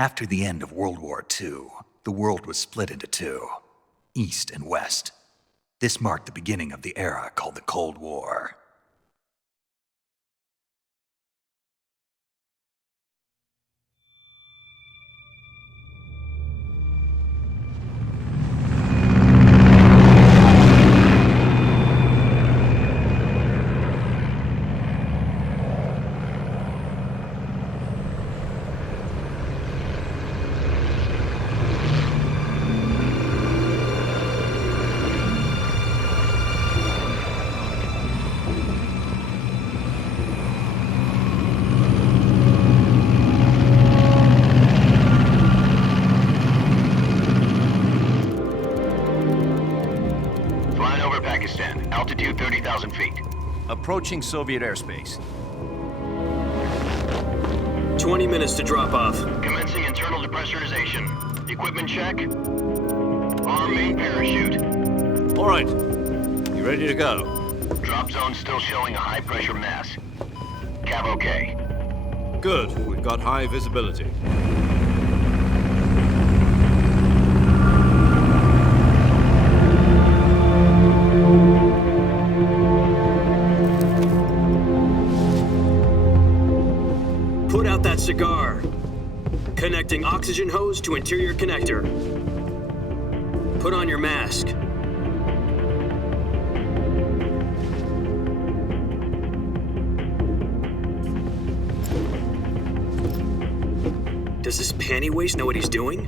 After the end of World War II, the world was split into two, East and West. This marked the beginning of the era called the Cold War. Altitude 30,000 feet. Approaching Soviet airspace. 20 minutes to drop off. Commencing internal depressurization. Equipment check. Arm main parachute. All right. You ready to go? Drop zone still showing a high pressure mass. Cav okay. Good. We've got high visibility. Put out that cigar. Connecting oxygen hose to interior connector. Put on your mask. Does this panty waste know what he's doing?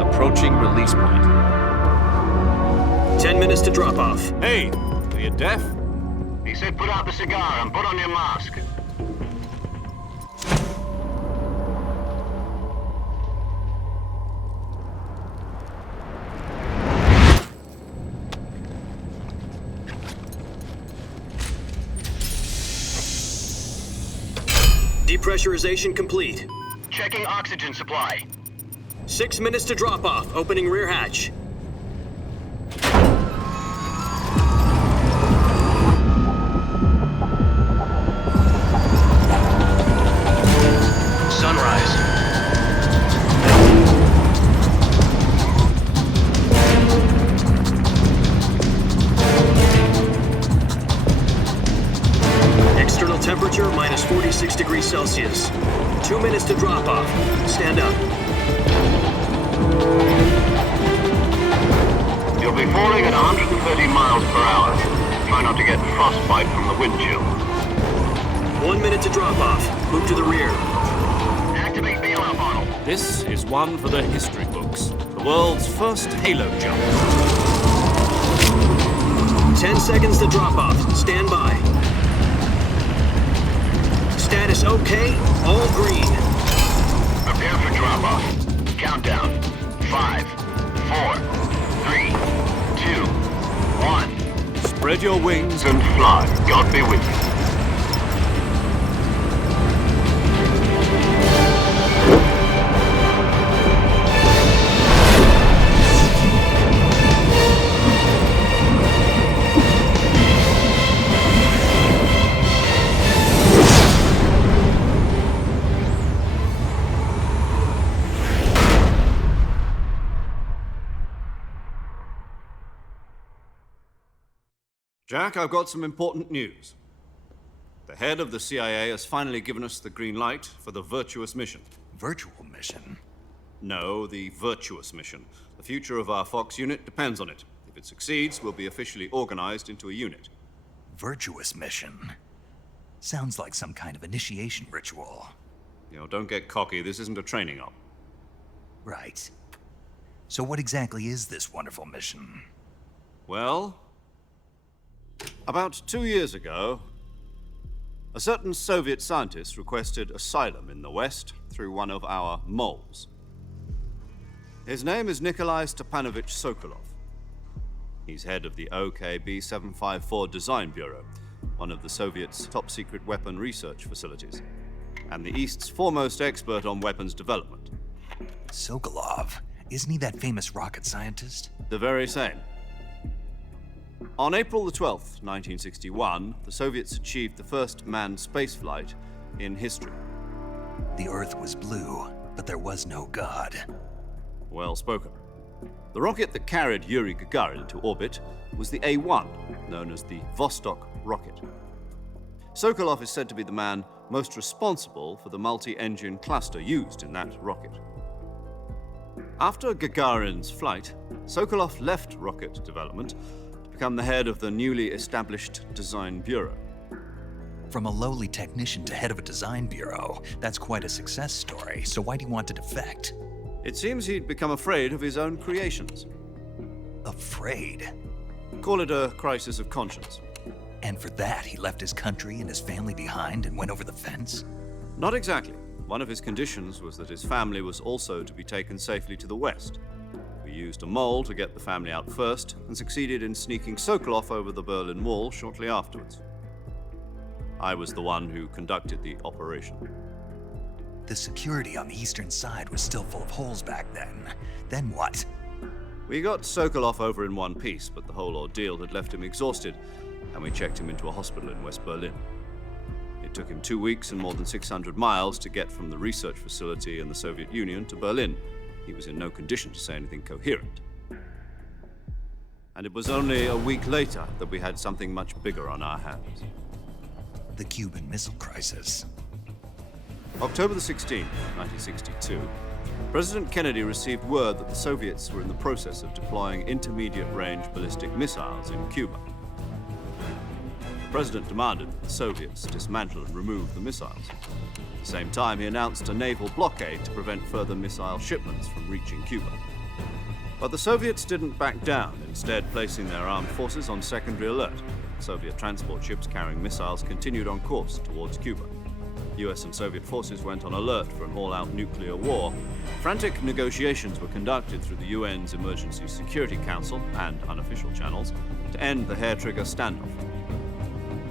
Approaching release point. 10 minutes to drop off. Hey, are you deaf? He said put out the cigar and put on your mask. Depressurization complete. Checking oxygen supply. 6 minutes to drop off. Opening rear hatch. Sunrise. External temperature minus 46 degrees Celsius. 2 minutes to drop off. Stand up. You'll be falling at 130 miles per hour. Try not to get frostbite from the wind chill. 1 minute to drop off. Move to the rear. Activate bailout bottle. This is one for the history books. The world's first halo jump. 10 seconds to drop off. Stand by. Status okay. All green. Prepare for drop off. Countdown. 5, 4, 3, 2, 1. Spread your wings And fly. God be with you. Jack, I've got some important news. The head of the CIA has finally given us the green light for the virtuous mission. Virtual mission? No, the virtuous mission. The future of our Fox unit depends on it. If it succeeds, we'll be officially organized into a unit. Virtuous mission? Sounds like some kind of initiation ritual. You know, don't get cocky. This isn't a training op. Right. So what exactly is this wonderful mission? Well, about 2 years ago, a certain Soviet scientist requested asylum in the West through one of our moles. His name is Nikolai Stepanovich Sokolov. He's head of the OKB-754 Design Bureau, one of the Soviets' top-secret weapon research facilities, and the East's foremost expert on weapons development. Sokolov, isn't he that famous rocket scientist? The very same. On April the 12th, 1961, the Soviets achieved the first manned spaceflight in history. The Earth was blue, but there was no God. Well spoken. The rocket that carried Yuri Gagarin into orbit was the A-1, known as the Vostok rocket. Sokolov is said to be the man most responsible for the multi-engine cluster used in that rocket. After Gagarin's flight, Sokolov left rocket development to become the head of the newly established Design Bureau. From a lowly technician to head of a design bureau, that's quite a success story, so why'd he want to defect? It seems he'd become afraid of his own creations. Afraid? Call it a crisis of conscience. And for that, he left his country and his family behind and went over the fence? Not exactly. One of his conditions was that his family was also to be taken safely to the west. We used a mole to get the family out first and succeeded in sneaking Sokolov over the Berlin Wall shortly afterwards. I was the one who conducted the operation. The security on the eastern side was still full of holes back then. Then what? We got Sokolov over in one piece, but the whole ordeal had left him exhausted, and we checked him into a hospital in West Berlin. It took him 2 weeks and more than 600 miles to get from the research facility in the Soviet Union to Berlin. He was in no condition to say anything coherent. And it was only a week later that we had something much bigger on our hands. The Cuban Missile Crisis. October the 16th, 1962, President Kennedy received word that the Soviets were in the process of deploying intermediate-range ballistic missiles in Cuba. The president demanded that the Soviets dismantle and remove the missiles. At the same time, he announced a naval blockade to prevent further missile shipments from reaching Cuba. But the Soviets didn't back down, instead placing their armed forces on secondary alert. Soviet transport ships carrying missiles continued on course towards Cuba. US and Soviet forces went on alert for an all-out nuclear war. Frantic negotiations were conducted through the UN's Emergency Security Council and unofficial channels to end the hair-trigger standoff.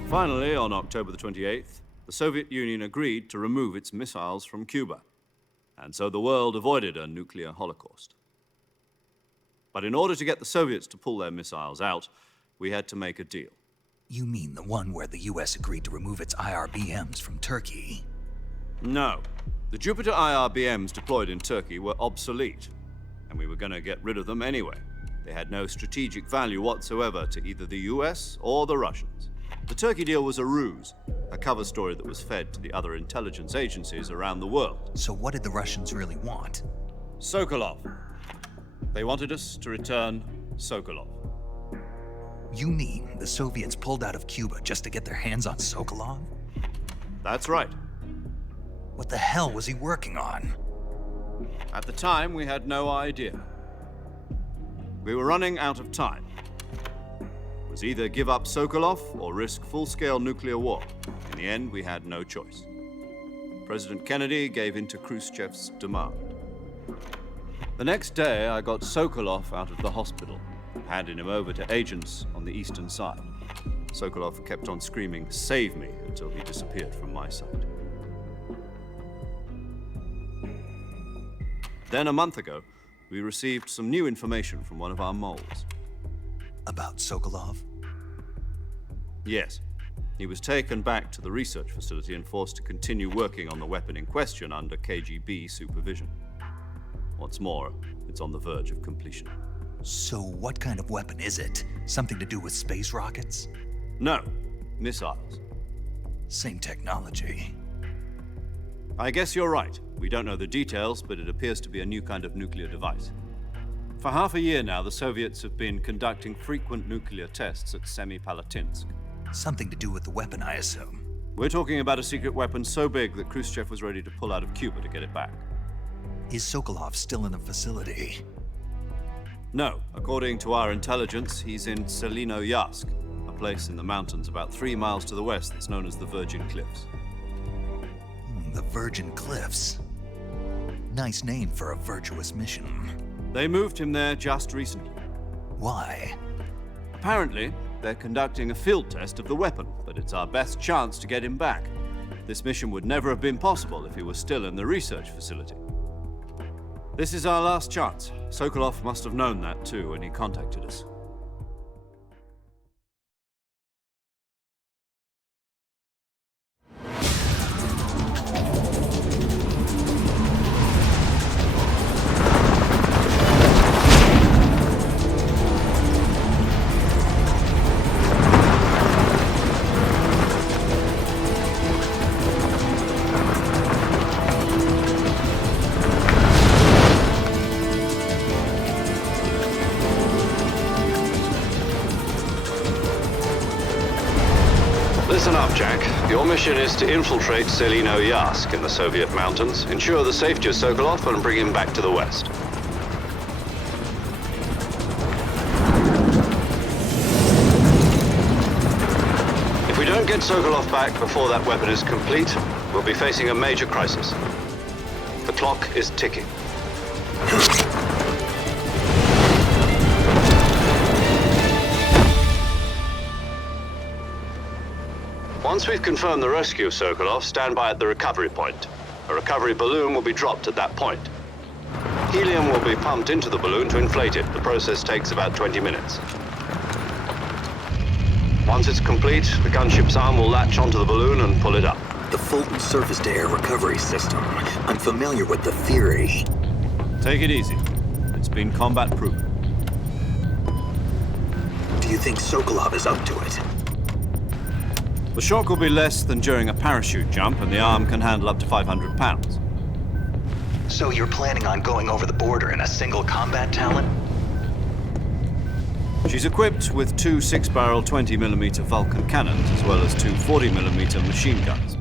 Finally, on October the 28th, the Soviet Union agreed to remove its missiles from Cuba, and so the world avoided a nuclear holocaust. But in order to get the Soviets to pull their missiles out, we had to make a deal. You mean the one where the US agreed to remove its IRBMs from Turkey? No. The Jupiter IRBMs deployed in Turkey were obsolete, and we were going to get rid of them anyway. They had no strategic value whatsoever to either the US or the Russians. The Turkey deal was a ruse, a cover story that was fed to the other intelligence agencies around the world. So what did the Russians really want? Sokolov. They wanted us to return Sokolov. You mean the Soviets pulled out of Cuba just to get their hands on Sokolov? That's right. What the hell was he working on? At the time, we had no idea. We were running out of time. It was either give up Sokolov or risk full-scale nuclear war. In the end, we had no choice. President Kennedy gave in to Khrushchev's demand. The next day, I got Sokolov out of the hospital, handing him over to agents on the eastern side. Sokolov kept on screaming, "Save me," until he disappeared from my sight. Then a month ago, we received some new information from one of our moles. About Sokolov? Yes. He was taken back to the research facility and forced to continue working on the weapon in question under KGB supervision. What's more, it's on the verge of completion. So what kind of weapon is it? Something to do with space rockets? No, missiles. Same technology. I guess you're right. We don't know the details, but it appears to be a new kind of nuclear device. For half a year now, the Soviets have been conducting frequent nuclear tests at Semipalatinsk. Something to do with the weapon, I assume. We're talking about a secret weapon so big that Khrushchev was ready to pull out of Cuba to get it back. Is Sokolov still in the facility? No. According to our intelligence, he's in Selinoyarsk, a place in the mountains about 3 miles to the west that's known as the Virgin Cliffs. The Virgin Cliffs. Nice name for a virtuous mission. They moved him there just recently. Why? Apparently, they're conducting a field test of the weapon, but it's our best chance to get him back. This mission would never have been possible if he was still in the research facility. This is our last chance. Sokolov must have known that too when he contacted us. Listen up, Jack. Your mission is to infiltrate Selino Yask in the Soviet mountains, ensure the safety of Sokolov, and bring him back to the West. If we don't get Sokolov back before that weapon is complete, we'll be facing a major crisis. The clock is ticking. Once we've confirmed the rescue of Sokolov, stand by at the recovery point. A recovery balloon will be dropped at that point. Helium will be pumped into the balloon to inflate it. The process takes about 20 minutes. Once it's complete, the gunship's arm will latch onto the balloon and pull it up. The Fulton surface-to-air recovery system. I'm familiar with the theory. Take it easy. It's been combat-proven. Do you think Sokolov is up to it? The shock will be less than during a parachute jump, and the arm can handle up to 500 pounds. So you're planning on going over the border in a single combat Talon? She's equipped with two 6-barrel 20mm Vulcan cannons, as well as two 40mm machine guns.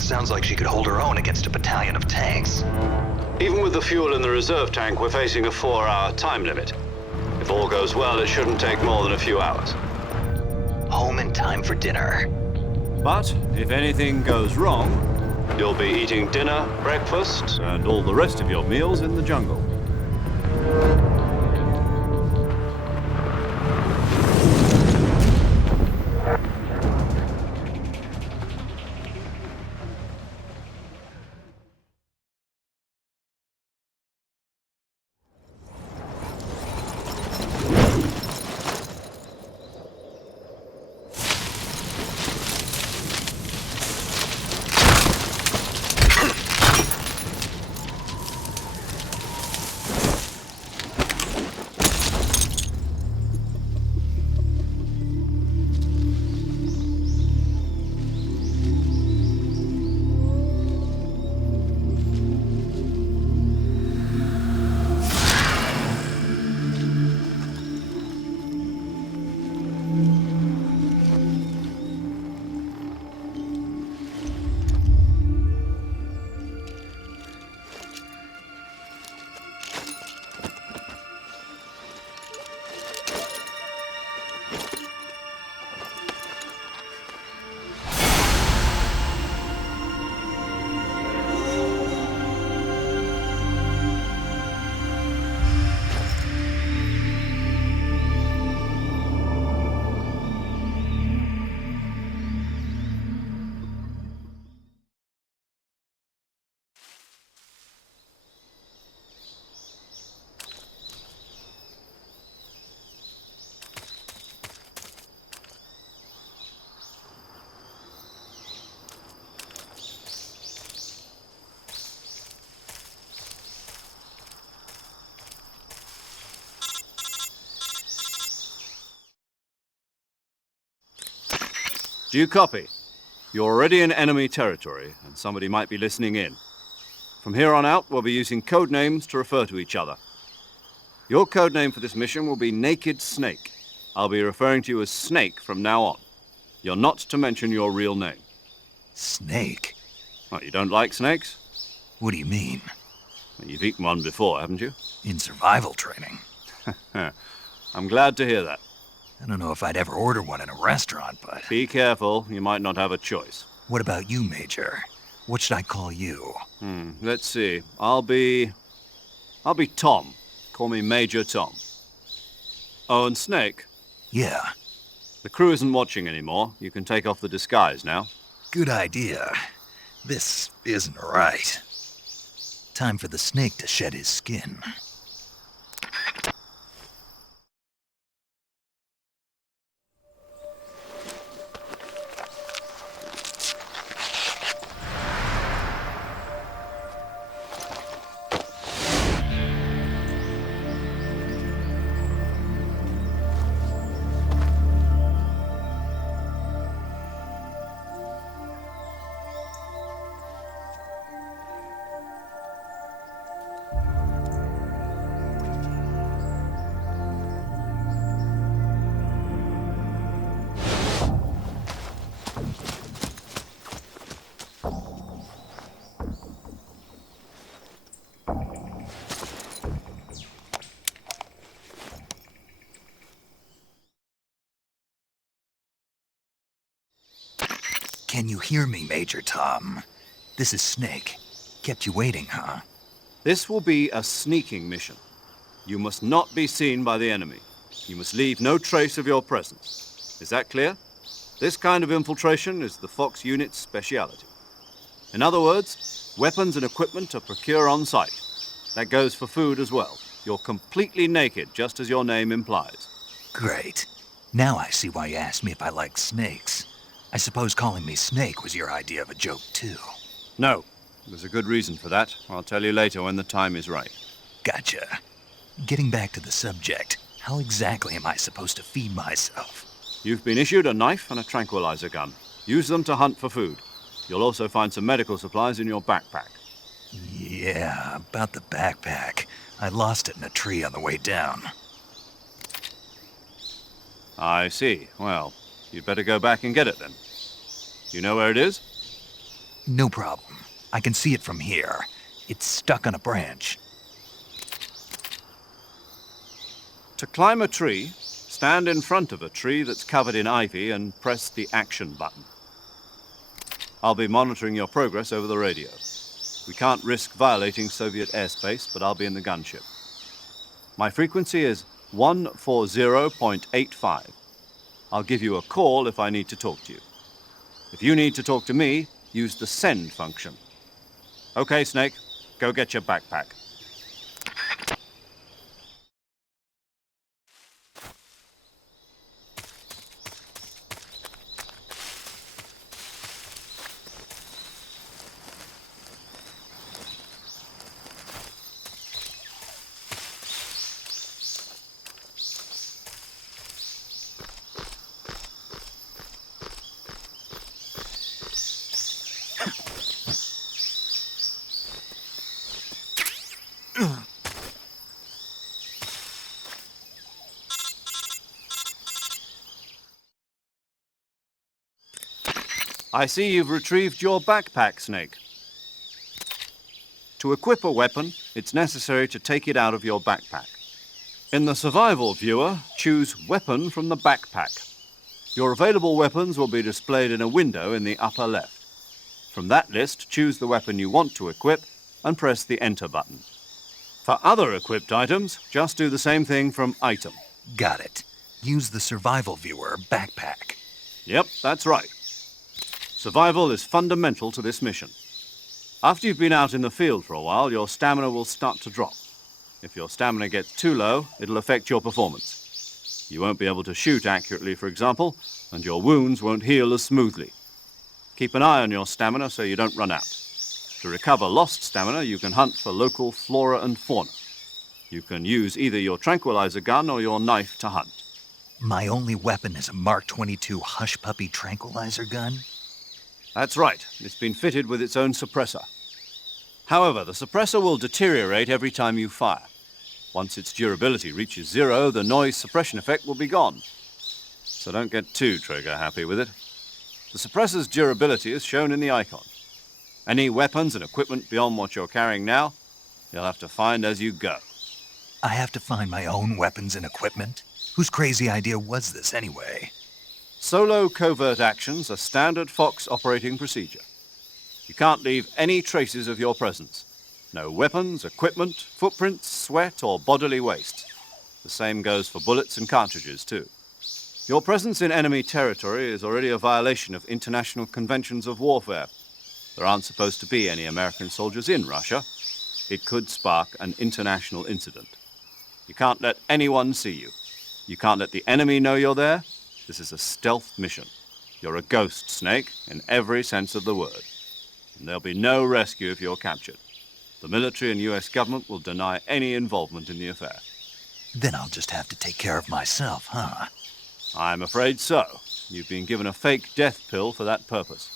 Sounds like she could hold her own against a battalion of tanks. Even with the fuel in the reserve tank, we're facing a 4-hour time limit. If all goes well, it shouldn't take more than a few hours. Home in time for dinner. But if anything goes wrong, You'll be eating dinner, breakfast, and all the rest of your meals in the jungle. Do you copy? You're already in enemy territory, and somebody might be listening in. From here on out, we'll be using code names to refer to each other. Your code name for this mission will be Naked Snake. I'll be referring to you as Snake from now on. You're not to mention your real name. Snake? What, you don't like snakes? What do you mean? Well, you've eaten one before, haven't you? In survival training? I'm glad to hear that. I don't know if I'd ever order one in a restaurant, but... Be careful, you might not have a choice. What about you, Major? What should I call you? Let's see. I'll be Tom. Call me Major Tom. Oh, and Snake, Yeah, The crew isn't watching anymore. You can take off the disguise now. good idea. This isn't right. Time for the snake to shed his skin. Can you hear me, Major Tom? This is Snake. Kept you waiting, huh? This will be a sneaking mission. You must not be seen by the enemy. You must leave no trace of your presence. Is that clear? This kind of infiltration is the Fox unit's speciality. In other words, weapons and equipment are procured on site. That goes for food as well. You're completely naked, just as your name implies. Great. Now I see why you asked me if I like snakes. I suppose calling me Snake was your idea of a joke, too. No, there's a good reason for that. I'll tell you later when the time is right. Gotcha. Getting back to the subject, how exactly am I supposed to feed myself? You've been issued a knife and a tranquilizer gun. Use them to hunt for food. You'll also find some medical supplies in your backpack. Yeah, about the backpack. I lost it in a tree on the way down. I see. Well, you'd better go back and get it then. You know where it is? No problem. I can see it from here. It's stuck on a branch. To climb a tree, stand in front of a tree that's covered in ivy and press the action button. I'll be monitoring your progress over the radio. We can't risk violating Soviet airspace, but I'll be in the gunship. My frequency is 140.85. I'll give you a call if I need to talk to you. If you need to talk to me, use the send function. Okay, Snake, go get your backpack. I see you've retrieved your backpack, Snake. To equip a weapon, it's necessary to take it out of your backpack. In the survival viewer, choose Weapon from the backpack. Your available weapons will be displayed in a window in the upper left. From that list, choose the weapon you want to equip and press the Enter button. For other equipped items, just do the same thing from Item. Got it. Use the survival viewer backpack. Yep, that's right. Survival is fundamental to this mission. After you've been out in the field for a while, your stamina will start to drop. If your stamina gets too low, it'll affect your performance. You won't be able to shoot accurately, for example, and your wounds won't heal as smoothly. Keep an eye on your stamina so you don't run out. To recover lost stamina, you can hunt for local flora and fauna. You can use either your tranquilizer gun or your knife to hunt. My only weapon is a Mark 22 Hush Puppy tranquilizer gun? That's right. It's been fitted with its own suppressor. However, the suppressor will deteriorate every time you fire. Once its durability reaches 0, the noise suppression effect will be gone. So don't get too trigger-happy with it. The suppressor's durability is shown in the icon. Any weapons and equipment beyond what you're carrying now, you'll have to find as you go. I have to find my own weapons and equipment? Whose crazy idea was this, anyway? Solo covert actions are standard Fox operating procedure. You can't leave any traces of your presence. No weapons, equipment, footprints, sweat, or bodily waste. The same goes for bullets and cartridges, too. Your presence in enemy territory is already a violation of international conventions of warfare. There aren't supposed to be any American soldiers in Russia. It could spark an international incident. You can't let anyone see you. You can't let the enemy know you're there. This is a stealth mission. You're a ghost, Snake, in every sense of the word. And there'll be no rescue if you're captured. The military and US government will deny any involvement in the affair. Then I'll just have to take care of myself, huh? I'm afraid so. You've been given a fake death pill for that purpose.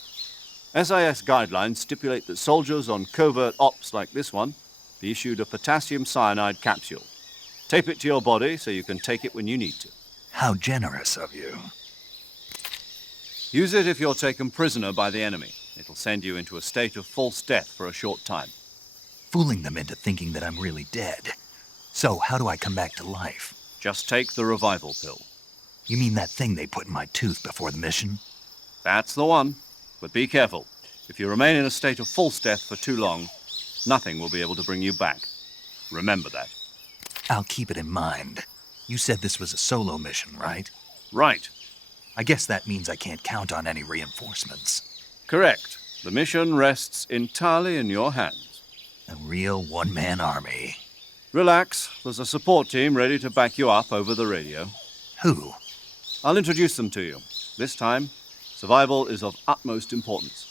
SIS guidelines stipulate that soldiers on covert ops like this one be issued a potassium cyanide capsule. Tape it to your body so you can take it when you need to. How generous of you. Use it if you're taken prisoner by the enemy. It'll send you into a state of false death for a short time. Fooling them into thinking that I'm really dead. So how do I come back to life? Just take the revival pill. You mean that thing they put in my tooth before the mission? That's the one. But be careful. If you remain in a state of false death for too long, nothing will be able to bring you back. Remember that. I'll keep it in mind. You said this was a solo mission, right? Right. I guess that means I can't count on any reinforcements. Correct. The mission rests entirely in your hands. A real one-man army. Relax. There's a support team ready to back you up over the radio. Who? I'll introduce them to you. This time, survival is of utmost importance.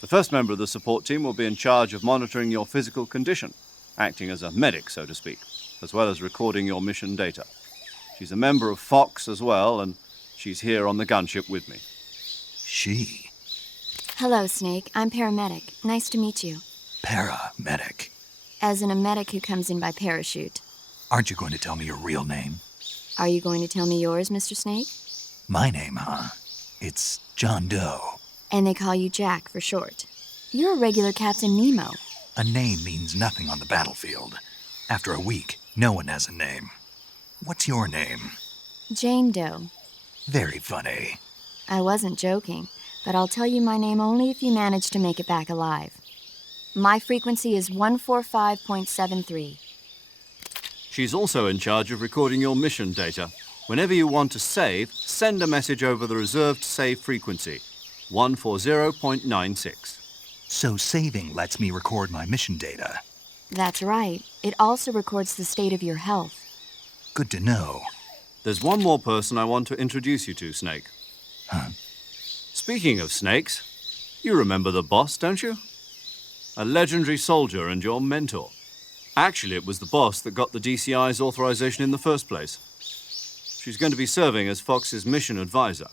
The first member of the support team will be in charge of monitoring your physical condition, acting as a medic, so to speak, as well as recording your mission data. She's a member of Fox as well, and she's here on the gunship with me. She? Hello, Snake. I'm paramedic. Nice to meet you. Paramedic. As in a medic who comes in by parachute. Aren't you going to tell me your real name? Are you going to tell me yours, Mr. Snake? My name, huh? It's John Doe. And they call you Jack for short. You're a regular Captain Nemo. A name means nothing on the battlefield. After a week, no one has a name. What's your name? Jane Doe. Very funny. I wasn't joking, but I'll tell you my name only if you manage to make it back alive. My frequency is 145.73. She's also in charge of recording your mission data. Whenever you want to save, send a message over the reserved save frequency, 140.96. So saving lets me record my mission data. That's right. It also records the state of your health. Good to know. There's one more person I want to introduce you to, Snake. Huh? Speaking of snakes, you remember the boss, don't you? A legendary soldier and your mentor. Actually, it was the boss that got the DCI's authorization in the first place. She's going to be serving as Fox's mission advisor.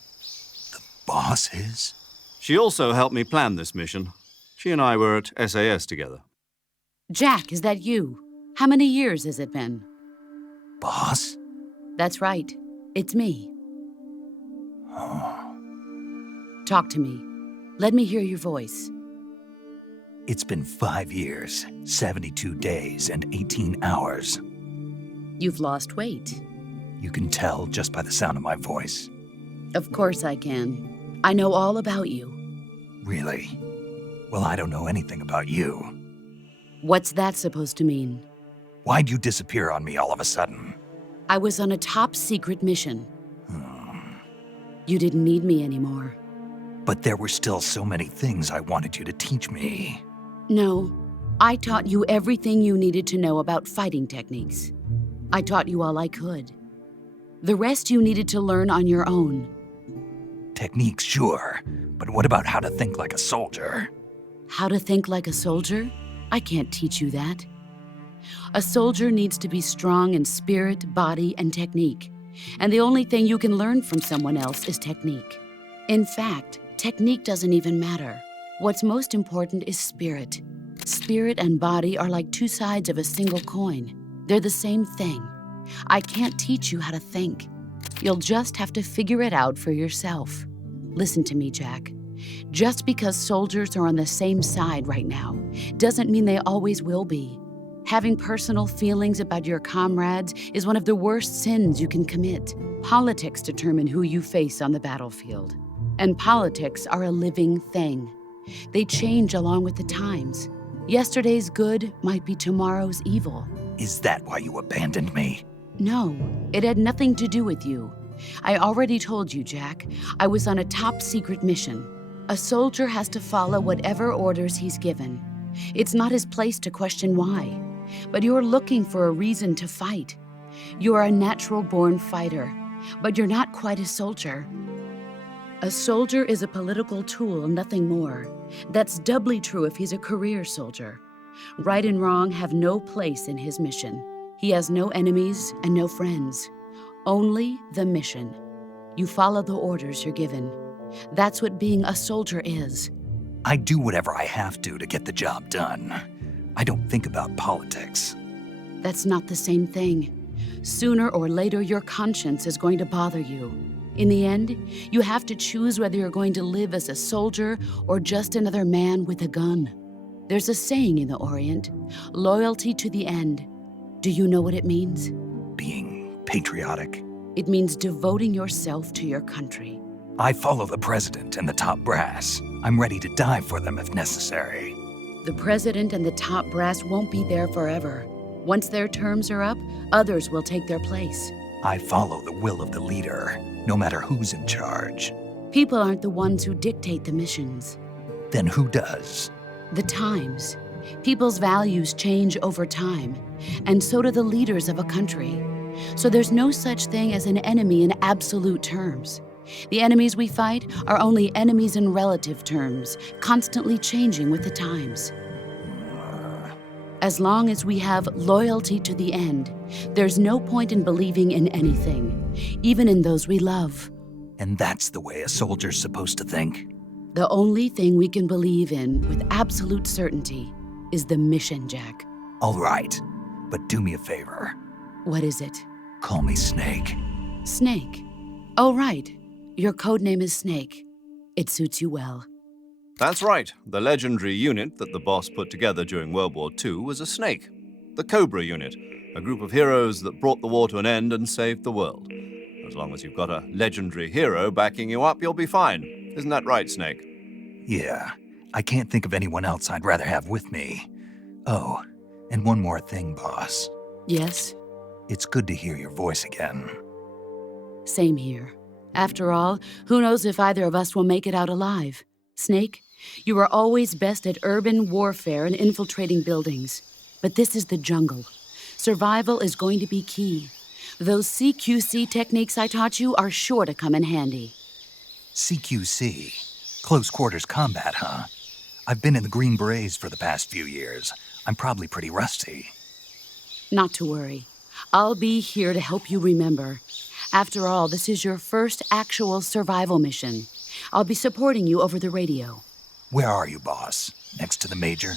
The boss is? She also helped me plan this mission. She and I were at SAS together. Jack, is that you? How many years has it been? Boss? That's right. It's me. Talk to me. Let me hear your voice. It's been 5 years, 72 days, and 18 hours. You've lost weight. You can tell just by the sound of my voice. Of course I can. I know all about you. Really? Well, I don't know anything about you. What's that supposed to mean? Why'd you disappear on me all of a sudden? I was on a top-secret mission. You didn't need me anymore. But there were still so many things I wanted you to teach me. No, I taught you everything you needed to know about fighting techniques. I taught you all I could. The rest you needed to learn on your own. Techniques, sure. But what about how to think like a soldier? How to think like a soldier? I can't teach you that. A soldier needs to be strong in spirit, body, and technique. And the only thing you can learn from someone else is technique. In fact, technique doesn't even matter. What's most important is spirit. Spirit and body are like two sides of a single coin. They're the same thing. I can't teach you how to think. You'll just have to figure it out for yourself. Listen to me, Jack. Just because soldiers are on the same side right now doesn't mean they always will be. Having personal feelings about your comrades is one of the worst sins you can commit. Politics determine who you face on the battlefield. And politics are a living thing. They change along with the times. Yesterday's good might be tomorrow's evil. Is that why you abandoned me? No, it had nothing to do with you. I already told you, Jack. I was on a top-secret mission. A soldier has to follow whatever orders he's given. It's not his place to question why. But you're looking for a reason to fight. You're a natural-born fighter, but you're not quite a soldier. A soldier is a political tool, nothing more. That's doubly true if he's a career soldier. Right and wrong have no place in his mission. He has no enemies and no friends. Only the mission. You follow the orders you're given. That's what being a soldier is. I do whatever I have to get the job done. I don't think about politics. That's not the same thing. Sooner or later, your conscience is going to bother you. In the end, you have to choose whether you're going to live as a soldier or just another man with a gun. There's a saying in the Orient, loyalty to the end. Do you know what it means? Being patriotic. It means devoting yourself to your country. I follow the president and the top brass. I'm ready to die for them if necessary. The president and the top brass won't be there forever. Once their terms are up, others will take their place. I follow the will of the leader, no matter who's in charge. People aren't the ones who dictate the missions. Then who does? The times. People's values change over time, and so do the leaders of a country. So there's no such thing as an enemy in absolute terms. The enemies we fight are only enemies in relative terms, constantly changing with the times. As long as we have loyalty to the end, there's no point in believing in anything, even in those we love. And that's the way a soldier's supposed to think? The only thing we can believe in with absolute certainty is the mission, Jack. All right, but do me a favor. What is it? Call me Snake. Snake. Oh, right. Your code name is Snake. It suits you well. That's right. The legendary unit that the boss put together during World War II was a snake. The Cobra unit, a group of heroes that brought the war to an end and saved the world. As long as you've got a legendary hero backing you up, you'll be fine. Isn't that right, Snake? Yeah, I can't think of anyone else I'd rather have with me. Oh, and one more thing, boss. Yes? It's good to hear your voice again. Same here. After all, who knows if either of us will make it out alive? Snake, you are always best at urban warfare and infiltrating buildings. But this is the jungle. Survival is going to be key. Those CQC techniques I taught you are sure to come in handy. CQC? Close quarters combat, huh? I've been in the Green Berets for the past few years. I'm probably pretty rusty. Not to worry. I'll be here to help you remember. After all, this is your first actual survival mission. I'll be supporting you over the radio. Where are you, boss? Next to the Major?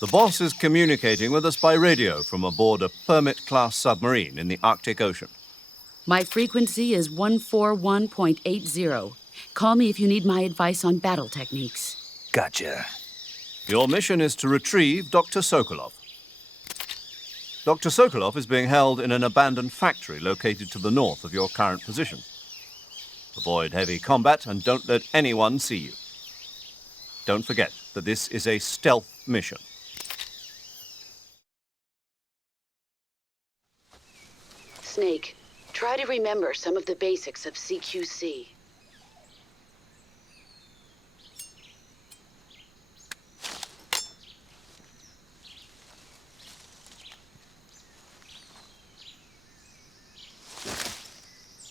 The boss is communicating with us by radio from aboard a Permit-class submarine in the Arctic Ocean. My frequency is 141.80. Call me if you need my advice on battle techniques. Gotcha. Your mission is to retrieve Dr. Sokolov. Dr. Sokolov is being held in an abandoned factory located to the north of your current position. Avoid heavy combat and don't let anyone see you. Don't forget that this is a stealth mission. Snake, try to remember some of the basics of CQC.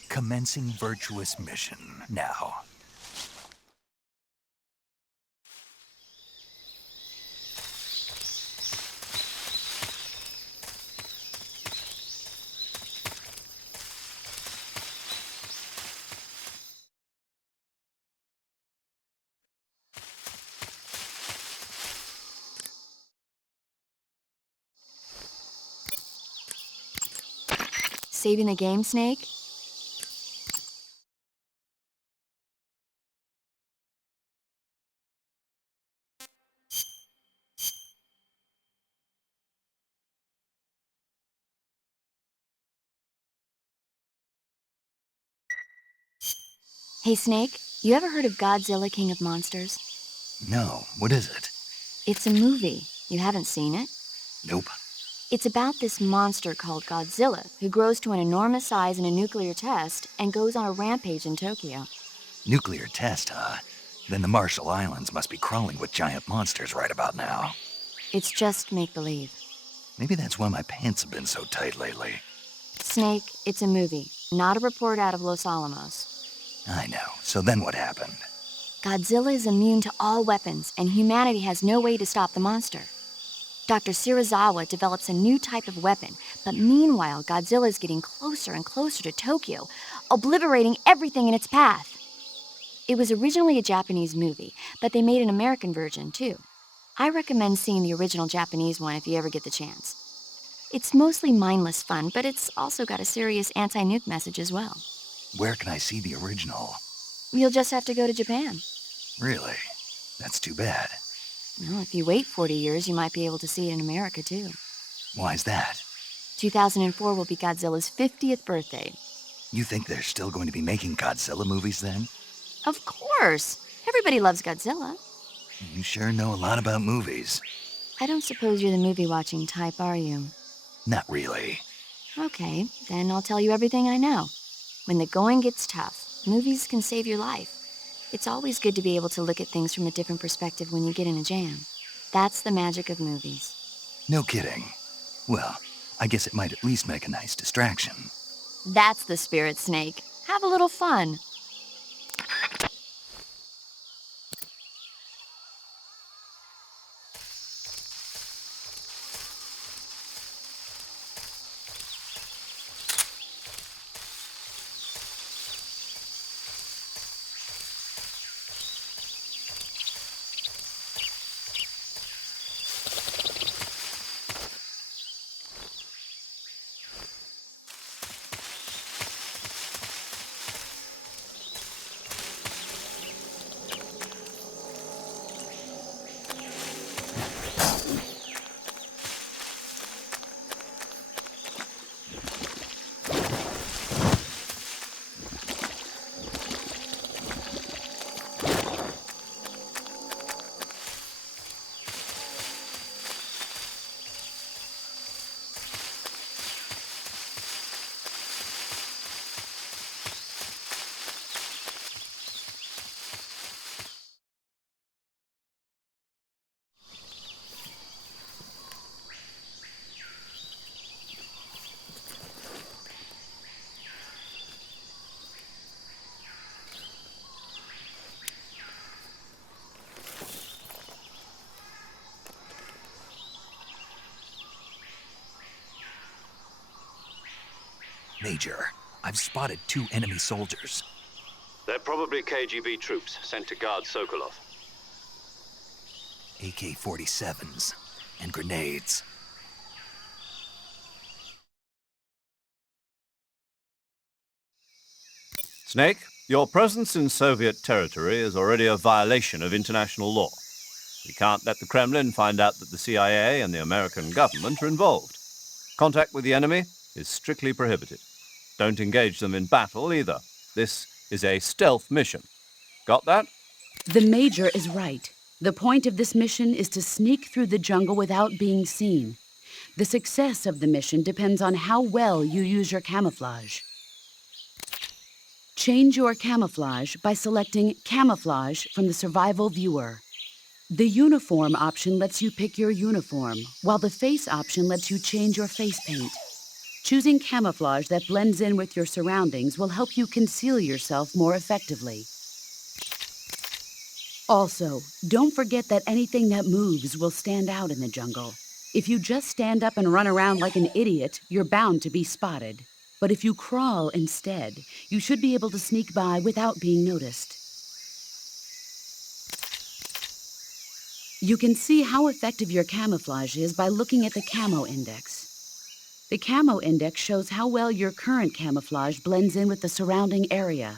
Commencing virtuous mission now. Saving the game, Snake? Hey, Snake, you ever heard of Godzilla, King of Monsters? No, what is it? It's a movie. You haven't seen it? Nope. It's about this monster called Godzilla who grows to an enormous size in a nuclear test and goes on a rampage in Tokyo. Nuclear test, huh? Then the Marshall Islands must be crawling with giant monsters right about now. It's just make-believe. Maybe that's why my pants have been so tight lately. Snake, it's a movie, not a report out of Los Alamos. I know. So then what happened? Godzilla is immune to all weapons, and humanity has no way to stop the monster. Dr. Shirazawa develops a new type of weapon, but meanwhile, Godzilla is getting closer and closer to Tokyo, obliterating everything in its path. It was originally a Japanese movie, but they made an American version, too. I recommend seeing the original Japanese one if you ever get the chance. It's mostly mindless fun, but it's also got a serious anti-nuke message as well. Where can I see the original? You'll just have to go to Japan. Really? That's too bad. Well, if you wait 40 years, you might be able to see it in America, too. Why's that? 2004 will be Godzilla's 50th birthday. You think they're still going to be making Godzilla movies then? Of course! Everybody loves Godzilla. You sure know a lot about movies. I don't suppose you're the movie-watching type, are you? Not really. Okay, then I'll tell you everything I know. When the going gets tough, movies can save your life. It's always good to be able to look at things from a different perspective when you get in a jam. That's the magic of movies. No kidding. Well, I guess it might at least make a nice distraction. That's the spirit, Snake. Have a little fun. Major, I've spotted 2 enemy soldiers. They're probably KGB troops sent to guard Sokolov. AK-47s and grenades. Snake, your presence in Soviet territory is already a violation of international law. We can't let the Kremlin find out that the CIA and the American government are involved. Contact with the enemy is strictly prohibited. Don't engage them in battle either. This is a stealth mission. Got that? The Major is right. The point of this mission is to sneak through the jungle without being seen. The success of the mission depends on how well you use your camouflage. Change your camouflage by selecting Camouflage from the Survival Viewer. The Uniform option lets you pick your uniform, while the Face option lets you change your face paint. Choosing camouflage that blends in with your surroundings will help you conceal yourself more effectively. Also, don't forget that anything that moves will stand out in the jungle. If you just stand up and run around like an idiot, you're bound to be spotted. But if you crawl instead, you should be able to sneak by without being noticed. You can see how effective your camouflage is by looking at the Camo Index. The Camo Index shows how well your current camouflage blends in with the surrounding area.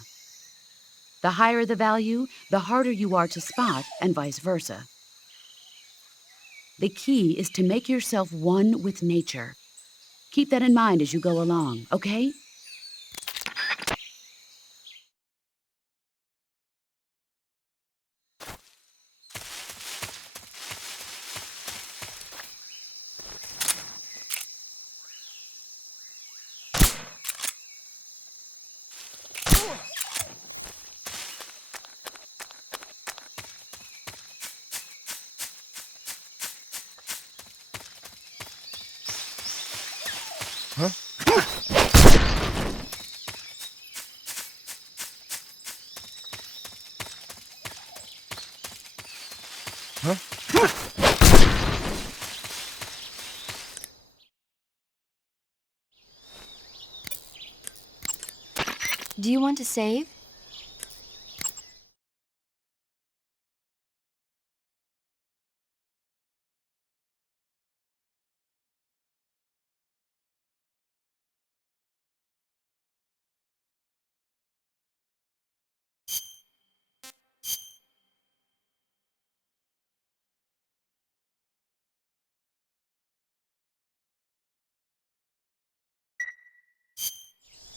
The higher the value, the harder you are to spot, and vice versa. The key is to make yourself one with nature. Keep that in mind as you go along, okay? Do you want to save?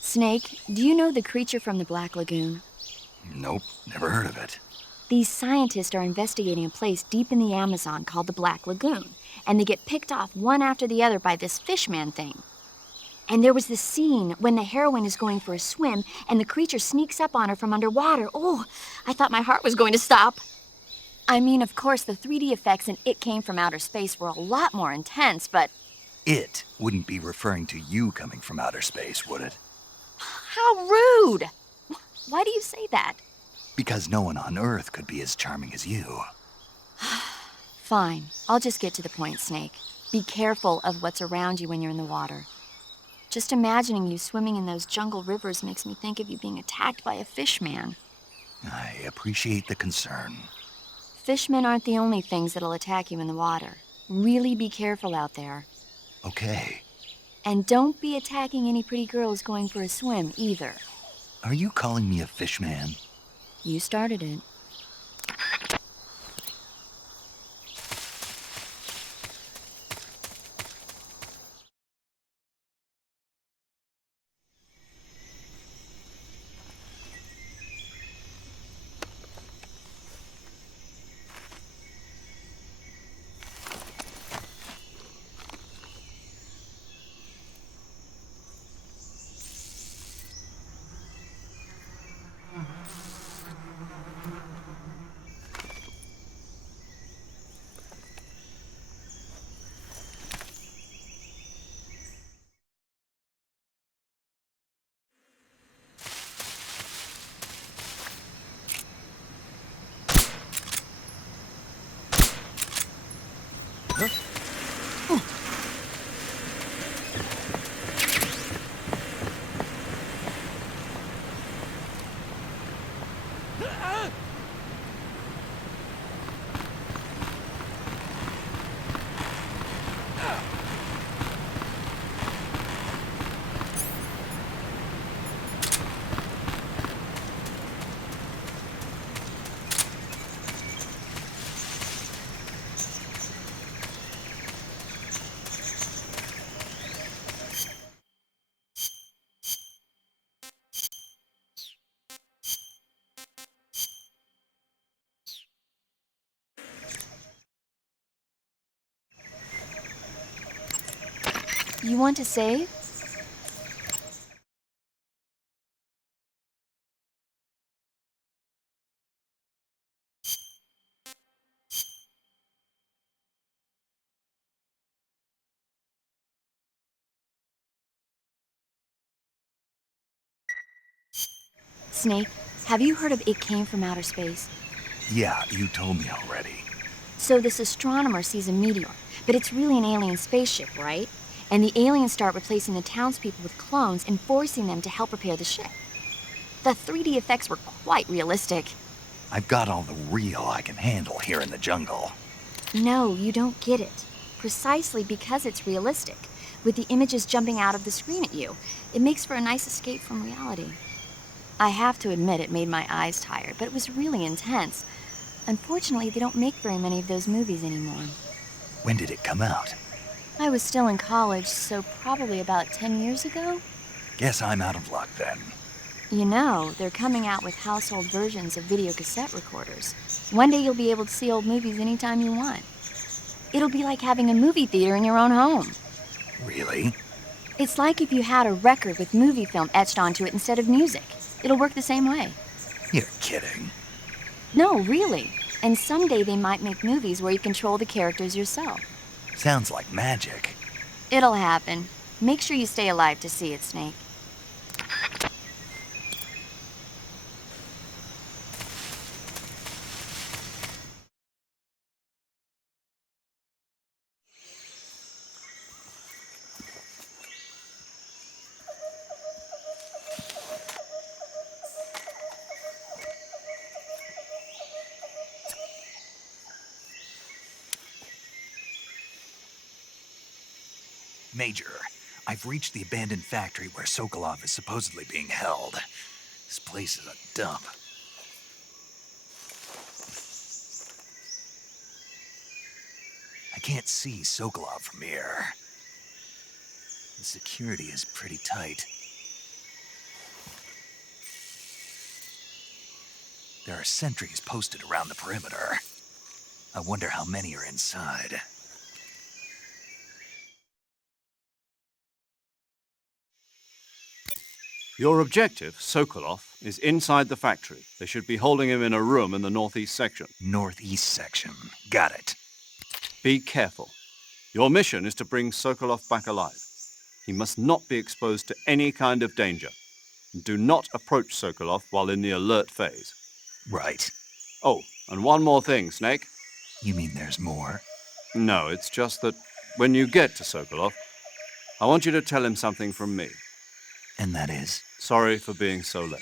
Snake, do you know the creature from the Black Lagoon? Nope, never heard of it. These scientists are investigating a place deep in the Amazon called the Black Lagoon, and they get picked off one after the other by this fishman thing. And there was this scene when the heroine is going for a swim and the creature sneaks up on her from underwater. Oh, I thought my heart was going to stop. I mean, of course, the 3D effects in It Came from Outer Space were a lot more intense, but... It wouldn't be referring to you coming from outer space, would it? How rude! Why do you say that? Because no one on Earth could be as charming as you. Fine, I'll just get to the point, Snake. Be careful of what's around you when you're in the water. Just imagining you swimming in those jungle rivers makes me think of you being attacked by a fishman. I appreciate the concern. Fishmen aren't the only things that'll attack you in the water. Really be careful out there. Okay. And don't be attacking any pretty girls going for a swim, either. Are you calling me a fishman? You started it. You want to save? Snake, have you heard of It Came from Outer Space? Yeah, you told me already. So this astronomer sees a meteor, but it's really an alien spaceship, right? And the aliens start replacing the townspeople with clones and forcing them to help repair the ship. The 3D effects were quite realistic. I've got all the real I can handle here in the jungle. No, you don't get it. Precisely because it's realistic, with the images jumping out of the screen at you. It makes for a nice escape from reality. I have to admit it made my eyes tired, but it was really intense. Unfortunately, they don't make very many of those movies anymore. When did it come out? I was still in college, so probably about 10 years ago. Guess I'm out of luck then. You know, they're coming out with household versions of video cassette recorders. One day you'll be able to see old movies anytime you want. It'll be like having a movie theater in your own home. Really? It's like if you had a record with movie film etched onto it instead of music. It'll work the same way. You're kidding. No, really. And someday they might make movies where you control the characters yourself. Sounds like magic. It'll happen. Make sure you stay alive to see it, Snake. Major, I've reached the abandoned factory where Sokolov is supposedly being held. This place is a dump. I can't see Sokolov from here. The security is pretty tight. There are sentries posted around the perimeter. I wonder how many are inside. Your objective, Sokolov, is inside the factory. They should be holding him in a room in the northeast section. Northeast section. Got it. Be careful. Your mission is to bring Sokolov back alive. He must not be exposed to any kind of danger. Do not approach Sokolov while in the alert phase. Right. Oh, and one more thing, Snake. You mean there's more? No, it's just that when you get to Sokolov, I want you to tell him something from me. And that is? Sorry for being so late.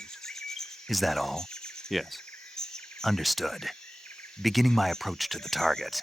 Is that all? Yes. Understood. Beginning my approach to the target.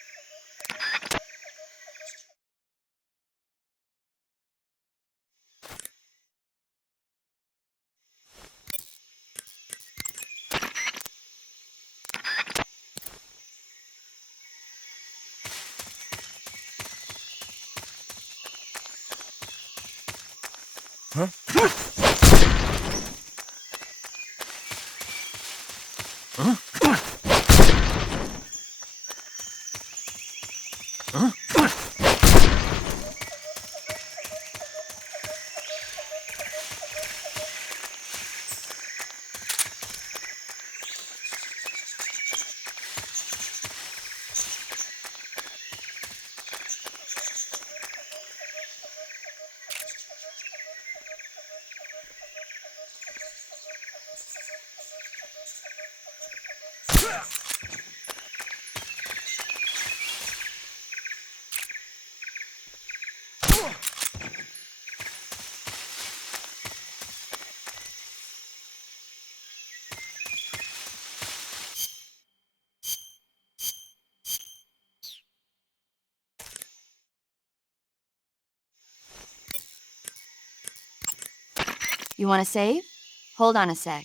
You want to save? Hold on a sec.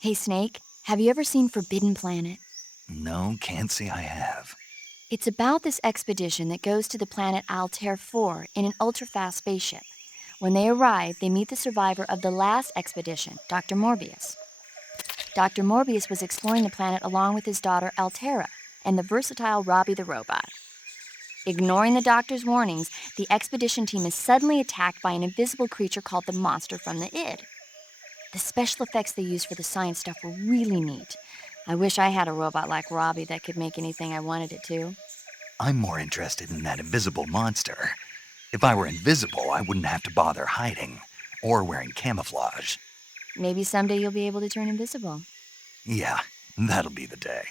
Hey, Snake, have you ever seen Forbidden Planet? No, can't say I have. It's about this expedition that goes to the planet Altair 4 in an ultra-fast spaceship. When they arrive, they meet the survivor of the last expedition, Dr. Morbius. Dr. Morbius was exploring the planet along with his daughter Altera and the versatile Robbie the robot. Ignoring the doctor's warnings, the expedition team is suddenly attacked by an invisible creature called the Monster from the Id. The special effects they used for the science stuff were really neat. I wish I had a robot like Robbie that could make anything I wanted it to. I'm more interested in that invisible monster. If I were invisible, I wouldn't have to bother hiding or wearing camouflage. Maybe someday you'll be able to turn invisible. Yeah, that'll be the day.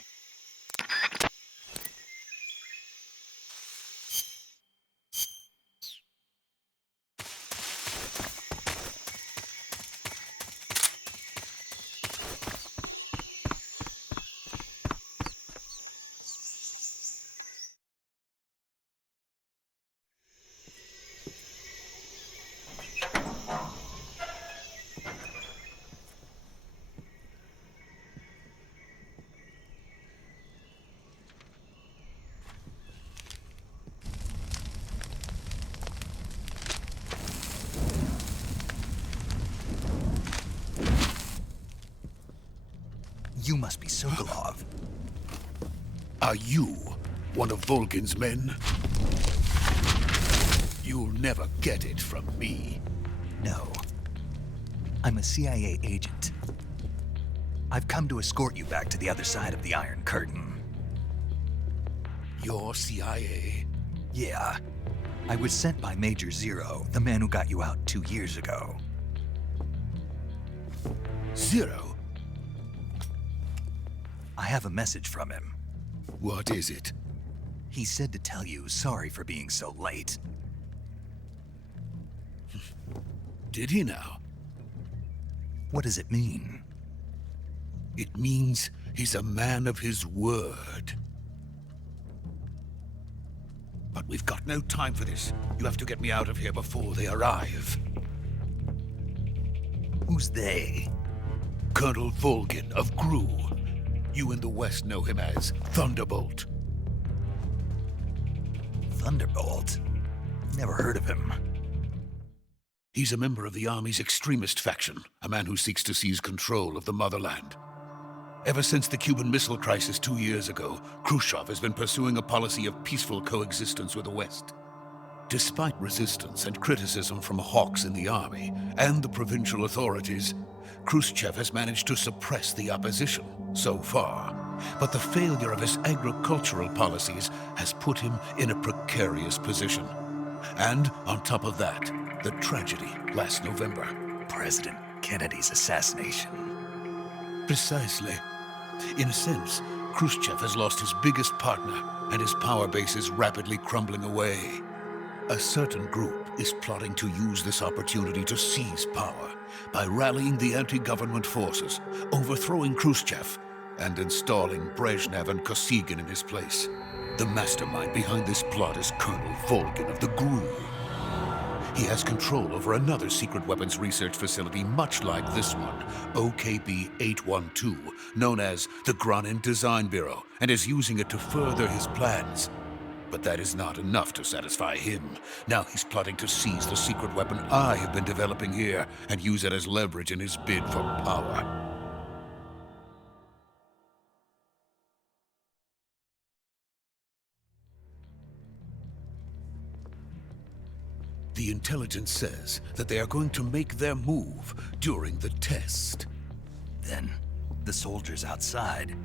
You must be Sokolov. Are you one of Volgin's men? You'll never get it from me. No. I'm a CIA agent. I've come to escort you back to the other side of the Iron Curtain. You're CIA? Yeah. I was sent by Major Zero, the man who got you out 2 years ago. Zero? I have a message from him. What is it? He said to tell you sorry for being so late. Did he now? What does it mean? It means he's a man of his word. But we've got no time for this. You have to get me out of here before they arrive. Who's they? Colonel Volgin of Gru. You in the West know him as Thunderbolt. Thunderbolt? Never heard of him. He's a member of the Army's extremist faction, a man who seeks to seize control of the motherland. Ever since the Cuban Missile Crisis 2 years ago, Khrushchev has been pursuing a policy of peaceful coexistence with the West. Despite resistance and criticism from hawks in the army and the provincial authorities, Khrushchev has managed to suppress the opposition so far. But the failure of his agricultural policies has put him in a precarious position. And on top of that, the tragedy last November. President Kennedy's assassination. Precisely. In a sense, Khrushchev has lost his biggest partner, and his power base is rapidly crumbling away. A certain group is plotting to use this opportunity to seize power by rallying the anti-government forces, overthrowing Khrushchev, and installing Brezhnev and Kosygin in his place. The mastermind behind this plot is Colonel Volgin of the GRU. He has control over another secret weapons research facility much like this one, OKB-812, known as the Granin Design Bureau, and is using it to further his plans. But that is not enough to satisfy him. Now he's plotting to seize the secret weapon I have been developing here and use it as leverage in his bid for power. The intelligence says that they are going to make their move during the test. Then, the soldiers outside.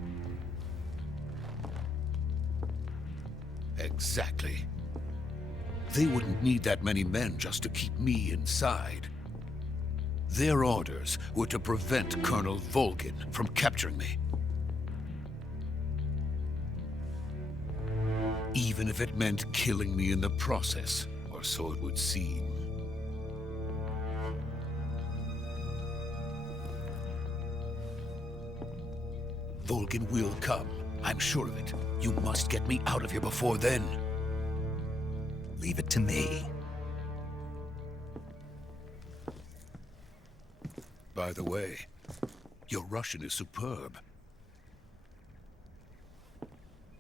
Exactly. They wouldn't need that many men just to keep me inside. Their orders were to prevent Colonel Volgin from capturing me. Even if it meant killing me in the process. So it would seem. Volgin will come. I'm sure of it. You must get me out of here before then. Leave it to me. By the way, your Russian is superb.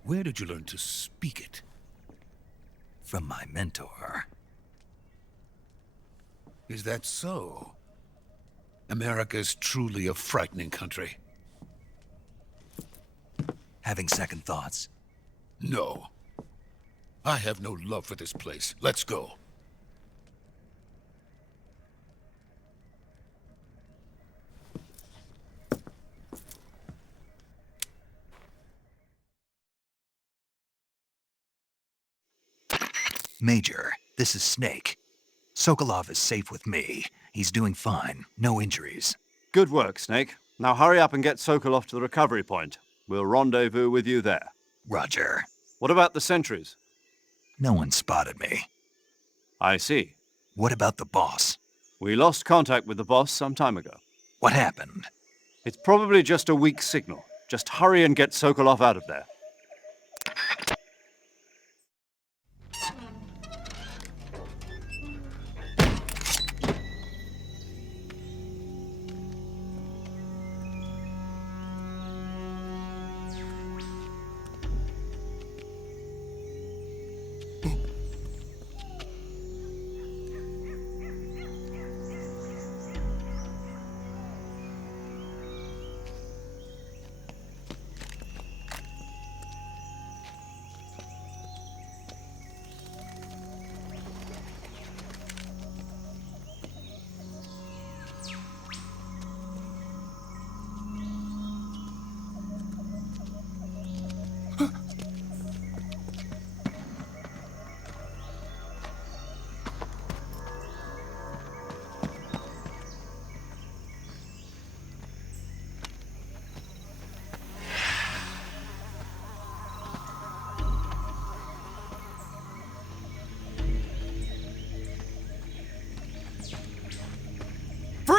Where did you learn to speak it? From my mentor. Is that so? America is truly a frightening country. Having second thoughts? No. I have no love for this place. Let's go. Major, this is Snake. Sokolov is safe with me. He's doing fine. No injuries. Good work, Snake. Now hurry up and get Sokolov to the recovery point. We'll rendezvous with you there. Roger. What about the sentries? No one spotted me. I see. What about the boss? We lost contact with the boss some time ago. What happened? It's probably just a weak signal. Just hurry and get Sokolov out of there.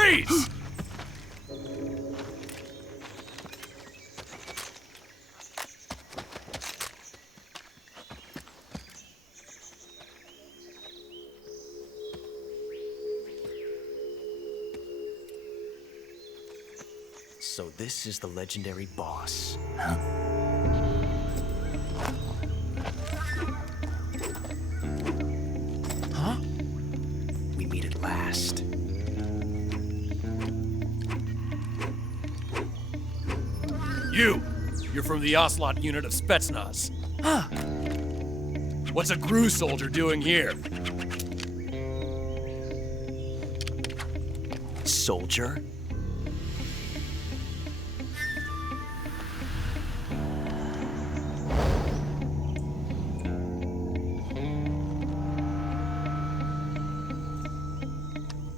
Freeze! So this is the legendary boss. Huh? We meet at last. You're from the Ocelot unit of Spetsnaz. Huh. What's a GRU soldier doing here? Soldier?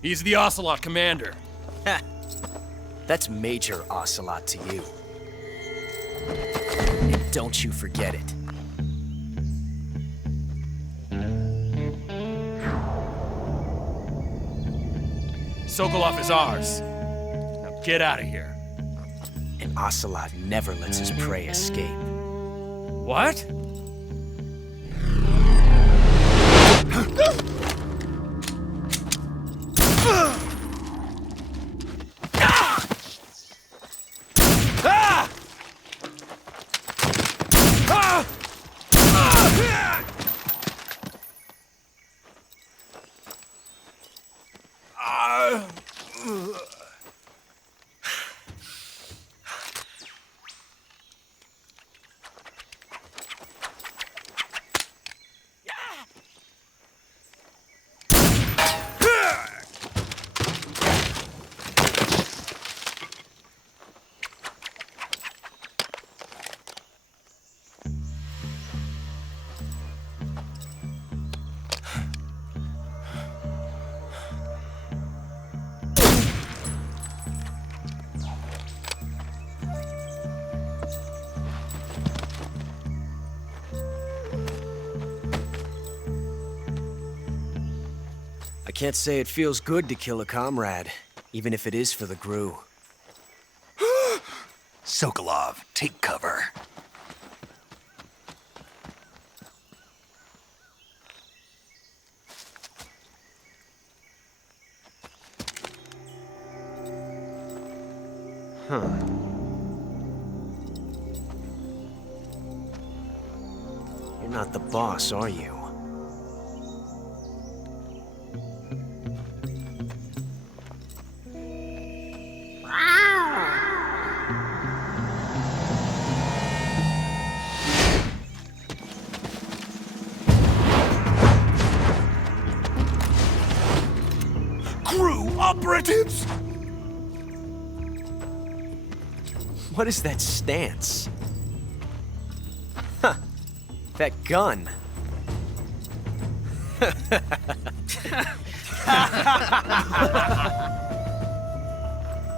He's the Ocelot commander. Ha! That's Major Ocelot to you. And don't you forget it. Sokolov is ours. Now get out of here. And Ocelot never lets his prey escape. What? I can't say it feels good to kill a comrade, even if it is for the GRU. Sokolov, take cover. Huh. You're not the boss, are you? GRU operatives! What is that stance? Huh. That gun.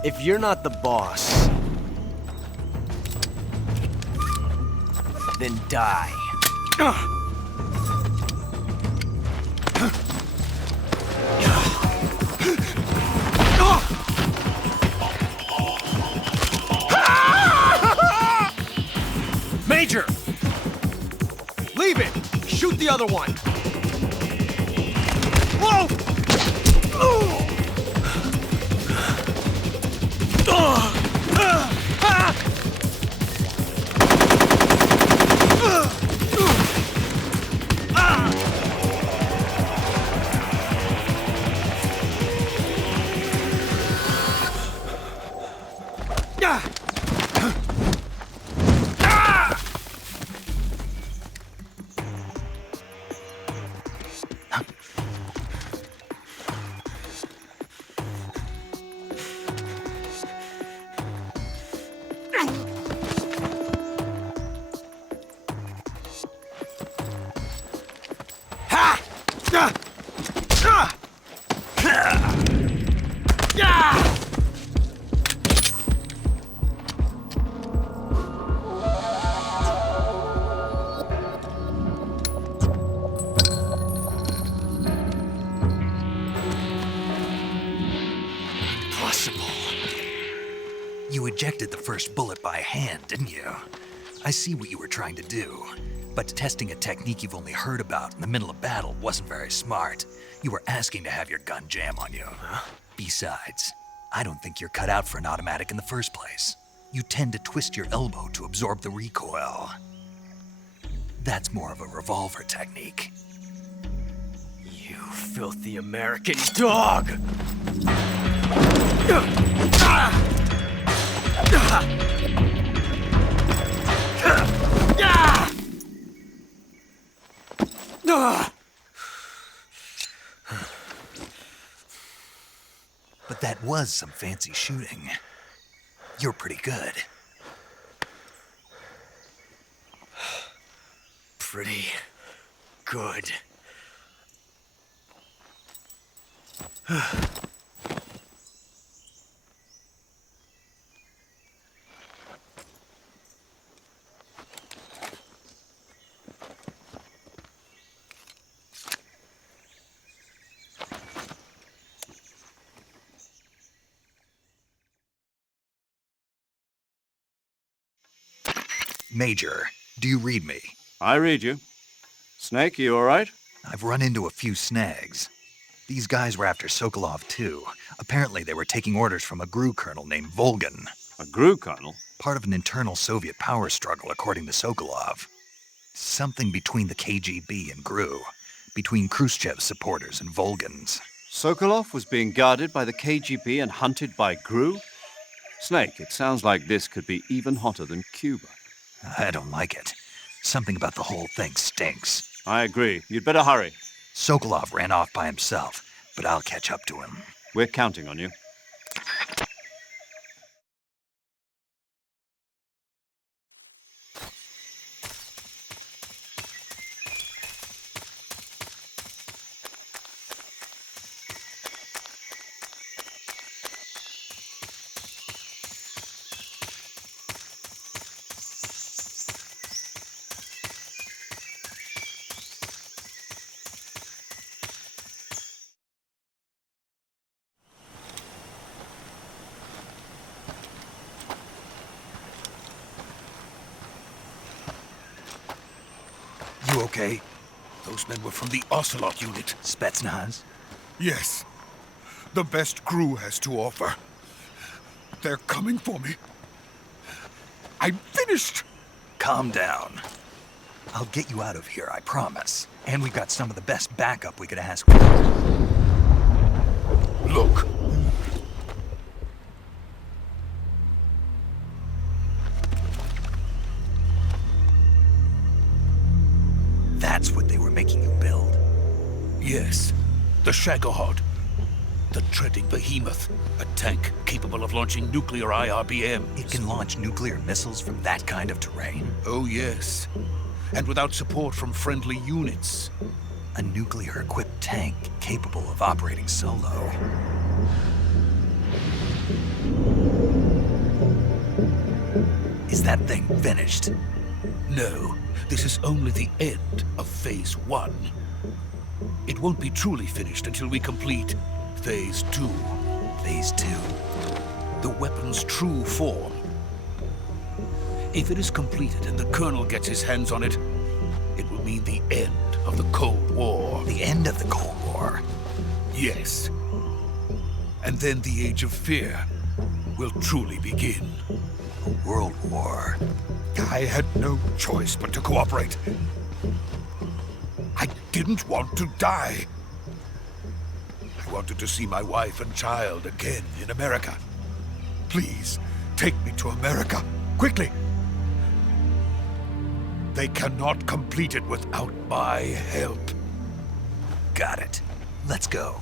If you're not the boss, then die. Major! Leave it! Shoot the other one! Whoa! Impossible. You ejected the first bullet by hand, didn't you? I see what you were trying to do. But testing a technique you've only heard about in the middle of battle wasn't very smart. You were asking to have your gun jam on you. Besides, I don't think you're cut out for an automatic in the first place. You tend to twist your elbow to absorb the recoil. That's more of a revolver technique. You filthy American dog! But that was some fancy shooting. You're pretty good. Pretty good. Major, do you read me? I read you. Snake, you all right? I've run into a few snags. These guys were after Sokolov too. Apparently they were taking orders from a GRU colonel named Volgan. A GRU colonel? Part of an internal Soviet power struggle, according to Sokolov. Something between the KGB and GRU. Between Khrushchev's supporters and Volgan's. Sokolov was being guarded by the KGB and hunted by GRU? Snake, it sounds like this could be even hotter than Cuba. I don't like it. Something about the whole thing stinks. I agree. You'd better hurry. Sokolov ran off by himself, but I'll catch up to him. We're counting on you. You okay? Those men were from the Ocelot unit. Spetsnaz? Yes. The best GRU has to offer. They're coming for me. I'm finished! Calm down. I'll get you out of here, I promise. And we've got some of the best backup we could ask for. Look. That's what they were making you build? Yes. The Shagohod. The treading behemoth. A tank capable of launching nuclear IRBMs. It can launch nuclear missiles from that kind of terrain? Oh, yes. And without support from friendly units. A nuclear-equipped tank capable of operating solo. Is that thing finished? No. This is only the end of Phase 1. It won't be truly finished until we complete Phase 2. Phase 2? The weapon's true form. If it is completed and the Colonel gets his hands on it, it will mean the end of the Cold War. The end of the Cold War? Yes. And then the Age of Fear will truly begin. A world war. I had no choice but to cooperate. I didn't want to die. I wanted to see my wife and child again in America. Please, take me to America, quickly. They cannot complete it without my help. Got it. Let's go.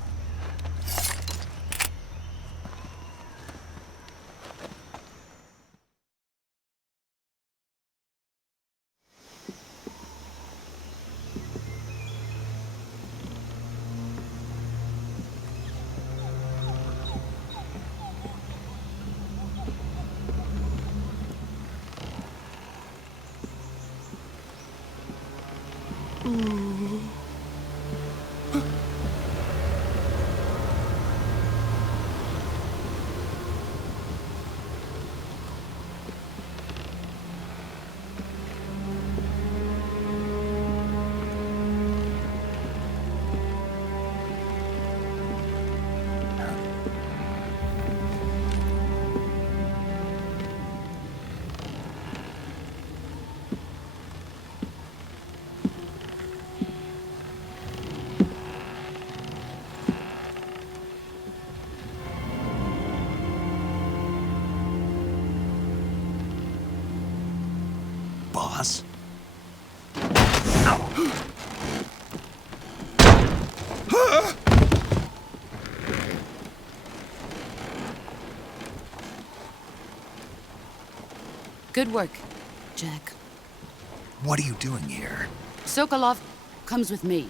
boss. Good work, Jack. What are you doing here? Sokolov comes with me.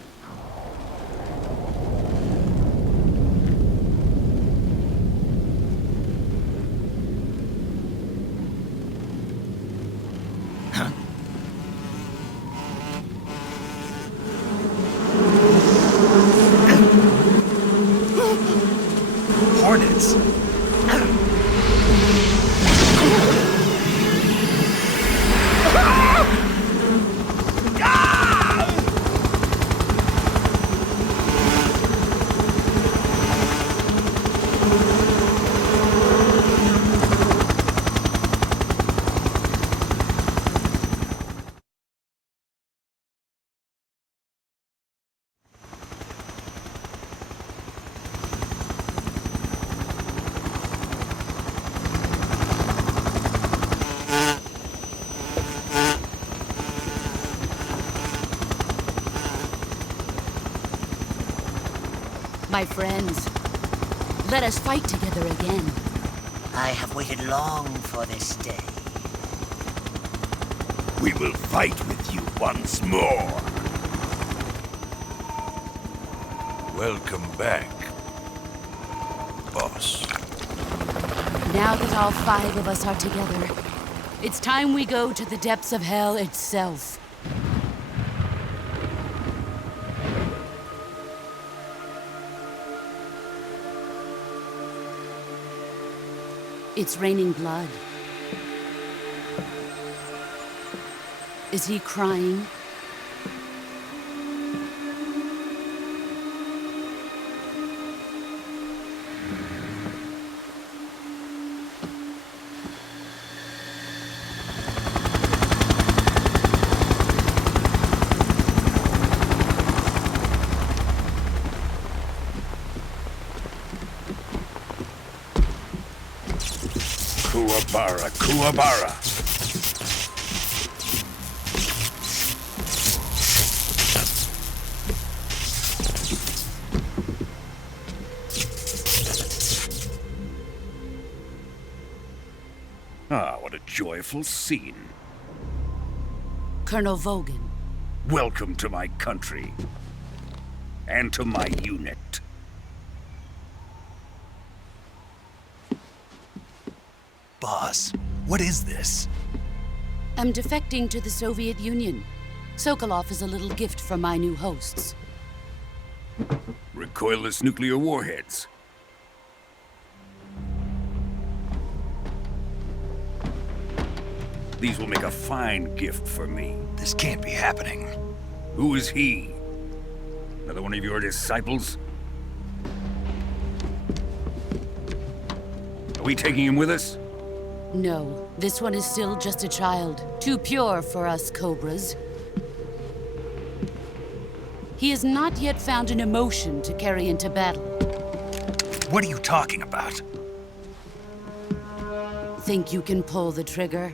Hornets? My friends, let us fight together again. I have waited long for this day. We will fight with you once more. Welcome back, boss. Now that all 5 of us are together, it's time we go to the depths of hell itself. It's raining blood. Is he crying? Kuwabara, Kuwabara. Ah, what a joyful scene. Colonel Vogan. Welcome to my country. And to my unit. Boss, what is this? I'm defecting to the Soviet Union. Sokolov is a little gift from my new hosts. Recoilless nuclear warheads. These will make a fine gift for me. This can't be happening. Who is he? Another one of your disciples? Are we taking him with us? No, this one is still just a child. Too pure for us Cobras. He has not yet found an emotion to carry into battle. What are you talking about? Think you can pull the trigger?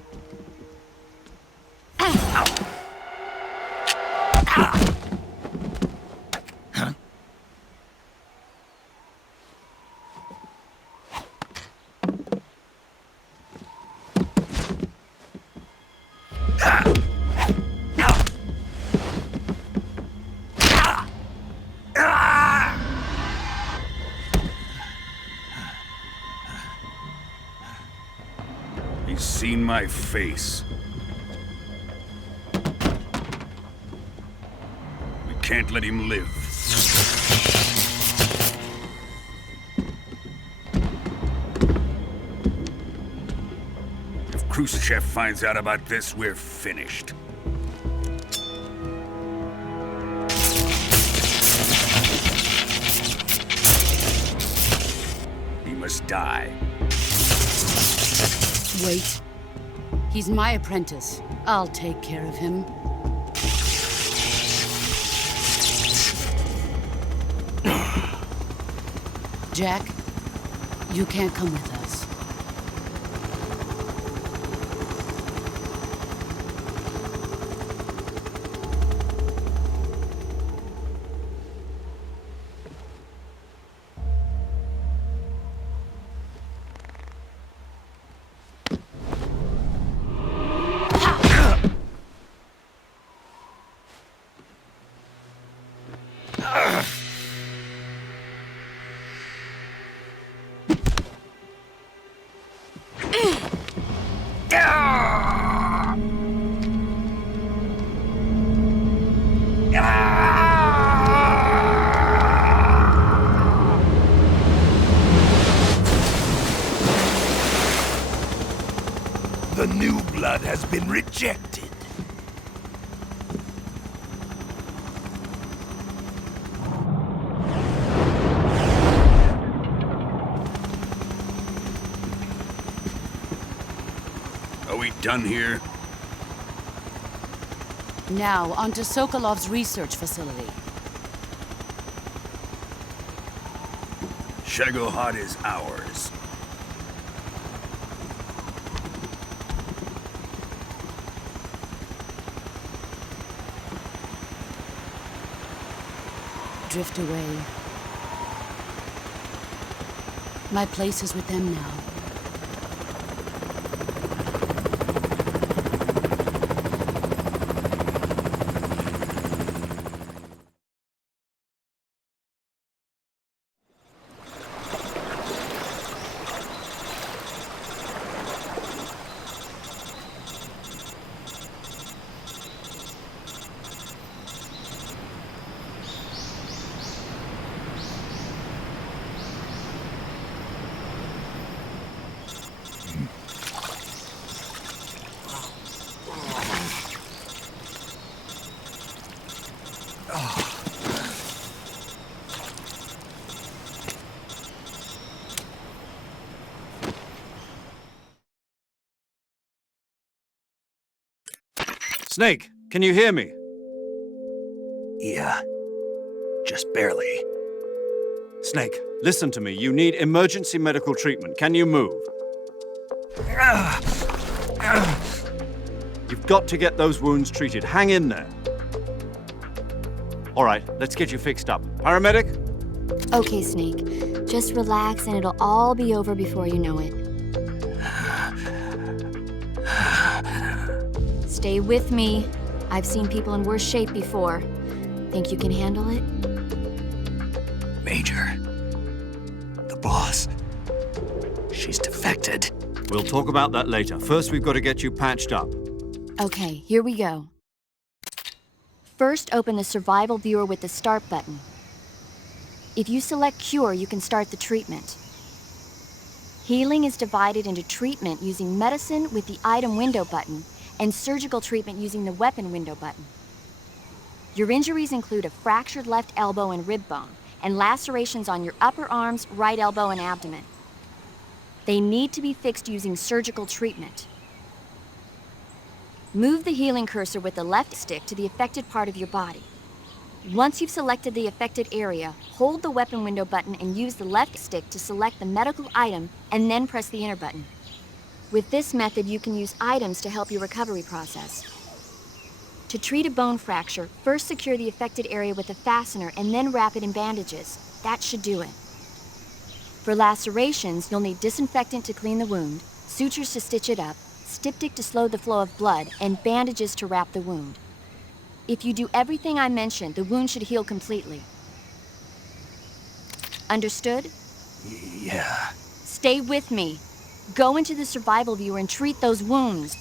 He's seen my face. We can't let him live. If Khrushchev finds out about this, we're finished. He must die. Wait. He's my apprentice. I'll take care of him. Jack, you can't come with us. The new blood has been rejected. Are we done here? Now, on to Sokolov's research facility. Shagohod is ours. Drift away. My place is with them now. Snake, can you hear me? Yeah. Just barely. Snake, listen to me. You need emergency medical treatment. Can you move? You've got to get those wounds treated. Hang in there. All right, let's get you fixed up. Paramedic? Okay, Snake. Just relax and it'll all be over before you know it. Stay with me. I've seen people in worse shape before. Think you can handle it? Major. The boss. She's defected. We'll talk about that later. First, we've got to get you patched up. Okay, here we go. First, open the survival viewer with the start button. If you select cure, you can start the treatment. Healing is divided into treatment using medicine with the item window button and surgical treatment using the weapon window button. Your injuries include a fractured left elbow and rib bone, and lacerations on your upper arms, right elbow, and abdomen. They need to be fixed using surgical treatment. Move the healing cursor with the left stick to the affected part of your body. Once you've selected the affected area, hold the weapon window button and use the left stick to select the medical item, and then press the enter button. With this method, you can use items to help your recovery process. To treat a bone fracture, first secure the affected area with a fastener and then wrap it in bandages. That should do it. For lacerations, you'll need disinfectant to clean the wound, sutures to stitch it up, styptic to slow the flow of blood, and bandages to wrap the wound. If you do everything I mentioned, the wound should heal completely. Understood? Yeah. Stay with me. Go into the survival viewer and treat those wounds.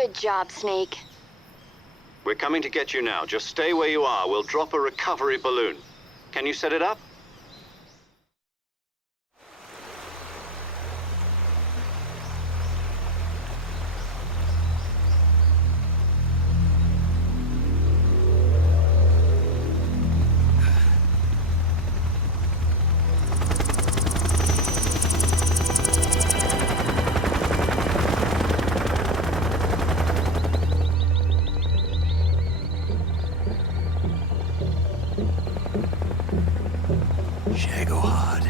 Good job, Snake. We're coming to get you now. Just stay where you are. We'll drop a recovery balloon. Can you set it up? Shagohod.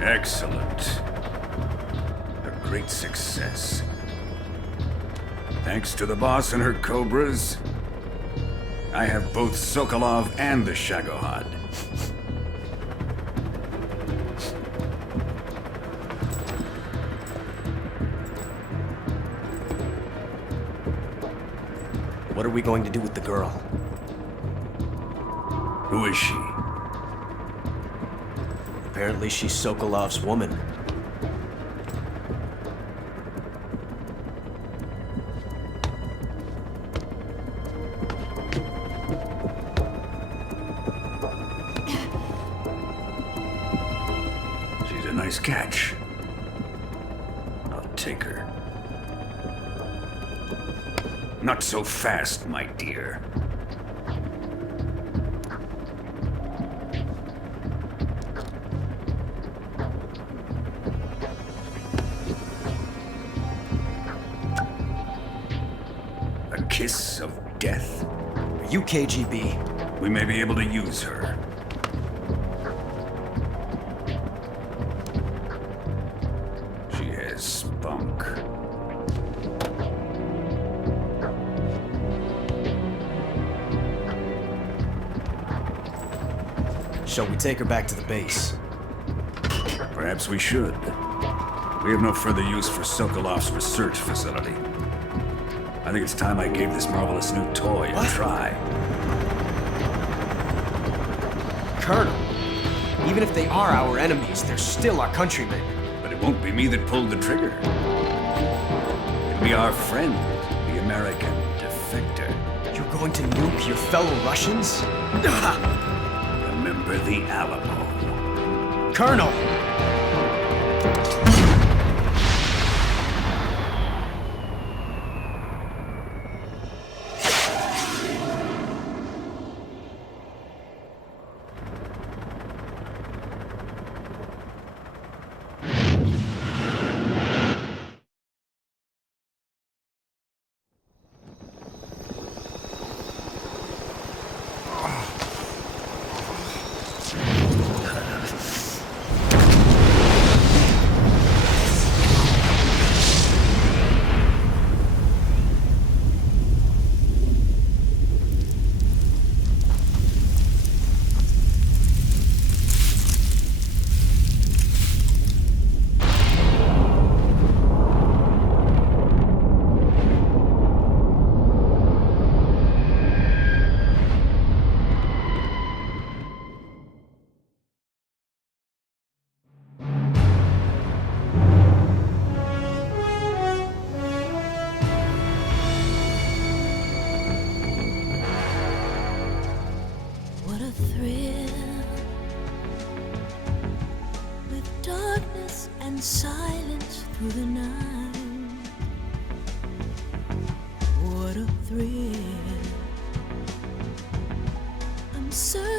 Excellent. A great success. Thanks to the boss and her cobras, I have both Sokolov and the Shagohod. What are we going to do with the girl? Who is she? Apparently she's Sokolov's woman. She's a nice catch. I'll take her. Not so fast, my dear. A kiss of death. Are you KGB? We may be able to use her. She has spunk. Shall we take her back to the base? Perhaps we should. We have no further use for Sokolov's research facility. I think it's time I gave this marvelous new toy a try. Colonel, even if they are our enemies, they're still our countrymen. But it won't be me that pulled the trigger. It'll be our friend, the American defector. You're going to nuke your fellow Russians? Remember the Alamo. Colonel!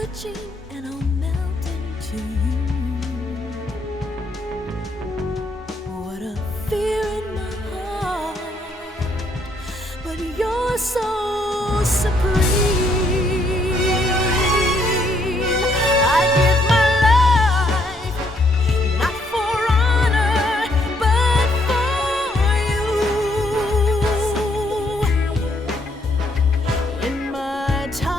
touching and I'll melt into you. What a fear in my heart, but you're so supreme. I give my life, not for honor, but for you. In my time,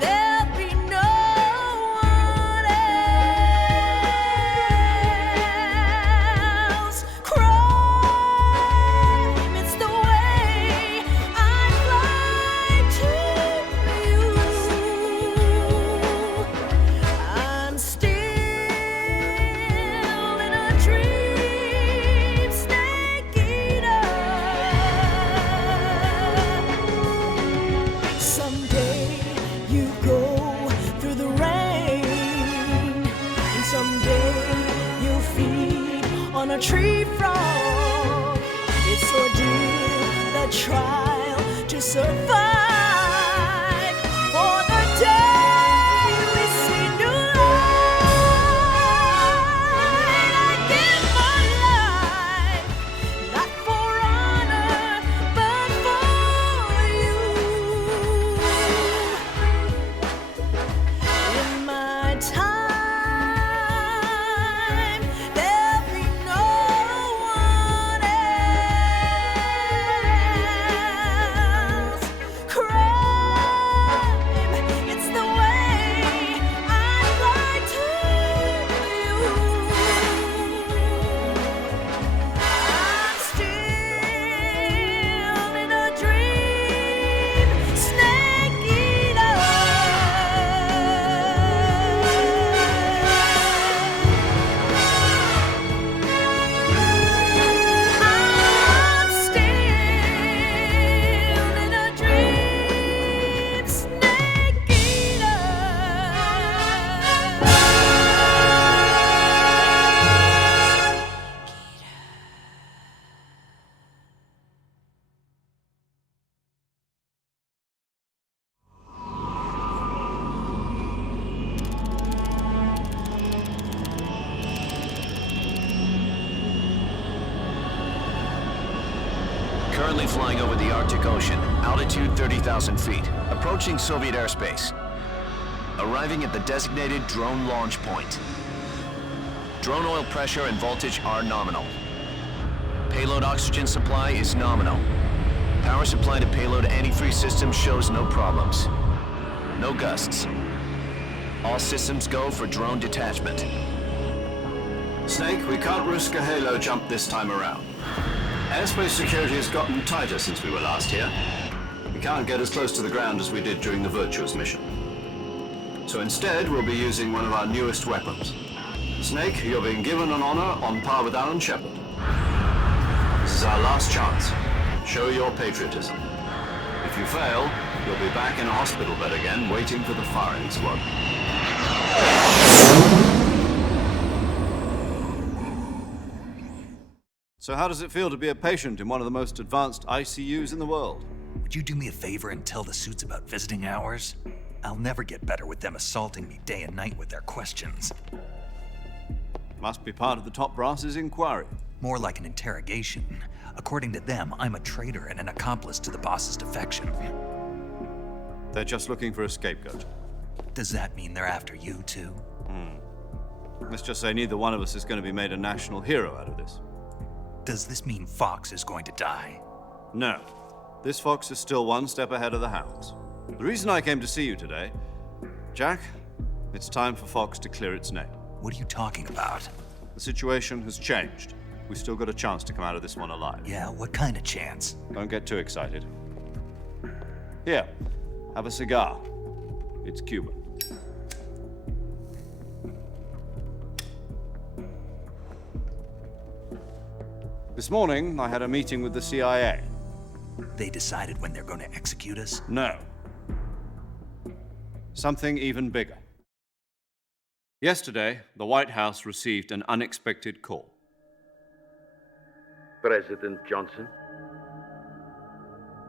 there'll be no one else. Crime, it's the way I fly to you. I'm still in a dream, snake eater. Someday you go through the rain, and someday you'll feed on a tree frog. It's ordeal, the trial to survive for the day we see new light. I give my life, not for honor, but for you. In my time, there'll be no one else. Crime, it's the way I fly to you. I'm still in a dream, snake eater. I'm still in a dream, snake eater. Currently flying over the Arctic Ocean, altitude 30,000 feet, approaching Soviet airspace. Arriving at the designated drone launch point. Drone oil pressure and voltage are nominal. Payload oxygen supply is nominal. Power supply to payload antifreeze system shows no problems. No gusts. All systems go for drone detachment. Snake, we can't risk a halo jump this time around. Airspace security has gotten tighter since we were last here. We can't get as close to the ground as we did during the Virtuous mission. So instead, we'll be using one of our newest weapons. Snake, you're being given an honor on par with Alan Shepard. This is our last chance. Show your patriotism. If you fail, you'll be back in a hospital bed again, waiting for the firing squad. So how does it feel to be a patient in one of the most advanced ICUs in the world? Would you do me a favor and tell the suits about visiting hours? I'll never get better with them assaulting me day and night with their questions. Must be part of the top brass's inquiry. More like an interrogation. According to them, I'm a traitor and an accomplice to the boss's defection. They're just looking for a scapegoat. Does that mean they're after you, too? Let's just say neither one of us is going to be made a national hero out of this. Does this mean Fox is going to die? No. This fox is still one step ahead of the hounds. The reason I came to see you today, Jack, it's time for Fox to clear its name. What are you talking about? The situation has changed. We've still got a chance to come out of this one alive. Yeah, what kind of chance? Don't get too excited. Here, have a cigar. It's Cuban. This morning, I had a meeting with the CIA. They decided when they're going to execute us? No. Something even bigger. Yesterday, the White House received an unexpected call. President Johnson?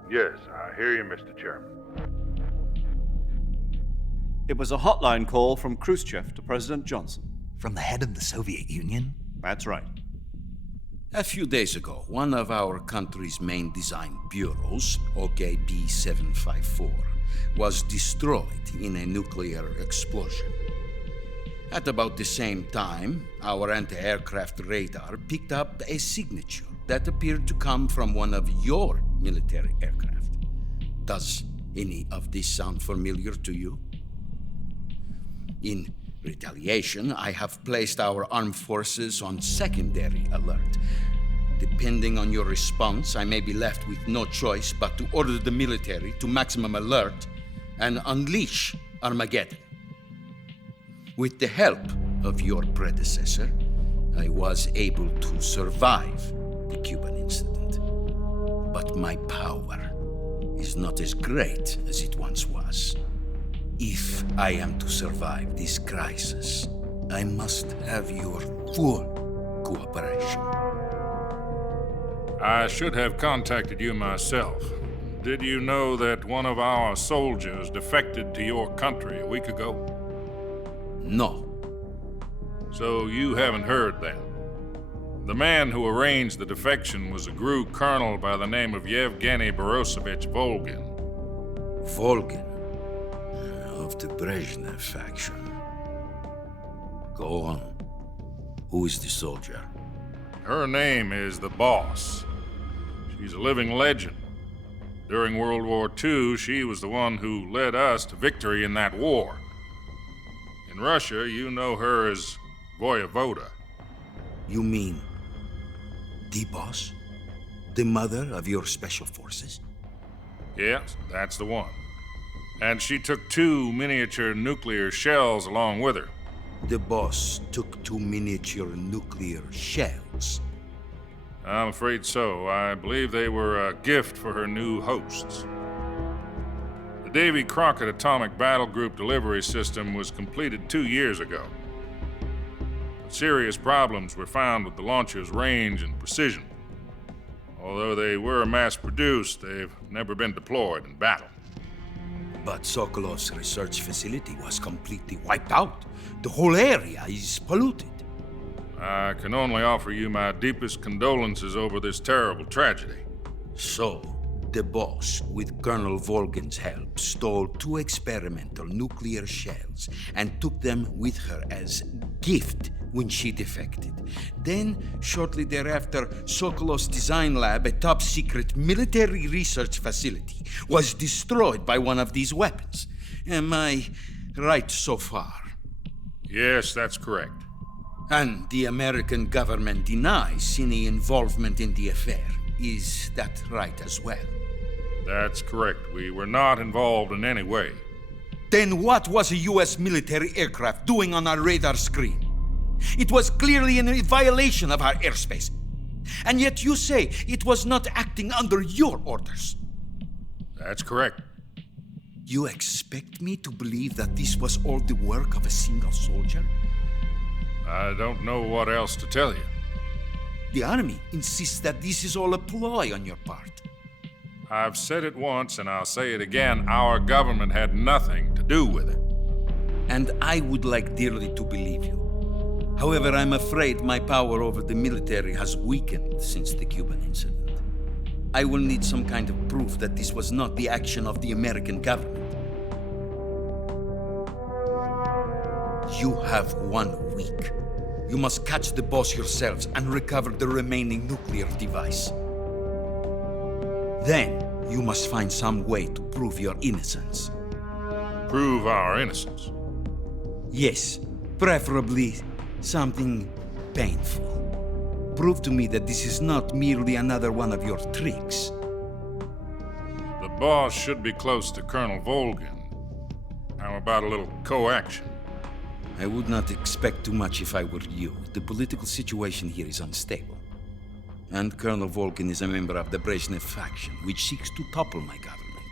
Yes, I hear you, Mr. Chairman. It was a hotline call from Khrushchev to President Johnson. From the head of the Soviet Union? That's right. A few days ago, one of our country's main design bureaus, OKB 754, was destroyed in a nuclear explosion. At about the same time, our anti-aircraft radar picked up a signature that appeared to come from one of your military aircraft. Does any of this sound familiar to you? In retaliation, I have placed our armed forces on secondary alert. Depending on your response, I may be left with no choice but to order the military to maximum alert and unleash Armageddon. With the help of your predecessor, I was able to survive the Cuban incident. But my power is not as great as it once was. If I am to survive this crisis, I must have your full cooperation. I should have contacted you myself. Did you know that one of our soldiers defected to your country a week ago? No. So you haven't heard then? The man who arranged the defection was a GRU colonel by the name of Yevgeny Borosovich Volgin. Volgin? Of the Brezhnev faction. Go on. Who is the soldier? Her name is the Boss. She's a living legend. During World War II, she was the one who led us to victory in that war. In Russia, you know her as Voyevoda. You mean the Boss? The mother of your special forces? Yes, that's the one. And she took 2 miniature nuclear shells along with her. The Boss took 2 miniature nuclear shells? I'm afraid so. I believe they were a gift for her new hosts. The Davy Crockett Atomic Battle Group delivery system was completed 2 years ago. But serious problems were found with the launcher's range and precision. Although they were mass-produced, they've never been deployed in battle. But Sokolov's research facility was completely wiped out. The whole area is polluted. I can only offer you my deepest condolences over this terrible tragedy. So, the Boss, with Colonel Volgin's help, stole 2 experimental nuclear shells and took them with her as gift when she defected. Then, shortly thereafter, Sokolov's design lab, a top-secret military research facility, was destroyed by one of these weapons. Am I right so far? Yes, that's correct. And the American government denies any involvement in the affair. Is that right as well? That's correct. We were not involved in any way. Then what was a U.S. military aircraft doing on our radar screen? It was clearly in violation of our airspace. And yet you say it was not acting under your orders. That's correct. You expect me to believe that this was all the work of a single soldier? I don't know what else to tell you. The Army insists that this is all a ploy on your part. I've said it once and I'll say it again. Our government had nothing to do with it. And I would like dearly to believe you. However, I'm afraid my power over the military has weakened since the Cuban incident. I will need some kind of proof that this was not the action of the American government. You have 1 week. You must catch the Boss yourselves and recover the remaining nuclear device. Then, you must find some way to prove your innocence. Prove our innocence? Yes, preferably something painful. Prove to me that this is not merely another one of your tricks. The Boss should be close to Colonel Volgin. How about a little co-action? I would not expect too much if I were you. The political situation here is unstable. And Colonel Volgin is a member of the Brezhnev faction, which seeks to topple my government.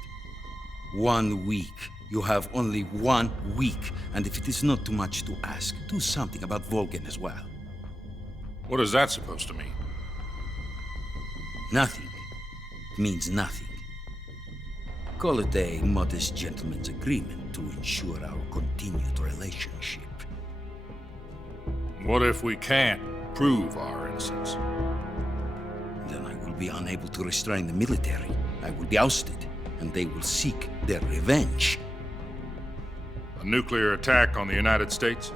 1 week. You have only 1 week, and if it is not too much to ask, do something about Volgin as well. What is that supposed to mean? Nothing. It means nothing. Call it a modest gentleman's agreement to ensure our continued relationship. What if we can't prove our innocence? Then I will be unable to restrain the military. I will be ousted, and they will seek their revenge. A nuclear attack on the United States?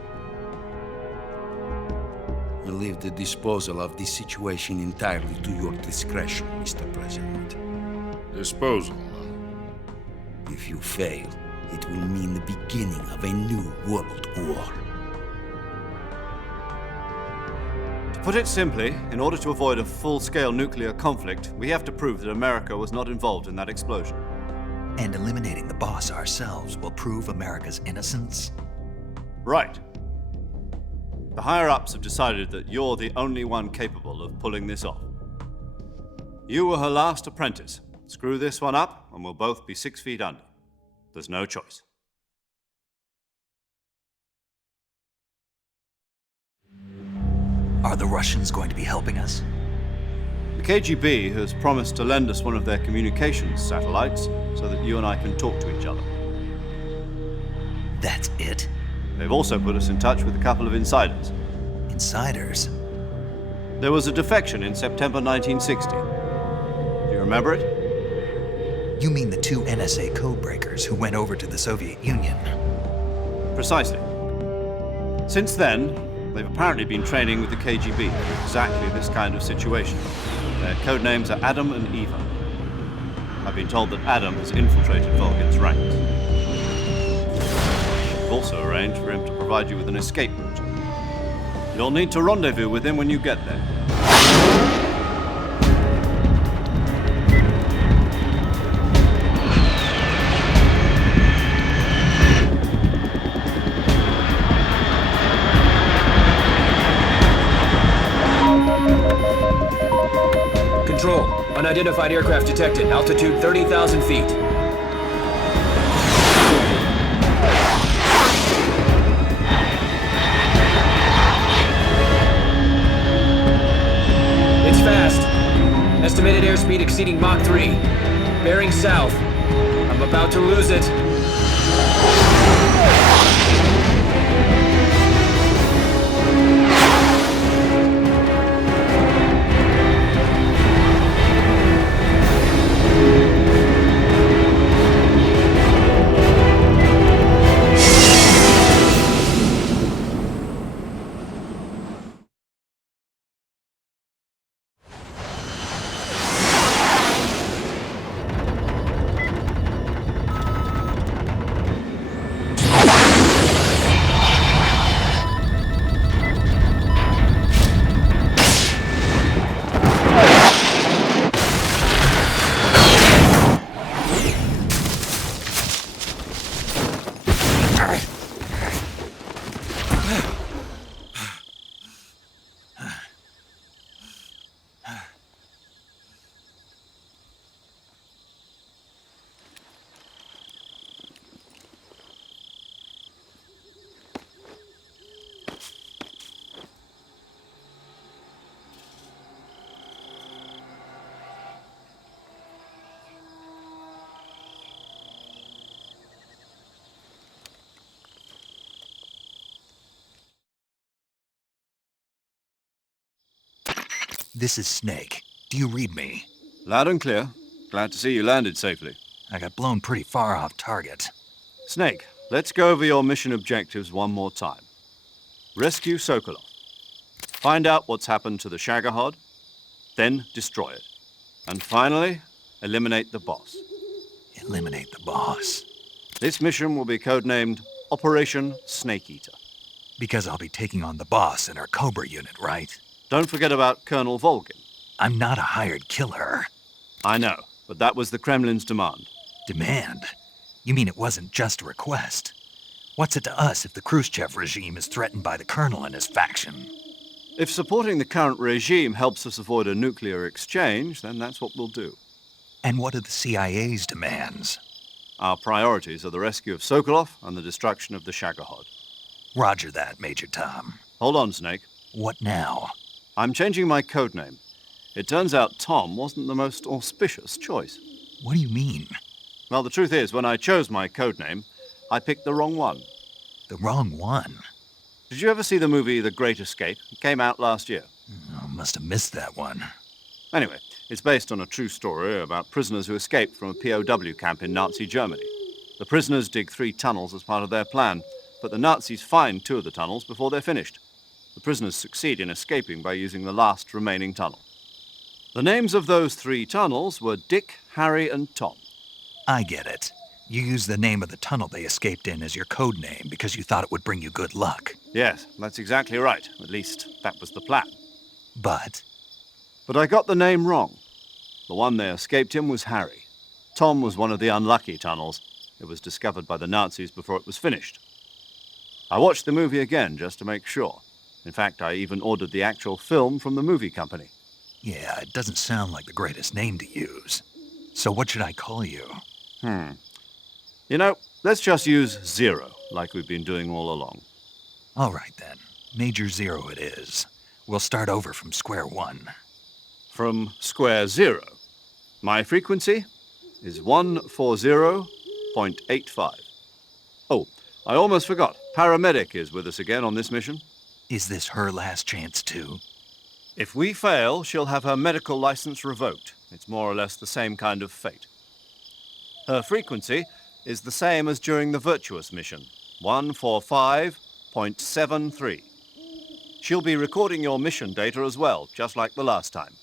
I leave the disposal of this situation entirely to your discretion, Mr. President. Disposal? If you fail, it will mean the beginning of a new world war. To put it simply, in order to avoid a full-scale nuclear conflict, we have to prove that America was not involved in that explosion. And eliminating the boss ourselves will prove America's innocence? Right. The higher-ups have decided that you're the only one capable of pulling this off. You were her last apprentice. Screw this one up, and we'll both be 6 feet under. There's no choice. Are the Russians going to be helping us? The KGB has promised to lend us one of their communications satellites so that you and I can talk to each other. That's it? They've also put us in touch with a couple of insiders. Insiders? There was a defection in September 1960. Do you remember it? You mean the 2 NSA codebreakers who went over to the Soviet Union? Precisely. Since then, they've apparently been training with the KGB for exactly this kind of situation. Their code names are Adam and Eva. I've been told that Adam has infiltrated Volgin's ranks. We've also arranged for him to provide you with an escape route. You'll need to rendezvous with him when you get there. Control. Unidentified aircraft detected. Altitude 30,000 feet. It's fast. Estimated airspeed exceeding Mach 3. Bearing south. I'm about to lose it. This is Snake. Do you read me? Loud and clear. Glad to see you landed safely. I got blown pretty far off target. Snake, let's go over your mission objectives one more time. Rescue Sokolov. Find out what's happened to the Shagohod, then destroy it. And finally, eliminate the boss. Eliminate the boss? This mission will be codenamed Operation Snake Eater. Because I'll be taking on the boss in our Cobra unit, right? Don't forget about Colonel Volgin. I'm not a hired killer. I know, but that was the Kremlin's demand. Demand? You mean it wasn't just a request? What's it to us if the Khrushchev regime is threatened by the Colonel and his faction? If supporting the current regime helps us avoid a nuclear exchange, then that's what we'll do. And what are the CIA's demands? Our priorities are the rescue of Sokolov and the destruction of the Shagohod. Roger that, Major Tom. Hold on, Snake. What now? I'm changing my codename. It turns out Tom wasn't the most auspicious choice. What do you mean? Well, the truth is, when I chose my codename, I picked the wrong one. The wrong one? Did you ever see the movie The Great Escape? It came out last year. Oh, must have missed that one. Anyway, it's based on a true story about prisoners who escaped from a POW camp in Nazi Germany. The prisoners dig 3 tunnels as part of their plan, but the Nazis find 2 of the tunnels before they're finished. The prisoners succeed in escaping by using the last remaining tunnel. The names of those 3 tunnels were Dick, Harry, and Tom. I get it. You used the name of the tunnel they escaped in as your code name because you thought it would bring you good luck. Yes, that's exactly right. At least, that was the plan. But I got the name wrong. The one they escaped in was Harry. Tom was one of the unlucky tunnels. It was discovered by the Nazis before it was finished. I watched the movie again just to make sure. In fact, I even ordered the actual film from the movie company. yeah, it doesn't sound like the greatest name to use. So what should I call you? You know, let's just use Zero, like we've been doing all along. All right, then. Major Zero it is. We'll start over from square one. From square zero. My frequency is 140.85. Oh, I almost forgot. Paramedic is with us again on this mission. Is this her last chance, too? If we fail, she'll have her medical license revoked. It's more or less the same kind of fate. Her frequency is the same as during the Virtuous mission, 145.73. She'll be recording your mission data as well, just like the last time.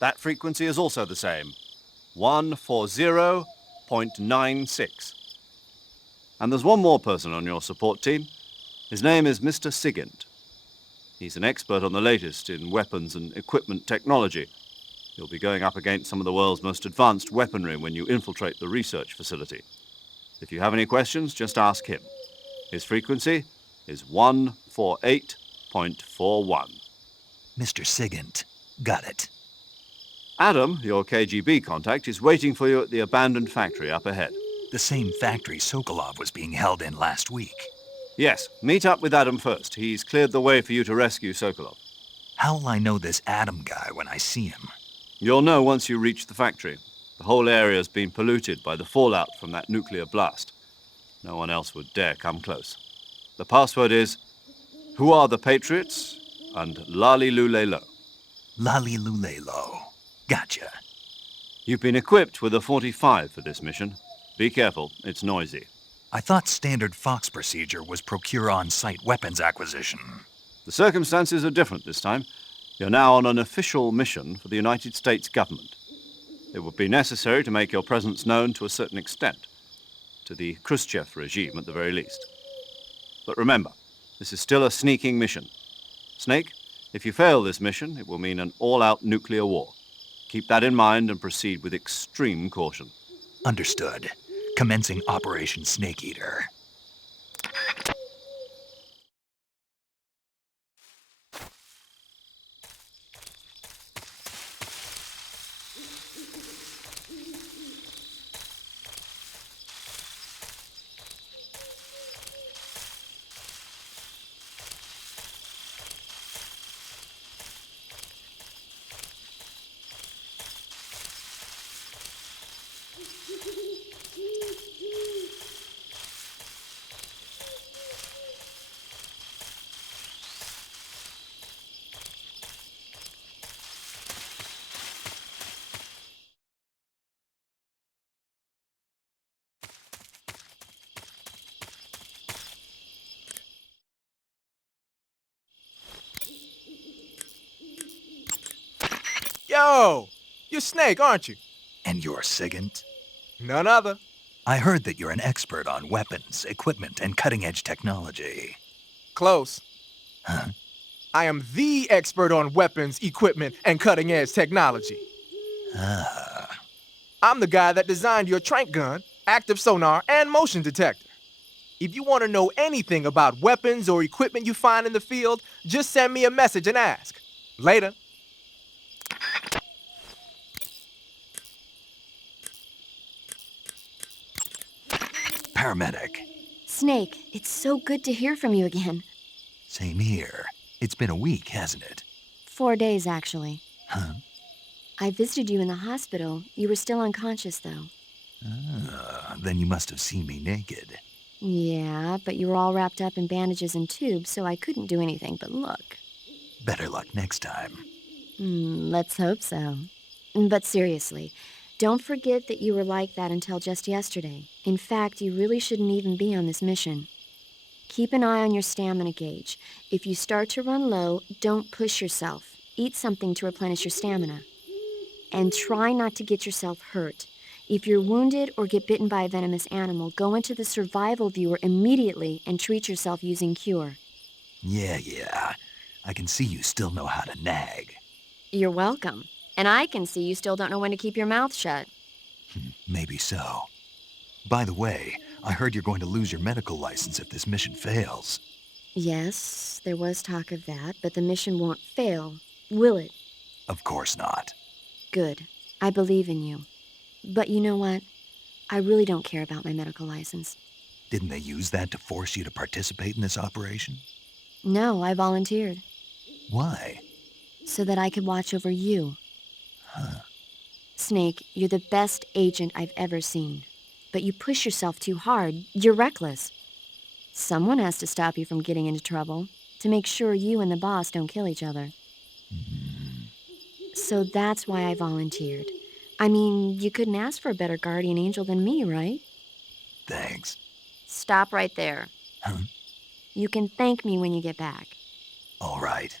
That frequency is also the same, 140.96. And there's one more person on your support team. His name is Mr. Sigint. He's an expert on the latest in weapons and equipment technology. You'll be going up against some of the world's most advanced weaponry when you infiltrate the research facility. If you have any questions, just ask him. His frequency is 148.41. Mr. Sigint. Got it. Adam, your KGB contact, is waiting for you at the abandoned factory up ahead. The same factory Sokolov was being held in last week. Yes, meet up with Adam first. He's cleared the way for you to rescue Sokolov. How'll I know this Adam guy when I see him? You'll know once you reach the factory. The whole area's been polluted by the fallout from that nuclear blast. No one else would dare come close. The password is, "Who are the Patriots?" and Lali Lulelo. Lali Lulelo. Gotcha. You've been equipped with a 45 for this mission. Be careful, it's noisy. I thought standard Fox procedure was procure on-site weapons acquisition. The circumstances are different this time. You're now on an official mission for the United States government. It would be necessary to make your presence known to a certain extent, to the Khrushchev regime at the very least. But remember, this is still a sneaking mission. Snake, if you fail this mission, it will mean an all-out nuclear war. Keep that in mind and proceed with extreme caution. Understood. Commencing Operation Snake Eater. Yo! You're Snake, aren't you? And you're Sigint? None other. I heard that you're an expert on weapons, equipment, and cutting-edge technology. Close. Huh? I am the expert on weapons, equipment, and cutting-edge technology. Ah. I'm the guy that designed your trank gun, active sonar, and motion detector. If you want to know anything about weapons or equipment you find in the field, just send me a message and ask. Later. Paramedic. Snake, it's so good to hear from you again. Same here. It's been a week, hasn't it? 4 days, actually. Huh? I visited you in the hospital. You were still unconscious, though. Then you must have seen me naked. Yeah, but you were all wrapped up in bandages and tubes, so I couldn't do anything but look. Better luck next time. Let's hope so. But seriously, don't forget that you were like that until just yesterday. In fact, you really shouldn't even be on this mission. Keep an eye on your stamina gauge. If you start to run low, don't push yourself. Eat something to replenish your stamina. And try not to get yourself hurt. If you're wounded or get bitten by a venomous animal, go into the survival viewer immediately and treat yourself using Cure. Yeah. I can see you still know how to nag. You're welcome. And I can see you still don't know when to keep your mouth shut. Maybe so. By the way, I heard you're going to lose your medical license if this mission fails. Yes, there was talk of that, but the mission won't fail, will it? Of course not. Good. I believe in you. But you know what? I really don't care about my medical license. Didn't they use that to force you to participate in this operation? No, I volunteered. Why? So that I could watch over you. Snake, you're the best agent I've ever seen. But you push yourself too hard. You're reckless. Someone has to stop you from getting into trouble, to make sure you and the boss don't kill each other. So that's why I volunteered. I mean, you couldn't ask for a better guardian angel than me, right? Thanks. Stop right there. You can thank me when you get back. All right.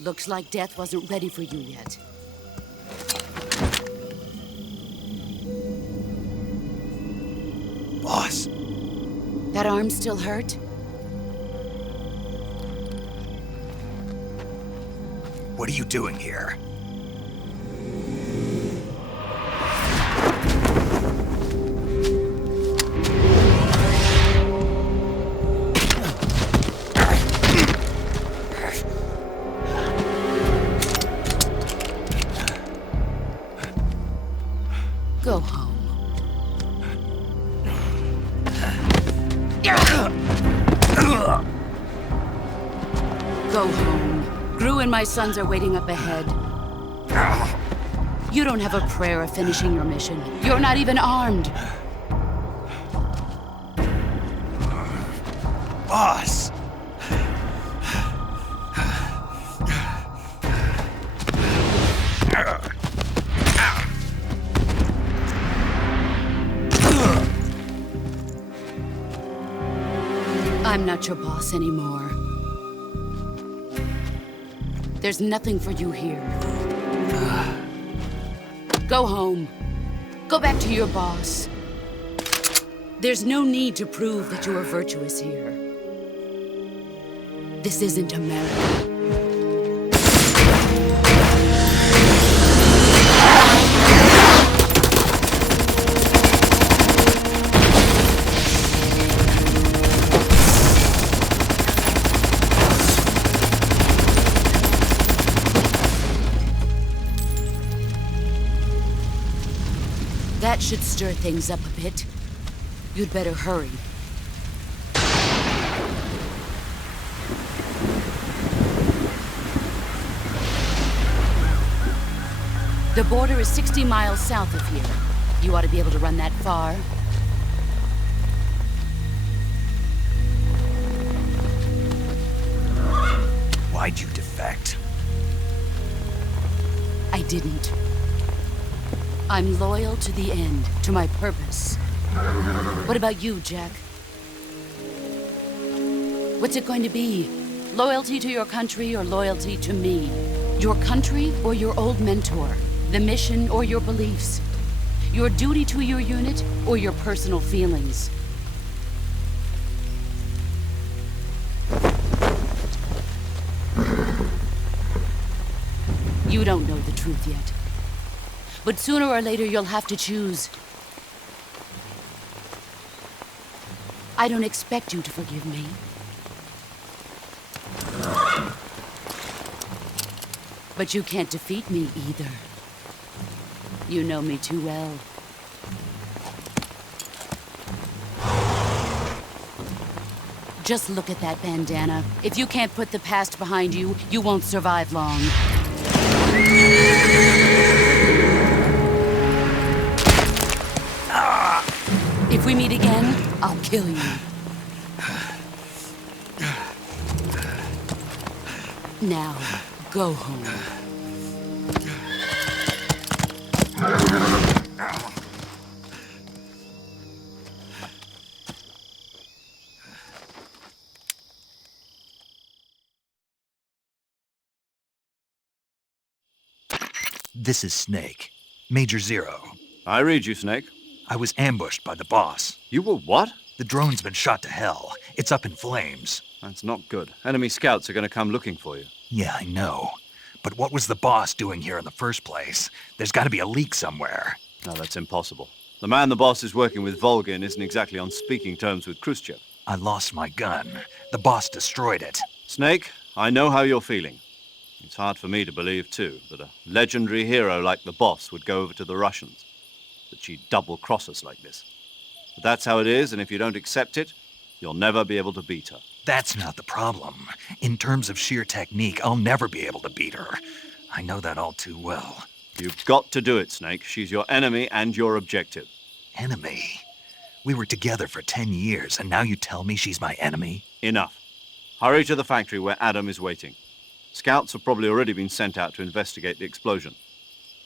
Looks like death wasn't ready for you yet. Boss! That arm still hurt? What are you doing here? Go home. Go home. Gru and my sons are waiting up ahead. You don't have a prayer of finishing your mission. You're not even armed. Boss! I'm not your boss anymore. There's nothing for you here. Go home. Go back to your boss. There's no need to prove that you are virtuous here. This isn't America. That should stir things up a bit. You'd better hurry. The border is 60 miles south of here. You ought to be able to run that far. Why'd you defect? I didn't. I'm loyal to the end, to my purpose. What about you, Jack? What's it going to be? Loyalty to your country or loyalty to me? Your country or your old mentor? The mission or your beliefs? Your duty to your unit or your personal feelings? You don't know the truth yet. But sooner or later you'll have to choose. I don't expect you to forgive me. But you can't defeat me either. You know me too well. Just look at that bandana. If you can't put the past behind you, you won't survive long. If we meet again, I'll kill you. Now, go home. This is Snake. Major Zero. I read you, Snake. I was ambushed by the boss. You were what? The drone's been shot to hell. It's up in flames. That's not good. Enemy scouts are going to come looking for you. Yeah, I know. But what was the boss doing here in the first place? There's got to be a leak somewhere. No, that's impossible. The man the boss is working with, Volgin, isn't exactly on speaking terms with Khrushchev. I lost my gun. The boss destroyed it. Snake, I know how you're feeling. It's hard for me to believe, too, that a legendary hero like the boss would go over to the Russians. That she'd double-cross us like this. But that's how it is, and if you don't accept it, you'll never be able to beat her. That's not the problem. In terms of sheer technique, I'll never be able to beat her. I know that all too well. You've got to do it, Snake. She's your enemy and your objective. Enemy? We were together for 10 years, and now you tell me she's my enemy? Enough. Hurry to the factory where Adam is waiting. Scouts have probably already been sent out to investigate the explosion.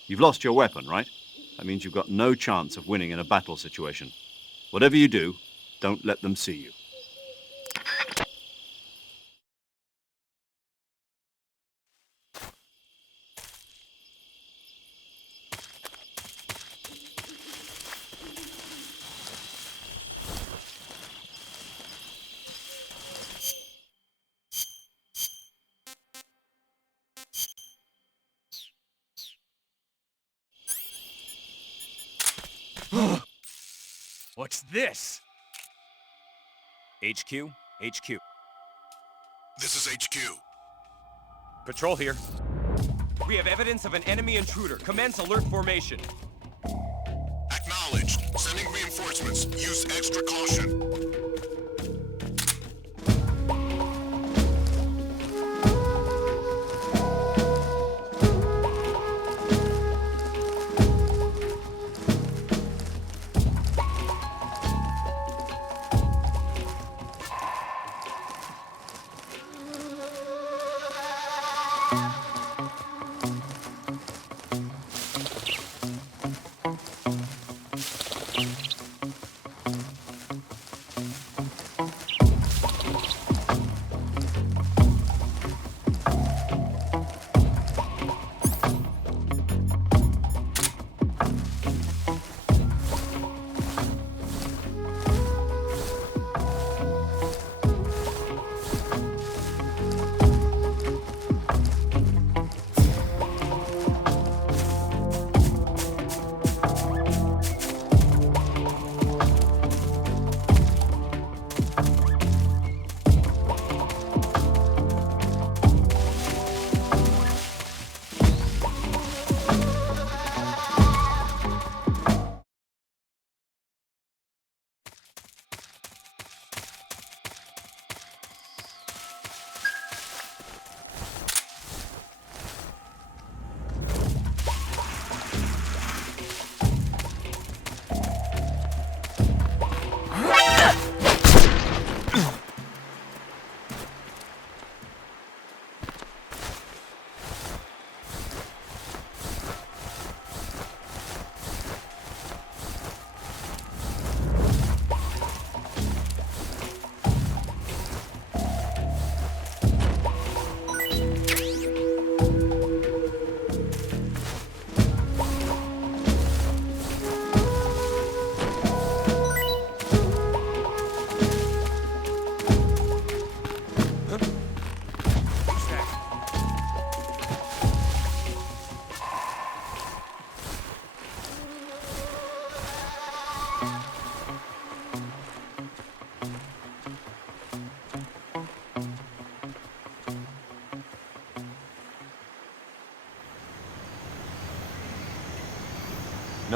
You've lost your weapon, right? That means you've got no chance of winning in a battle situation. Whatever you do, don't let them see you. What's this? HQ? HQ. This is HQ. Patrol here. We have evidence of an enemy intruder. Commence alert formation. Acknowledged. Sending reinforcements. Use extra caution.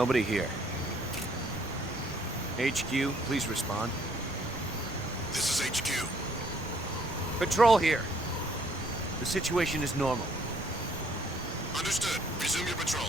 Nobody here. HQ, please respond. This is HQ. Patrol here. The situation is normal. Understood. Resume your patrol.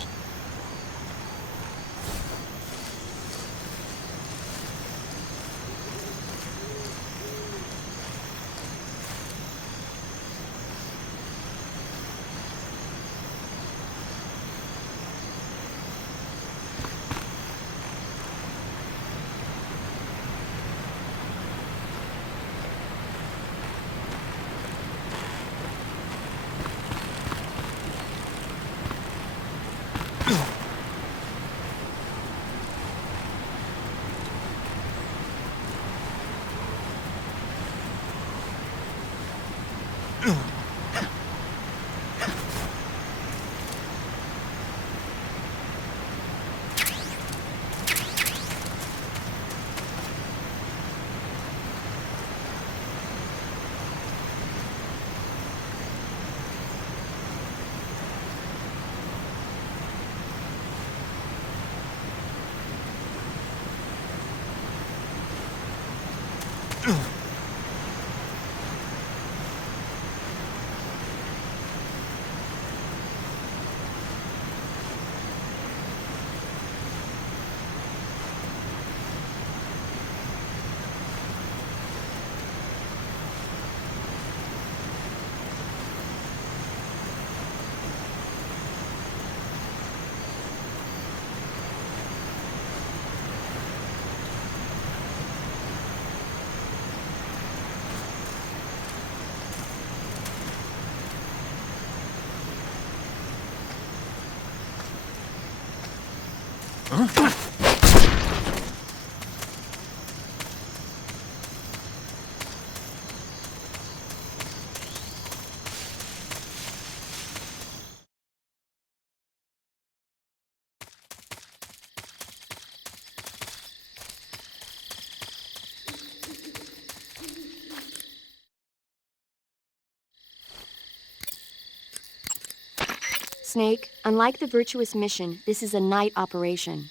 Snake, unlike the Virtuous mission, this is a night operation.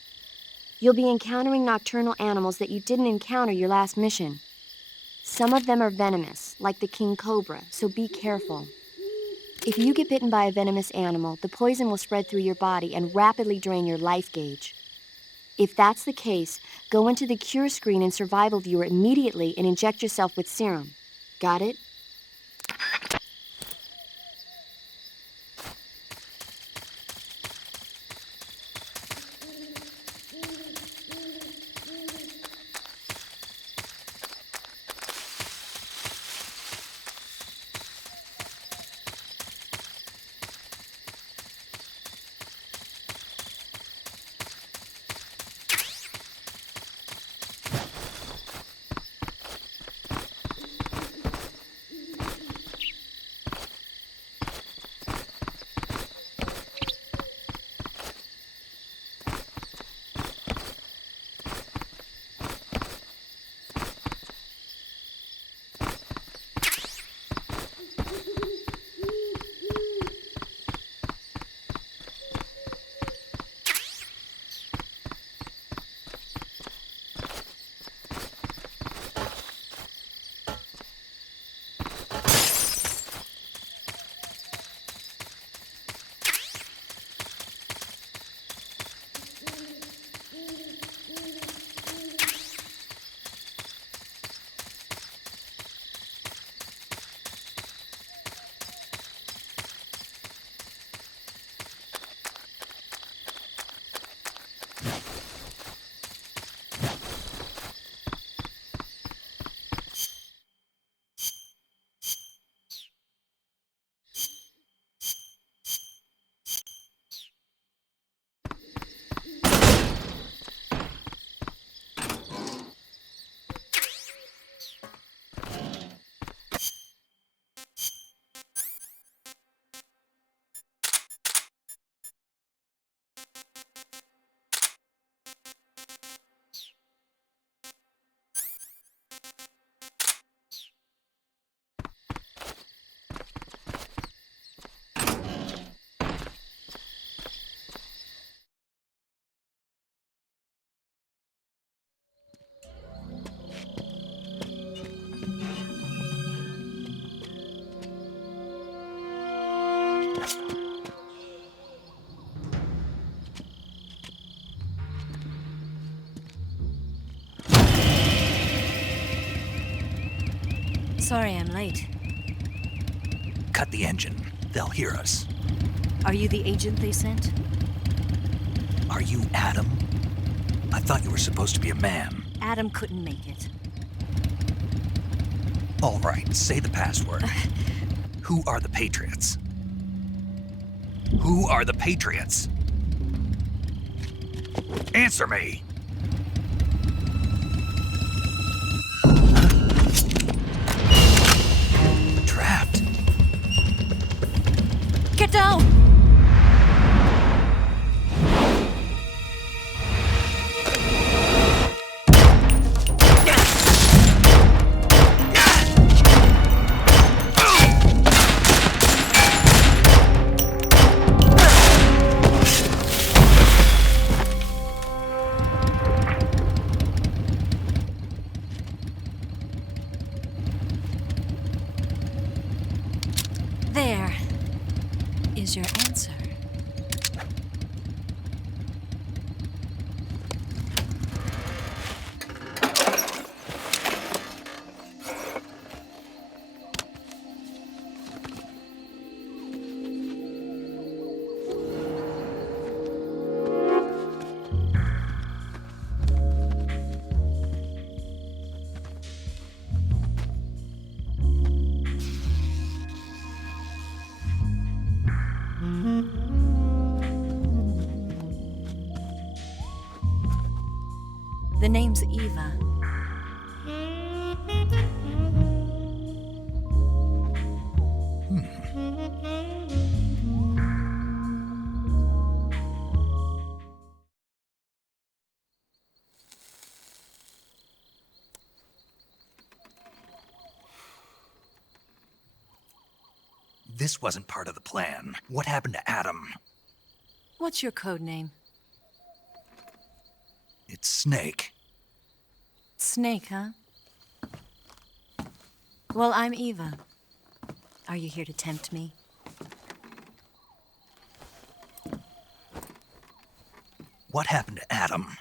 You'll be encountering nocturnal animals that you didn't encounter your last mission. Some of them are venomous, like the king cobra, so be careful. If you get bitten by a venomous animal, the poison will spread through your body and rapidly drain your life gauge. If that's the case, go into the cure screen and survival viewer immediately and inject yourself with serum. Got it? Sorry I'm late. Cut the engine. They'll hear us. Are you the agent they sent? Are you Adam? I thought you were supposed to be a man. Adam couldn't make it. All right, say the password. Who are the Patriots? Who are the Patriots? Answer me! Trapped. Get down! There is your answer. The name's Eva. This wasn't part of the plan. What happened to Adam? What's your code name? It's Snake. Snake, huh? Well, I'm Eva. Are you here to tempt me? What happened to Adam?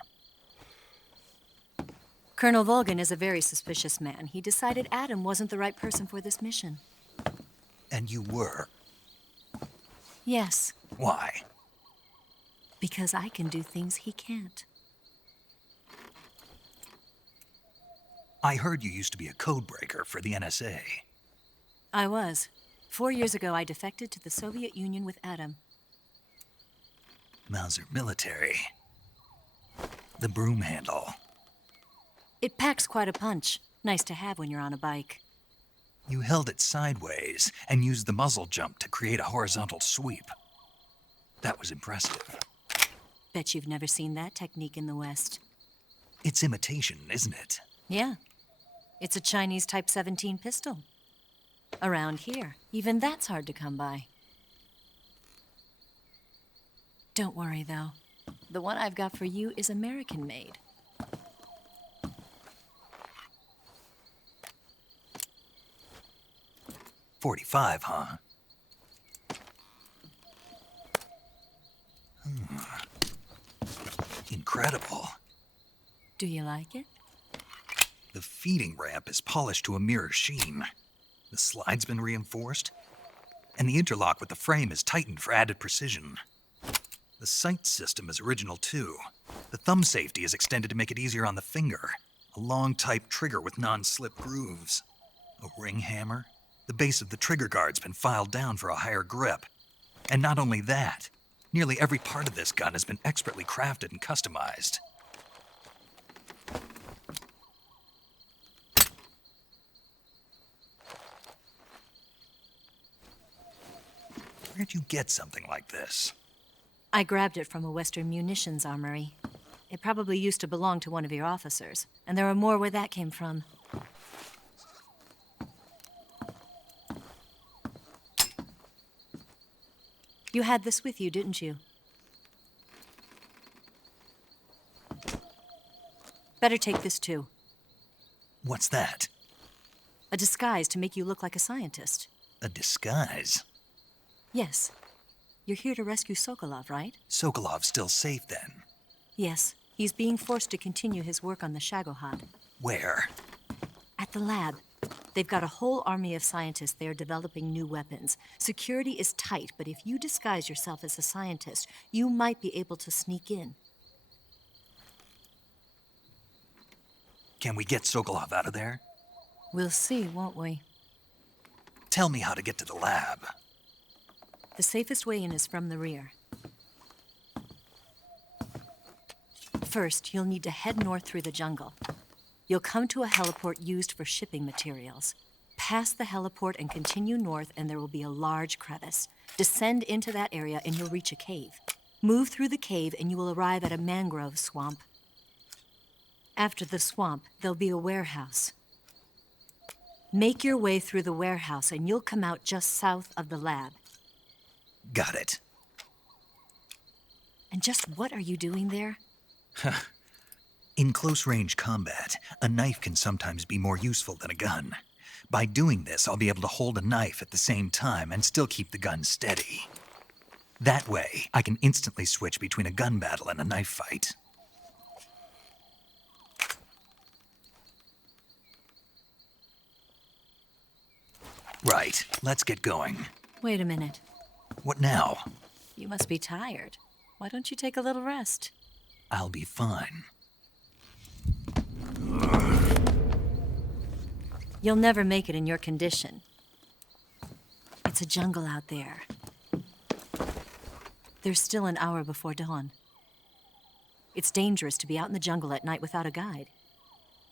Colonel Volgan is a very suspicious man. He decided Adam wasn't the right person for this mission. And you were. Yes, Why? because I can do things he can't. I heard you used to be a code breaker for the NSA. I was. 4 years ago, I defected to the Soviet Union with Adam. Mauser military. The broom handle. It packs quite a punch. Nice to have when you're on a bike. You held it sideways and used the muzzle jump to create a horizontal sweep. That was impressive. Bet you've never seen that technique in the West. It's imitation, isn't it? Yeah. It's a Chinese Type 17 pistol. Around here, even that's hard to come by. Don't worry, though. The one I've got for you is American-made. .45, huh? Incredible. Do you like it? The feeding ramp is polished to a mirror sheen. The slide's been reinforced, and the interlock with the frame is tightened for added precision. The sight system is original too. The thumb safety is extended to make it easier on the finger. A long type trigger with non-slip grooves. A ring hammer. The base of the trigger guard's been filed down for a higher grip. And not only that, nearly every part of this gun has been expertly crafted and customized. Where'd you get something like this? I grabbed it from a Western munitions armory. It probably used to belong to one of your officers, and there are more where that came from. You had this with you, didn't you? Better take this too. What's that? A disguise to make you look like a scientist. A disguise? Yes. You're here to rescue Sokolov, right? Sokolov's still safe then. Yes. He's being forced to continue his work on the Shagohod. Where? At the lab. They've got a whole army of scientists there developing new weapons. Security is tight, but if you disguise yourself as a scientist, you might be able to sneak in. Can we get Sokolov out of there? We'll see, won't we? Tell me how to get to the lab. The safest way in is from the rear. First, you'll need to head north through the jungle. You'll come to a heliport used for shipping materials. Pass the heliport and continue north, and there will be a large crevice. Descend into that area, and you'll reach a cave. Move through the cave, and you will arrive at a mangrove swamp. After the swamp, there'll be a warehouse. Make your way through the warehouse, and you'll come out just south of the lab. Got it. And just what are you doing there? In close-range combat, a knife can sometimes be more useful than a gun. By doing this, I'll be able to hold a knife at the same time and still keep the gun steady. That way, I can instantly switch between a gun battle and a knife fight. Right, let's get going. Wait a minute. What now? You must be tired. Why don't you take a little rest? I'll be fine. You'll never make it in your condition. It's a jungle out there. There's still an hour before dawn. It's dangerous to be out in the jungle at night without a guide.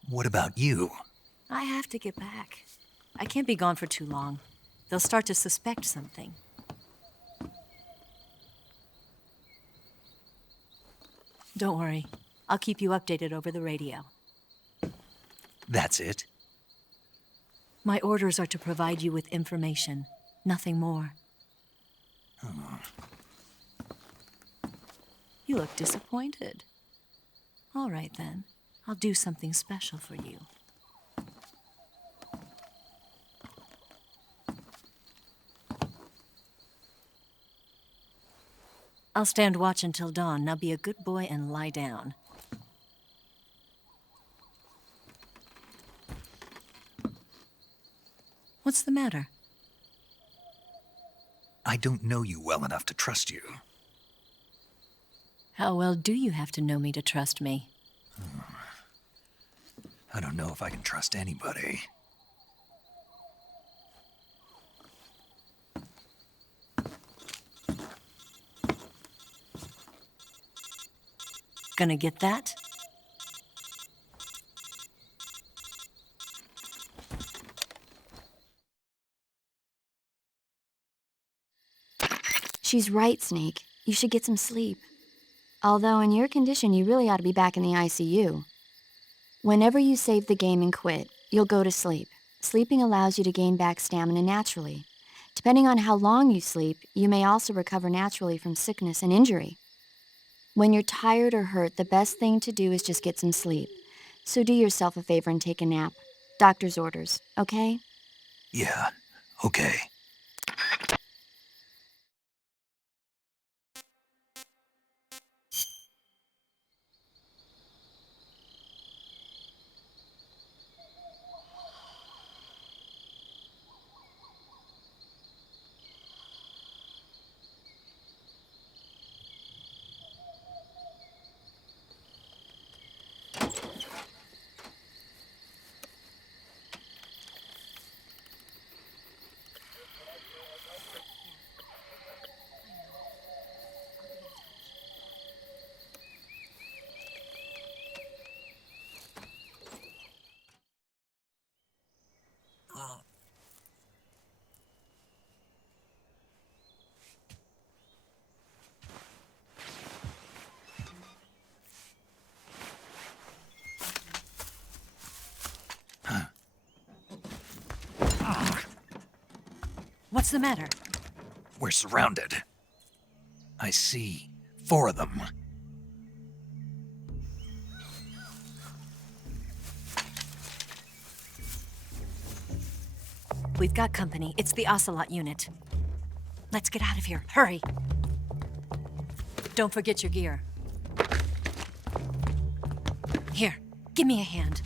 What about you? I have to get back. I can't be gone for too long. They'll start to suspect something. Don't worry. I'll keep you updated over the radio. That's it? My orders are to provide you with information, nothing more. Oh. You look disappointed. All right, then. I'll do something special for you. I'll stand watch until dawn. Now be a good boy and lie down. What's the matter? I don't know you well enough to trust you. How well do you have to know me to trust me? I don't know if I can trust anybody. Gonna get that? She's right, Snake. You should get some sleep. Although in your condition, you really ought to be back in the ICU. Whenever you save the game and quit, you'll go to sleep. Sleeping allows you to gain back stamina naturally. Depending on how long you sleep, you may also recover naturally from sickness and injury. When you're tired or hurt, the best thing to do is just get some sleep. So do yourself a favor and take a nap. Doctor's orders, okay? Yeah, okay. What's the matter? We're surrounded. I see 4 of them. We've got company. It's the Ocelot unit. Let's get out of here. Hurry. Don't forget your gear. Here, give me a hand.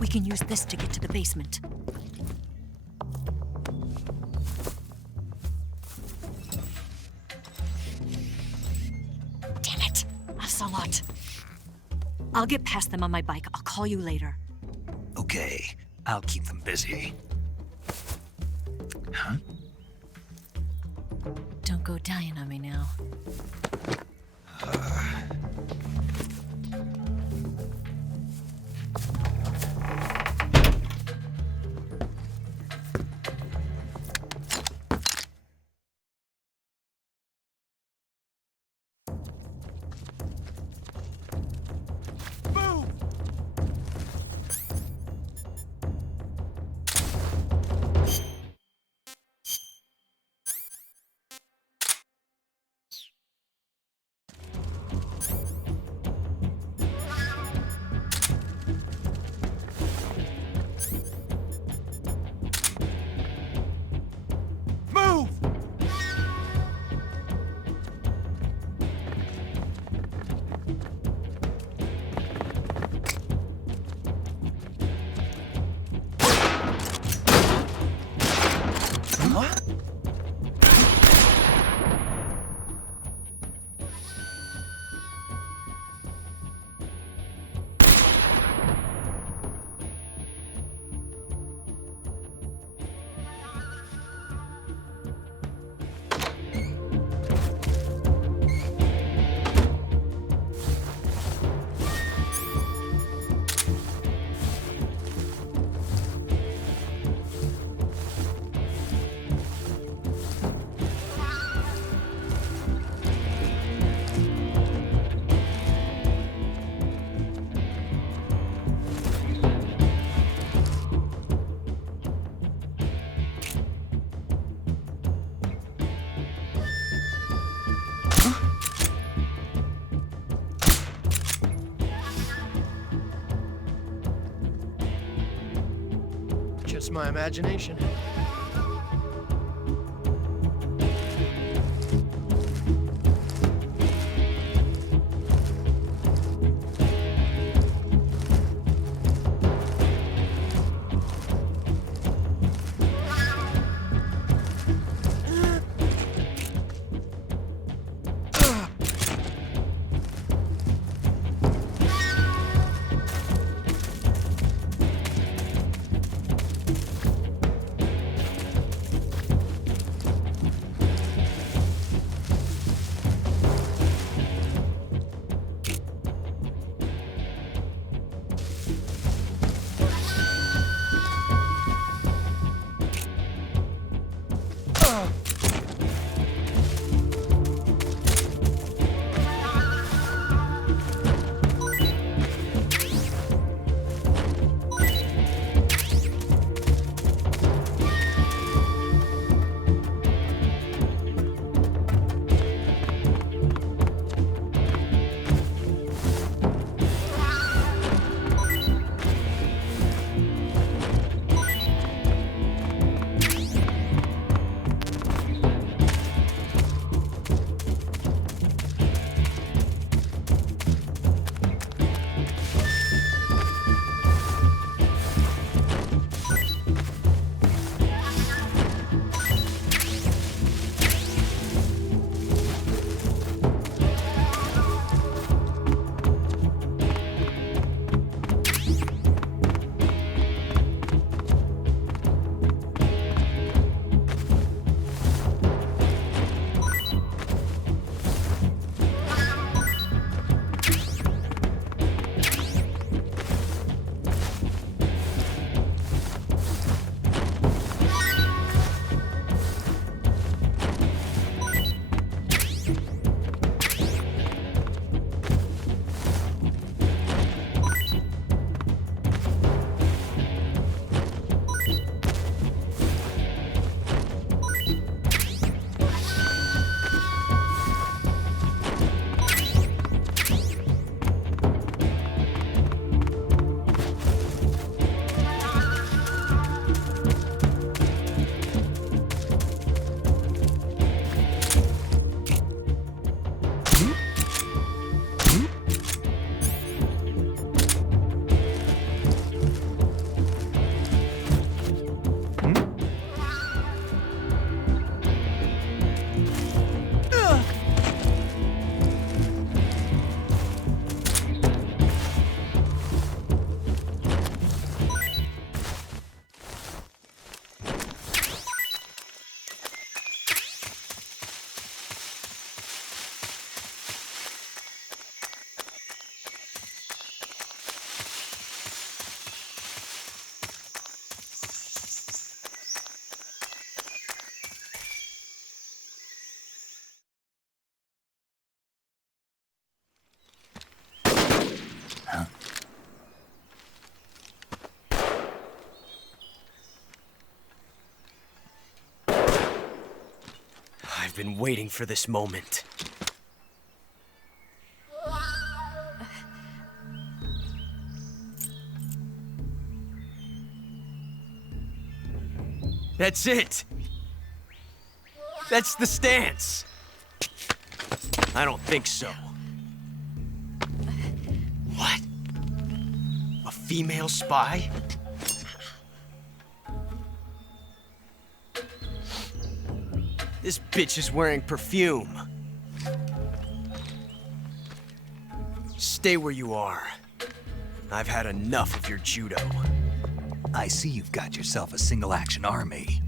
We can use this to get to the basement. Damn it! Ocelot. I'll get past them on my bike. I'll call you later. Okay, I'll keep them busy. Huh? Don't go dying on me now. Just my imagination. I've been waiting for this moment. That's it! That's the stance! I don't think so. What? A female spy? This bitch is wearing perfume. Stay where you are. I've had enough of your judo. I see you've got yourself a single-action army.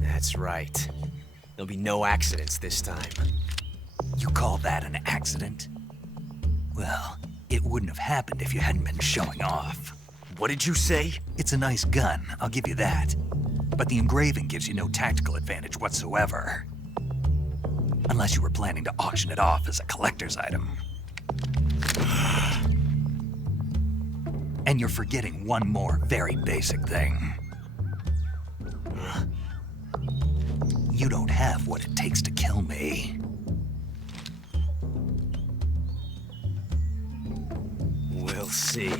That's right. There'll be no accidents this time. You call that an accident? Well, it wouldn't have happened if you hadn't been showing off. What did you say? It's a nice gun, I'll give you that. But the engraving gives you no tactical advantage whatsoever. Unless you were planning to auction it off as a collector's item. And you're forgetting one more very basic thing. You don't have what it takes to kill me. We'll see.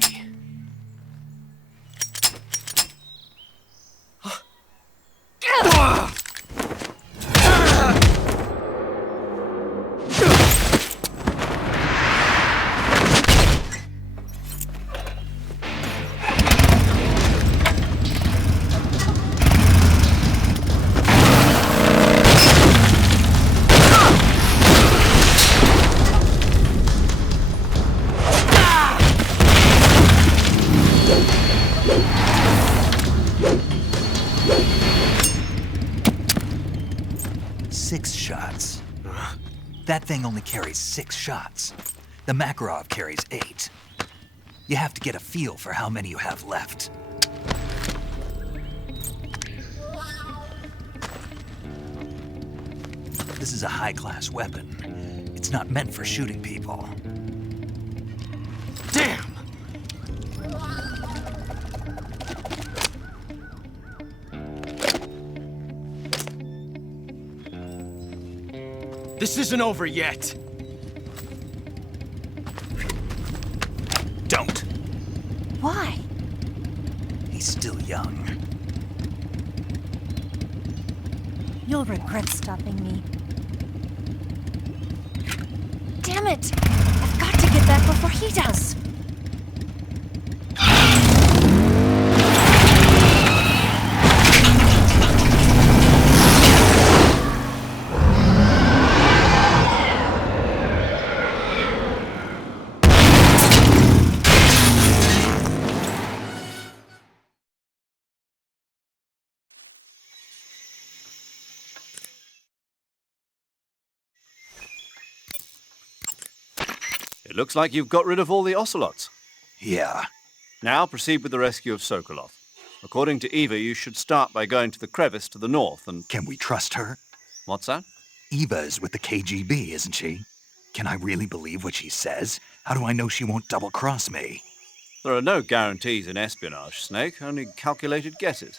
That thing only carries 6 shots. The Makarov carries 8. You have to get a feel for how many you have left. This is a high-class weapon. It's not meant for shooting people. Damn! This isn't over yet. Don't. Why? He's still young. You'll regret stopping me. Damn it! I've got to get back before he does. It looks like you've got rid of all the ocelots. Yeah. Now proceed with the rescue of Sokolov. According to Eva, you should start by going to the crevice to the north and... Can we trust her? What's that? Eva is with the KGB, isn't she? Can I really believe what she says? How do I know she won't double-cross me? There are no guarantees in espionage, Snake, only calculated guesses.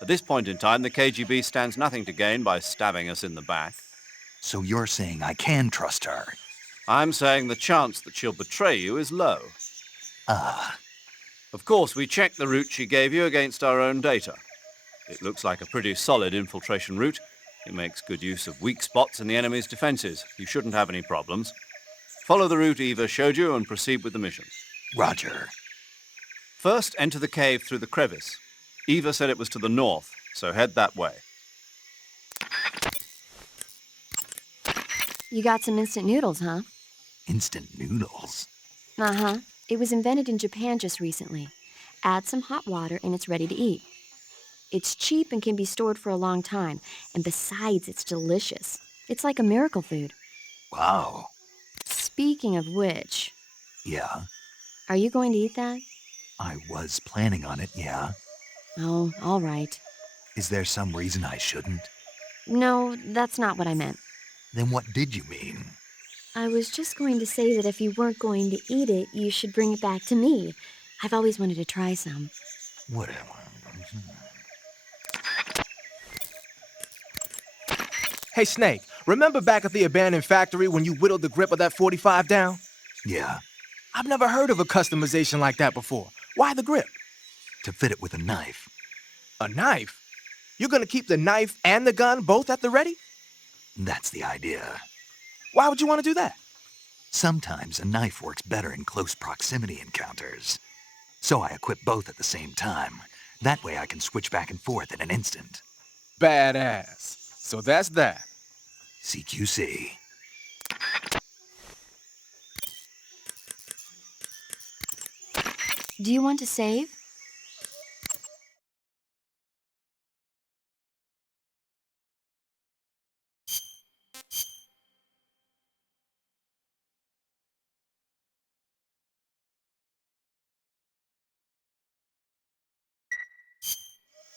At this point in time, the KGB stands nothing to gain by stabbing us in the back. So you're saying I can trust her? I'm saying the chance that she'll betray you is low. Ah. Of course, we checked the route she gave you against our own data. It looks like a pretty solid infiltration route. It makes good use of weak spots in the enemy's defenses. You shouldn't have any problems. Follow the route Eva showed you and proceed with the mission. Roger. First, enter the cave through the crevice. Eva said it was to the north, so head that way. You got some instant noodles, huh? Instant noodles? Uh-huh. It was invented in Japan just recently. Add some hot water and it's ready to eat. It's cheap and can be stored for a long time. And besides, it's delicious. It's like a miracle food. Wow. Speaking of which... Yeah? Are you going to eat that? I was planning on it, yeah. Oh, all right. Is there some reason I shouldn't? No, that's not what I meant. Then what did you mean? I was just going to say that if you weren't going to eat it, you should bring it back to me. I've always wanted to try some. Whatever. Hey, Snake, remember back at the abandoned factory when you whittled the grip of that 45 down? Yeah, I've never heard of a customization like that before. Why the grip? to fit it with a knife. A knife? You're gonna keep the knife and the gun both at the ready? That's the idea. Why would you want to do that? Sometimes a knife works better in close proximity encounters. So I equip both at the same time. That way I can switch back and forth in an instant. Badass. So that's that. CQC. Do you want to save?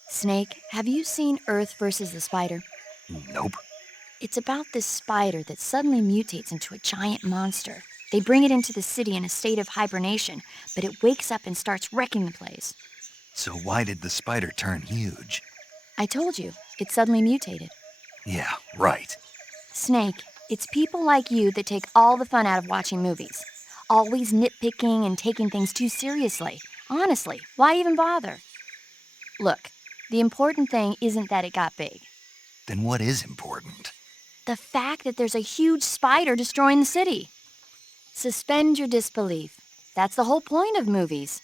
Snake, have you seen Earth versus the Spider? Nope. It's about this spider that suddenly mutates into a giant monster. They bring it into the city in a state of hibernation, but it wakes up and starts wrecking the place. So why did the spider turn huge? I told you, it suddenly mutated. Yeah, right. Snake, it's people like you that take all the fun out of watching movies. Always nitpicking and taking things too seriously. Honestly, why even bother? Look, the important thing isn't that it got big. Then what is important? The fact that there's a huge spider destroying the city. Suspend your disbelief. That's the whole point of movies.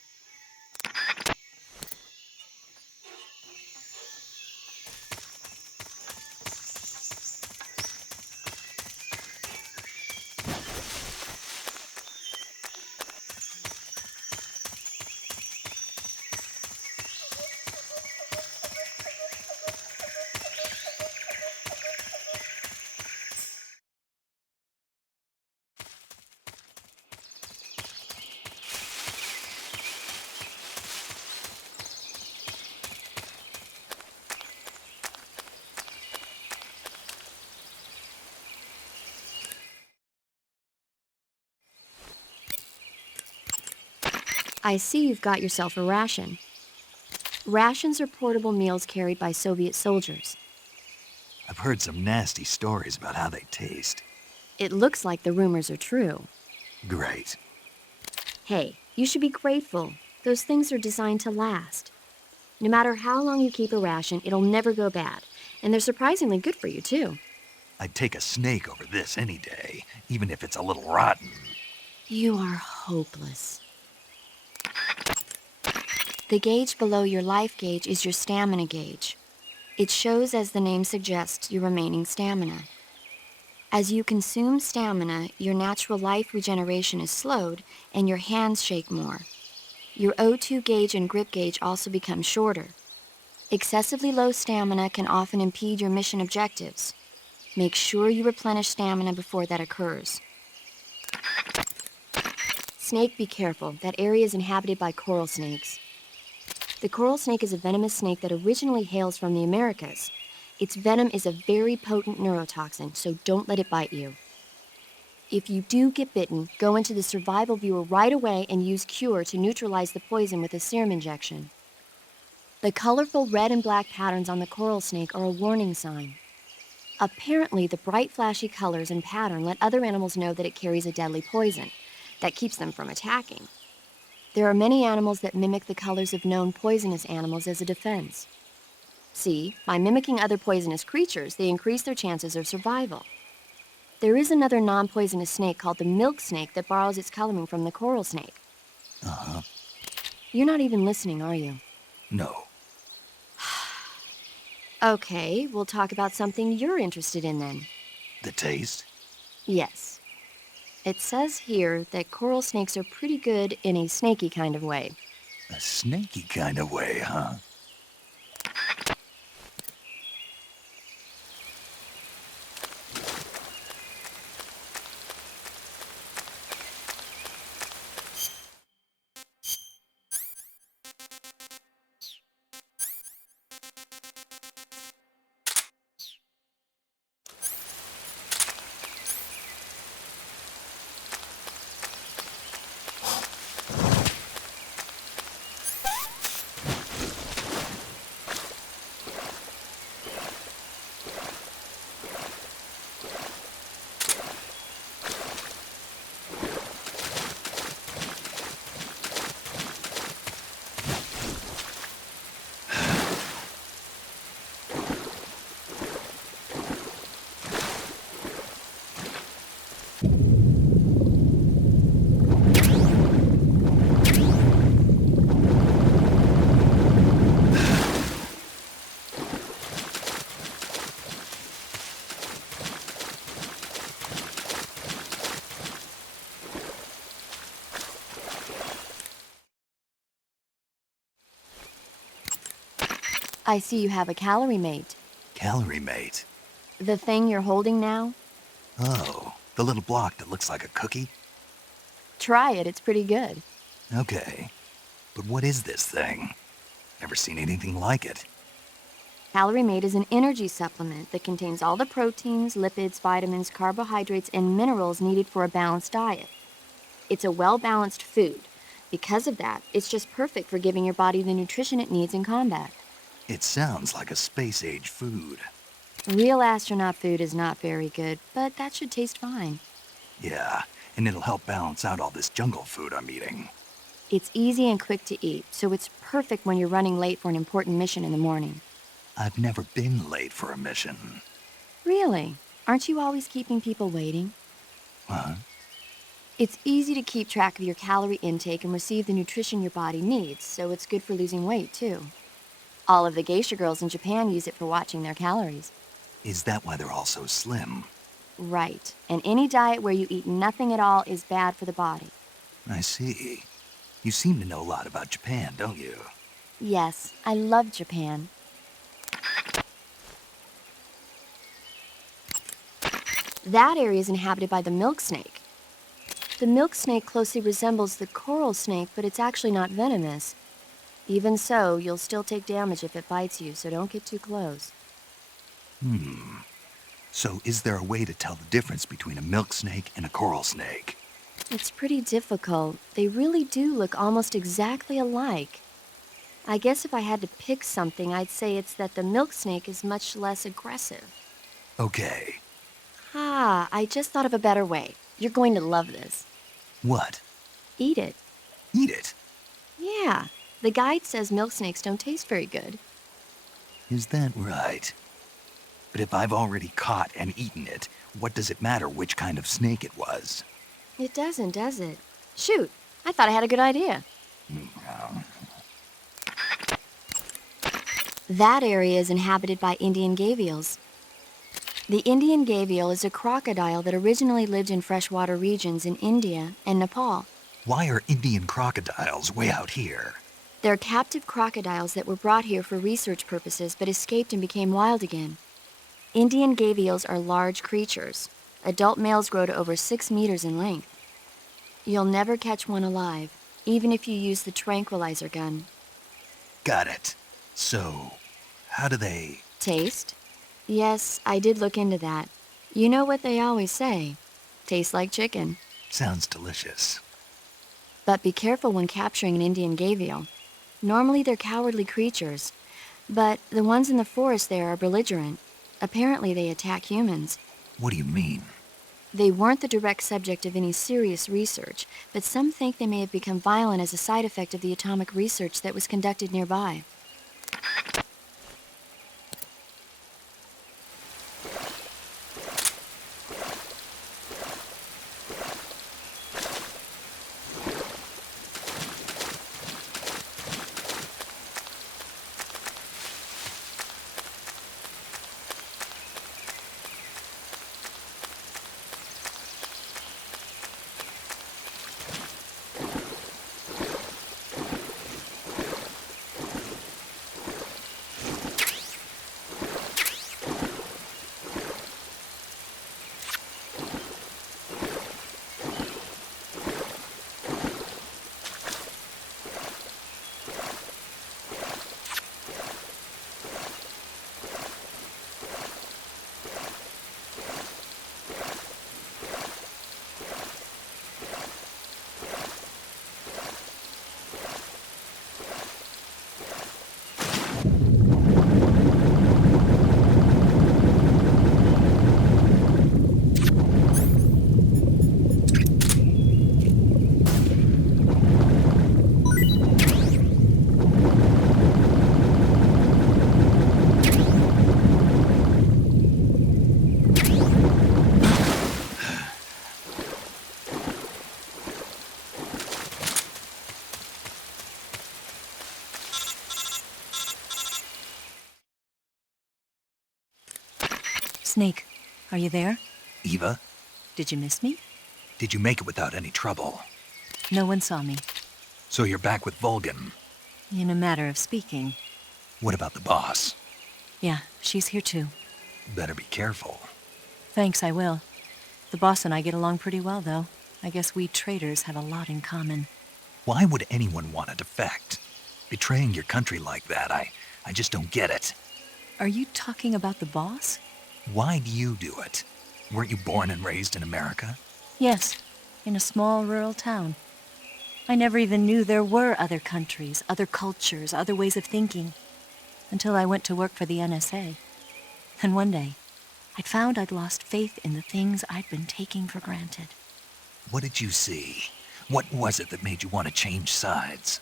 I see you've got yourself a ration. Rations are portable meals carried by Soviet soldiers. I've heard some nasty stories about how they taste. It looks like the rumors are true. Great. Hey, you should be grateful. Those things are designed to last. No matter how long you keep a ration, it'll never go bad. And they're surprisingly good for you, too. I'd take a snake over this any day, even if it's a little rotten. You are hopeless. The gauge below your life gauge is your stamina gauge. It shows, as the name suggests, your remaining stamina. As you consume stamina, your natural life regeneration is slowed and your hands shake more. Your O2 gauge and grip gauge also become shorter. Excessively low stamina can often impede your mission objectives. Make sure you replenish stamina before that occurs. Snake, be careful. That area is inhabited by coral snakes. The coral snake is a venomous snake that originally hails from the Americas. Its venom is a very potent neurotoxin, so don't let it bite you. If you do get bitten, go into the survival viewer right away and use Cure to neutralize the poison with a serum injection. The colorful red and black patterns on the coral snake are a warning sign. Apparently, the bright flashy colors and pattern let other animals know that it carries a deadly poison that keeps them from attacking. There are many animals that mimic the colors of known poisonous animals as a defense. See, by mimicking other poisonous creatures, they increase their chances of survival. There is another non-poisonous snake called the milk snake that borrows its coloring from the coral snake. Uh-huh. You're not even listening, are you? No. Okay, we'll talk about something you're interested in then. The taste? Yes. It says here that coral snakes are pretty good in a snaky kind of way. A snaky kind of way, huh? I see you have a calorie mate. Calorie mate? The thing you're holding now? Oh, the little block that looks like a cookie? Try it, it's pretty good. Okay. But what is this thing? Never seen anything like it. Calorie Mate is an energy supplement that contains all the proteins, lipids, vitamins, carbohydrates, and minerals needed for a balanced diet. It's a well-balanced food. Because of that, it's just perfect for giving your body the nutrition it needs in combat. It sounds like a space-age food. Real astronaut food is not very good, but that should taste fine. Yeah, and it'll help balance out all this jungle food I'm eating. It's easy and quick to eat, so it's perfect when you're running late for an important mission in the morning. I've never been late for a mission. Really? Aren't you always keeping people waiting? Huh? It's easy to keep track of your calorie intake and receive the nutrition your body needs, so it's good for losing weight, too. All of the geisha girls in Japan use it for watching their calories. Is that why they're all so slim? Right. And any diet where you eat nothing at all is bad for the body. I see. You seem to know a lot about Japan, don't you? Yes, I love Japan. That area is inhabited by the milk snake. The milk snake closely resembles the coral snake, but it's actually not venomous. Even so, you'll still take damage if it bites you, so don't get too close. So is there a way to tell the difference between a milk snake and a coral snake? It's pretty difficult. They really do look almost exactly alike. I guess if I had to pick something, I'd say it's that the milk snake is much less aggressive. Okay. Ah, I just thought of a better way. You're going to love this. What? Eat it. Eat it? Yeah. The guide says milk snakes don't taste very good. Is that right? But if I've already caught and eaten it, what does it matter which kind of snake it was? It doesn't, does it? Shoot, I thought I had a good idea. That area is inhabited by Indian gavials. The Indian gavial is a crocodile that originally lived in freshwater regions in India and Nepal. Why are Indian crocodiles way out here? They're captive crocodiles that were brought here for research purposes but escaped and became wild again. Indian gavials are large creatures. Adult males grow to over 6 meters in length. You'll never catch one alive, even if you use the tranquilizer gun. Got it. So, how do they... Taste? Yes, I did look into that. You know what they always say. Tastes like chicken. Sounds delicious. But be careful when capturing an Indian gavial. Normally they're cowardly creatures, but the ones in the forest there are belligerent. Apparently they attack humans. What do you mean? They weren't the direct subject of any serious research, but some think they may have become violent as a side effect of the atomic research that was conducted nearby. Snake, are you there? Eva, Did you miss me? did you make it without any trouble? No one saw me. So you're back with Vulcan. In a matter of speaking. What about the boss? Yeah, she's here too. Better be careful. Thanks, I will. The boss and I get along pretty well, though. I guess we traitors have a lot in common. Why would anyone want to defect? Betraying your country like that, I just don't get it. Are you talking about the boss? Why do you do it? Weren't you born and raised in America? Yes, in a small rural town. I never even knew there were other countries, other cultures, other ways of thinking, until I went to work for the NSA. And one day, I found I'd lost faith in the things I'd been taking for granted. What did you see? What was it that made you want to change sides?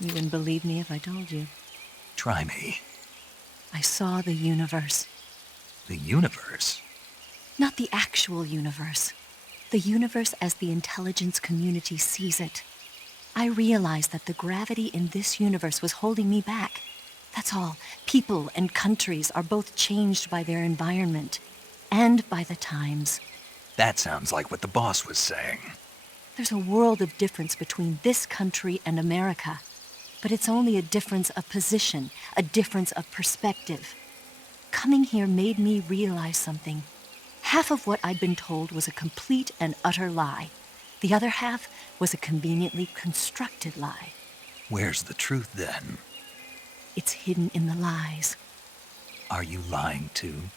You wouldn't believe me if I told you. Try me. I saw the universe. The universe? Not the actual universe. The universe as the intelligence community sees it. I realized that the gravity in this universe was holding me back. That's all. People and countries are both changed by their environment and by the times. That sounds like what the boss was saying. There's a world of difference between this country and America. But it's only a difference of position, a difference of perspective. Coming here made me realize something. Half of what I'd been told was a complete and utter lie. The other half was a conveniently constructed lie. Where's the truth then? It's hidden in the lies. Are you lying too?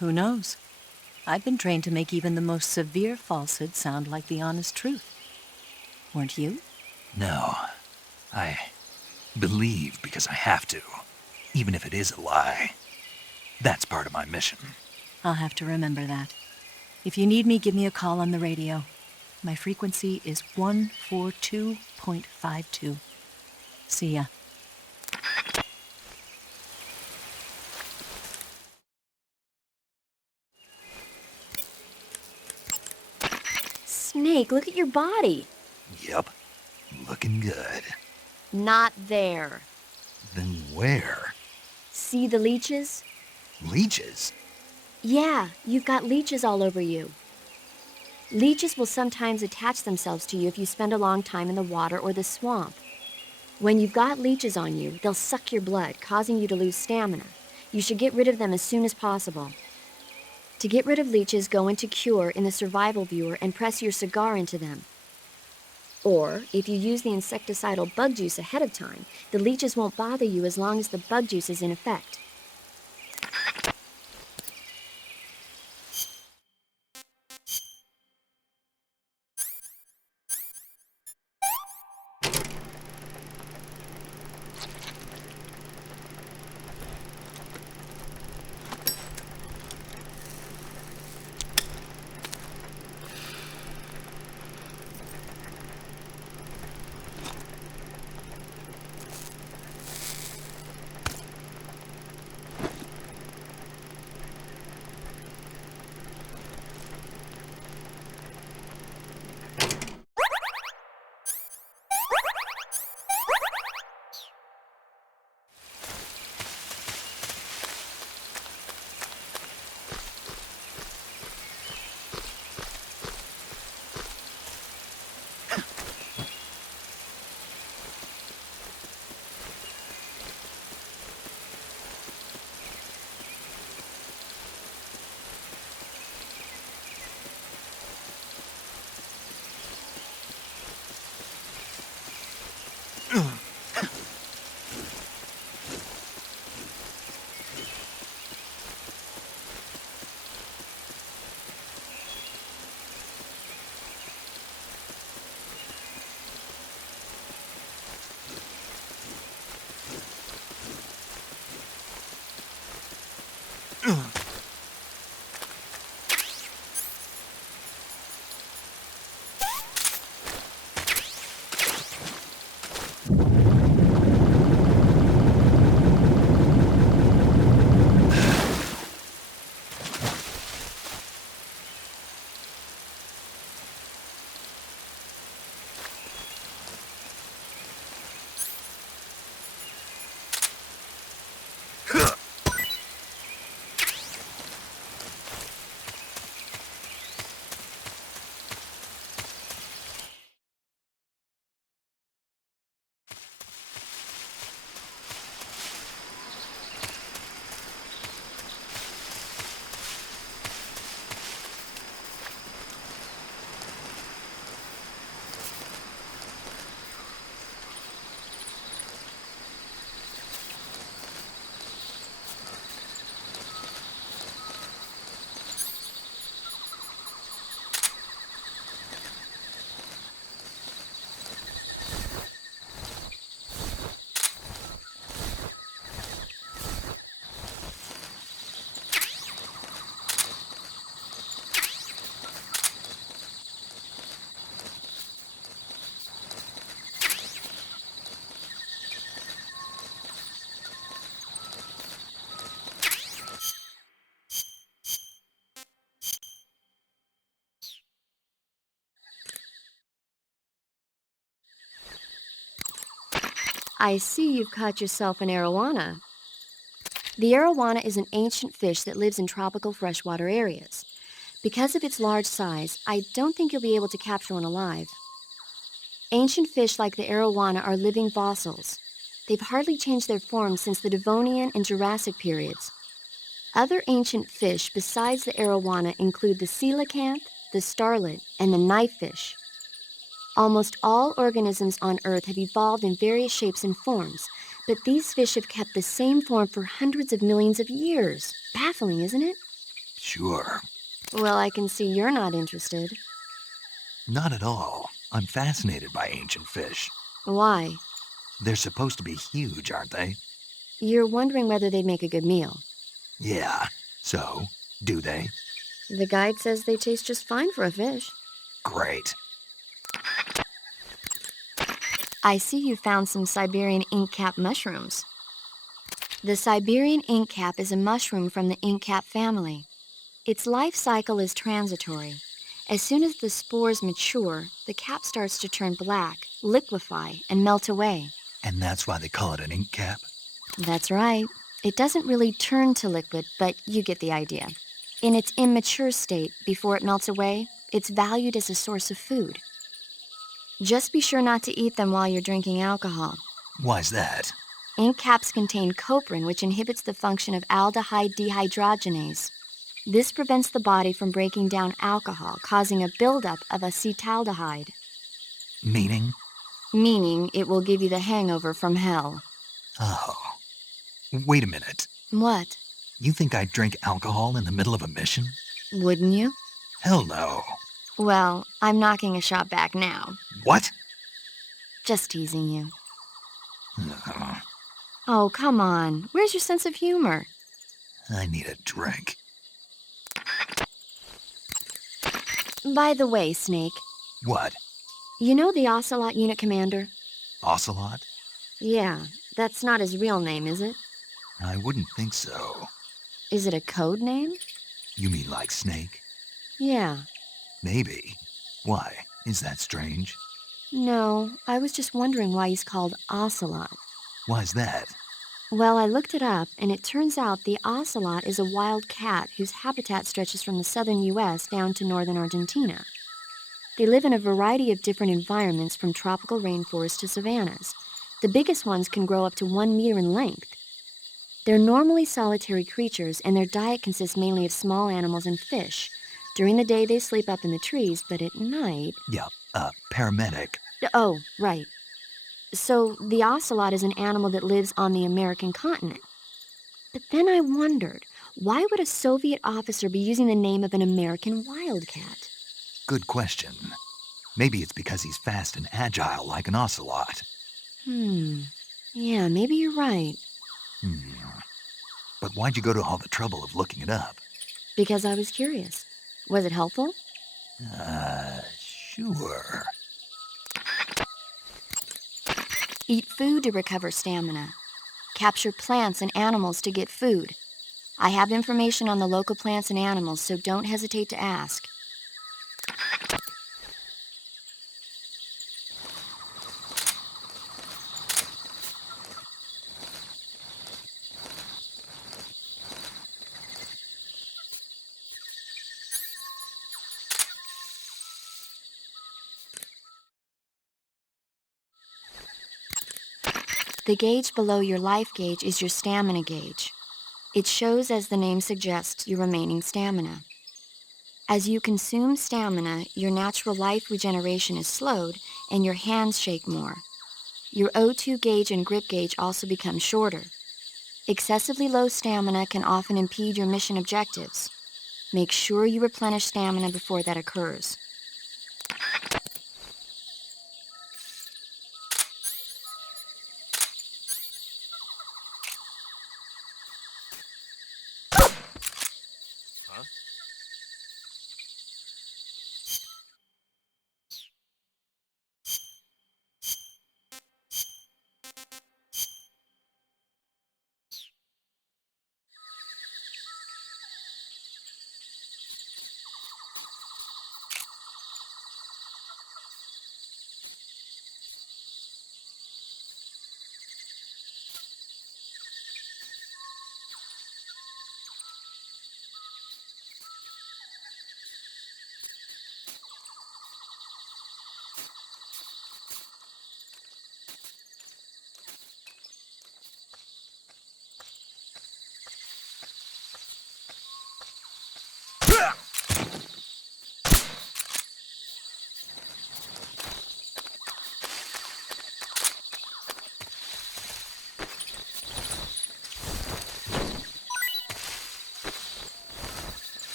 Who knows? I've been trained to make even the most severe falsehood sound like the honest truth. Weren't you? No. I believe because I have to, even if it is a lie. That's part of my mission. I'll have to remember that. If you need me, give me a call on the radio. My frequency is 142.52. See ya. Snake, look at your body. Yep. Looking good. Not there. Then where? See the leeches? Leeches? Yeah, you've got leeches all over you. Leeches will sometimes attach themselves to you if you spend a long time in the water or the swamp. When you've got leeches on you, they'll suck your blood, causing you to lose stamina. You should get rid of them as soon as possible. To get rid of leeches, go into Cure in the survival viewer and press your cigar into them. Or, if you use the insecticidal bug juice ahead of time, the leeches won't bother you as long as the bug juice is in effect. I see you've caught yourself an arowana. The arowana is an ancient fish that lives in tropical freshwater areas. Because of its large size, I don't think you'll be able to capture one alive. Ancient fish like the arowana are living fossils. They've hardly changed their form since the Devonian and Jurassic periods. Other ancient fish besides the arowana include the coelacanth, the starlet, and the knifefish. Almost all organisms on Earth have evolved in various shapes and forms, but these fish have kept the same form for hundreds of millions of years. Baffling, isn't it? Sure. Well, I can see you're not interested. Not at all. I'm fascinated by ancient fish. Why? They're supposed to be huge, aren't they? You're wondering whether they'd make a good meal. Yeah. So, do they? The guide says they taste just fine for a fish. Great. I see you found some Siberian inkcap mushrooms. The Siberian inkcap is a mushroom from the inkcap family. Its life cycle is transitory. As soon as the spores mature, the cap starts to turn black, liquefy, and melt away. And that's why they call it an ink cap? That's right. It doesn't really turn to liquid, but you get the idea. In its immature state, before it melts away, it's valued as a source of food. Just be sure not to eat them while you're drinking alcohol. Why's that? Ink caps contain coprin, which inhibits the function of aldehyde dehydrogenase. This prevents the body from breaking down alcohol, causing a buildup of acetaldehyde. Meaning? Meaning it will give you the hangover from hell. Oh. Wait a minute. What? You think I'd drink alcohol in the middle of a mission? Wouldn't you? Hell no. Well, I'm knocking a shot back now. What? Just teasing you. Uh, Oh, come on. Where's your sense of humor? I need a drink. By the way, Snake, What? you know the Ocelot unit commander? Ocelot? Yeah, that's not his real name, is it? I wouldn't think so. Is it a code name? You mean like Snake? Yeah. Maybe. Why? Is that strange? No, I was just wondering why he's called Ocelot. Why's that? Well, I looked it up, and it turns out the ocelot is a wild cat whose habitat stretches from the southern U.S. down to northern Argentina. They live in a variety of different environments, from tropical rainforests to savannas. The biggest ones can grow up to 1 meter in length. They're normally solitary creatures, and their diet consists mainly of small animals and fish. During the day, they sleep up in the trees, but at night... Yeah, paramedic. Oh, right. So the ocelot is an animal that lives on the American continent. But then I wondered, why would a Soviet officer be using the name of an American wildcat? Good question. Maybe it's because he's fast and agile like an ocelot. Yeah, maybe you're right. But why'd you go to all the trouble of looking it up? Because I was curious. Was it helpful? Sure. Eat food to recover stamina. Capture plants and animals to get food. I have information on the local plants and animals, so don't hesitate to ask. The gauge below your life gauge is your stamina gauge. It shows, as the name suggests, your remaining stamina. As you consume stamina, your natural life regeneration is slowed and your hands shake more. Your O2 gauge and grip gauge also become shorter. Excessively low stamina can often impede your mission objectives. Make sure you replenish stamina before that occurs.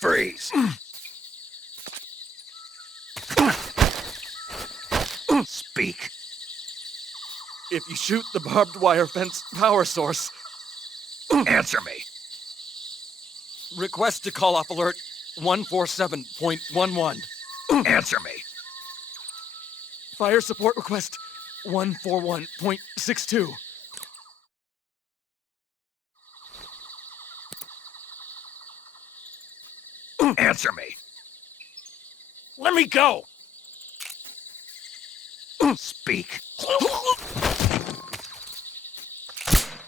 Freeze. Speak. If you shoot the barbed wire fence power source, Answer me. request to call off alert 147.11. Answer me. Fire support request 141.62. Answer me. Let me go! Speak.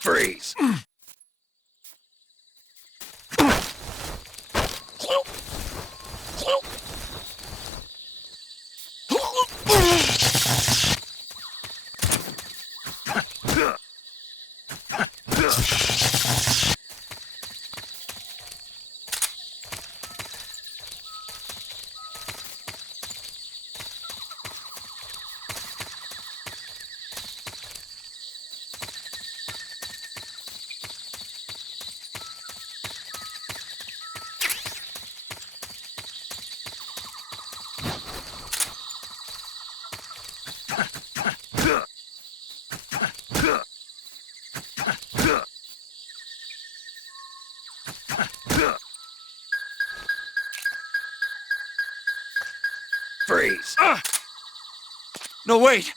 Freeze. Freeze. No, wait!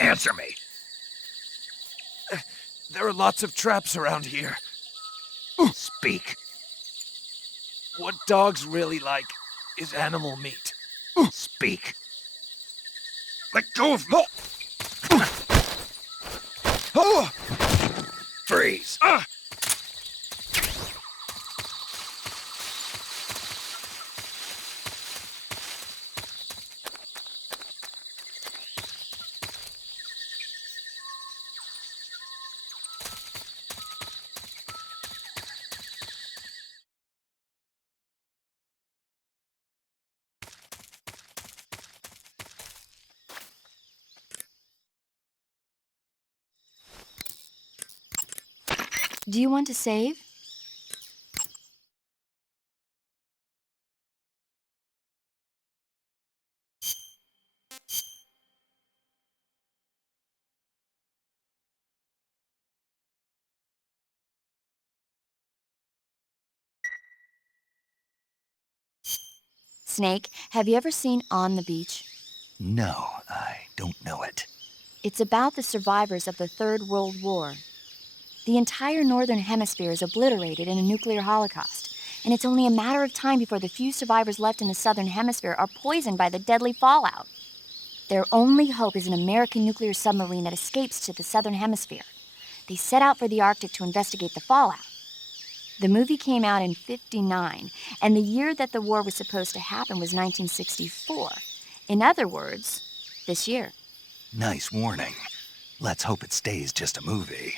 Answer me. There are lots of traps around here. Speak. What dogs really like is animal meat. Speak. Let go of me. Freeze. Do you want to save? Snake, have you ever seen On the Beach? No, I don't know it. It's about the survivors of the Third World War. The entire northern hemisphere is obliterated in a nuclear holocaust, and it's only a matter of time before the few survivors left in the southern hemisphere are poisoned by the deadly fallout. Their only hope is an American nuclear submarine that escapes to the southern hemisphere. They set out for the Arctic to investigate the fallout. The movie came out in '59, and the year that the war was supposed to happen was 1964. In other words, this year. Nice warning. Let's hope it stays just a movie.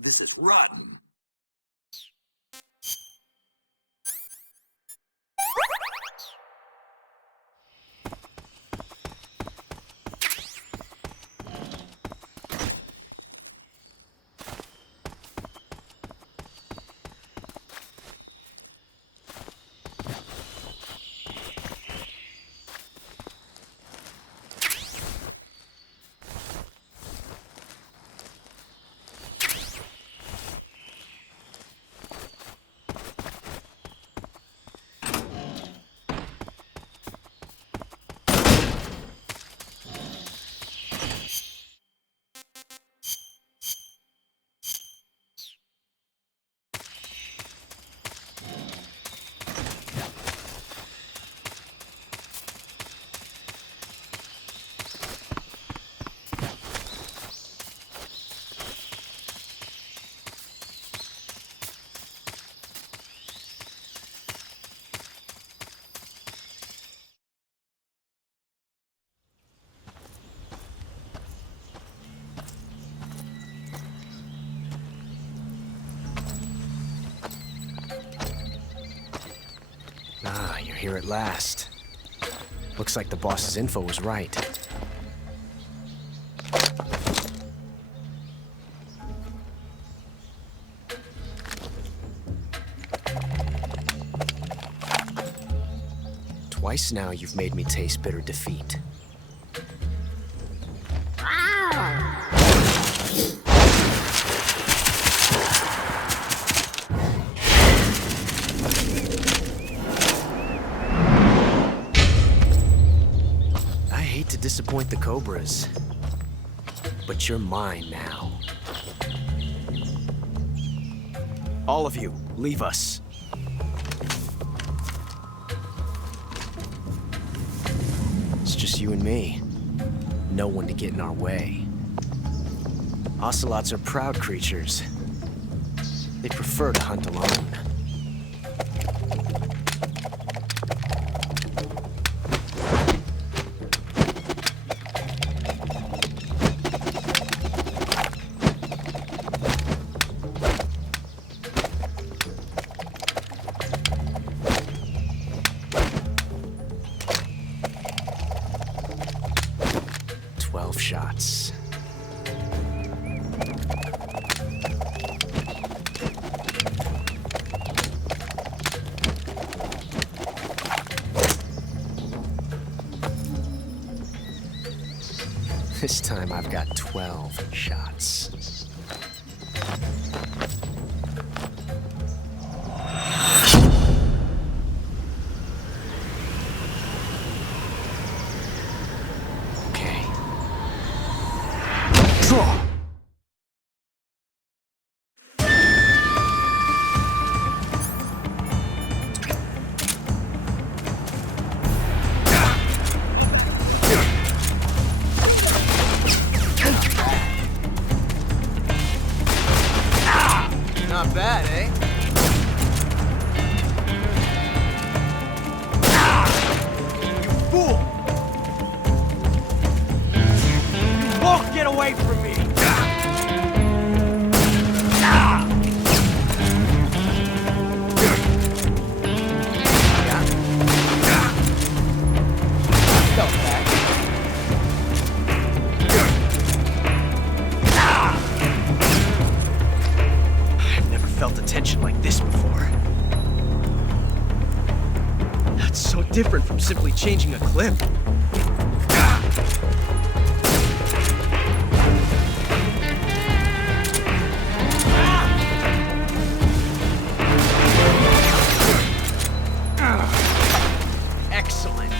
This is rotten. Ah, you're here at last. Looks like the boss's info was right. Twice now you've made me taste bitter defeat. Disappoint the Cobras, but you're mine now. All of you, leave us. It's just you and me. No one to get in our way. Ocelots are proud creatures. They prefer to hunt alone. shots. This time I've got 12 shots. Okay. Draw! Not bad, eh? You fool! You won't get away from me! Felt that. I've never felt a tension like this before. That's so different from simply changing a clip. Excellent.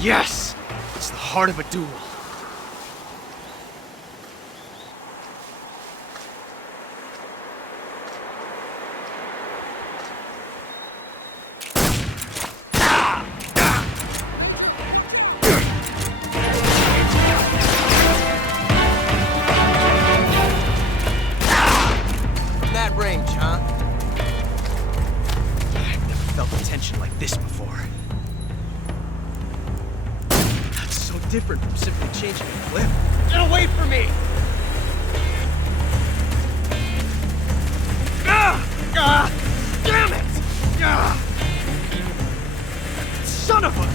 Yes! It's the heart of a duel. From that range, huh? I've never felt a tension like this before. That's so different from simply changing a clip. Get away from me! Damn it! Son of a...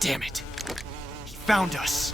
Damn it. He found us.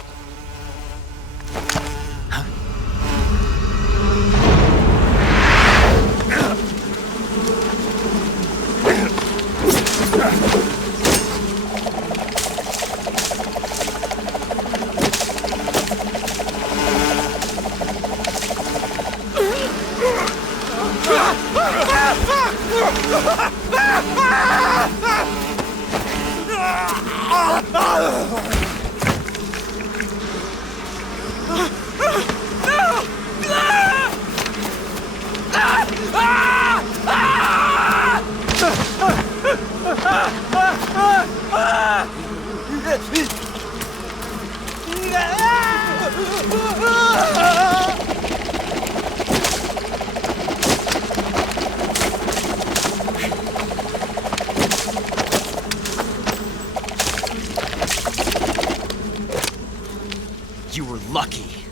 You were lucky.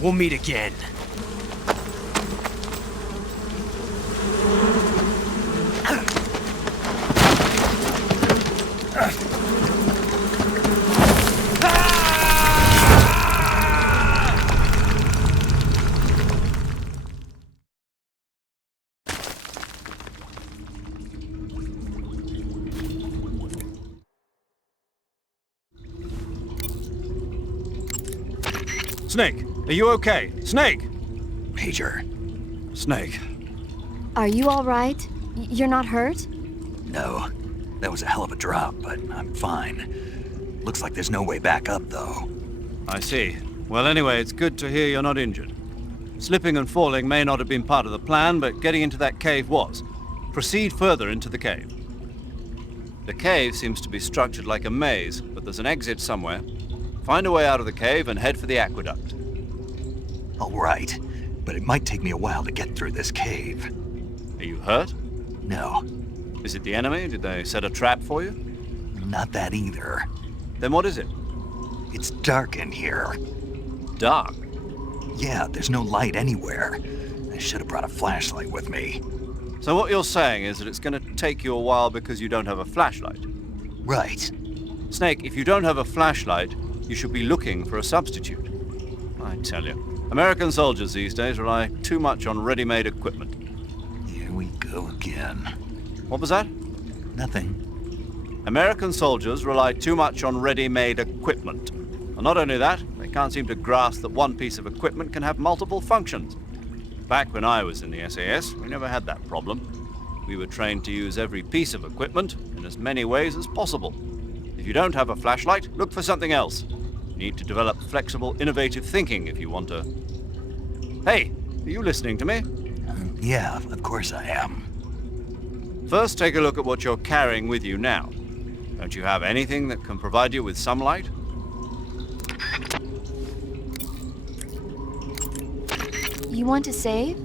We'll meet again. Snake, are you okay? Snake! Major. Snake. Are you all right? You're not hurt? No. That was a hell of a drop, but I'm fine. Looks like there's no way back up, though. I see. Well, anyway, it's good to hear you're not injured. Slipping and falling may not have been part of the plan, but getting into that cave was. Proceed further into the cave. The cave seems to be structured like a maze, but there's an exit somewhere. Find a way out of the cave and head for the aqueduct. All right. but it might take me a while to get through this cave. Are you hurt? No. Is it the enemy? Did they set a trap for you? Not that either. Then what is it? It's dark in here. Dark? Yeah, there's no light anywhere. I should have brought a flashlight with me. So what you're saying is that it's going to take you a while because you don't have a flashlight? Right. Snake, if you don't have a flashlight, you should be looking for a substitute. I tell you, American soldiers these days rely too much on ready-made equipment. Here we go again. What was that? Nothing. American soldiers rely too much on ready-made equipment. And not only that, they can't seem to grasp that one piece of equipment can have multiple functions. Back when I was in the SAS, we never had that problem. We were trained to use every piece of equipment in as many ways as possible. If you don't have a flashlight, look for something else. You need to develop flexible, innovative thinking if you want to... Hey, are you listening to me? Yeah, of course I am. First, take a look at what you're carrying with you now. Don't you have anything that can provide you with some light? You want to save?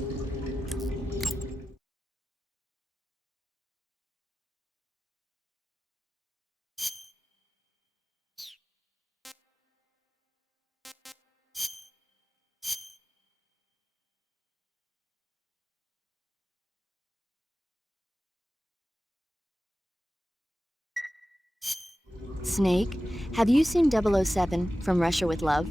Snake, have you seen 007 from Russia with Love?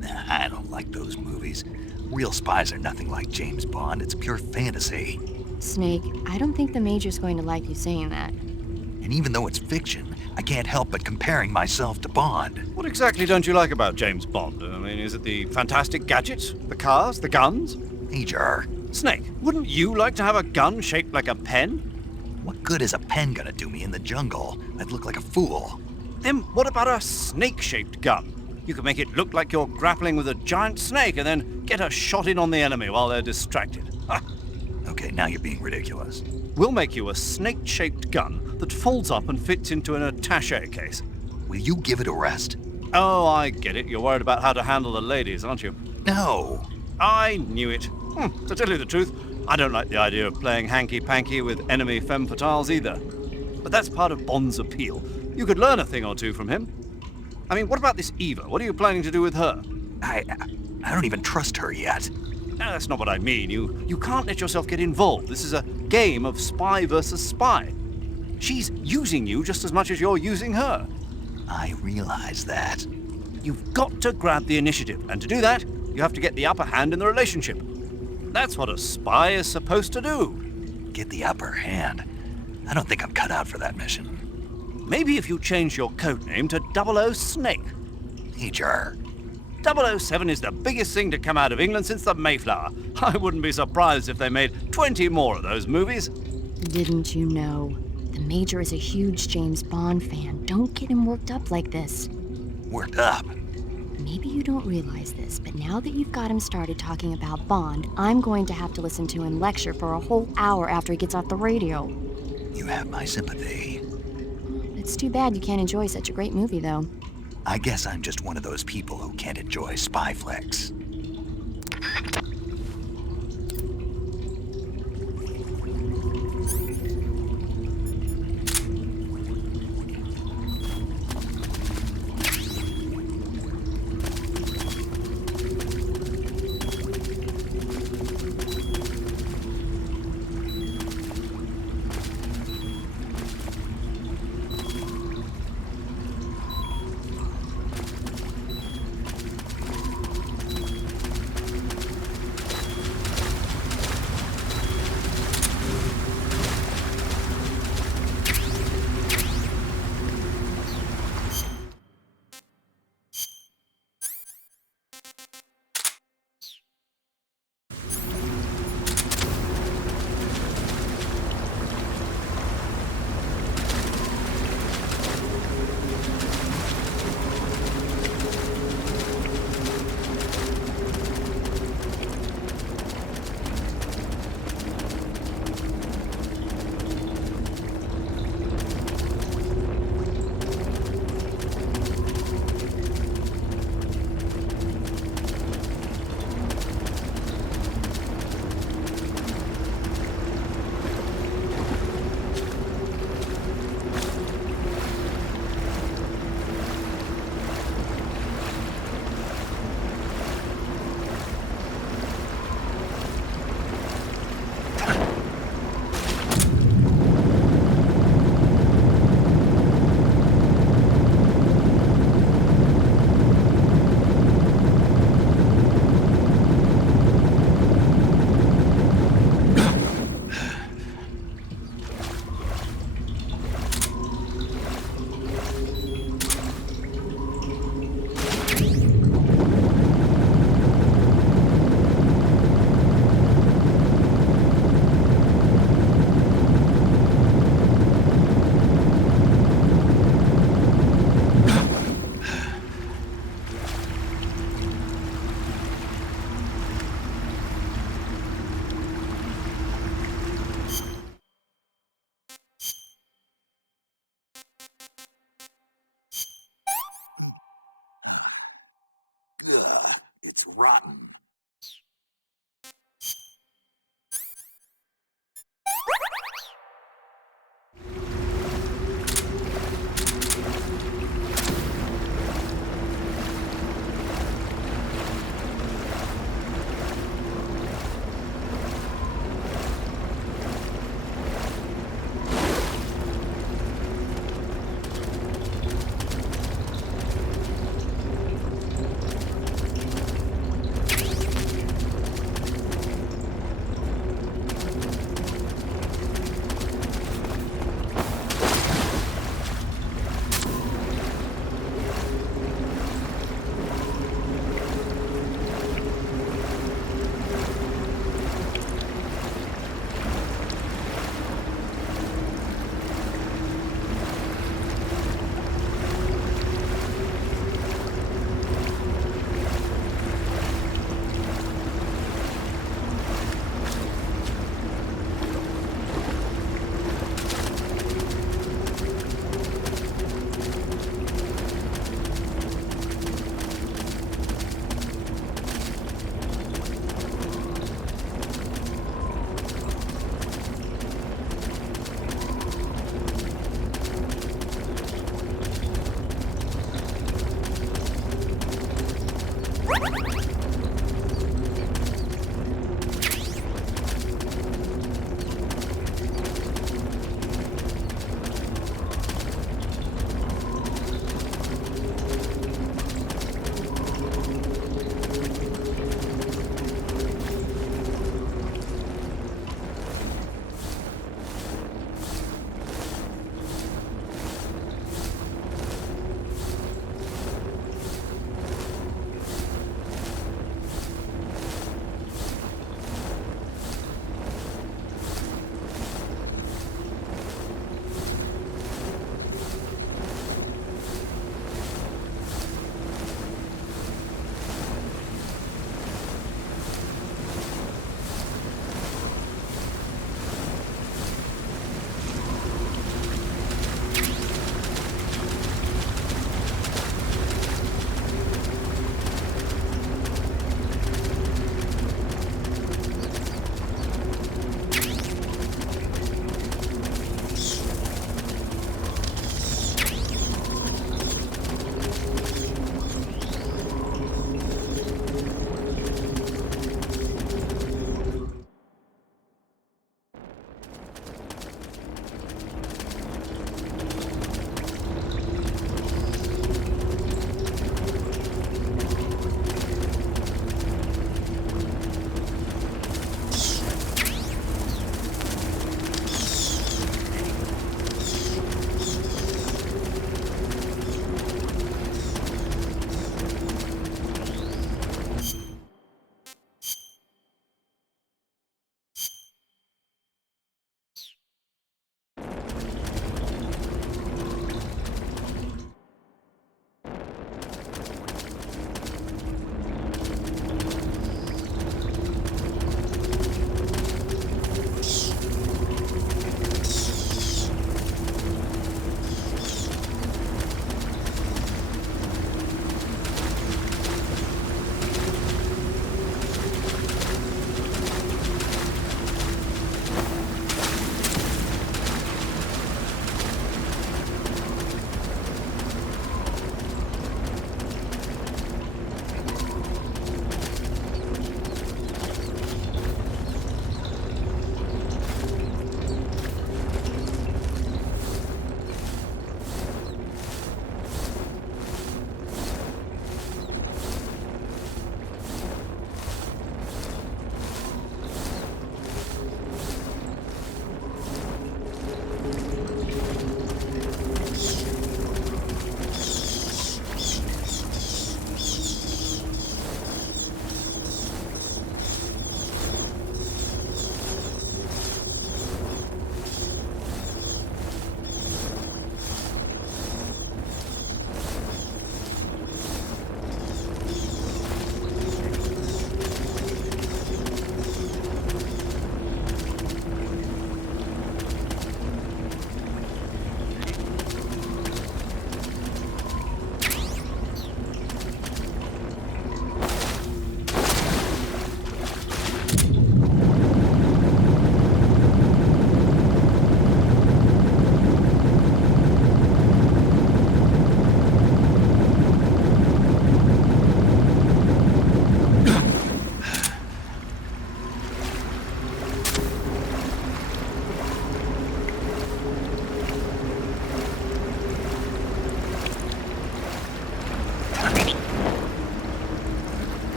Nah, I don't like those movies. Real spies are nothing like James Bond. It's pure fantasy. Snake, I don't think the Major's going to like you saying that. And even though it's fiction, I can't help but comparing myself to Bond. What exactly don't you like about James Bond? I mean, is it the fantastic gadgets? The cars? The guns? Major. Snake, wouldn't you like to have a gun shaped like a pen? What good is a pen gonna do me in the jungle? I'd look like a fool. Then what about a snake-shaped gun? You could make it look like you're grappling with a giant snake and then get a shot in on the enemy while they're distracted. Okay, now you're being ridiculous. We'll make you a snake-shaped gun that folds up and fits into an attaché case. Will you give it a rest? Oh, I get it. You're worried about how to handle the ladies, aren't you? No. I knew it. To tell you the truth, I don't like the idea of playing hanky-panky with enemy femme fatales either. But that's part of Bond's appeal. You could learn a thing or two from him. I mean, what about this Eva? What are you planning to do with her? I don't even trust her yet. No, that's not what I mean. You can't let yourself get involved. This is a game of spy versus spy. She's using you just as much as you're using her. I realize that. You've got to grab the initiative, and to do that, you have to get the upper hand in the relationship. That's what a spy is supposed to do. Get the upper hand? I don't think I'm cut out for that mission. Maybe if you change your codename to 00 Snake. Major. 007 is the biggest thing to come out of England since the Mayflower. I wouldn't be surprised if they made 20 more of those movies. Didn't you know? The Major is a huge James Bond fan. Don't get him worked up like this. Worked up? Maybe you don't realize this, but now that you've got him started talking about Bond, I'm going to have to listen to him lecture for a whole hour after he gets off the radio. You have my sympathy. It's too bad you can't enjoy such a great movie, though. I guess I'm just one of those people who can't enjoy spy flicks. rotten.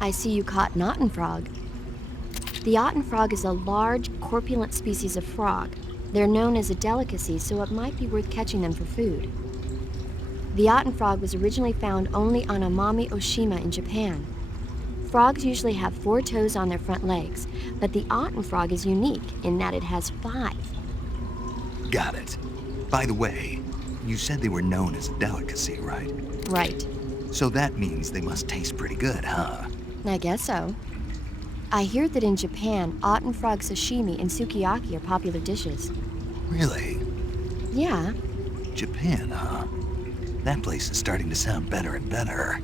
I see you caught an Otten frog. The Otten frog is a large, corpulent species of frog. They're known as a delicacy, so it might be worth catching them for food. The Otten frog was originally found only on Amami Oshima in Japan. Frogs usually have 4 toes on their front legs, but the Otten frog is unique in that it has 5. Got it. By the way, you said they were known as a delicacy, right? Right. So that means they must taste pretty good, huh? I guess so. I hear that in Japan, Otten frog sashimi and sukiyaki are popular dishes. Really? Yeah. Japan, huh? That place is starting to sound better and better.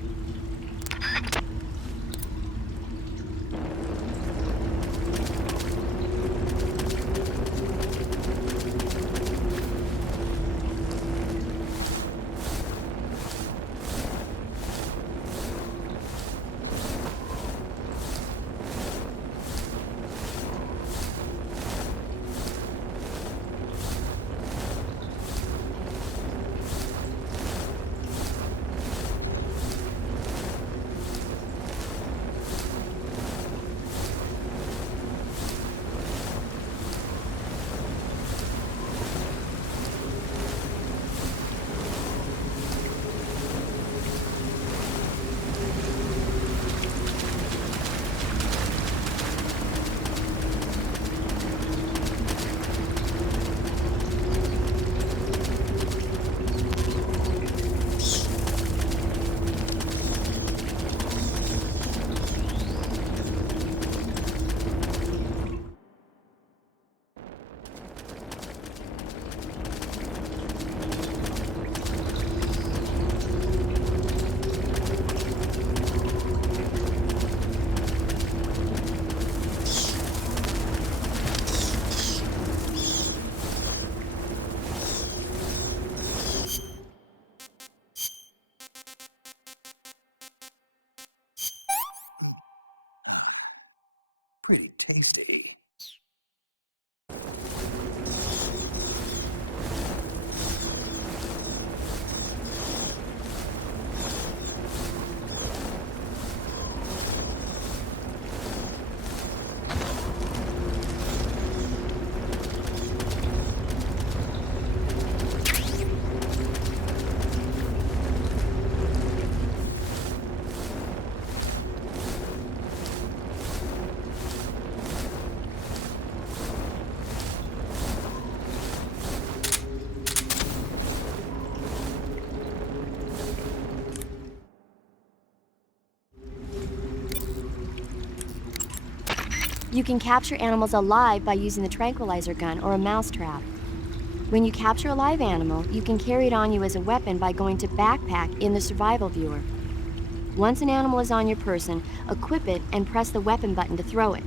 Pretty tasty. You can capture animals alive by using the tranquilizer gun or a mousetrap. When you capture a live animal, you can carry it on you as a weapon by going to Backpack in the survival viewer. Once an animal is on your person, equip it and press the weapon button to throw it.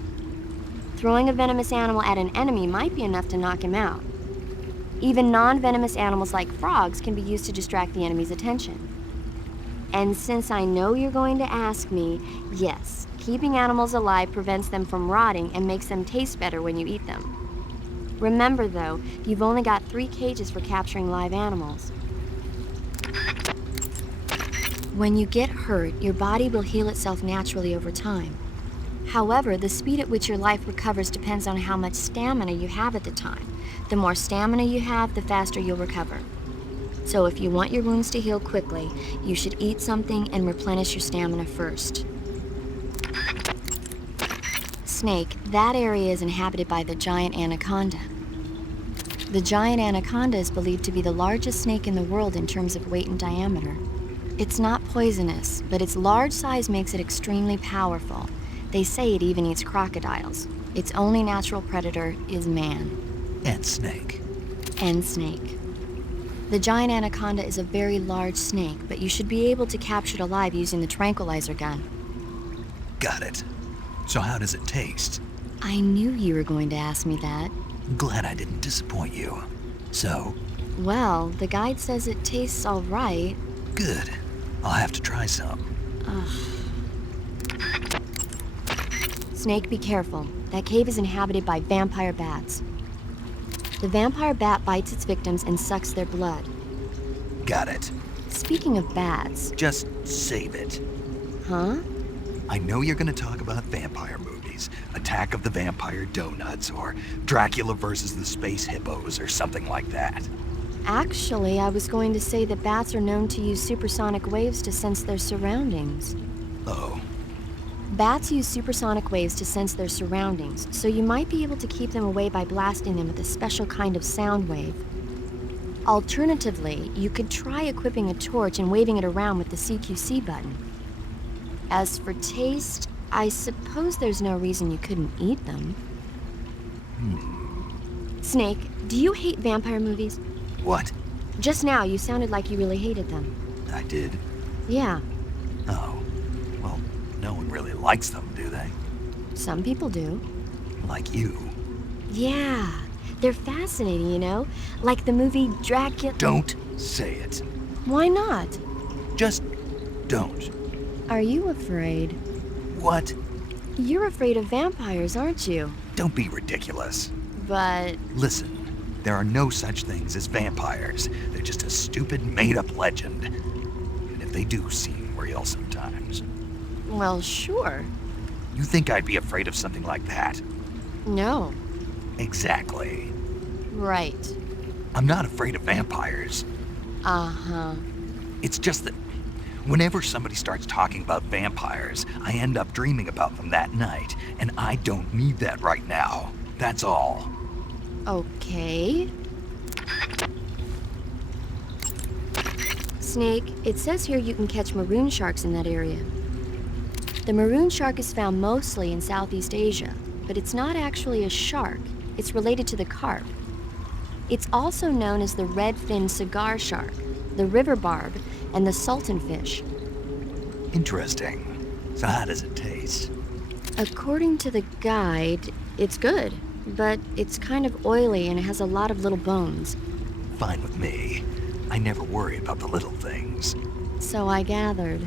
Throwing a venomous animal at an enemy might be enough to knock him out. Even non-venomous animals like frogs can be used to distract the enemy's attention. And since I know you're going to ask me, yes, keeping animals alive prevents them from rotting and makes them taste better when you eat them. Remember though, you've only got 3 cages for capturing live animals. When you get hurt, your body will heal itself naturally over time. However, the speed at which your life recovers depends on how much stamina you have at the time. The more stamina you have, the faster you'll recover. So if you want your wounds to heal quickly, you should eat something and replenish your stamina first. Snake, that area is inhabited by the giant anaconda. The giant anaconda is believed to be the largest snake in the world in terms of weight and diameter. It's not poisonous, but its large size makes it extremely powerful. They say it even eats crocodiles. Its only natural predator is man. And snake. And snake. The giant anaconda is a very large snake, but you should be able to capture it alive using the tranquilizer gun. Got it. So how does it taste? I knew you were going to ask me that. I'm glad I didn't disappoint you. So? Well, the guide says it tastes all right. Good. I'll have to try some. Snake, be careful. That cave is inhabited by vampire bats. The vampire bat bites its victims and sucks their blood. Got it. Speaking of bats... Just save it. Huh? I know you're gonna talk about vampire movies, Attack of the Vampire Donuts, or Dracula versus the Space Hippos, or something like that. Actually, I was going to say that bats are known to use supersonic waves to sense their surroundings. Oh. Bats use supersonic waves to sense their surroundings, so you might be able to keep them away by blasting them with a special kind of sound wave. Alternatively, you could try equipping a torch and waving it around with the CQC button. As for taste, I suppose there's no reason you couldn't eat them. Snake, do you hate vampire movies? What? Just now, you sounded like you really hated them. I did? Yeah, Oh. Well, no one really likes them, do they? some people do. Like you. Yeah, they're fascinating, you know? Like the movie Dracula. Don't say it. Why not? Just don't. Are you afraid? What? You're afraid of vampires, aren't you? Don't be ridiculous. But Listen, there are no such things as vampires. They're just a stupid, made-up legend. And if they do seem real sometimes. well, sure. You think I'd be afraid of something like that? No. Exactly. Right. I'm not afraid of vampires. Uh-huh. It's just that whenever somebody starts talking about vampires, I end up dreaming about them that night, and I don't need that right now. That's all. Okay. Snake, it says here you can catch maroon sharks in that area. The maroon shark is found mostly in Southeast Asia, but it's not actually a shark. It's related to the carp. It's also known as the red-finned cigar shark, the river barb, and the sultan fish. Interesting. So how does it taste? According to the guide, it's good, but it's kind of oily and it has a lot of little bones. Fine with me. I never worry about the little things. So I gathered.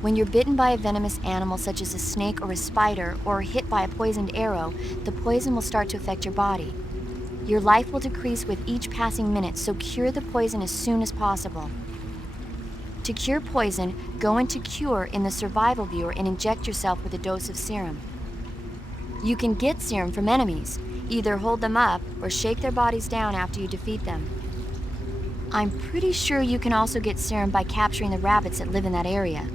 When you're bitten by a venomous animal such as a snake or a spider, or hit by a poisoned arrow, the poison will start to affect your body. Your life will decrease with each passing minute, so cure the poison as soon as possible. To cure poison, go into Cure in the survival viewer and inject yourself with a dose of serum. You can get serum from enemies. Either hold them up or shake their bodies down after you defeat them. I'm pretty sure you can also get serum by capturing the rabbits that live in that area.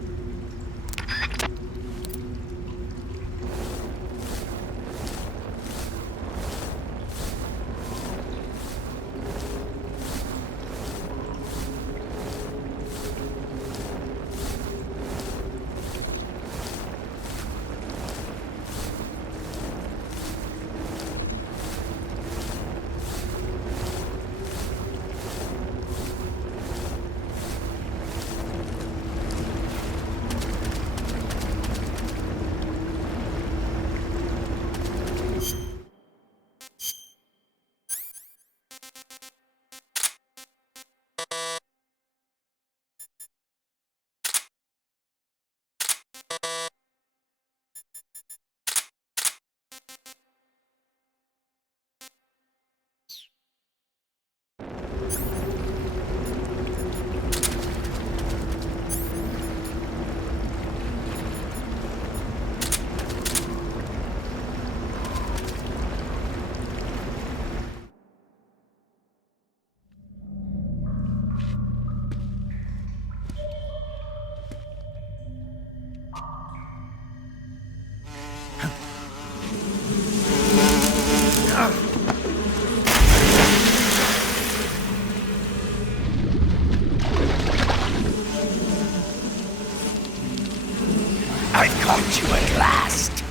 I've caught you at last.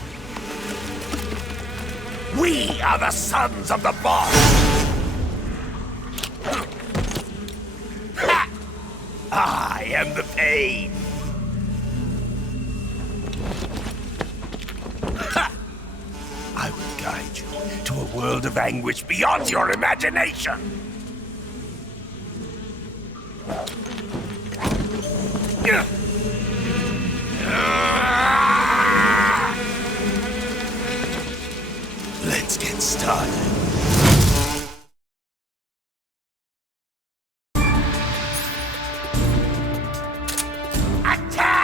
We are the sons of the boss. Ha! I am the pain. Ha! I will guide you to a world of anguish beyond your imagination. Let's get started. Attack!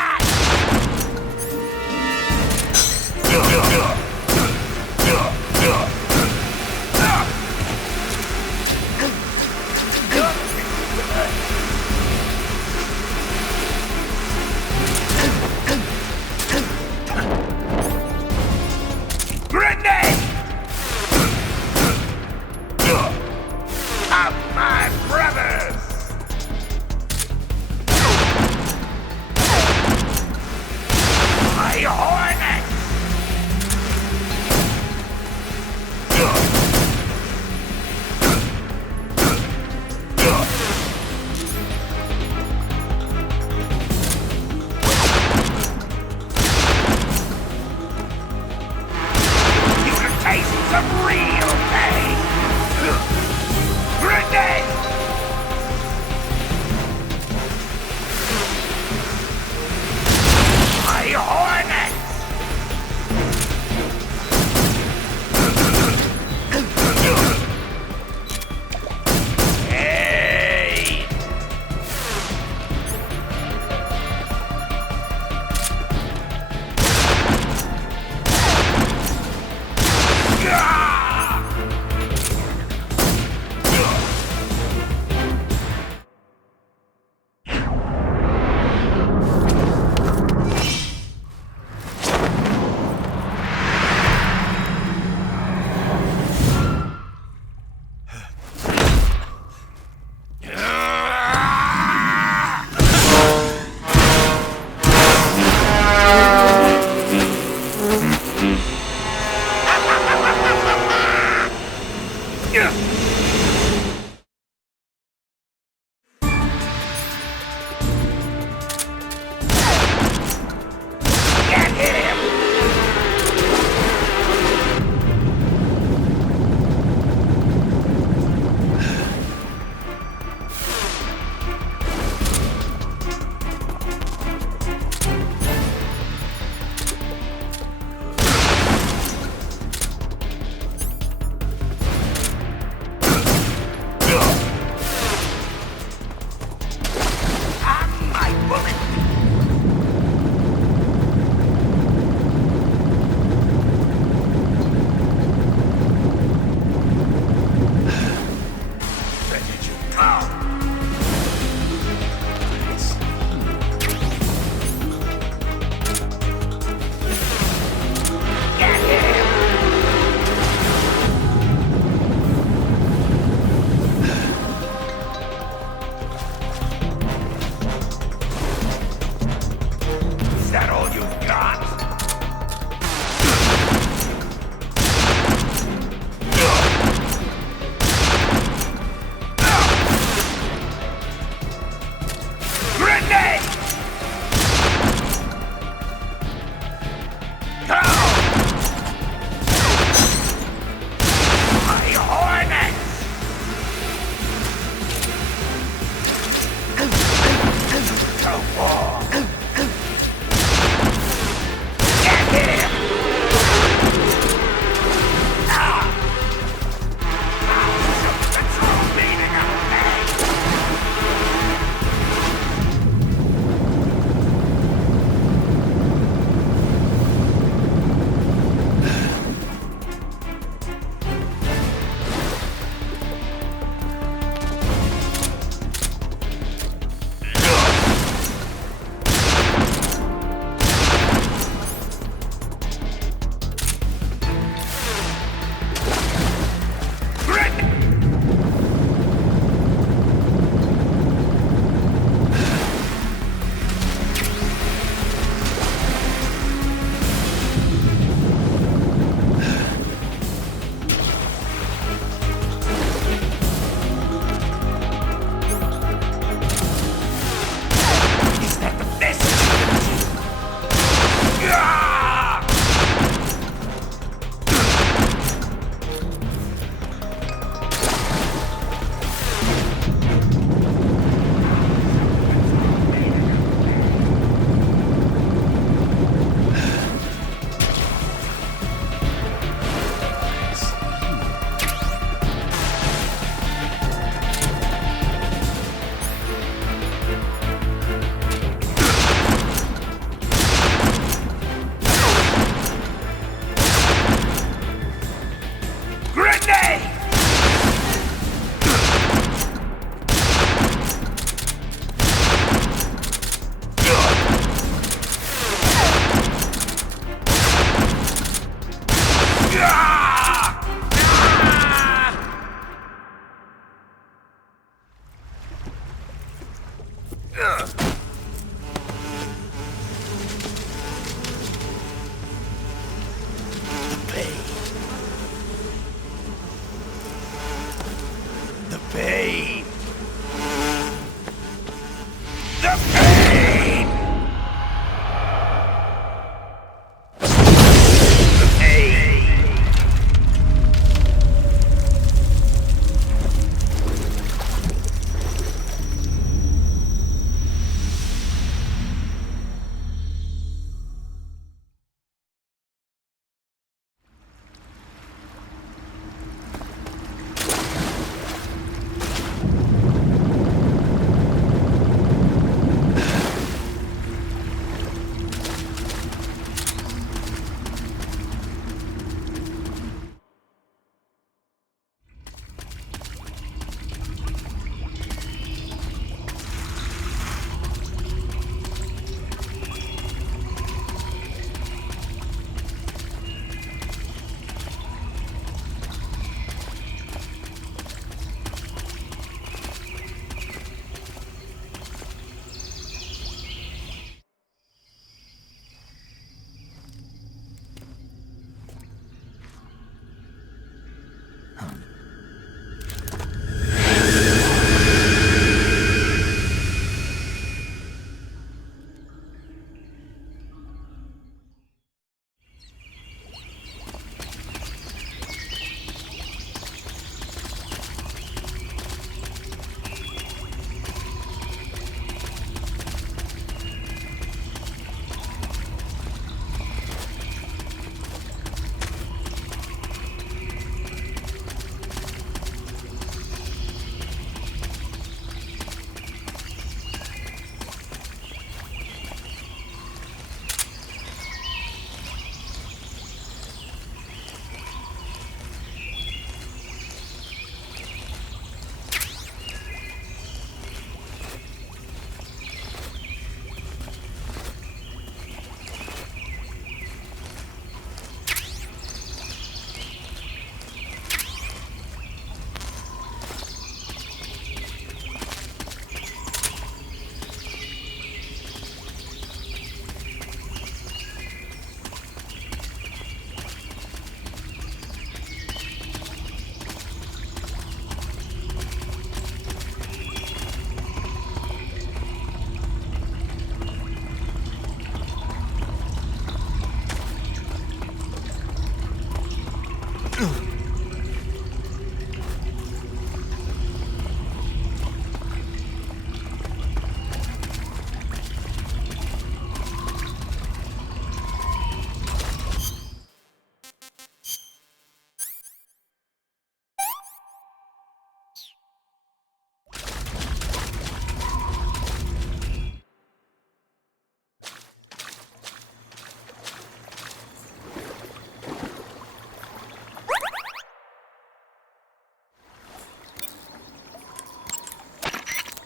Grenade! Go! My hornets! Go on!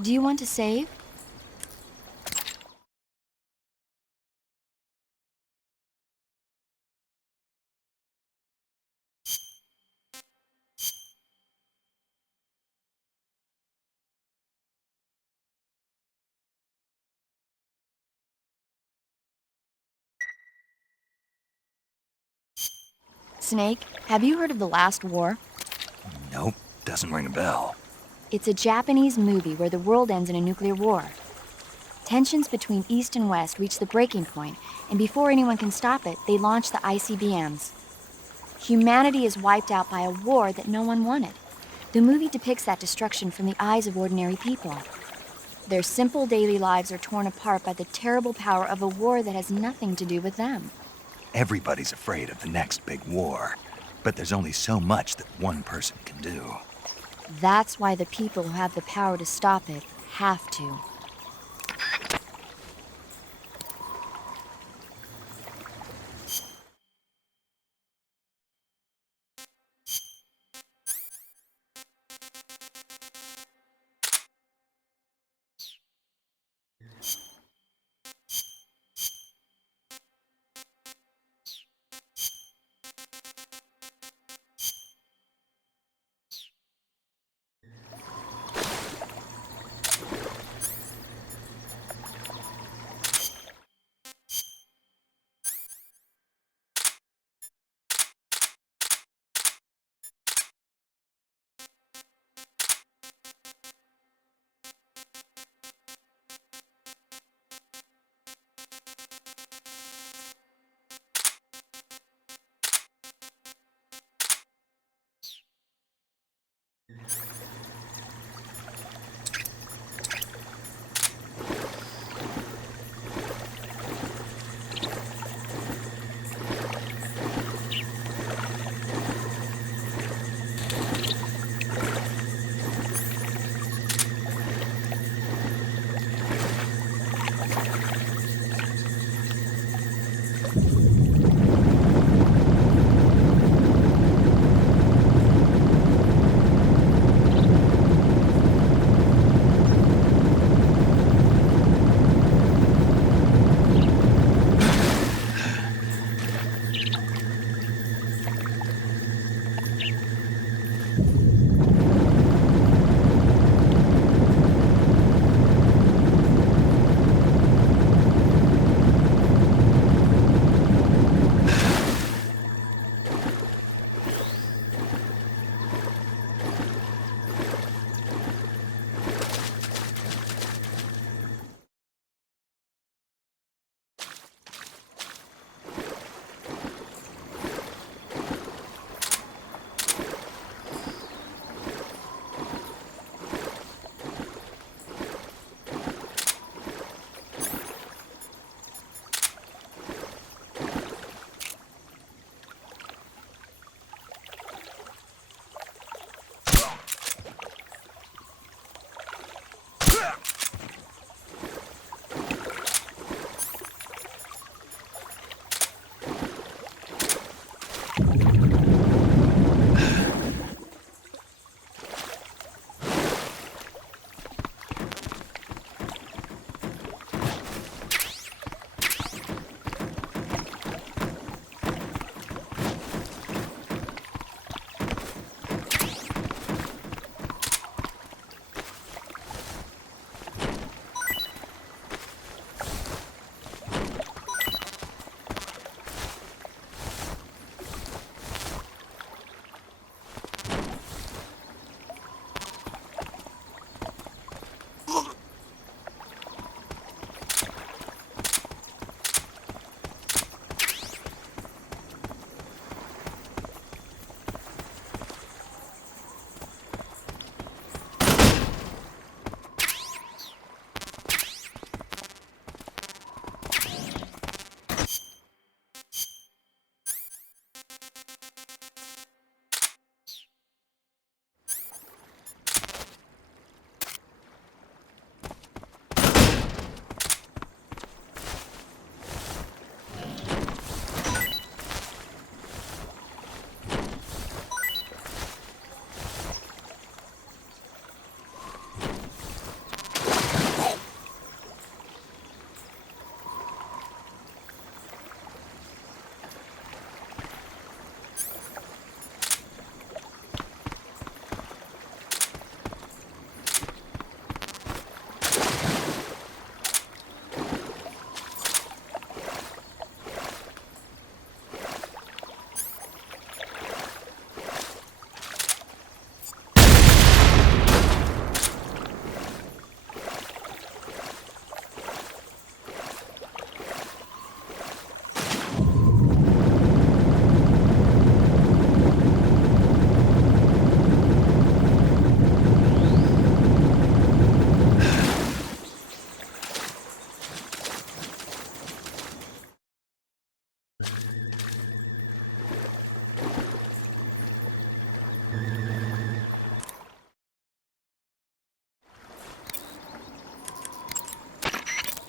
Do you want to save? Snake, have you heard of the last war? Nope, doesn't ring a bell. It's a Japanese movie where the world ends in a nuclear war. Tensions between East and West reach the breaking point, and before anyone can stop it, they launch the ICBMs. Humanity is wiped out by a war that no one wanted. The movie depicts that destruction from the eyes of ordinary people. Their simple daily lives are torn apart by the terrible power of a war that has nothing to do with them. Everybody's afraid of the next big war, but there's only so much that one person can do. That's why the people who have the power to stop it have to.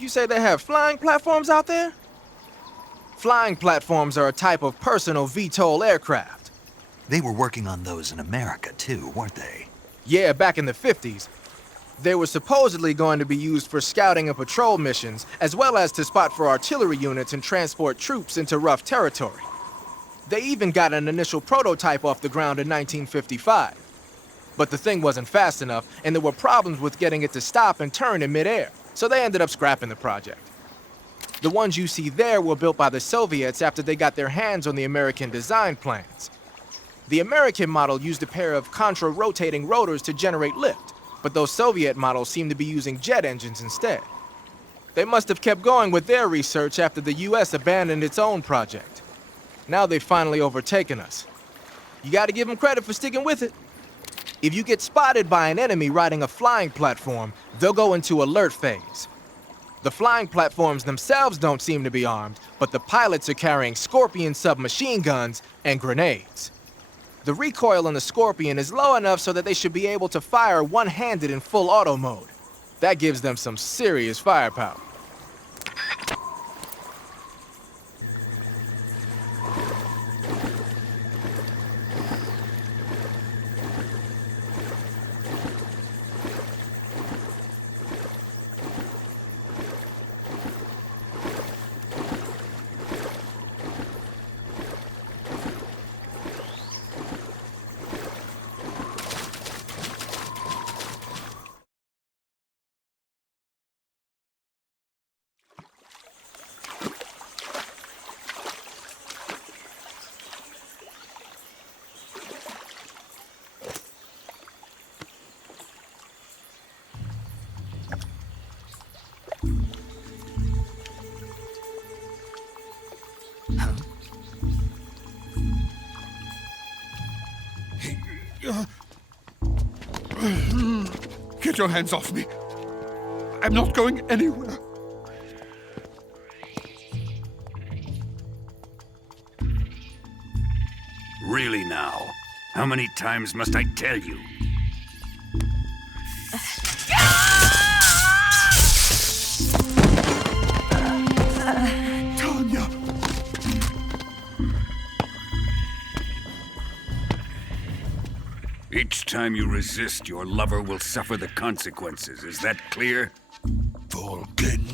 You say they have flying platforms out there? Flying platforms are a type of personal VTOL aircraft. They were working on those in America too, weren't they? Yeah, back in the 50s. They were supposedly going to be used for scouting and patrol missions, as well as to spot for artillery units and transport troops into rough territory. They even got an initial prototype off the ground in 1955. But the thing wasn't fast enough, and there were problems with getting it to stop and turn in midair, so they ended up scrapping the project. The ones you see there were built by the Soviets after they got their hands on the American design plans. The American model used a pair of contra-rotating rotors to generate lift, but those Soviet models seem to be using jet engines instead. They must have kept going with their research after the US abandoned its own project. Now they've finally overtaken us. You gotta give them credit for sticking with it. If you get spotted by an enemy riding a flying platform, they'll go into alert phase. The flying platforms themselves don't seem to be armed, but the pilots are carrying Scorpion submachine guns and grenades. The recoil on the Scorpion is low enough so that they should be able to fire one-handed in full auto mode. That gives them some serious firepower. Get your hands off me. I'm not going anywhere. Really now? How many times must I tell you? Tanya! Each time you resist, your lover will suffer the consequences. Is that clear? Vulcan.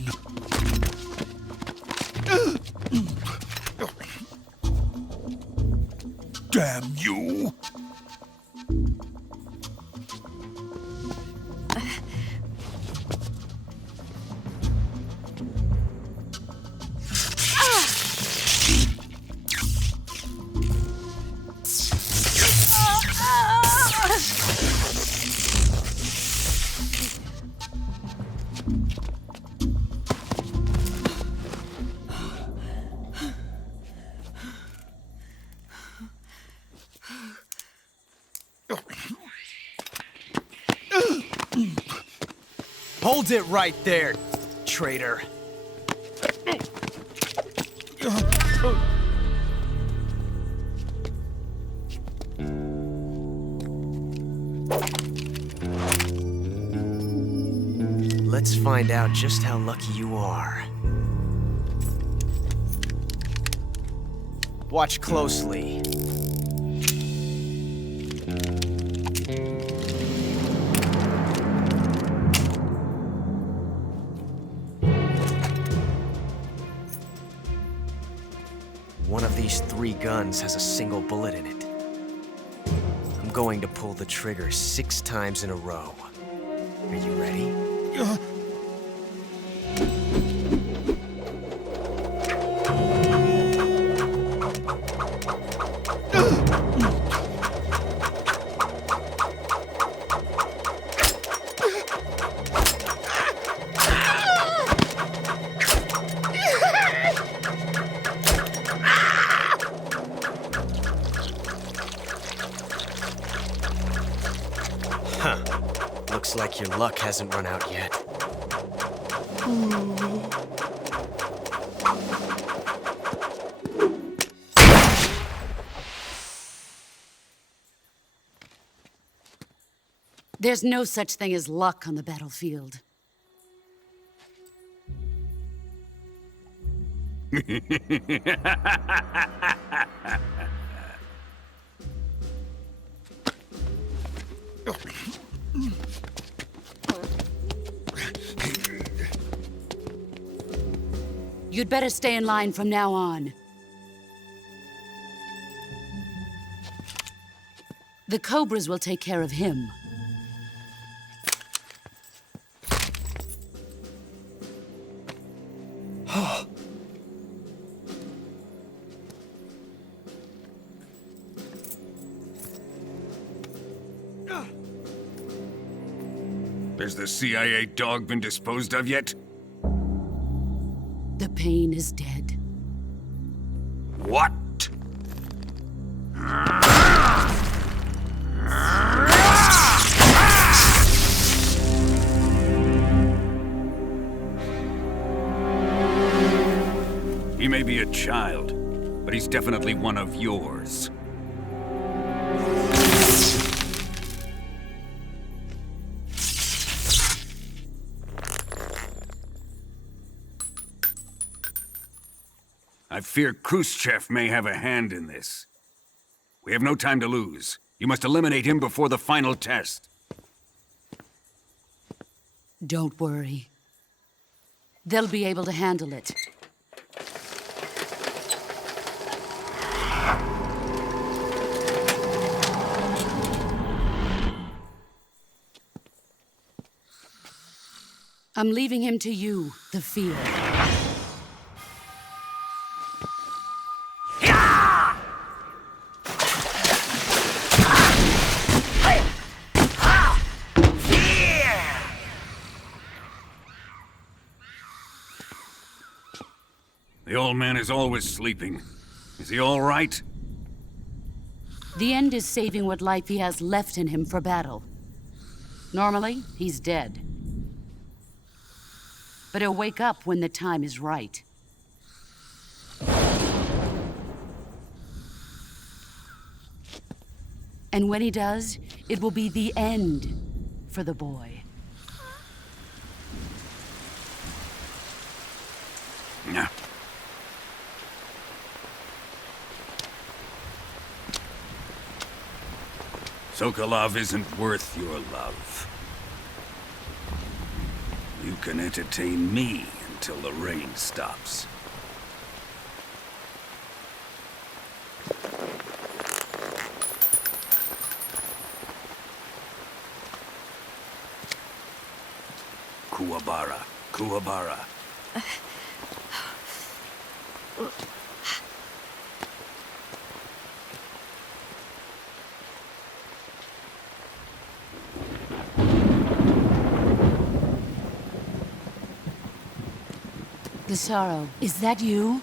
Damn you! Hold it right there, traitor. Let's find out just how lucky you are. Watch closely. One of these 3 guns has a single bullet in it. I'm going to pull the trigger 6 times in a row. Are you ready? Huh. Looks like your luck hasn't run out yet. There's no such thing as luck on the battlefield. You'd better stay in line from now on. The Cobras will take care of him. Has the CIA dog been disposed of yet? The pain is dead. What? He may be a child, but he's definitely one of yours. I fear Khrushchev may have a hand in this. We have no time to lose. You must eliminate him before the final test. Don't worry. They'll be able to handle it. I'm leaving him to you, the field. The old man is always sleeping. Is he all right? The end is saving what life he has left in him for battle. Normally, he's dead. But he'll wake up when the time is right. And when he does, it will be the end for the boy. Yeah. Sokolov isn't worth your love. You can entertain me until the rain stops. Kuwabara, Kuwabara. The sorrow, is that you?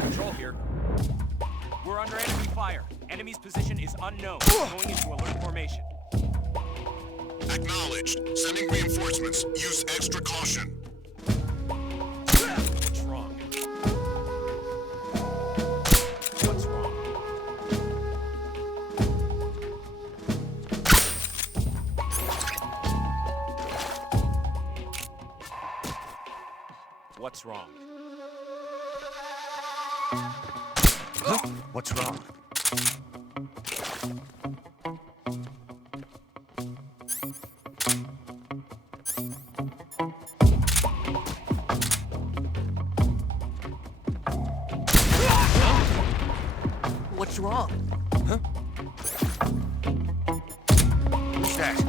Control here. We're under enemy fire. Enemy's position is unknown. Going into alert formation. Acknowledged. Sending reinforcements. Use extra caution. What's wrong? What's wrong? What's wrong? Huh? What's wrong? What's wrong? Huh? Who's that?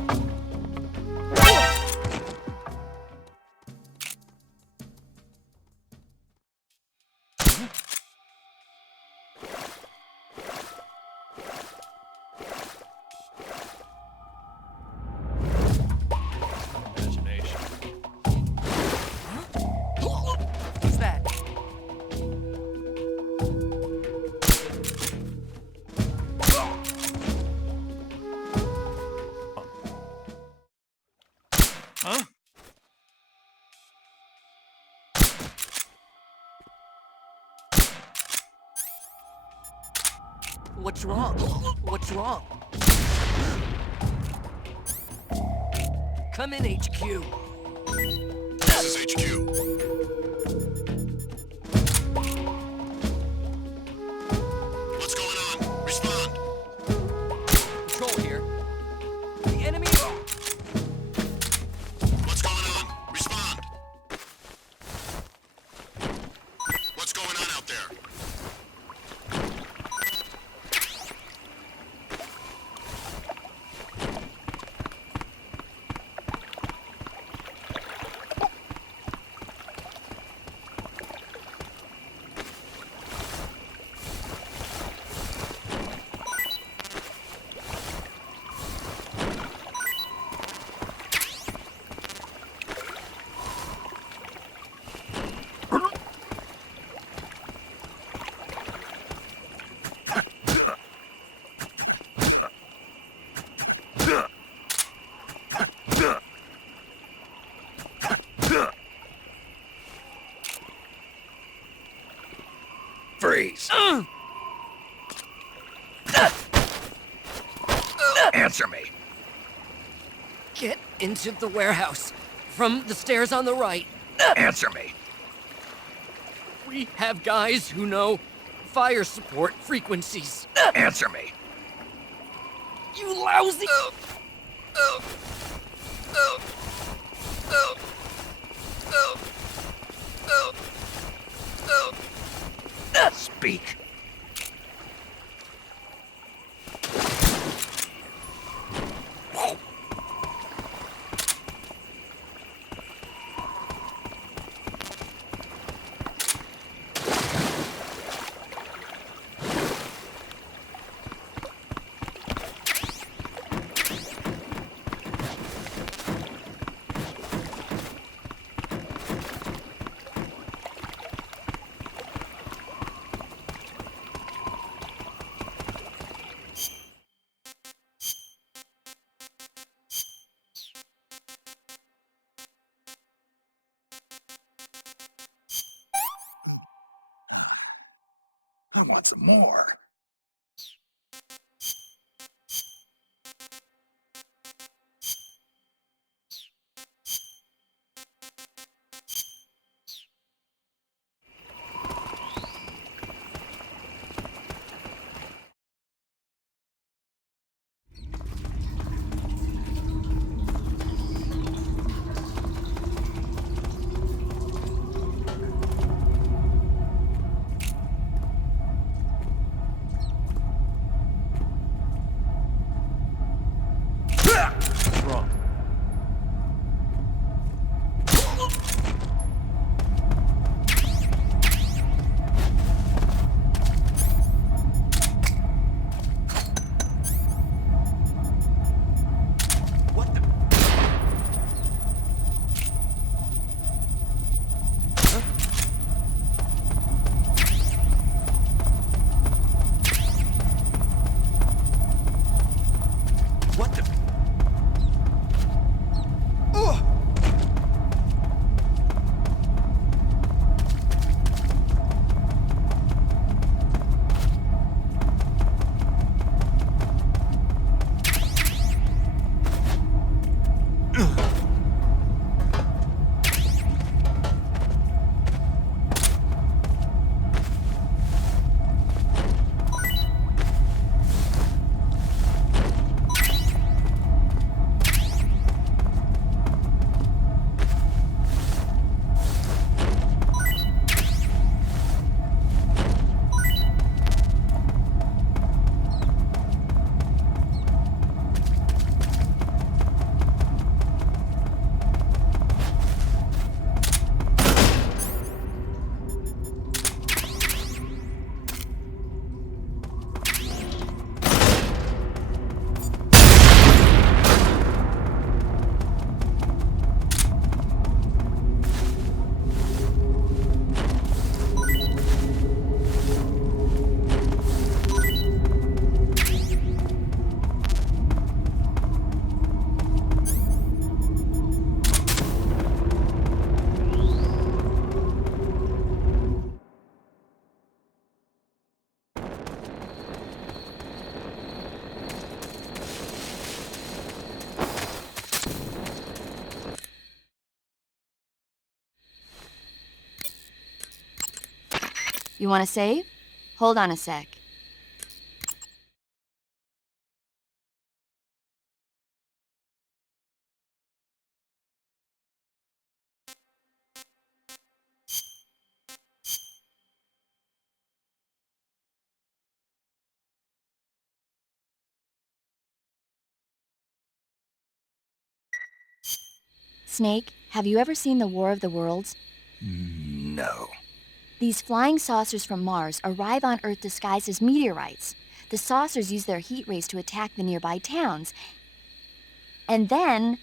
Imagination. What's wrong? What's wrong? Come in, HQ. This is HQ. What's going on? Respond. Control here. The enemy... What's going on? Respond. What's going on out there? Freeze! Answer me. Get into the warehouse. From the stairs on the right. Answer me. We have guys who know fire support frequencies. Answer me. You lousy... Speak. I want some more. You want to save? Hold on a sec. Snake, have you ever seen the War of the Worlds? No. These flying saucers from Mars arrive on Earth disguised as meteorites. The saucers use their heat rays to attack the nearby towns. And then...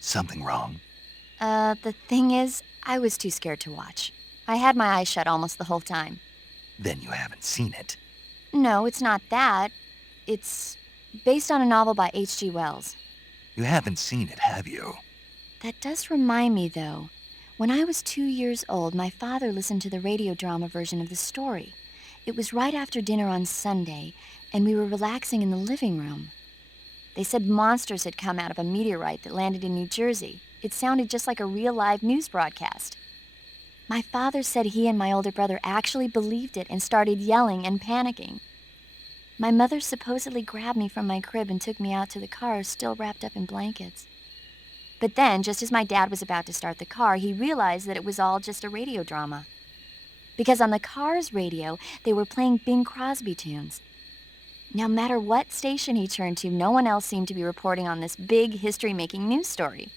Something wrong? The thing is, I was too scared to watch. I had my eyes shut almost the whole time. Then you haven't seen it. No, it's not that. It's based on a novel by H.G. Wells. You haven't seen it, have you? That does remind me, though. When I was 2 years old, my father listened to the radio drama version of the story. It was right after dinner on Sunday, and we were relaxing in the living room. They said monsters had come out of a meteorite that landed in New Jersey. It sounded just like a real live news broadcast. My father said he and my older brother actually believed it and started yelling and panicking. My mother supposedly grabbed me from my crib and took me out to the car, still wrapped up in blankets. But then, just as my dad was about to start the car, he realized that it was all just a radio drama. Because on the car's radio, they were playing Bing Crosby tunes. No matter what station he turned to, no one else seemed to be reporting on this big history-making news story.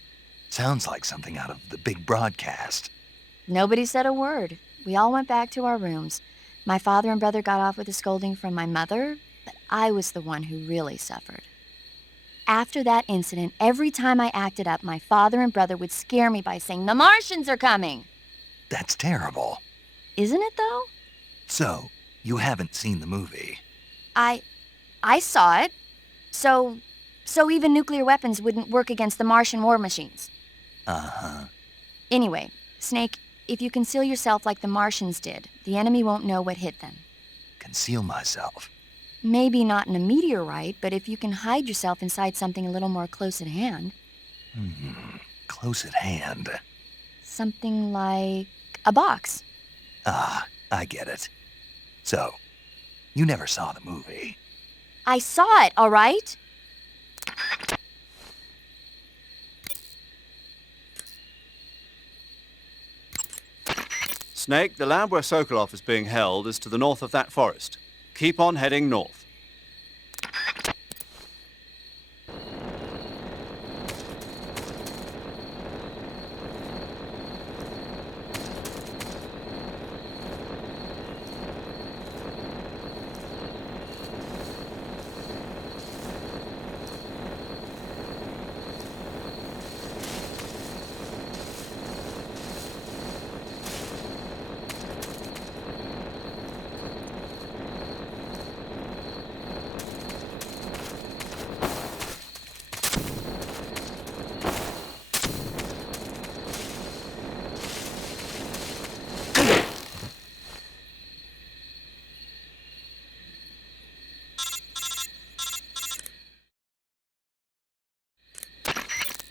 Sounds like something out of the big broadcast. Nobody said a word. We all went back to our rooms. My father and brother got off with a scolding from my mother, but I was the one who really suffered. After that incident, every time I acted up, my father and brother would scare me by saying, "The Martians are coming!" That's terrible. Isn't it, though? So, you haven't seen the movie? I saw it. So even nuclear weapons wouldn't work against the Martian war machines. Uh-huh. Anyway, Snake, if you conceal yourself like the Martians did, the enemy won't know what hit them. Conceal myself? Maybe not in a meteorite, but if you can hide yourself inside something a little more close at hand. Close at hand. Something like a box. Ah, I get it. So, you never saw the movie? I saw it, all right? Snake, the lab where Sokolov is being held is to the north of that forest. Keep on heading north.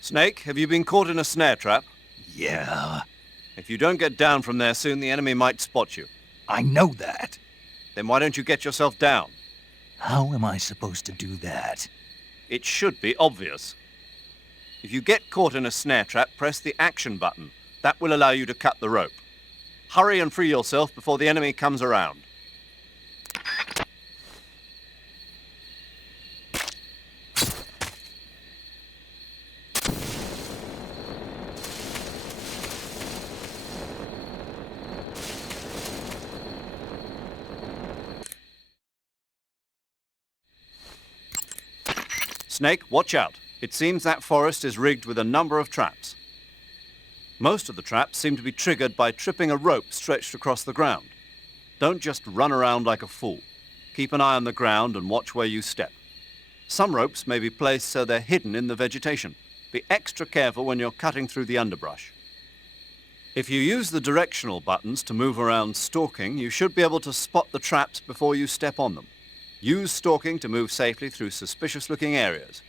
Snake, have you been caught in a snare trap? Yeah. If you don't get down from there soon, the enemy might spot you. I know that. Then why don't you get yourself down? How am I supposed to do that? It should be obvious. If you get caught in a snare trap, press the action button. That will allow you to cut the rope. Hurry and free yourself before the enemy comes around. Snake, watch out. It seems that forest is rigged with a number of traps. Most of the traps seem to be triggered by tripping a rope stretched across the ground. Don't just run around like a fool. Keep an eye on the ground and watch where you step. Some ropes may be placed so they're hidden in the vegetation. Be extra careful when you're cutting through the underbrush. If you use the directional buttons to move around stalking, you should be able to spot the traps before you step on them. Use stalking to move safely through suspicious-looking areas.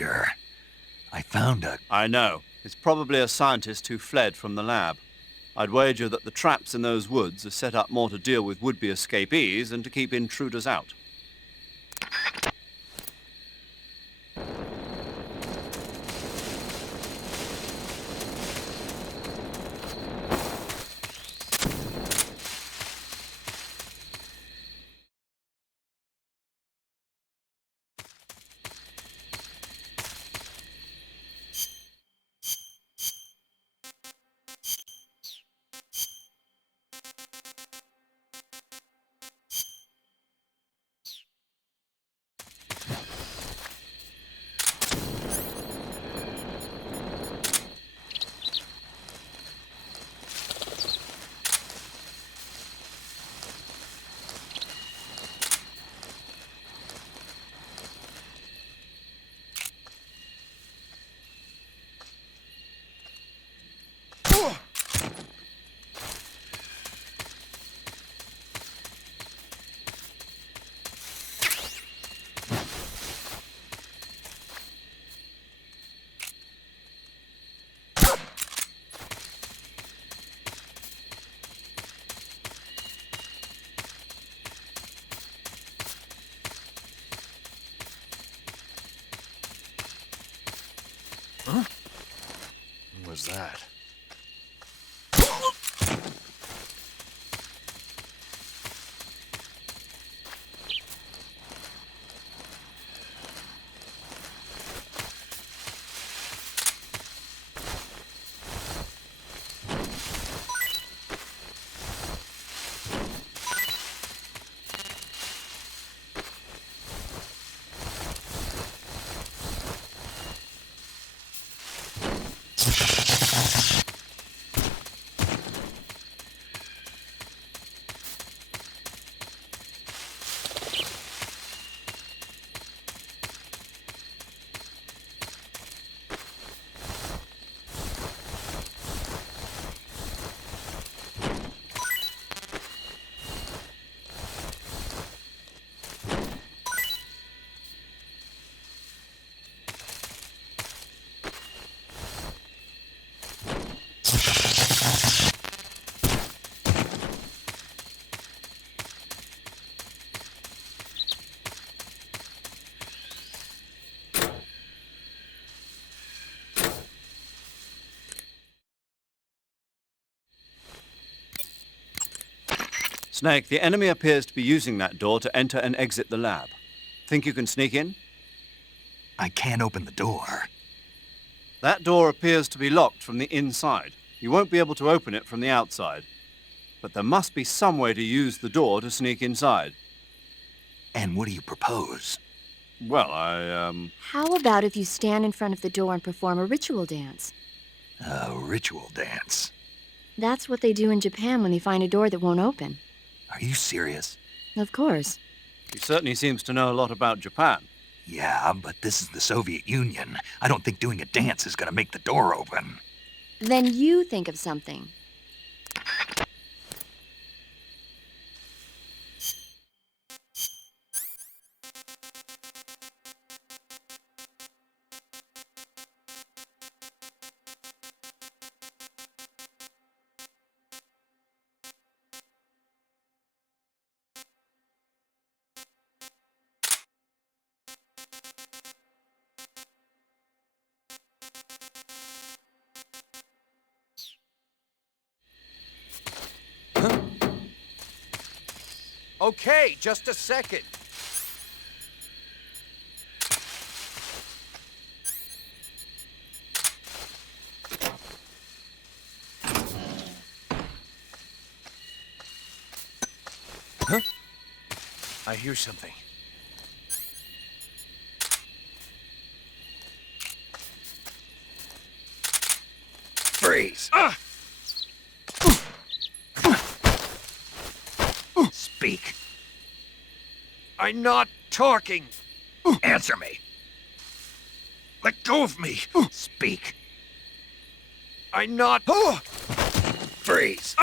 Major. I found a... I know. It's probably a scientist who fled from the lab. I'd wager that the traps in those woods are set up more to deal with would-be escapees than to keep intruders out. Huh? What was that? Snake, the enemy appears to be using that door to enter and exit the lab. Think you can sneak in? I can't open the door. That door appears to be locked from the inside. You won't be able to open it from the outside. But there must be some way to use the door to sneak inside. And what do you propose? Well, How about if you stand in front of the door and perform a ritual dance? A ritual dance? That's what they do in Japan when they find a door that won't open. Are you serious? Of course. He certainly seems to know a lot about Japan. Yeah, but this is the Soviet Union. I don't think doing a dance is gonna make the door open. Then you think of something. Okay, just a second. Huh? I hear something. Freeze! Speak. I'm not talking. Answer me. Let go of me. Speak. I'm not. Freeze.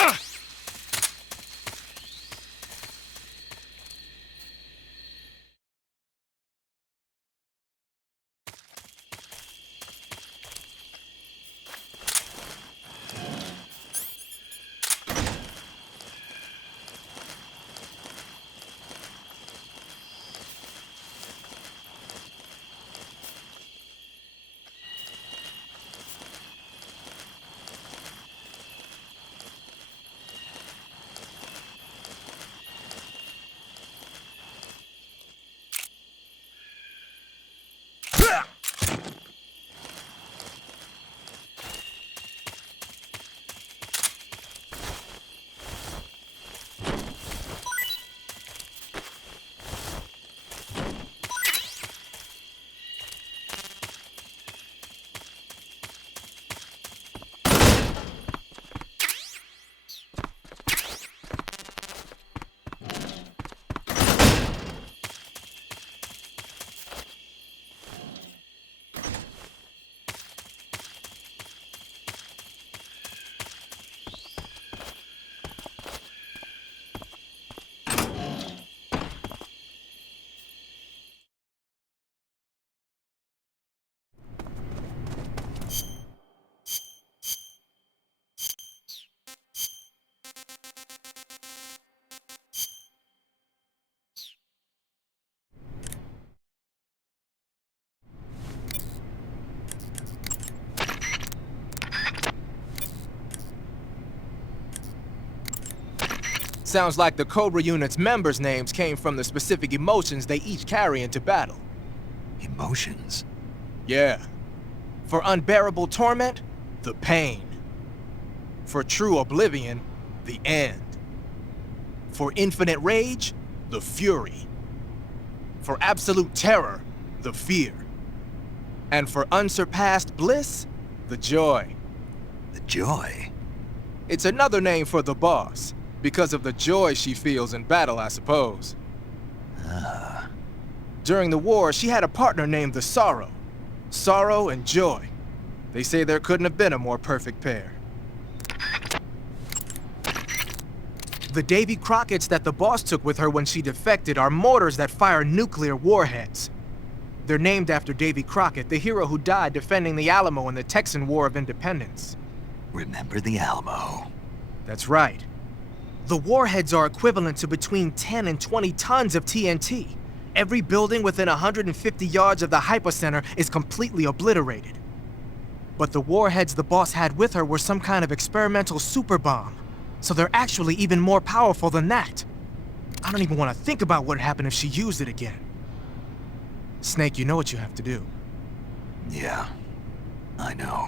Sounds like the Cobra unit's members' names came from the specific emotions they each carry into battle. Emotions? Yeah. For unbearable torment, the pain. For true oblivion, the end. For infinite rage, the fury. For absolute terror, the fear. And for unsurpassed bliss, the joy. The joy? It's another name for the boss, because of the joy she feels in battle, I suppose. Ah. During the war, she had a partner named the Sorrow. Sorrow and joy. They say there couldn't have been a more perfect pair. The Davy Crockett's that the boss took with her when she defected are mortars that fire nuclear warheads. They're named after Davy Crockett, the hero who died defending the Alamo in the Texan War of Independence. Remember the Alamo. That's right. The warheads are equivalent to between 10 and 20 tons of TNT. Every building within 150 yards of the hypocenter is completely obliterated. But the warheads the boss had with her were some kind of experimental super bomb. So they're actually even more powerful than that. I don't even want to think about what would happen if she used it again. Snake, you know what you have to do. Yeah, I know.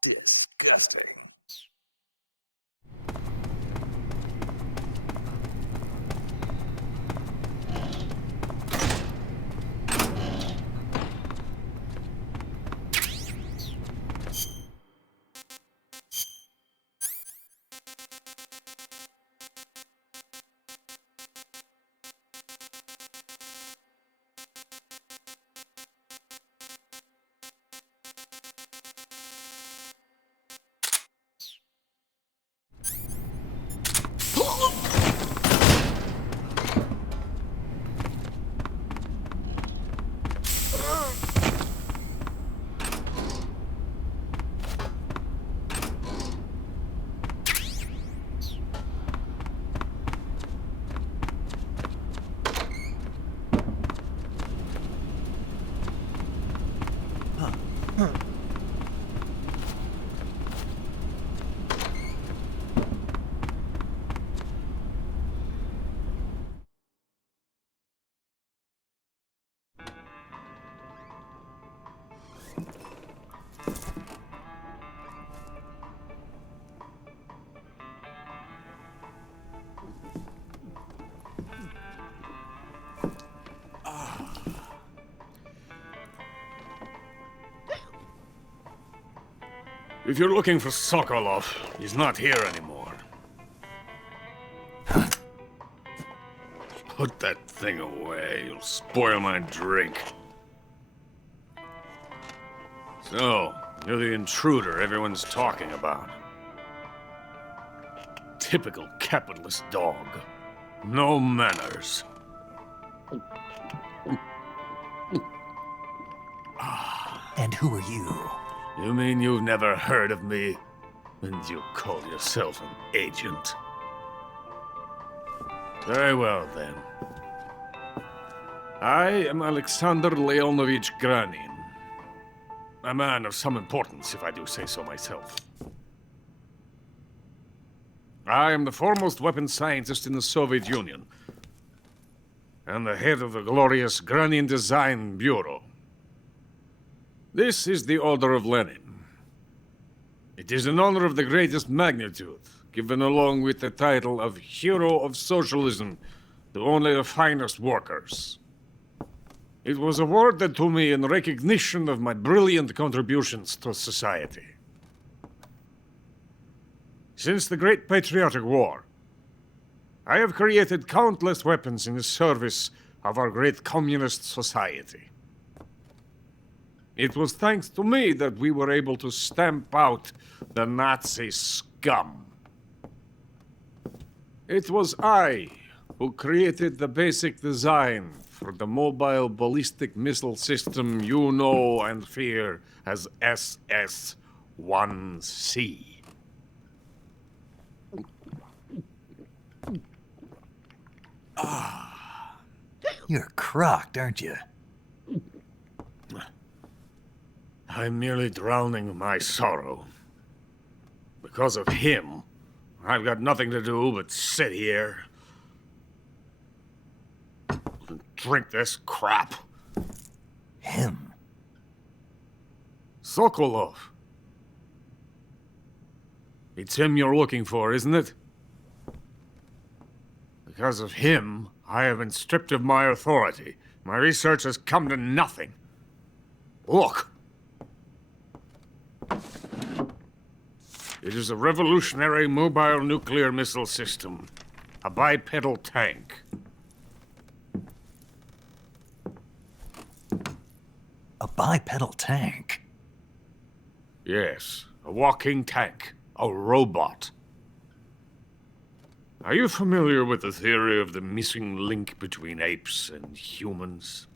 Disgusting. If you're looking for Sokolov, he's not here anymore. Put that thing away. You'll spoil my drink. So, you're the intruder everyone's talking about. Typical capitalist dog. No manners. And who are you? You mean you've never heard of me? And you call yourself an agent? Very well, then. I am Alexander Leonovich Granin. A man of some importance, if I do say so myself. I am the foremost weapons scientist in the Soviet Union, and the head of the glorious Granin Design Bureau. This is the Order of Lenin. It is an honor of the greatest magnitude, given along with the title of Hero of Socialism to only the finest workers. It was awarded to me in recognition of my brilliant contributions to society. Since the Great Patriotic War, I have created countless weapons in the service of our great communist society. It was thanks to me that we were able to stamp out the Nazi scum. It was I who created the basic design for the mobile ballistic missile system you know and fear as SS-1C. You're crocked, aren't you? I'm merely drowning my sorrow. Because of him, I've got nothing to do but sit here and drink this crap. Him? Sokolov. It's him you're looking for, isn't it? Because of him, I have been stripped of my authority. My research has come to nothing. Look. It is a revolutionary mobile nuclear missile system. A bipedal tank. A bipedal tank? Yes, a walking tank. A robot. Are you familiar with the theory of the missing link between apes and humans?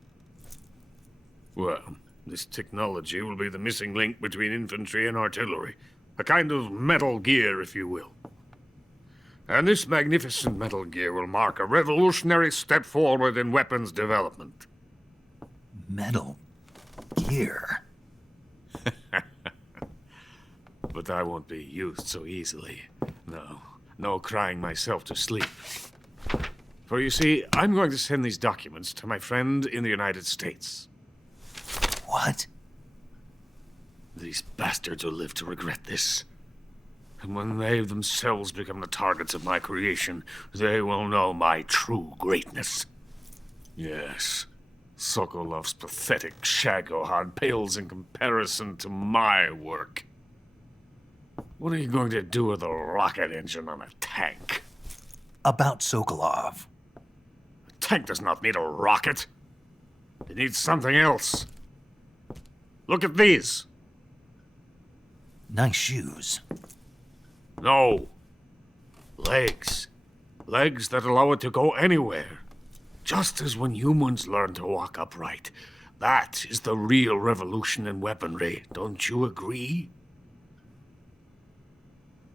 Well, this technology will be the missing link between infantry and artillery. A kind of Metal Gear, if you will. And this magnificent Metal Gear will mark a revolutionary step forward in weapons development. Metal Gear? But I won't be used so easily. No crying myself to sleep. For you see, I'm going to send these documents to my friend in the United States. What? These bastards will live to regret this. And when they themselves become the targets of my creation, they will know my true greatness. Yes, Sokolov's pathetic Shagohod pales in comparison to my work. What are you going to do with a rocket engine on a tank? About Sokolov. A tank does not need a rocket. It needs something else. Look at these. Nice shoes. No. Legs. Legs that allow it to go anywhere. Just as when humans learn to walk upright. That is the real revolution in weaponry. Don't you agree?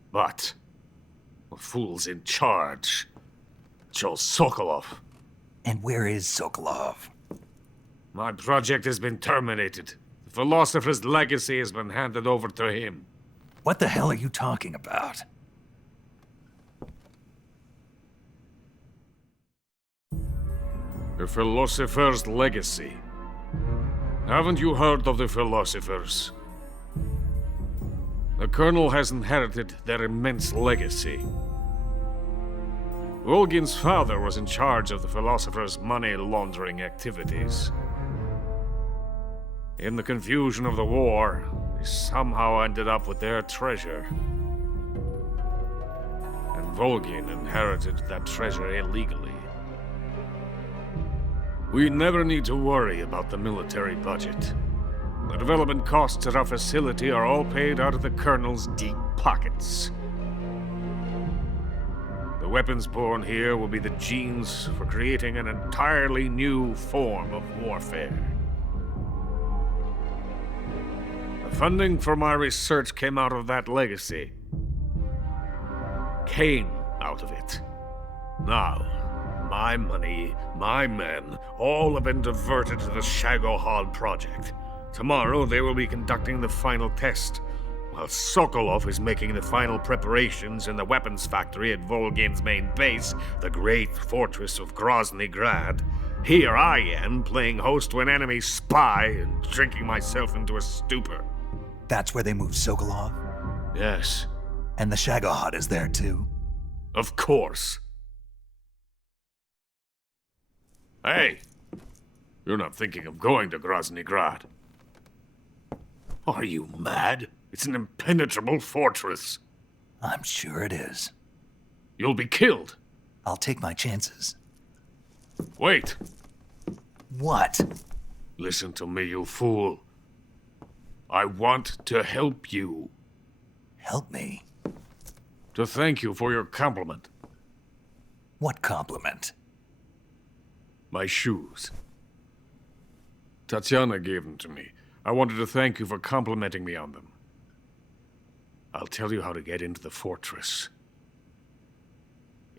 But the fool's in charge. Joe Sokolov. And where is Sokolov? My project has been terminated. The philosopher's legacy has been handed over to him. What the hell are you talking about? The philosopher's legacy. Haven't you heard of the philosophers? The Colonel has inherited their immense legacy. Volgin's father was in charge of the philosophers' money laundering activities. In the confusion of the war, they somehow ended up with their treasure. And Volgin inherited that treasure illegally. We never need to worry about the military budget. The development costs at our facility are all paid out of the Colonel's deep pockets. The weapons born here will be the genes for creating an entirely new form of warfare. The funding for my research came out of that legacy. Came out of it. Now, my money, my men, all have been diverted to the Shagohod project. Tomorrow, they will be conducting the final test, while Sokolov is making the final preparations in the weapons factory at Volgin's main base, the great fortress of Grozny Grad. Here I am, playing host to an enemy spy and drinking myself into a stupor. That's where they moved Sokolov? Yes. And the Shagohod is there too? Of course. Hey! You're not thinking of going to Grozny Grad. Are you mad? It's an impenetrable fortress. I'm sure it is. You'll be killed. I'll take my chances. Wait! What? Listen to me, you fool. I want to help you. Help me? To thank you for your compliment. What compliment? My shoes. Tatiana gave them to me. I wanted to thank you for complimenting me on them. I'll tell you how to get into the fortress.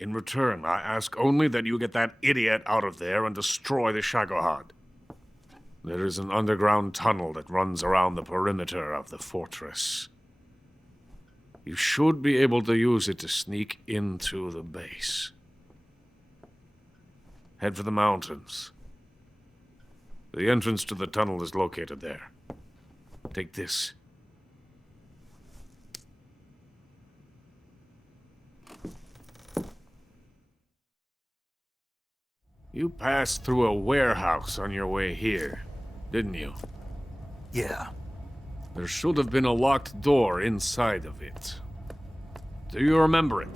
In return, I ask only that you get that idiot out of there and destroy the Shagohod. There is an underground tunnel that runs around the perimeter of the fortress. You should be able to use it to sneak into the base. Head for the mountains. The entrance to the tunnel is located there. Take this. You passed through a warehouse on your way here, didn't you? Yeah. There should have been a locked door inside of it. Do you remember it?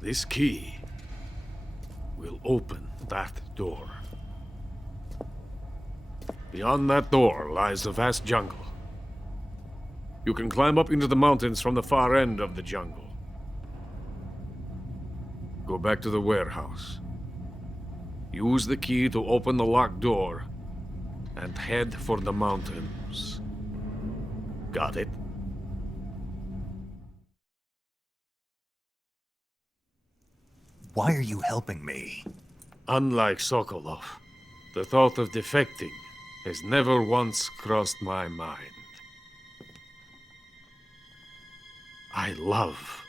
This key will open that door. Beyond that door lies a vast jungle. You can climb up into the mountains from the far end of the jungle. Go back to the warehouse. Use the key to open the locked door and head for the mountains. Got it? Why are you helping me? Unlike Sokolov, the thought of defecting has never once crossed my mind. I love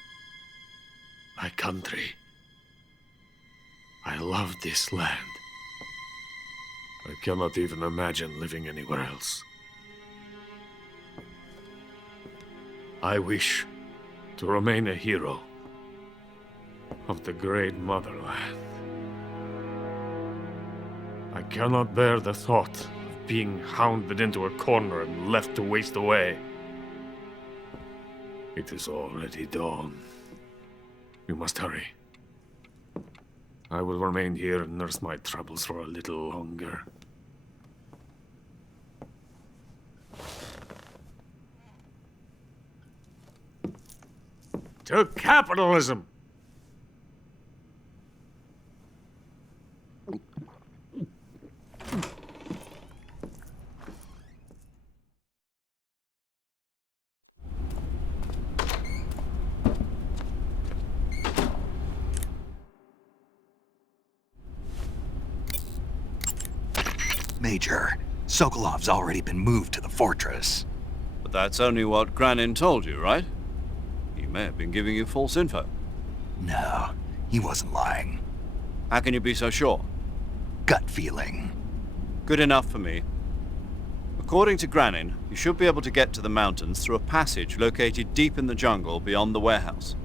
my country. I love this land. I cannot even imagine living anywhere else. I wish to remain a hero of the great motherland. I cannot bear the thought of being hounded into a corner and left to waste away. It is already dawn. You must hurry. I will remain here and nurse my troubles for a little longer. To capitalism! Major, Sokolov's already been moved to the fortress. But that's only what Granin told you, right? He may have been giving you false info. No, he wasn't lying. How can you be so sure? Gut feeling. Good enough for me. According to Granin, you should be able to get to the mountains through a passage located deep in the jungle beyond the warehouse.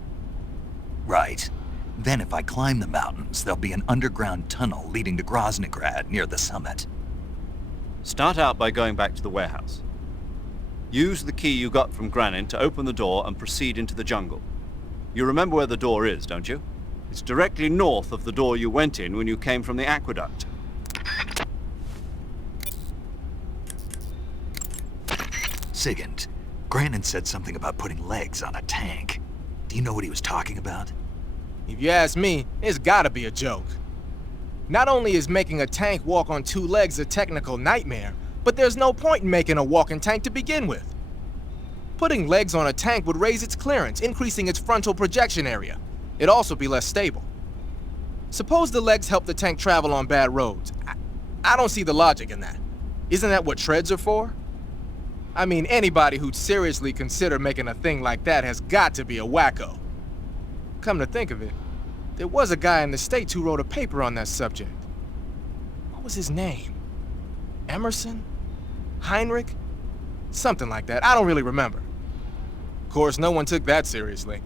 Right. Then if I climb the mountains, there'll be an underground tunnel leading to Groznygrad near the summit. Start out by going back to the warehouse. Use the key you got from Granin to open the door and proceed into the jungle. You remember where the door is, don't you? It's directly north of the door you went in when you came from the aqueduct. Sigint, Granin said something about putting legs on a tank. Do you know what he was talking about? If you ask me, it's gotta be a joke. Not only is making a tank walk on two legs a technical nightmare, but there's no point in making a walking tank to begin with. Putting legs on a tank would raise its clearance, increasing its frontal projection area. It'd also be less stable. Suppose the legs help the tank travel on bad roads. I don't see the logic in that. Isn't that what treads are for? I mean, anybody who'd seriously consider making a thing like that has got to be a wacko. Come to think of it, there was a guy in the States who wrote a paper on that subject. What was his name? Emerson? Heinrich? Something like that. I don't really remember. Of course, no one took that seriously.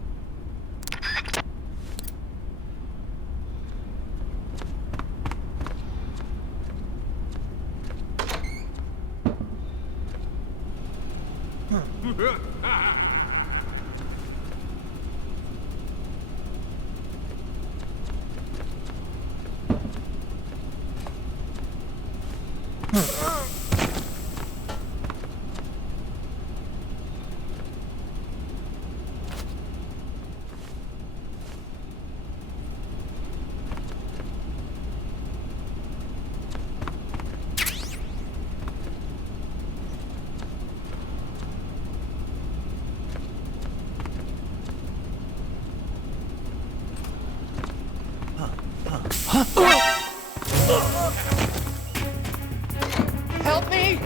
Help me!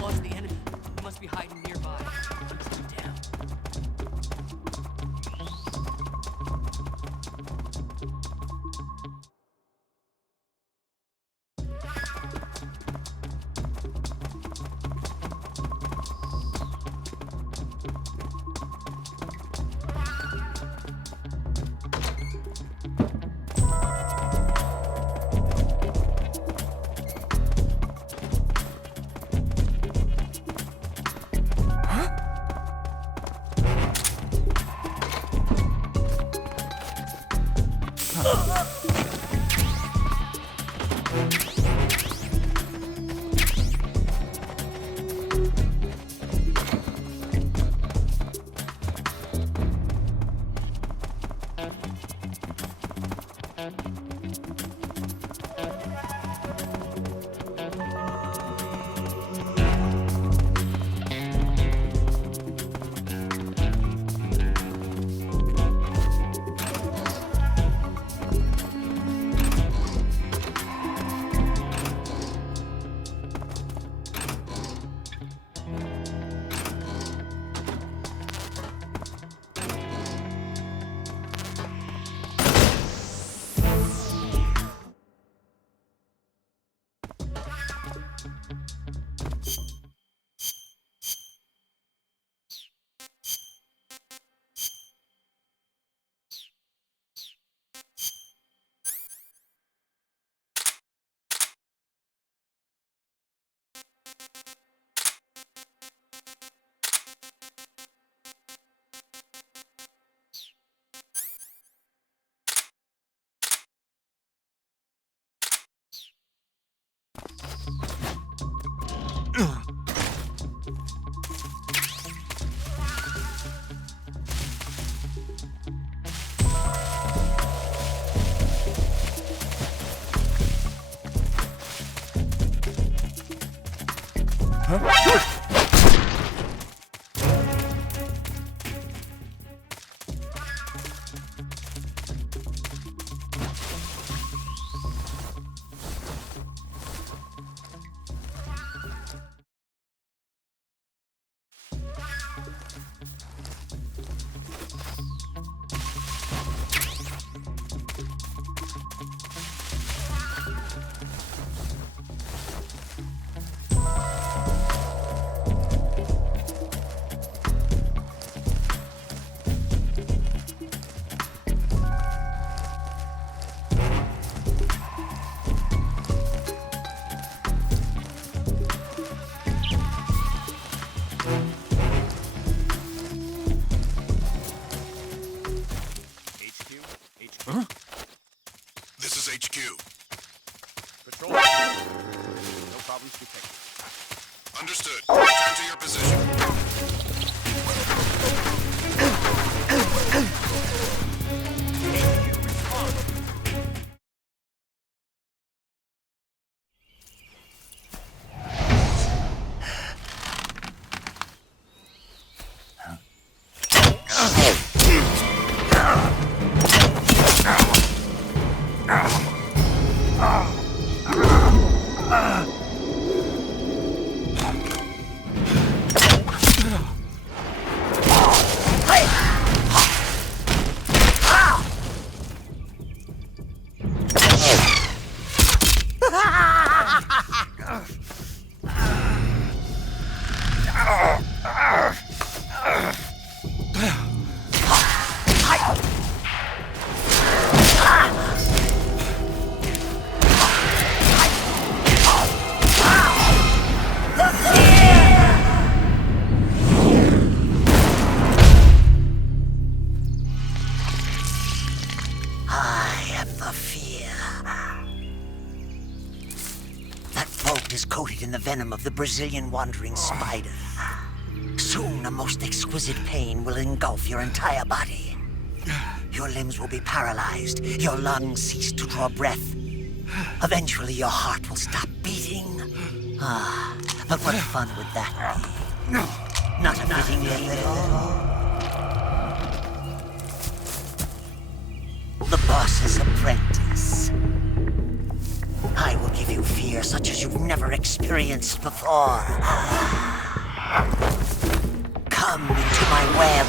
Lost the enemy. He must be hiding nearby. Hunt him down. Huh? This is HQ. Patrol. No problems detected. Understood. Return to your position. the fear. That bolt is coated in the venom of the Brazilian wandering spider. Soon, a most exquisite pain will engulf your entire body. Your limbs will be paralyzed, your lungs cease to draw breath. Eventually, your heart will stop beating. Ah, but what fun would that be? Not a fitting end at all. The boss's apprentice. I will give you fear such as you've never experienced before. Come into my web.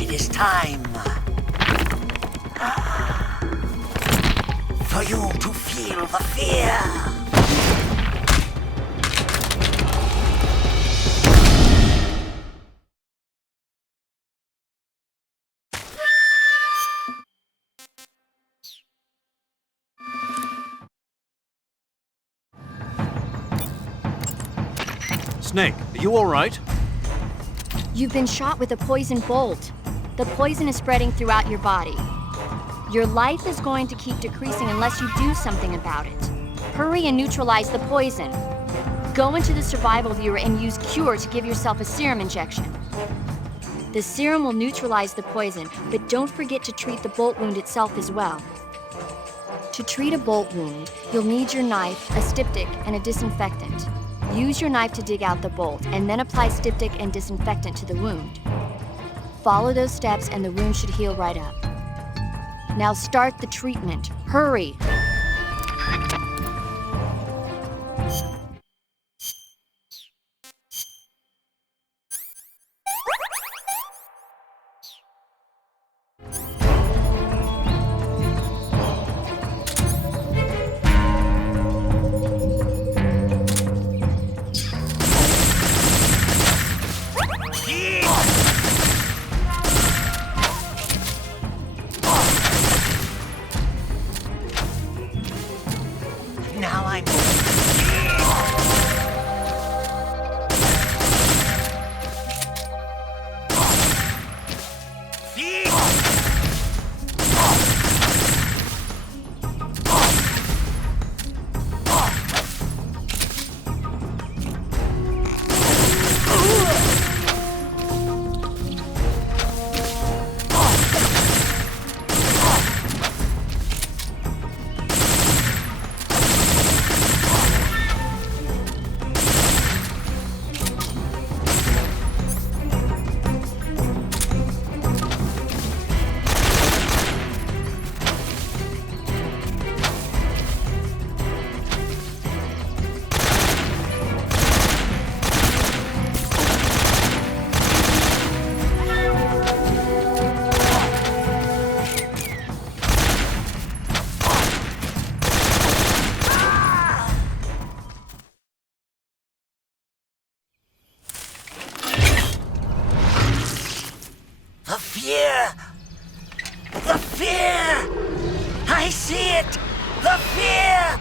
It is time for you to feel the fear. Snake, are you all right? You've been shot with a poison bolt. The poison is spreading throughout your body. Your life is going to keep decreasing unless you do something about it. Hurry and neutralize the poison. Go into the survival viewer and use Cure to give yourself a serum injection. The serum will neutralize the poison, but don't forget to treat the bolt wound itself as well. To treat a bolt wound, you'll need your knife, a styptic, and a disinfectant. Use your knife to dig out the bolt, and then apply styptic and disinfectant to the wound. Follow those steps and the wound should heal right up. Now start the treatment. Hurry! Now I'm... The fear! The fear! I see it! The fear!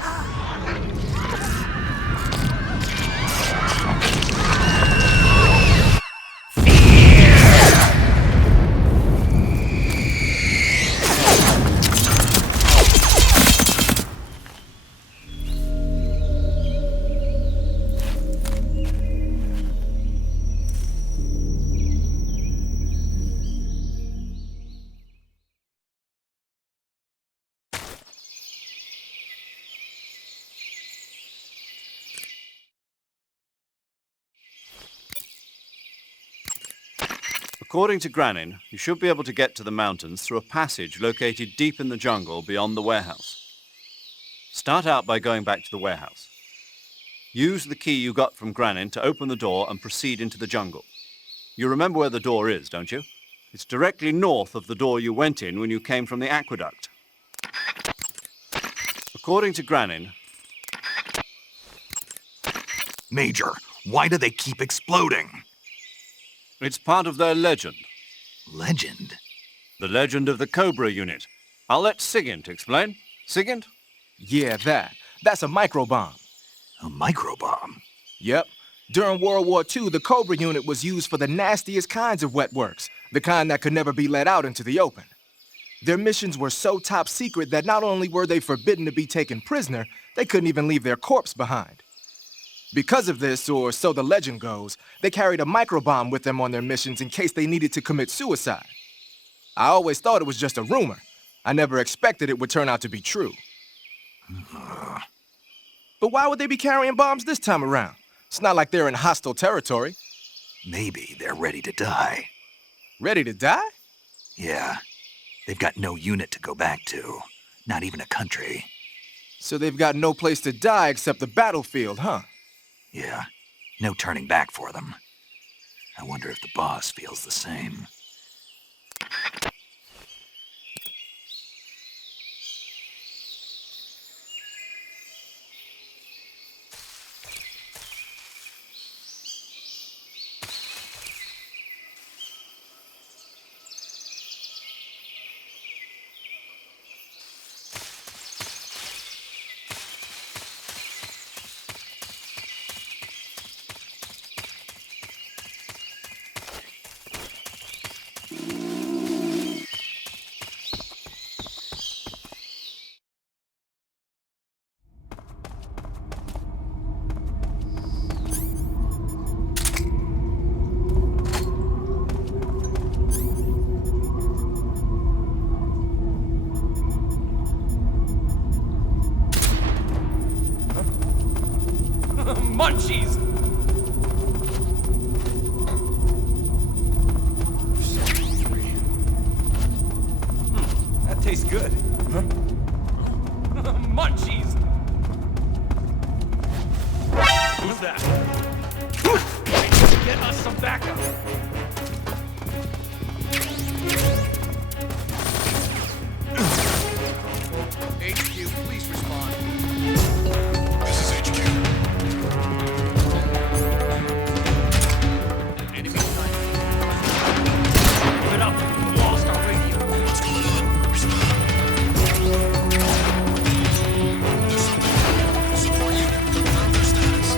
According to Granin, you should be able to get to the mountains through a passage located deep in the jungle beyond the warehouse. Start out by going back to the warehouse. Use the key you got from Granin to open the door and proceed into the jungle. You remember where the door is, don't you? It's directly north of the door you went in when you came from the aqueduct. According to Granin... Major, why do they keep exploding? It's part of their legend. Legend? The legend of the Cobra unit. I'll let Sigint explain. Sigint? Yeah, that. That's a microbomb. A microbomb? Yep. During World War II, the Cobra unit was used for the nastiest kinds of wet works, the kind that could never be let out into the open. Their missions were so top secret that not only were they forbidden to be taken prisoner, they couldn't even leave their corpse behind. Because of this, or so the legend goes, they carried a microbomb with them on their missions in case they needed to commit suicide. I always thought it was just a rumor. I never expected it would turn out to be true. But why would they be carrying bombs this time around? It's not like they're in hostile territory. Maybe they're ready to die. Ready to die? Yeah. They've got no unit to go back to. Not even a country. So they've got no place to die except the battlefield, huh? Yeah. No turning back for them. I wonder if the boss feels the same. Munchies! That tastes good. Huh? Munchies! Who's that? Get us some backup! HQ, please respond. This is HQ. Enemy sight. Give it up! We lost our radio. What's going on? Respond. There's something. Support unit. Confirm their status.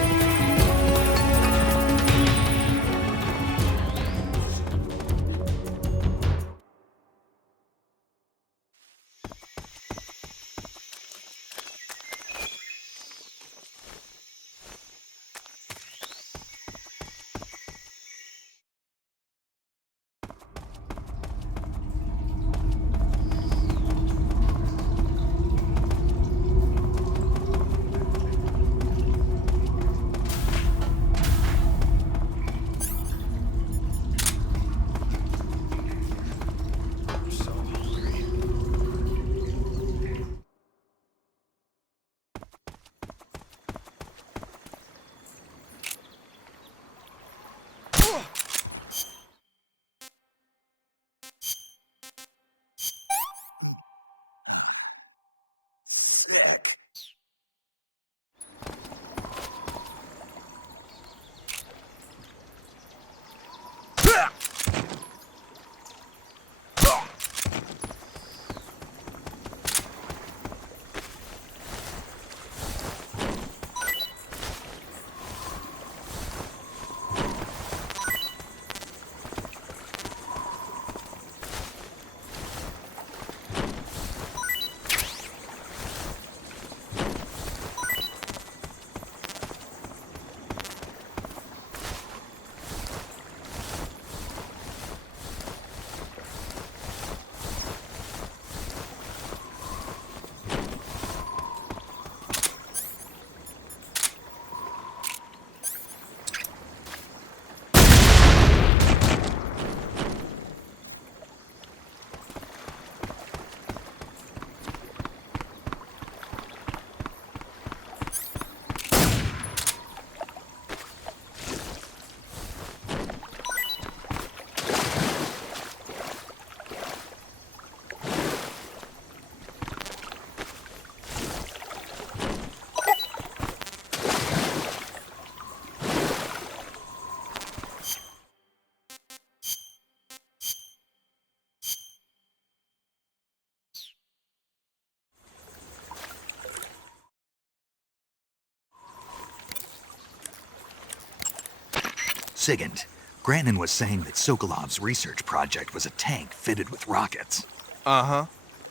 Sigint, Grannon was saying that Sokolov's research project was a tank fitted with rockets. Uh-huh.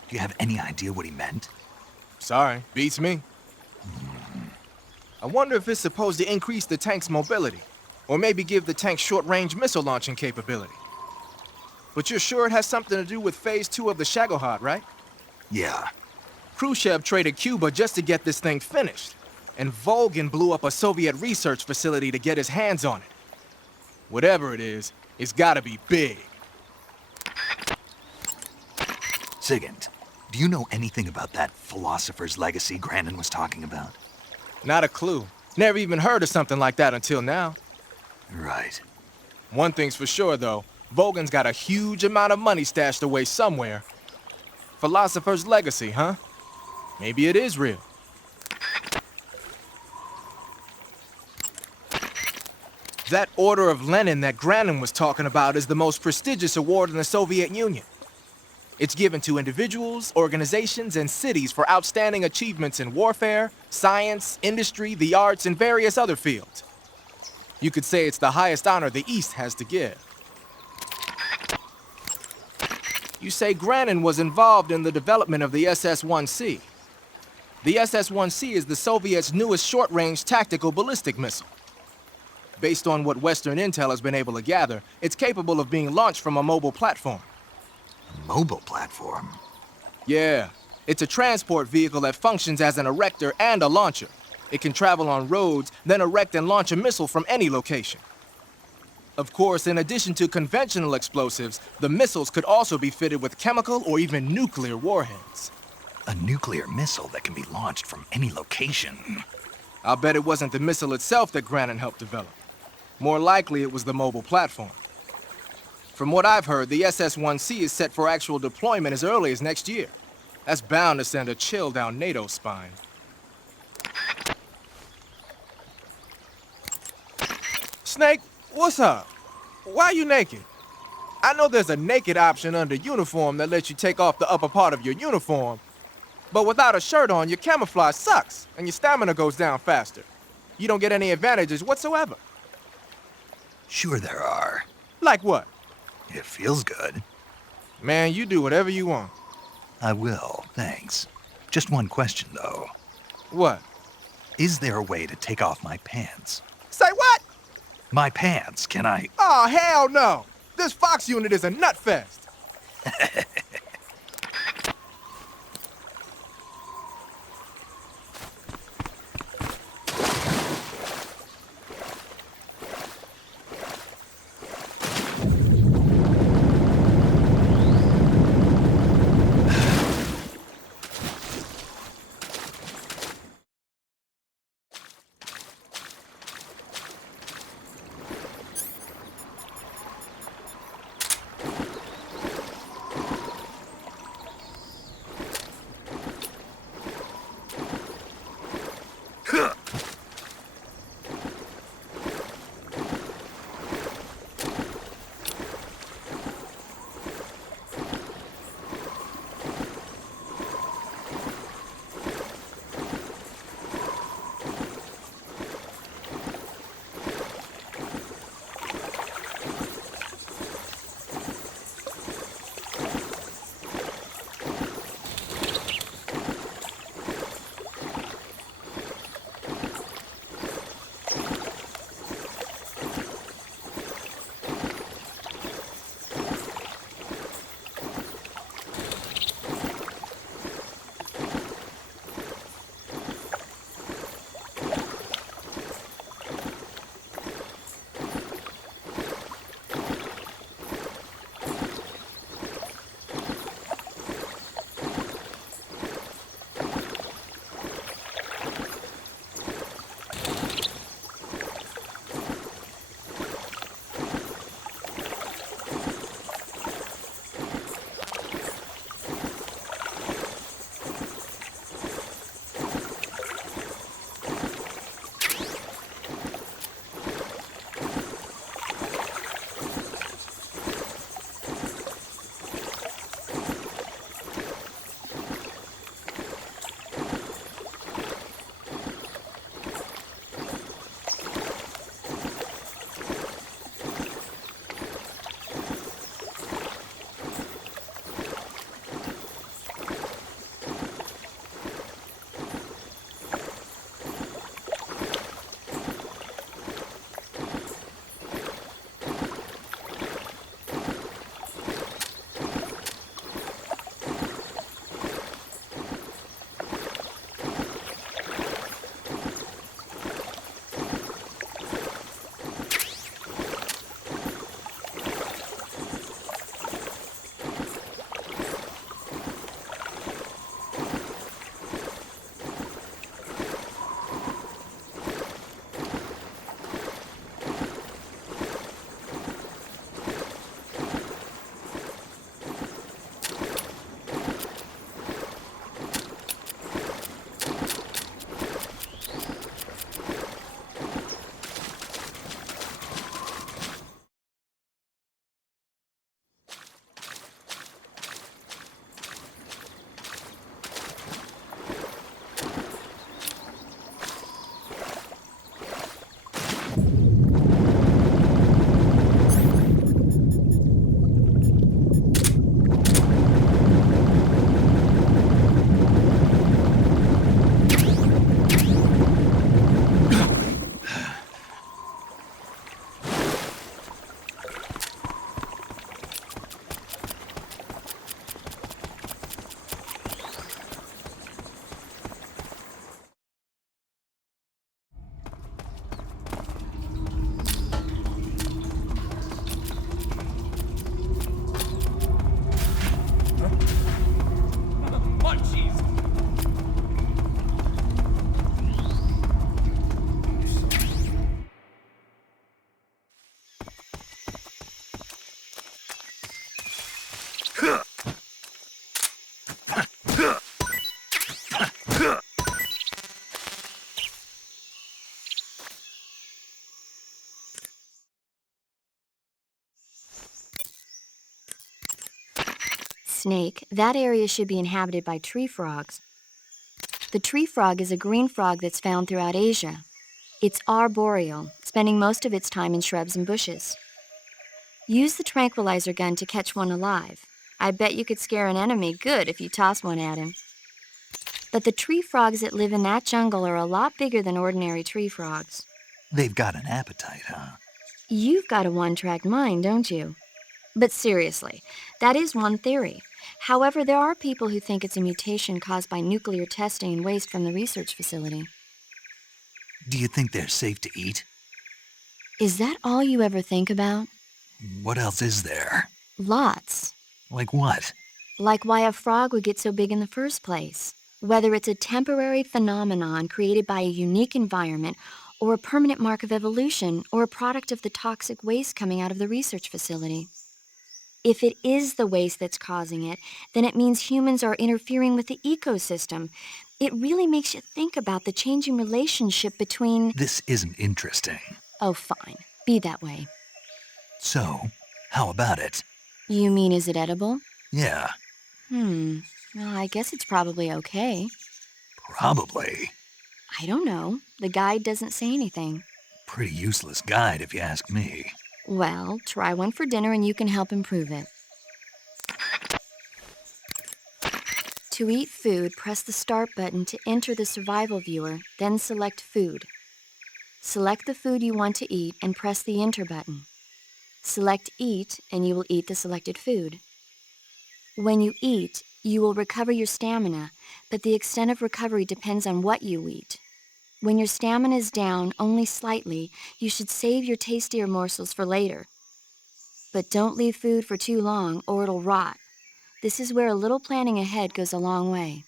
Do you have any idea what he meant? Sorry, beats me. I wonder if it's supposed to increase the tank's mobility, or maybe give the tank short-range missile launching capability. But you're sure it has something to do with Phase 2 of the Shagohod, right? Yeah. Khrushchev traded Cuba just to get this thing finished, and Volgin blew up a Soviet research facility to get his hands on it. Whatever it is, it's gotta be big. Sigint, do you know anything about that philosopher's legacy Granin was talking about? Not a clue. Never even heard of something like that until now. Right. One thing's for sure, though. Volgin's got a huge amount of money stashed away somewhere. Philosopher's legacy, huh? Maybe it is real. That Order of Lenin that Granin was talking about is the most prestigious award in the Soviet Union. It's given to individuals, organizations, and cities for outstanding achievements in warfare, science, industry, the arts, and various other fields. You could say it's the highest honor the East has to give. You say Granin was involved in the development of the SS-1C. The SS-1C is the Soviets' newest short-range tactical ballistic missile. Based on what Western intel has been able to gather, it's capable of being launched from a mobile platform. A mobile platform? Yeah. It's a transport vehicle that functions as an erector and a launcher. It can travel on roads, then erect and launch a missile from any location. Of course, in addition to conventional explosives, the missiles could also be fitted with chemical or even nuclear warheads. A nuclear missile that can be launched from any location. I'll bet it wasn't the missile itself that Granin helped develop. More likely, it was the mobile platform. From what I've heard, the SS-1C is set for actual deployment as early as next year. That's bound to send a chill down NATO's spine. Snake, what's up? Why are you naked? I know there's a naked option under uniform that lets you take off the upper part of your uniform, but without a shirt on, your camouflage sucks, and your stamina goes down faster. You don't get any advantages whatsoever. Sure there are. Like what? It feels good. Man, you do whatever you want. I will, thanks. Just one question, though. What? Is there a way to take off my pants? Say what? My pants, can I? Oh, hell no! This Fox unit is a nut fest! Snake, that area should be inhabited by tree frogs. The tree frog is a green frog that's found throughout Asia. It's arboreal, spending most of its time in shrubs and bushes. Use the tranquilizer gun to catch one alive. I bet you could scare an enemy good if you toss one at him. But the tree frogs that live in that jungle are a lot bigger than ordinary tree frogs. They've got an appetite, huh? You've got a one-track mind, don't you? But seriously, that is one theory. However, there are people who think it's a mutation caused by nuclear testing and waste from the research facility. Do you think they're safe to eat? Is that all you ever think about? What else is there? Lots. Like what? Like why a frog would get so big in the first place. Whether it's a temporary phenomenon created by a unique environment, or a permanent mark of evolution, or a product of the toxic waste coming out of the research facility. If it is the waste that's causing it, then it means humans are interfering with the ecosystem. It really makes you think about the changing relationship between... This isn't interesting. Oh, fine. Be that way. So, how about it? You mean, is it edible? Yeah, Well, I guess it's probably okay. probably. I don't know. The guide doesn't say anything. Pretty useless guide, if you ask me. Well, try one for dinner and you can help improve it. To eat food, press the Start button to enter the survival viewer, then select Food. Select the food you want to eat and press the Enter button. Select Eat and you will eat the selected food. When you eat, you will recover your stamina, but the extent of recovery depends on what you eat. When your stamina is down only slightly, you should save your tastier morsels for later. But don't leave food for too long or it'll rot. This is where a little planning ahead goes a long way.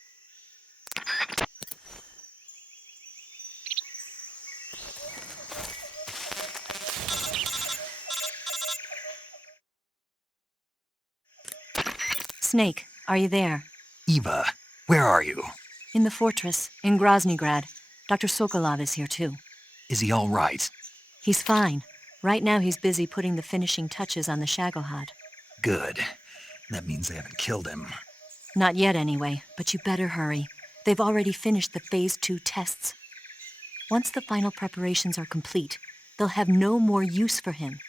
Snake, are you there? Eva, where are you? In the fortress, in Groznygrad. Dr. Sokolov is here too. Is he all right? He's fine. Right now he's busy putting the finishing touches on the Shagohod. Good. That means they haven't killed him. Not yet anyway, but you better hurry. They've already finished the Phase 2 tests. Once the final preparations are complete, they'll have no more use for him.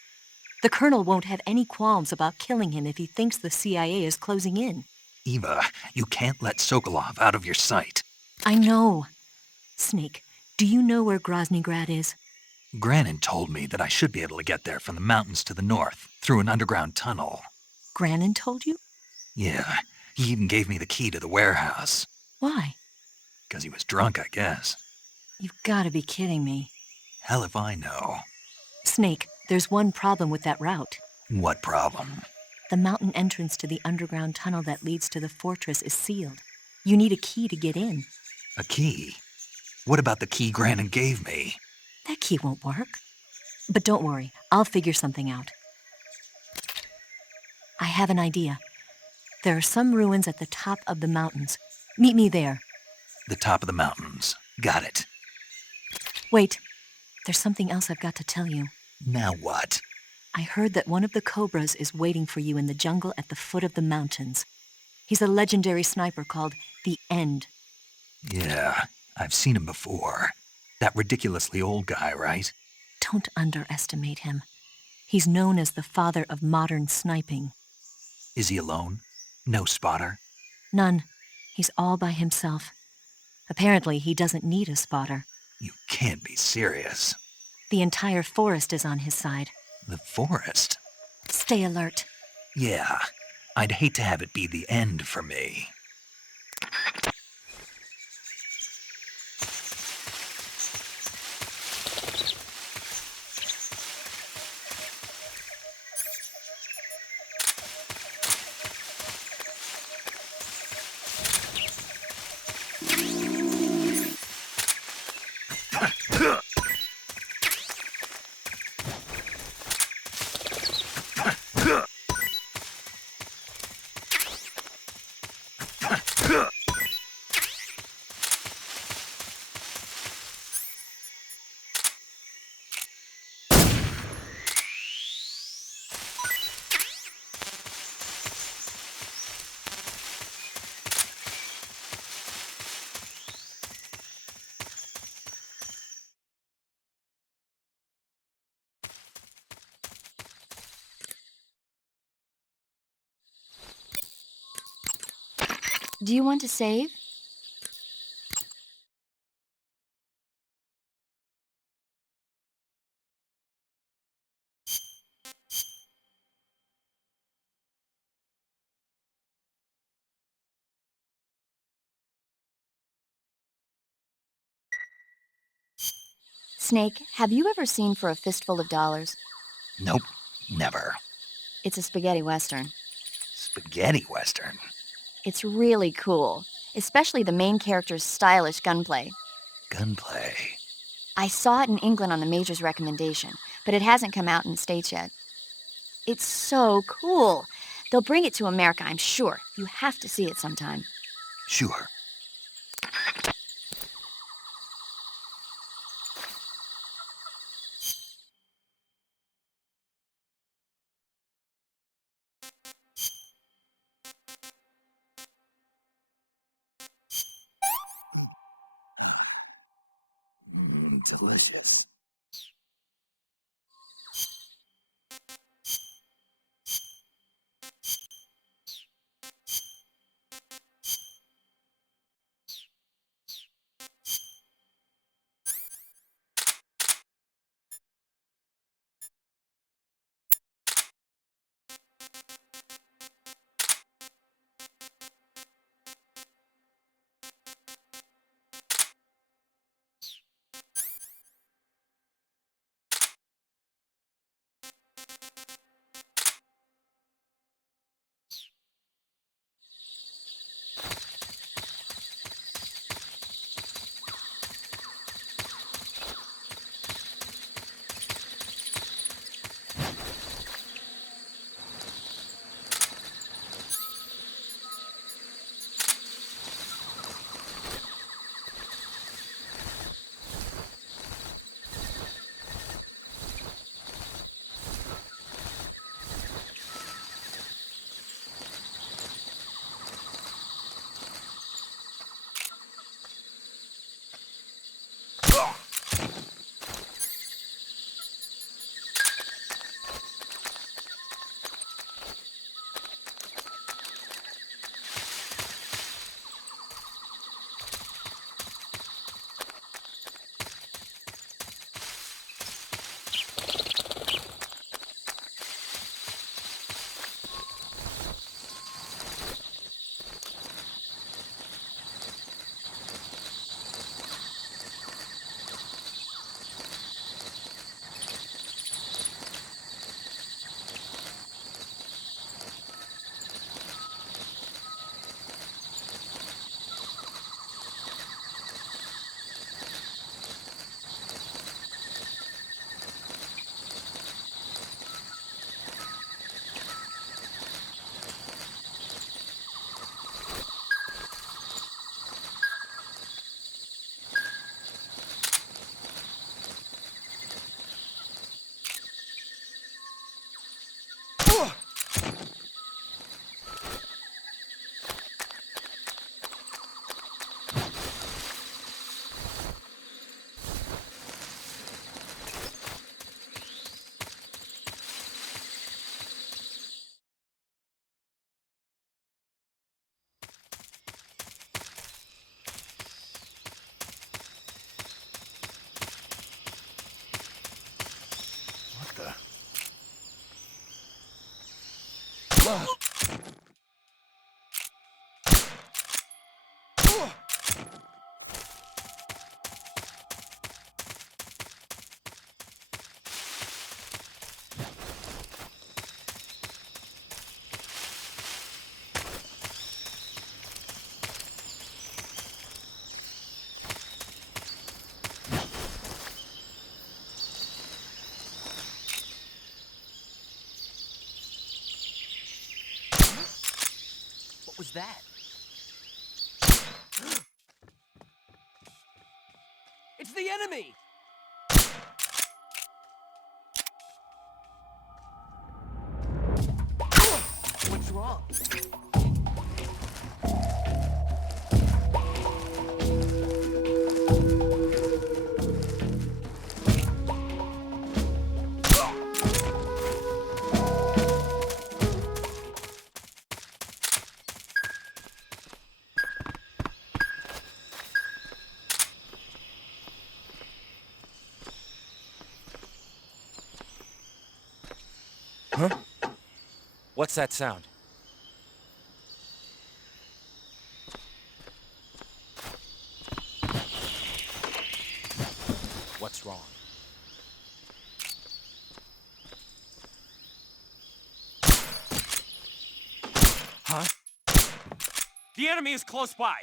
The Colonel won't have any qualms about killing him if he thinks the CIA is closing in. Eva, you can't let Sokolov out of your sight. I know. Snake, do you know where Groznygrad is? Granin told me that I should be able to get there from the mountains to the north, through an underground tunnel. Granin told you? Yeah, he even gave me the key to the warehouse. Why? 'Cause he was drunk, I guess. You've got to be kidding me. Hell if I know. Snake, there's one problem with that route. What problem? The mountain entrance to the underground tunnel that leads to the fortress is sealed. You need a key to get in. A key? What about the key Granin gave me? That key won't work. But don't worry, I'll figure something out. I have an idea. There are some ruins at the top of the mountains. Meet me there. The top of the mountains. Got it. Wait, there's something else I've got to tell you. Now what? I heard that one of the Cobras is waiting for you in the jungle at the foot of the mountains. He's a legendary sniper called the End. Yeah, I've seen him before. That ridiculously old guy, right? Don't underestimate him. He's known as the father of modern sniping. Is he alone? No spotter? None. He's all by himself. Apparently, he doesn't need a spotter. You can't be serious. The entire forest is on his side. The forest? Stay alert. Yeah, I'd hate to have it be the end for me. Do you want to save? Snake, have you ever seen For a Fistful of Dollars? Nope, never. It's a spaghetti western. Spaghetti Western. It's really cool, especially the main character's stylish gunplay. Gunplay. I saw it in England on the Major's recommendation, but it hasn't come out in the States yet. It's so cool. They'll bring it to America, I'm sure. You have to see it sometime. Sure. Delicious. What was that? It's the enemy! What's wrong? Huh? What's that sound? What's wrong? Huh? The enemy is close by.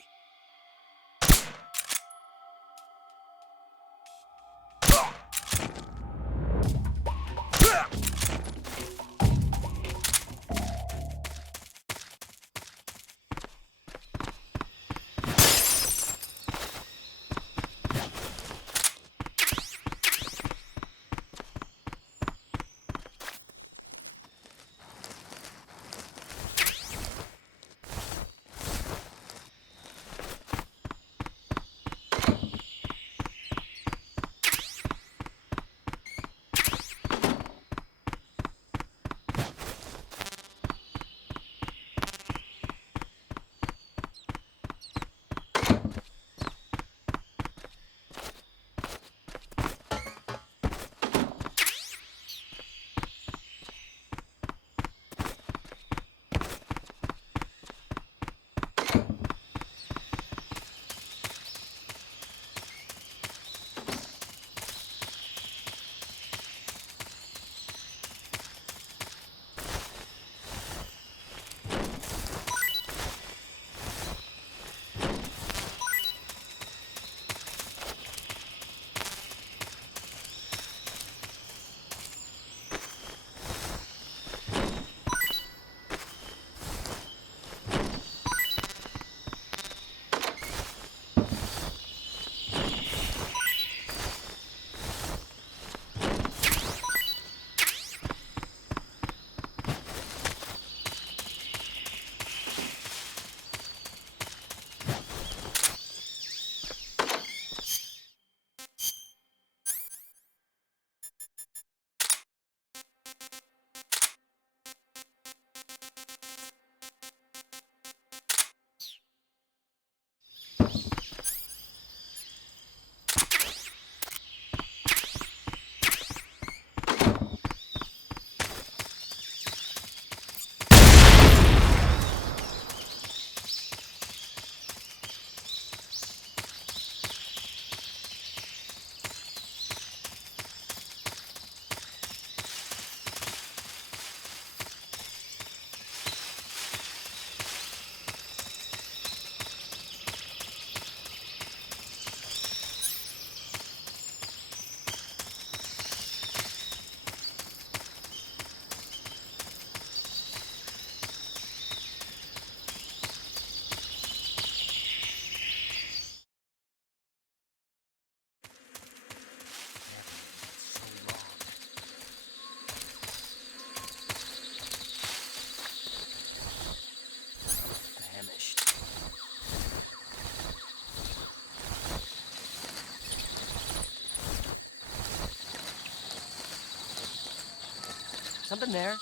Something there.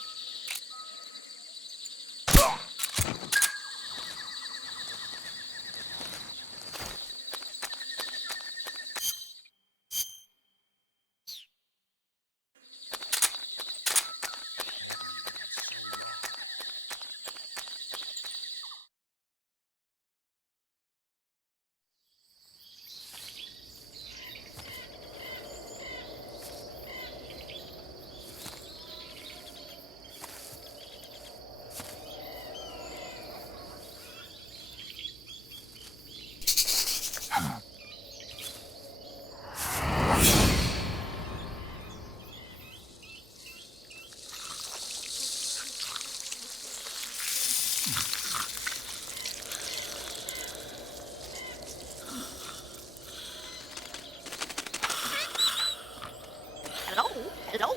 Hello? Hello?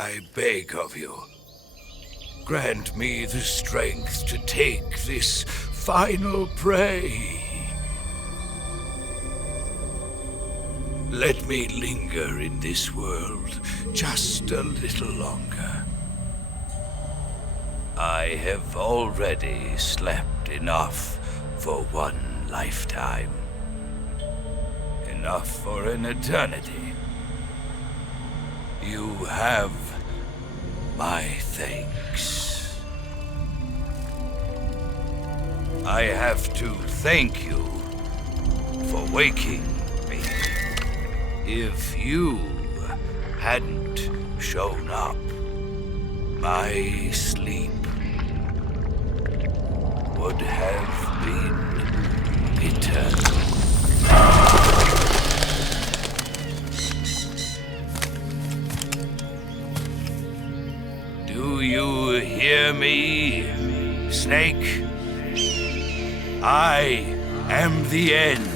I beg of you, grant me the strength to take this final prey. Let me linger in this world just a little longer. I have already slept enough for one lifetime. Enough for an eternity. You have my thanks. I have to thank you for waking me. If you hadn't shown up, my sleep would have been eternal. Do you hear me, Snake? I am the end.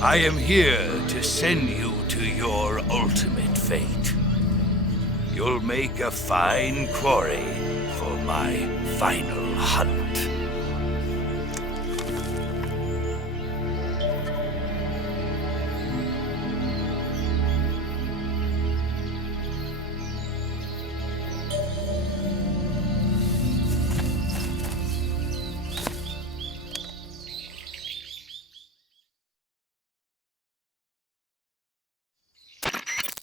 I am here to send you to your ultimate fate. You'll make a fine quarry for my final hunt.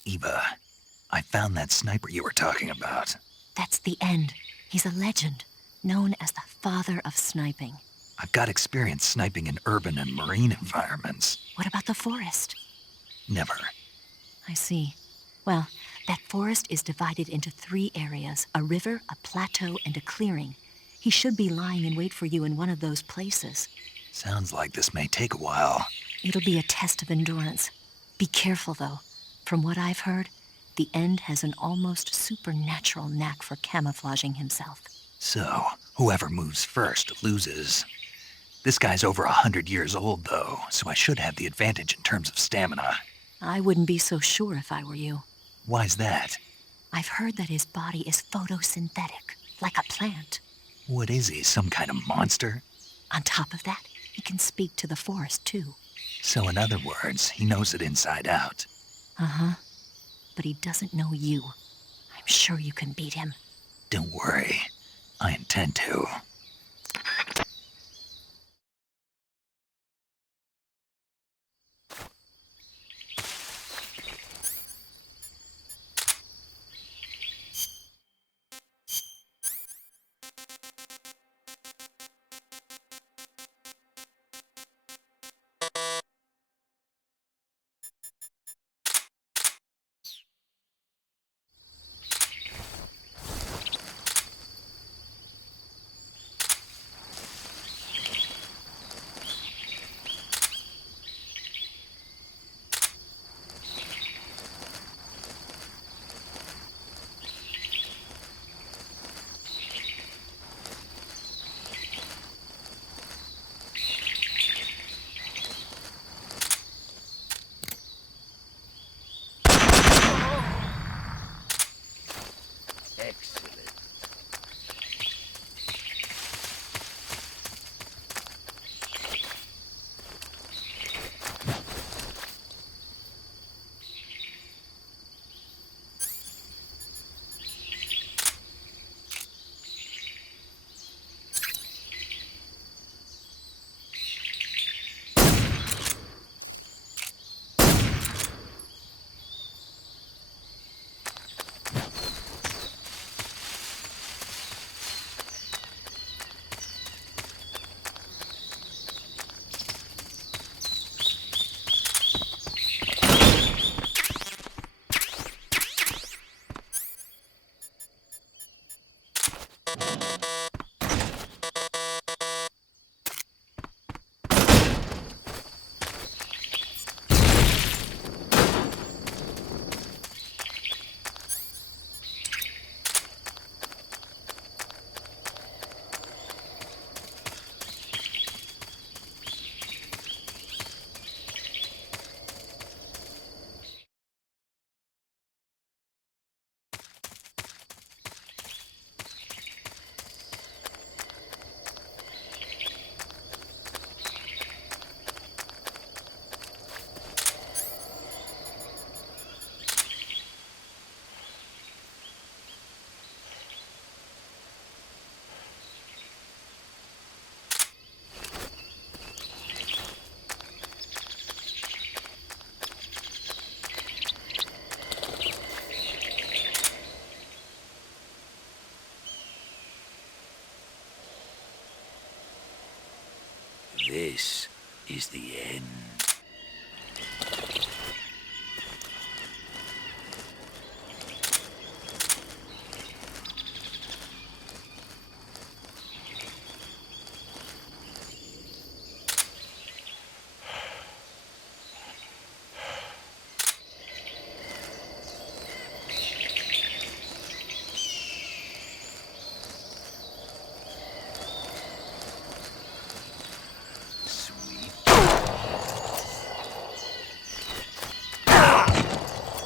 Eva, I found that sniper you were talking about. That's the end. He's a legend, known as the father of sniping. I've got experience sniping in urban and marine environments. What about the forest? Never. I see. Well, that forest is divided into 3 areas, a river, a plateau, and a clearing. He should be lying in wait for you in one of those places. Sounds like this may take a while. It'll be a test of endurance. Be careful, though. From what I've heard, the End has an almost supernatural knack for camouflaging himself. So, whoever moves first loses. This guy's over 100 years old, though, so I should have the advantage in terms of stamina. I wouldn't be so sure if I were you. Why's that? I've heard that his body is photosynthetic, like a plant. What is he, some kind of monster? On top of that, he can speak to the forest, too. So in other words, he knows it inside out. Uh-huh. But he doesn't know you. I'm sure you can beat him. Don't worry. I intend to. This is the end.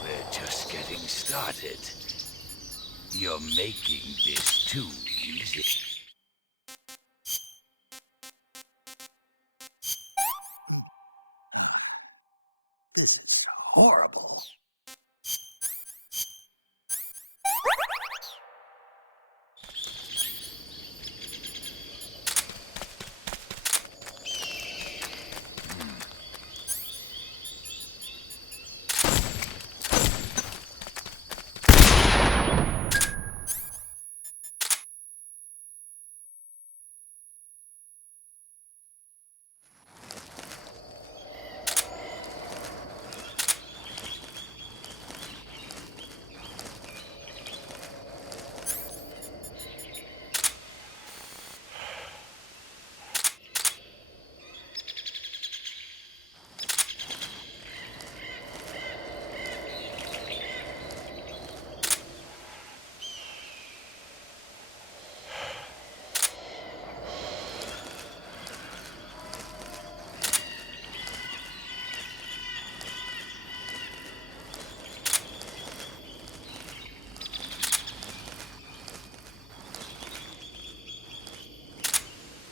We're just getting started. You're making this too easy. This is horrible.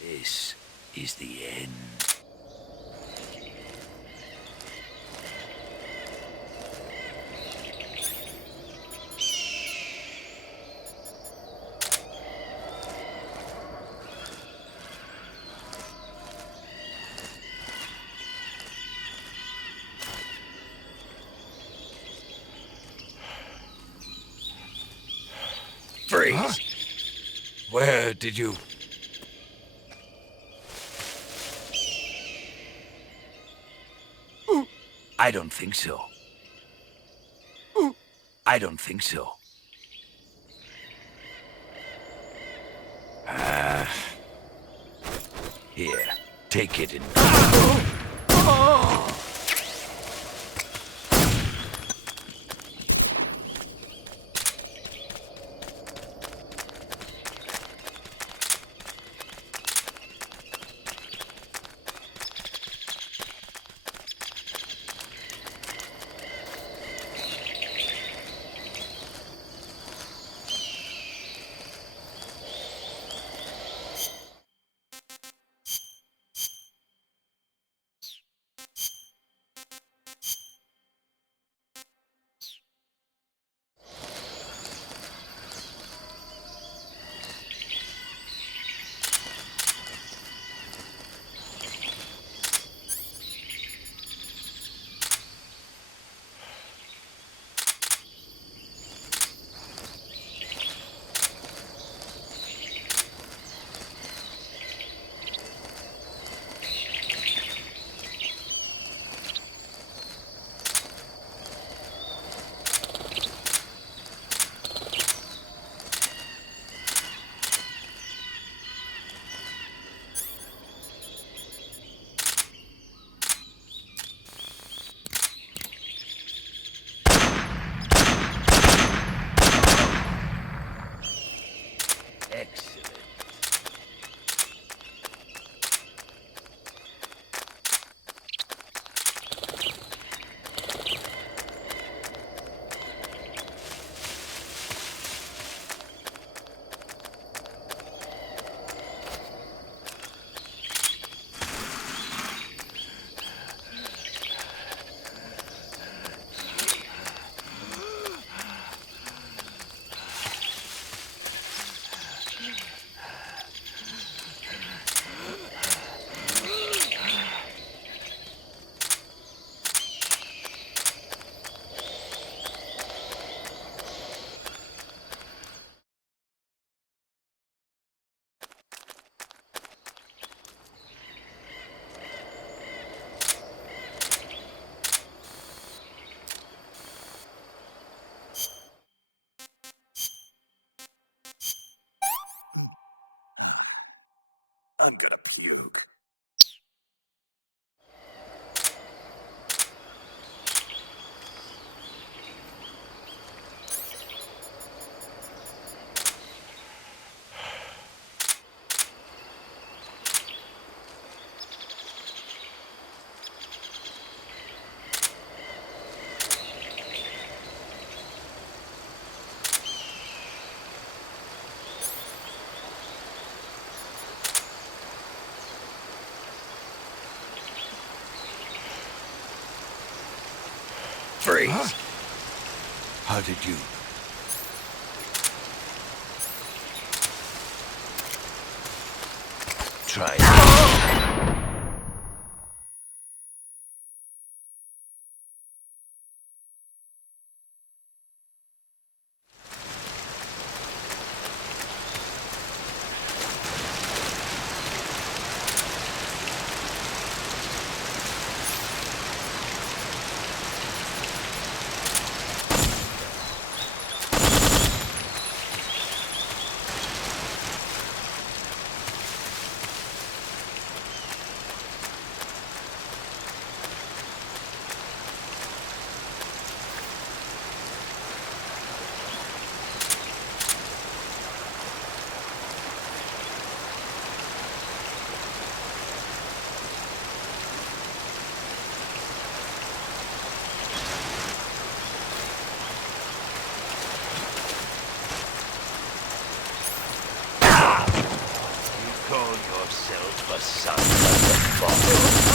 This is the end. Freeze! Huh? Where did you... I don't think so. I don't think so. Here, take it and... I'm gonna puke. Freeze! Huh? How did you? Try it. Call yourself a son of the father.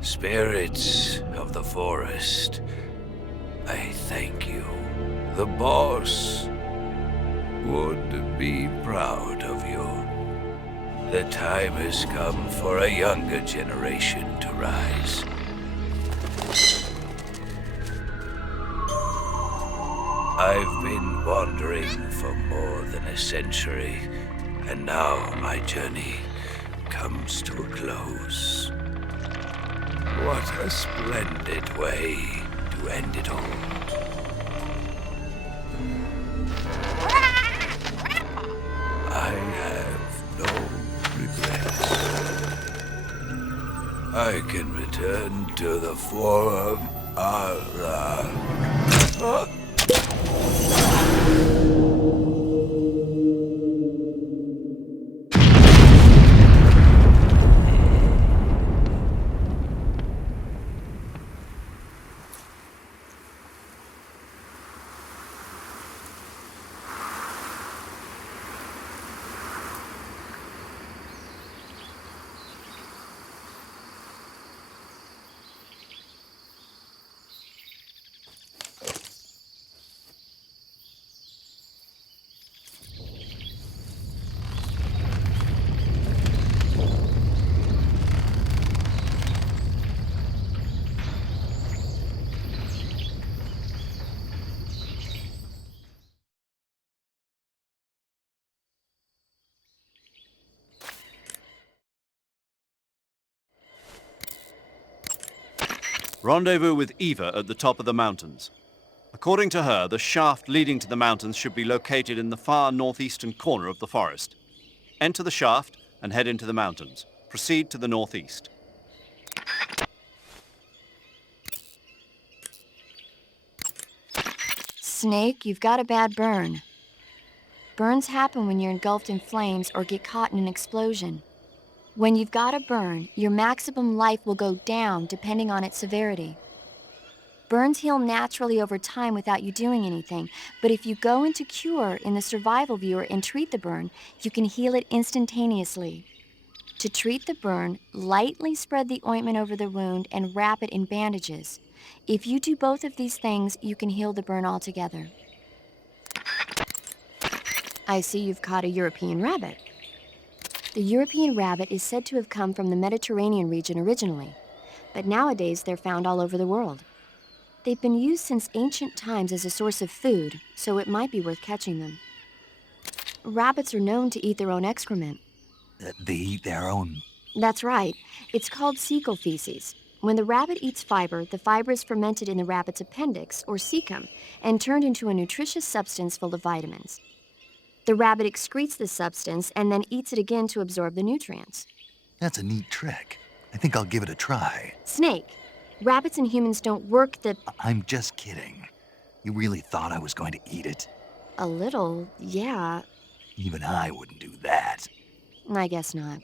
Spirits of the forest, I thank you. The boss would be proud of you. The time has come for a younger generation to rise. I've been wandering for more than a century, and now my journey comes to a close. What a splendid way to end it all. I have no regrets. I can return to the Forum Allah. Rendezvous with Eva at the top of the mountains. According to her, the shaft leading to the mountains should be located in the far northeastern corner of the forest. Enter the shaft and head into the mountains. Proceed to the northeast. Snake, you've got a bad burn. Burns happen when you're engulfed in flames or get caught in an explosion. When you've got a burn, your maximum life will go down depending on its severity. Burns heal naturally over time without you doing anything, but if you go into Cure in the survival viewer and treat the burn, you can heal it instantaneously. To treat the burn, lightly spread the ointment over the wound and wrap it in bandages. If you do both of these things, you can heal the burn altogether. I see you've caught a European rabbit. The European rabbit is said to have come from the Mediterranean region originally, but nowadays they're found all over the world. They've been used since ancient times as a source of food, so it might be worth catching them. Rabbits are known to eat their own excrement. They eat their own... That's right. It's called cecal feces. When the rabbit eats fiber, the fiber is fermented in the rabbit's appendix, or cecum, and turned into a nutritious substance full of vitamins. The rabbit excretes this substance and then eats it again to absorb the nutrients. That's a neat trick. I think I'll give it a try. Snake, rabbits and humans don't work the... I'm just kidding. You really thought I was going to eat it? A little, yeah. Even I wouldn't do that. I guess not.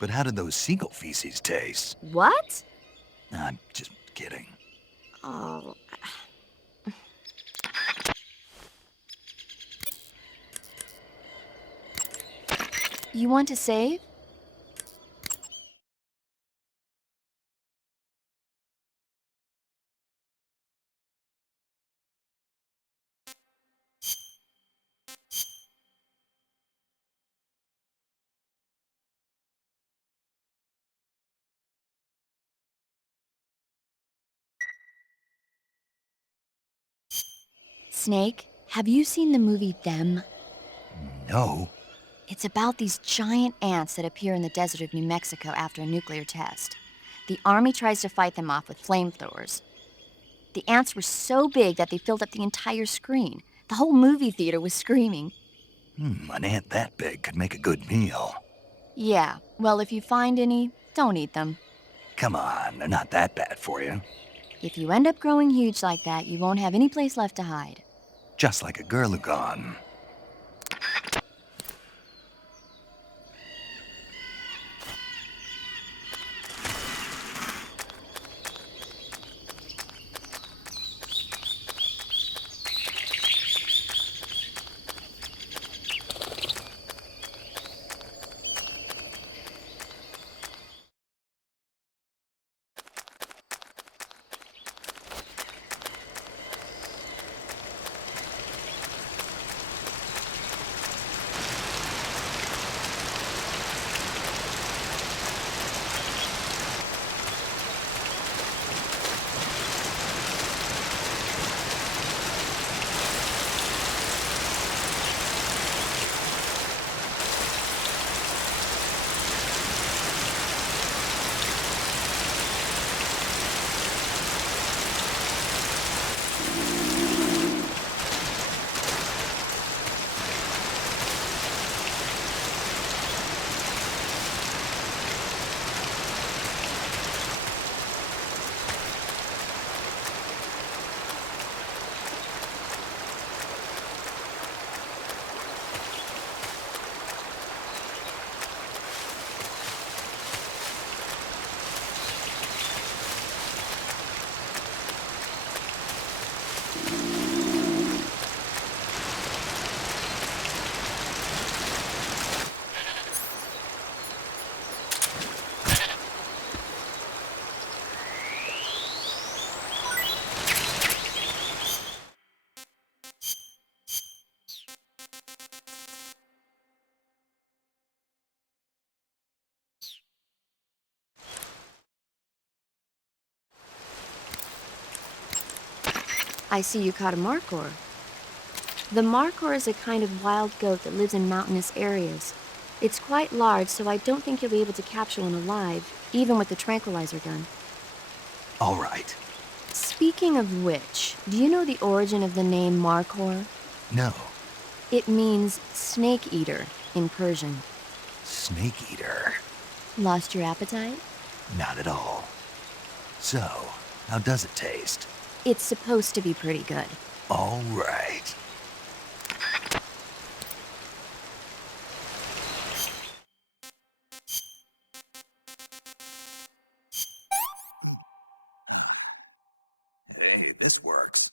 But how did those seagull feces taste? What? I'm just kidding. Oh... You want to save? Snake, have you seen the movie Them? No. It's about these giant ants that appear in the desert of New Mexico after a nuclear test. The army tries to fight them off with flamethrowers. The ants were so big that they filled up the entire screen. The whole movie theater was screaming. An ant that big could make a good meal. Yeah, well, if you find any, don't eat them. Come on, they're not that bad for you. If you end up growing huge like that, you won't have any place left to hide. Just like a Gurlugon. I see you caught a markhor. The markhor is a kind of wild goat that lives in mountainous areas. It's quite large, so I don't think you'll be able to capture one alive, even with the tranquilizer gun. All right. Speaking of which, do you know the origin of the name markhor? No. It means snake eater in Persian. Snake eater? Lost your appetite? Not at all. So, how does it taste? It's supposed to be pretty good. All right. Hey, this works.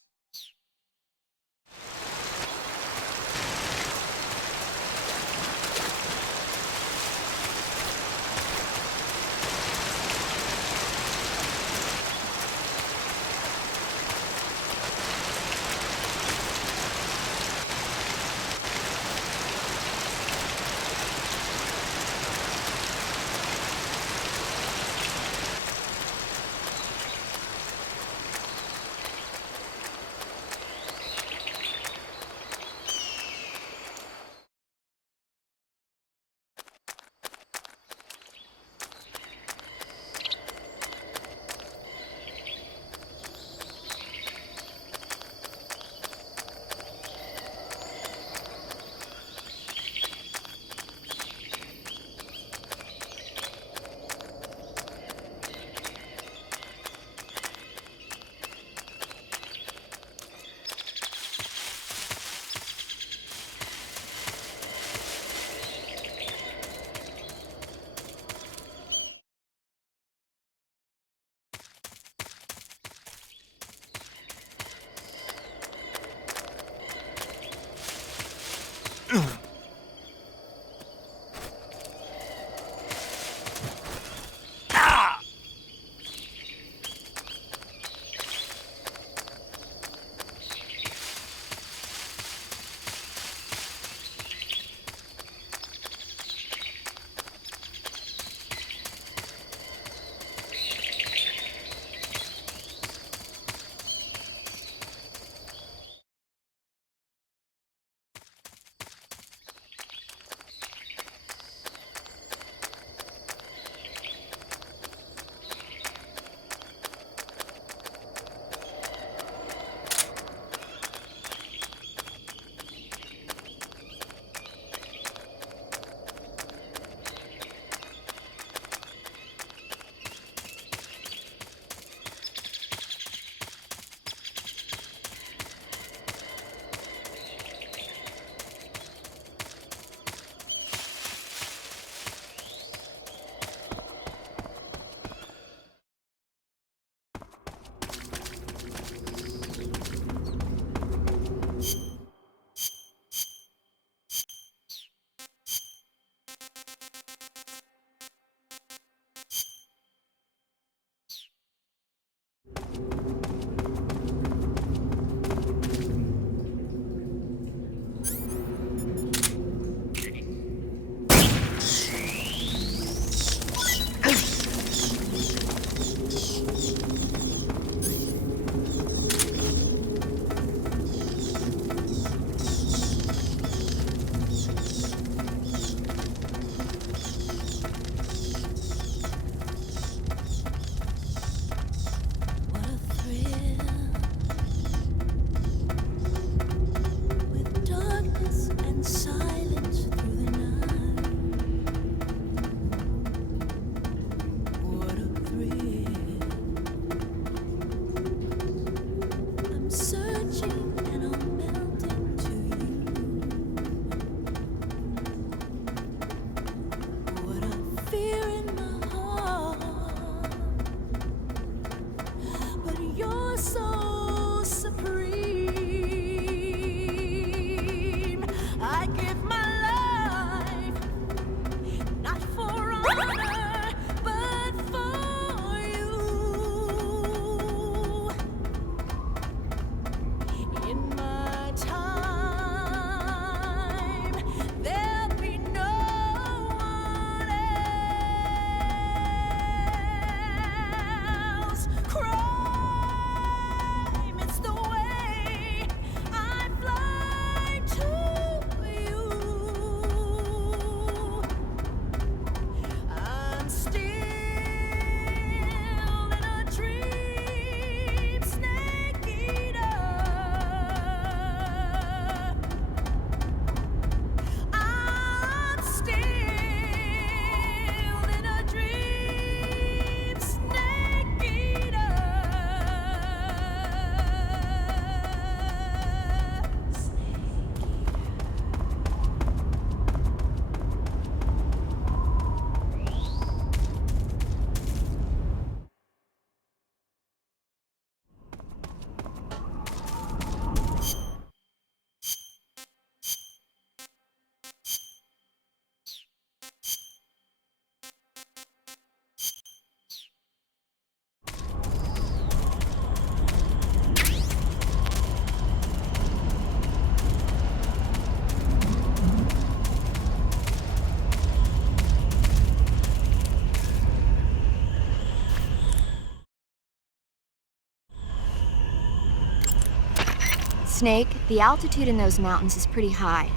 Snake, the altitude in those mountains is pretty high.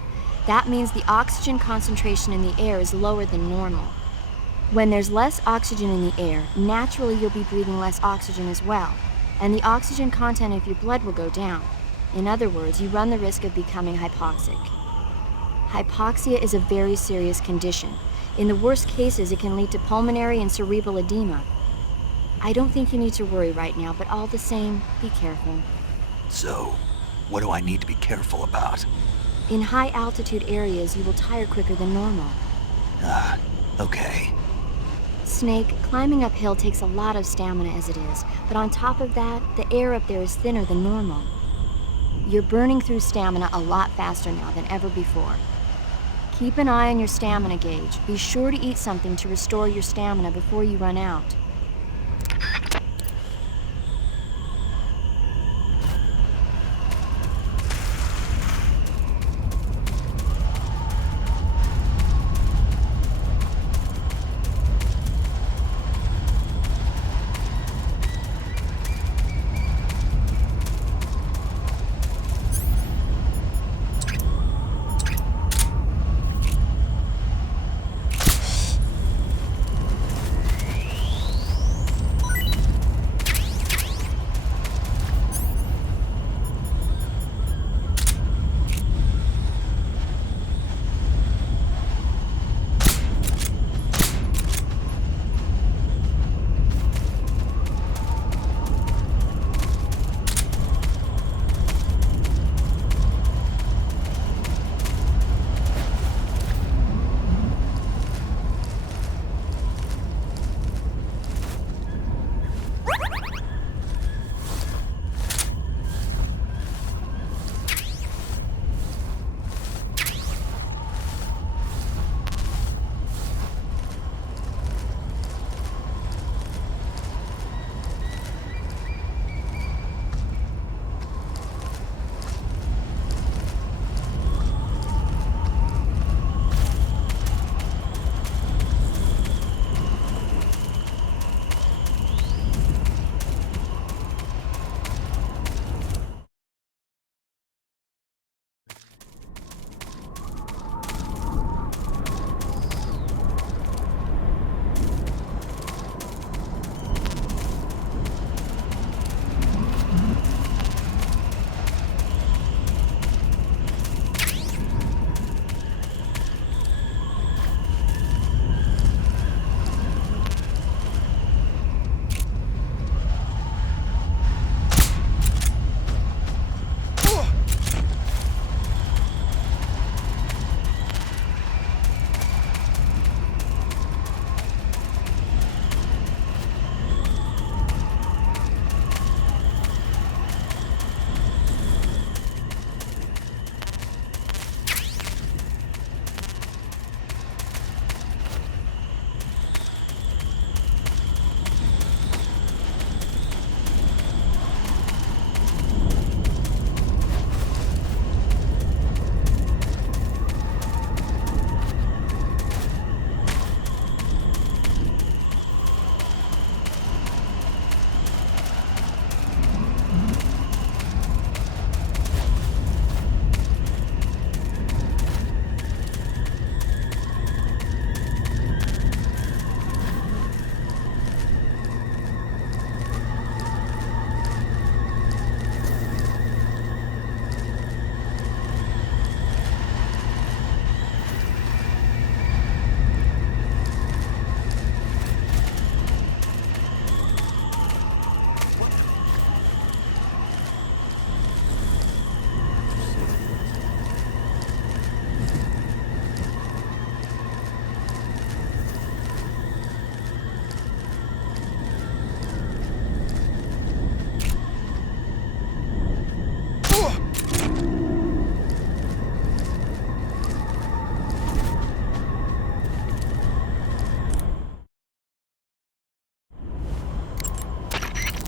That means the oxygen concentration in the air is lower than normal. When there's less oxygen in the air, naturally you'll be breathing less oxygen as well, and the oxygen content of your blood will go down. In other words, you run the risk of becoming hypoxic. Hypoxia is a very serious condition. In the worst cases, it can lead to pulmonary and cerebral edema. I don't think you need to worry right now, but all the same, be careful. So, what do I need to be careful about? In high altitude areas, you will tire quicker than normal. Okay. Snake, climbing uphill takes a lot of stamina as it is, but on top of that, the air up there is thinner than normal. You're burning through stamina a lot faster now than ever before. Keep an eye on your stamina gauge. Be sure to eat something to restore your stamina before you run out.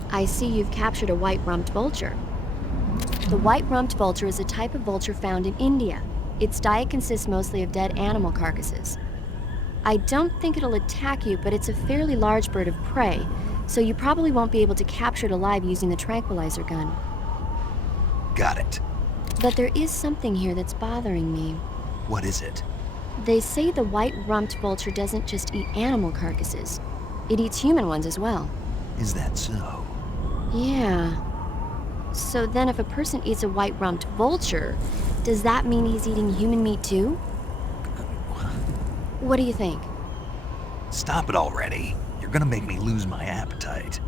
I see you've captured a white-rumped vulture. The white-rumped vulture is a type of vulture found in India. Its diet consists mostly of dead animal carcasses. I don't think it'll attack you, but it's a fairly large bird of prey, so you probably won't be able to capture it alive using the tranquilizer gun. Got it. But there is something here that's bothering me. What is it? They say the white-rumped vulture doesn't just eat animal carcasses. It eats human ones as well. Is that so? Yeah. So then if a person eats a white-rumped vulture, does that mean he's eating human meat too? What do you think? Stop it already. You're gonna make me lose my appetite.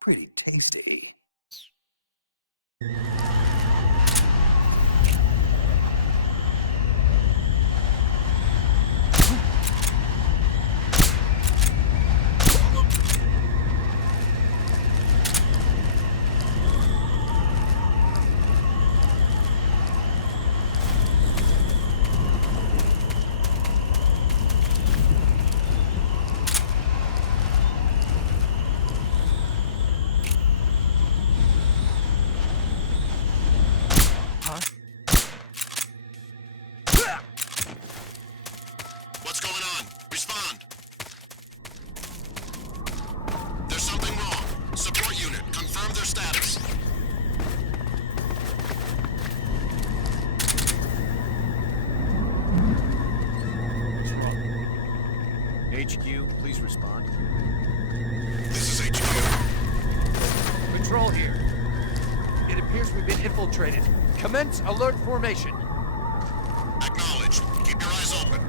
Pretty tasty. What's going on? Respond. There's something wrong. Support unit, confirm their status. HQ, please respond. This is HQ. Control here. It appears we've been infiltrated. Commence alert formation. Acknowledged. Keep your eyes open.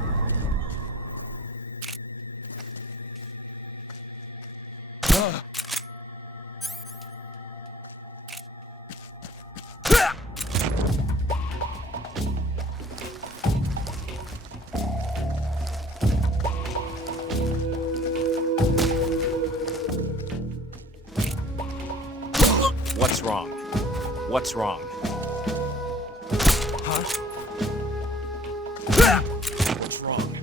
What's wrong? What's wrong? Huh? What's wrong?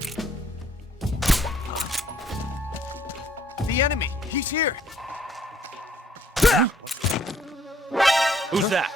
The enemy! He's here! Who's that?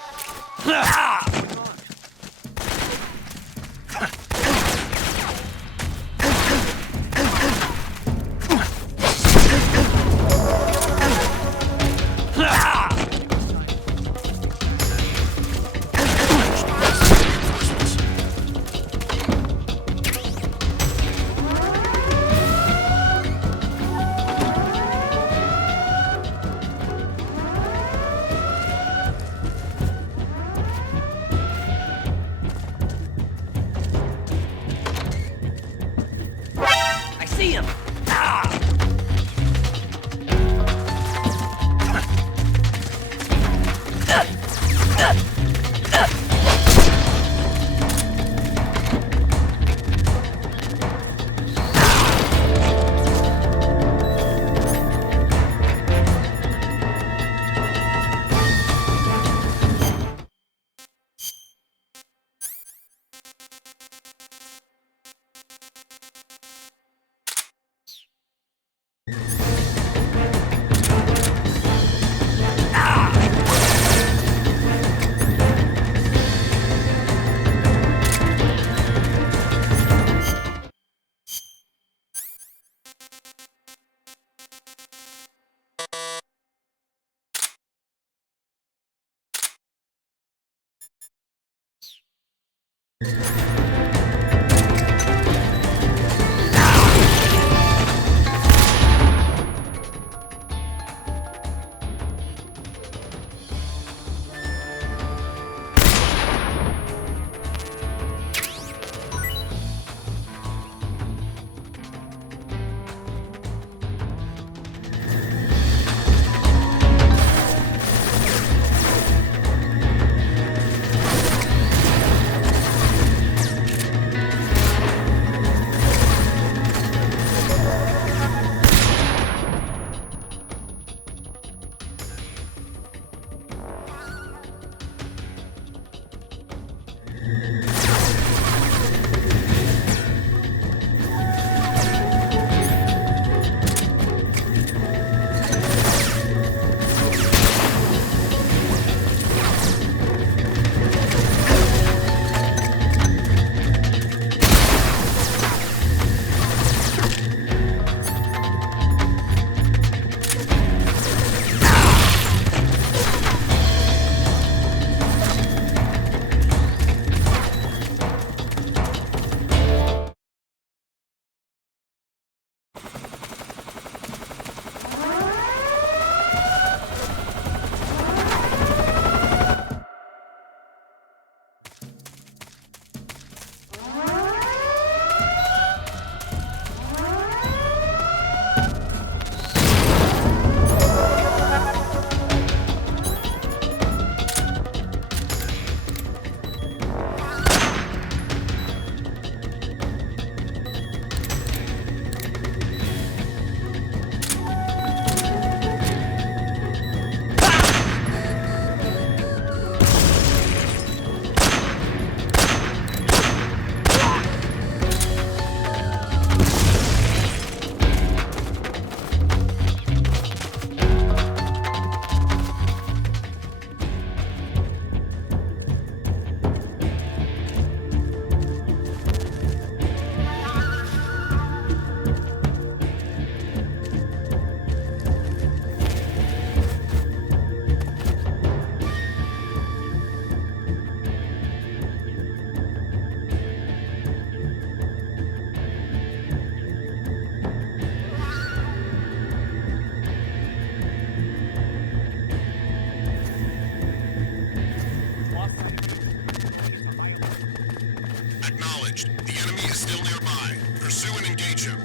Acknowledged. The enemy is still nearby. Pursue and engage him.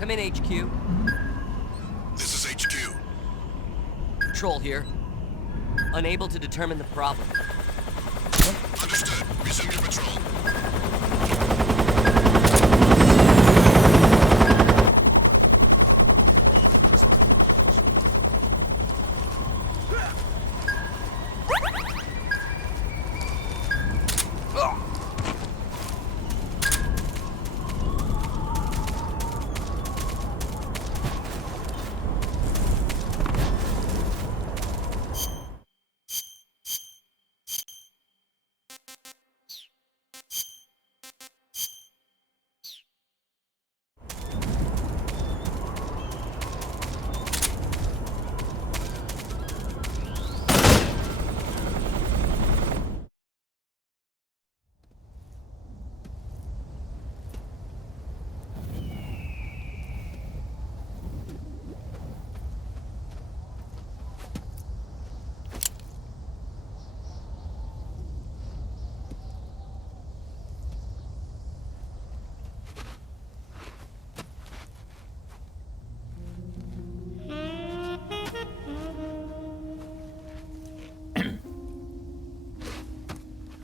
Come in, HQ. This is HQ. Patrol here. Unable to determine the problem. Understood. Resume your patrol.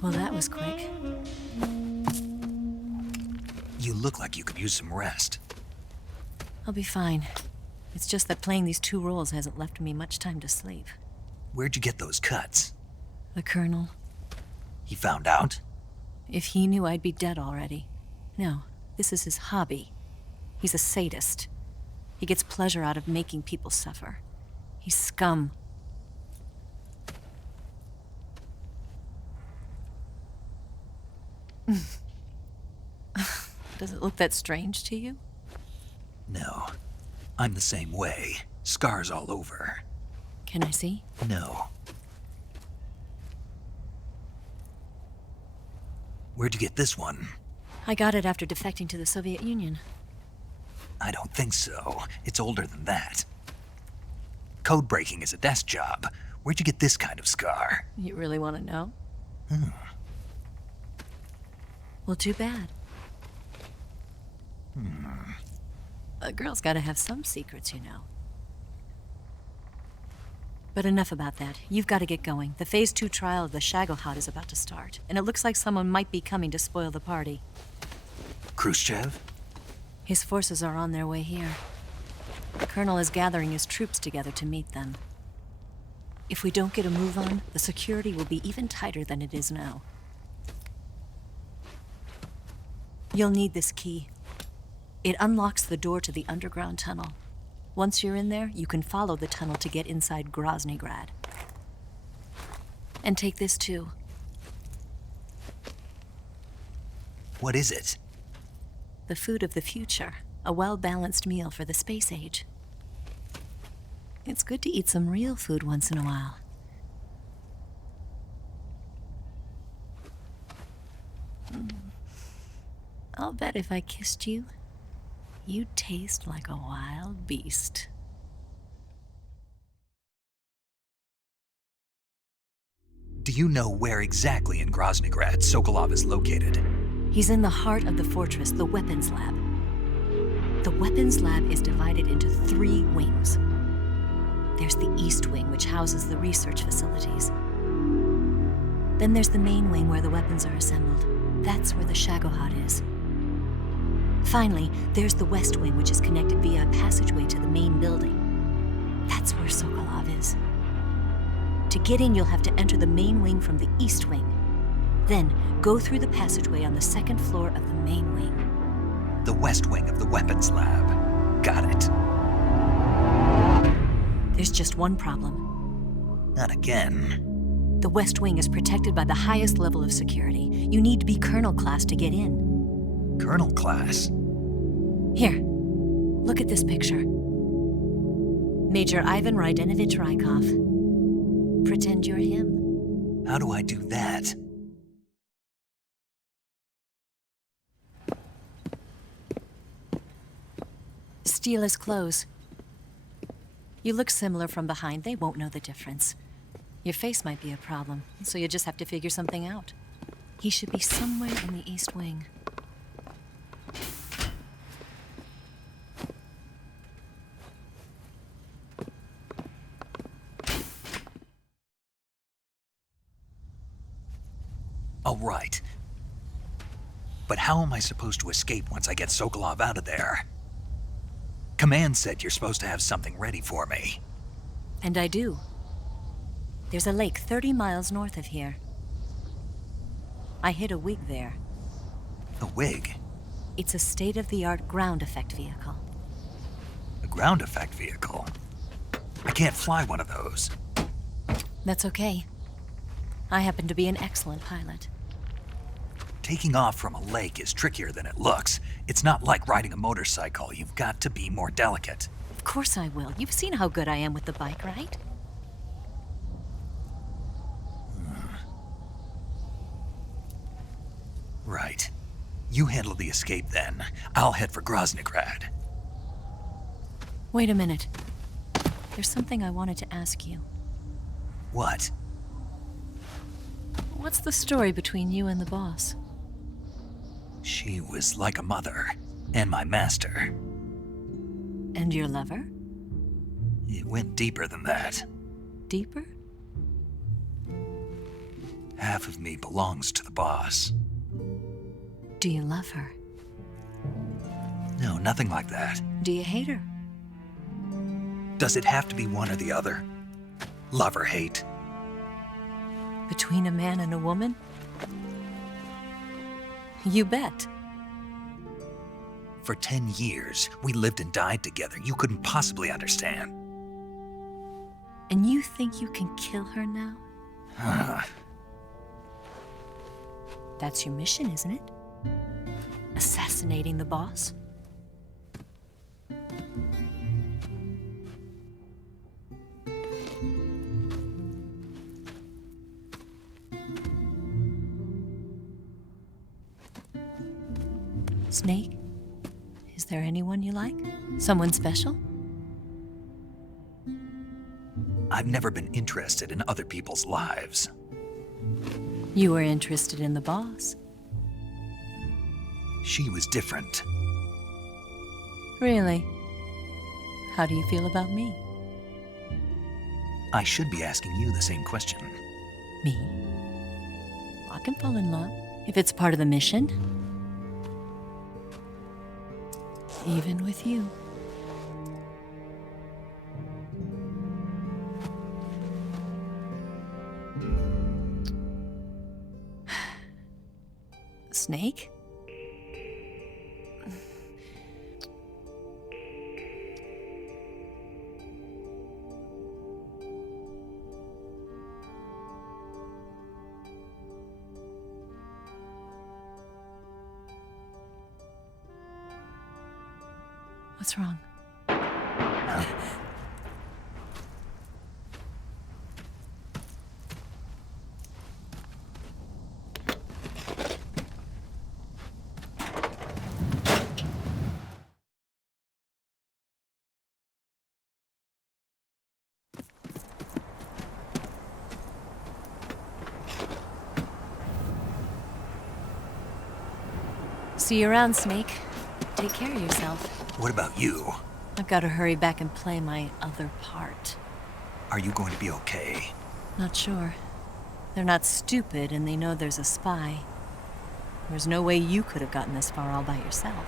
Well, that was quick. You look like you could use some rest. I'll be fine. It's just that playing these 2 roles hasn't left me much time to sleep. Where'd you get those cuts? The Colonel. He found out? If he knew, I'd be dead already. No, this is his hobby. He's a sadist. He gets pleasure out of making people suffer. He's scum. Does it look that strange to you? No. I'm the same way. Scars all over. Can I see? No. Where'd you get this one? I got it after defecting to the Soviet Union. I don't think so. It's older than that. Code breaking is a desk job. Where'd you get this kind of scar? You really want to know? Hmm. Well, too bad. Hmm. A girl's gotta have some secrets, you know. But enough about that. You've got to get going. The Phase 2 trial of the Shagohod is about to start, and it looks like someone might be coming to spoil the party. Khrushchev? His forces are on their way here. The Colonel is gathering his troops together to meet them. If we don't get a move on, the security will be even tighter than it is now. You'll need this key. It unlocks the door to the underground tunnel. Once you're in there, you can follow the tunnel to get inside Groznygrad. And take this too. What is it? The food of the future. A well-balanced meal for the space age. It's good to eat some real food once in a while. I'll bet if I kissed you, you'd taste like a wild beast. Do you know where exactly in Groznygrad Sokolov is located? He's in the heart of the fortress, the weapons lab. The weapons lab is divided into 3 wings. There's the East Wing, which houses the research facilities. Then there's the main wing where the weapons are assembled. That's where the Shagohod is. Finally, there's the West Wing, which is connected via a passageway to the main building. That's where Sokolov is. To get in, you'll have to enter the main wing from the East Wing. Then, go through the passageway on the 2nd floor of the main wing. The West Wing of the weapons lab. Got it. There's just one problem. Not again. The West Wing is protected by the highest level of security. You need to be Colonel class to get in. Colonel class? Here, look at this picture. Major Ivan Rydenovich Rykov. Pretend you're him. How do I do that? Steal his clothes. You look similar from behind. They won't know the difference. Your face might be a problem, so you just have to figure something out. He should be somewhere in the East Wing. Oh, right. But how am I supposed to escape once I get Sokolov out of there? Command said you're supposed to have something ready for me. And I do. There's a lake 30 miles north of here. I hid a wig there. A wig? It's a state-of-the-art ground effect vehicle. A ground effect vehicle? I can't fly one of those. That's okay. I happen to be an excellent pilot. Taking off from a lake is trickier than it looks. It's not like riding a motorcycle. You've got to be more delicate. Of course I will. You've seen how good I am with the bike, right? Right. You handle the escape then. I'll head for Groznygrad. Wait a minute. There's something I wanted to ask you. What? What's the story between you and the boss? She was like a mother, and my master. And your lover? It went deeper than that. Deeper? Half of me belongs to the boss. Do you love her? No, nothing like that. Do you hate her? Does it have to be one or the other? Love or hate? Between a man and a woman? You bet. For 10 years, we lived and died together. You couldn't possibly understand. And you think you can kill her now? That's your mission, isn't it? Assassinating the boss? Snake? Is there anyone you like? Someone special? I've never been interested in other people's lives. You were interested in the boss. She was different. Really? How do you feel about me? I should be asking you the same question. Me? I can fall in love if it's part of the mission. Even with you. Snake? What's wrong? See you around, Snake. Take care of yourself. What about you? I've got to hurry back and play my other part. Are you going to be okay? Not sure. They're not stupid, and they know there's a spy. There's no way you could have gotten this far all by yourself.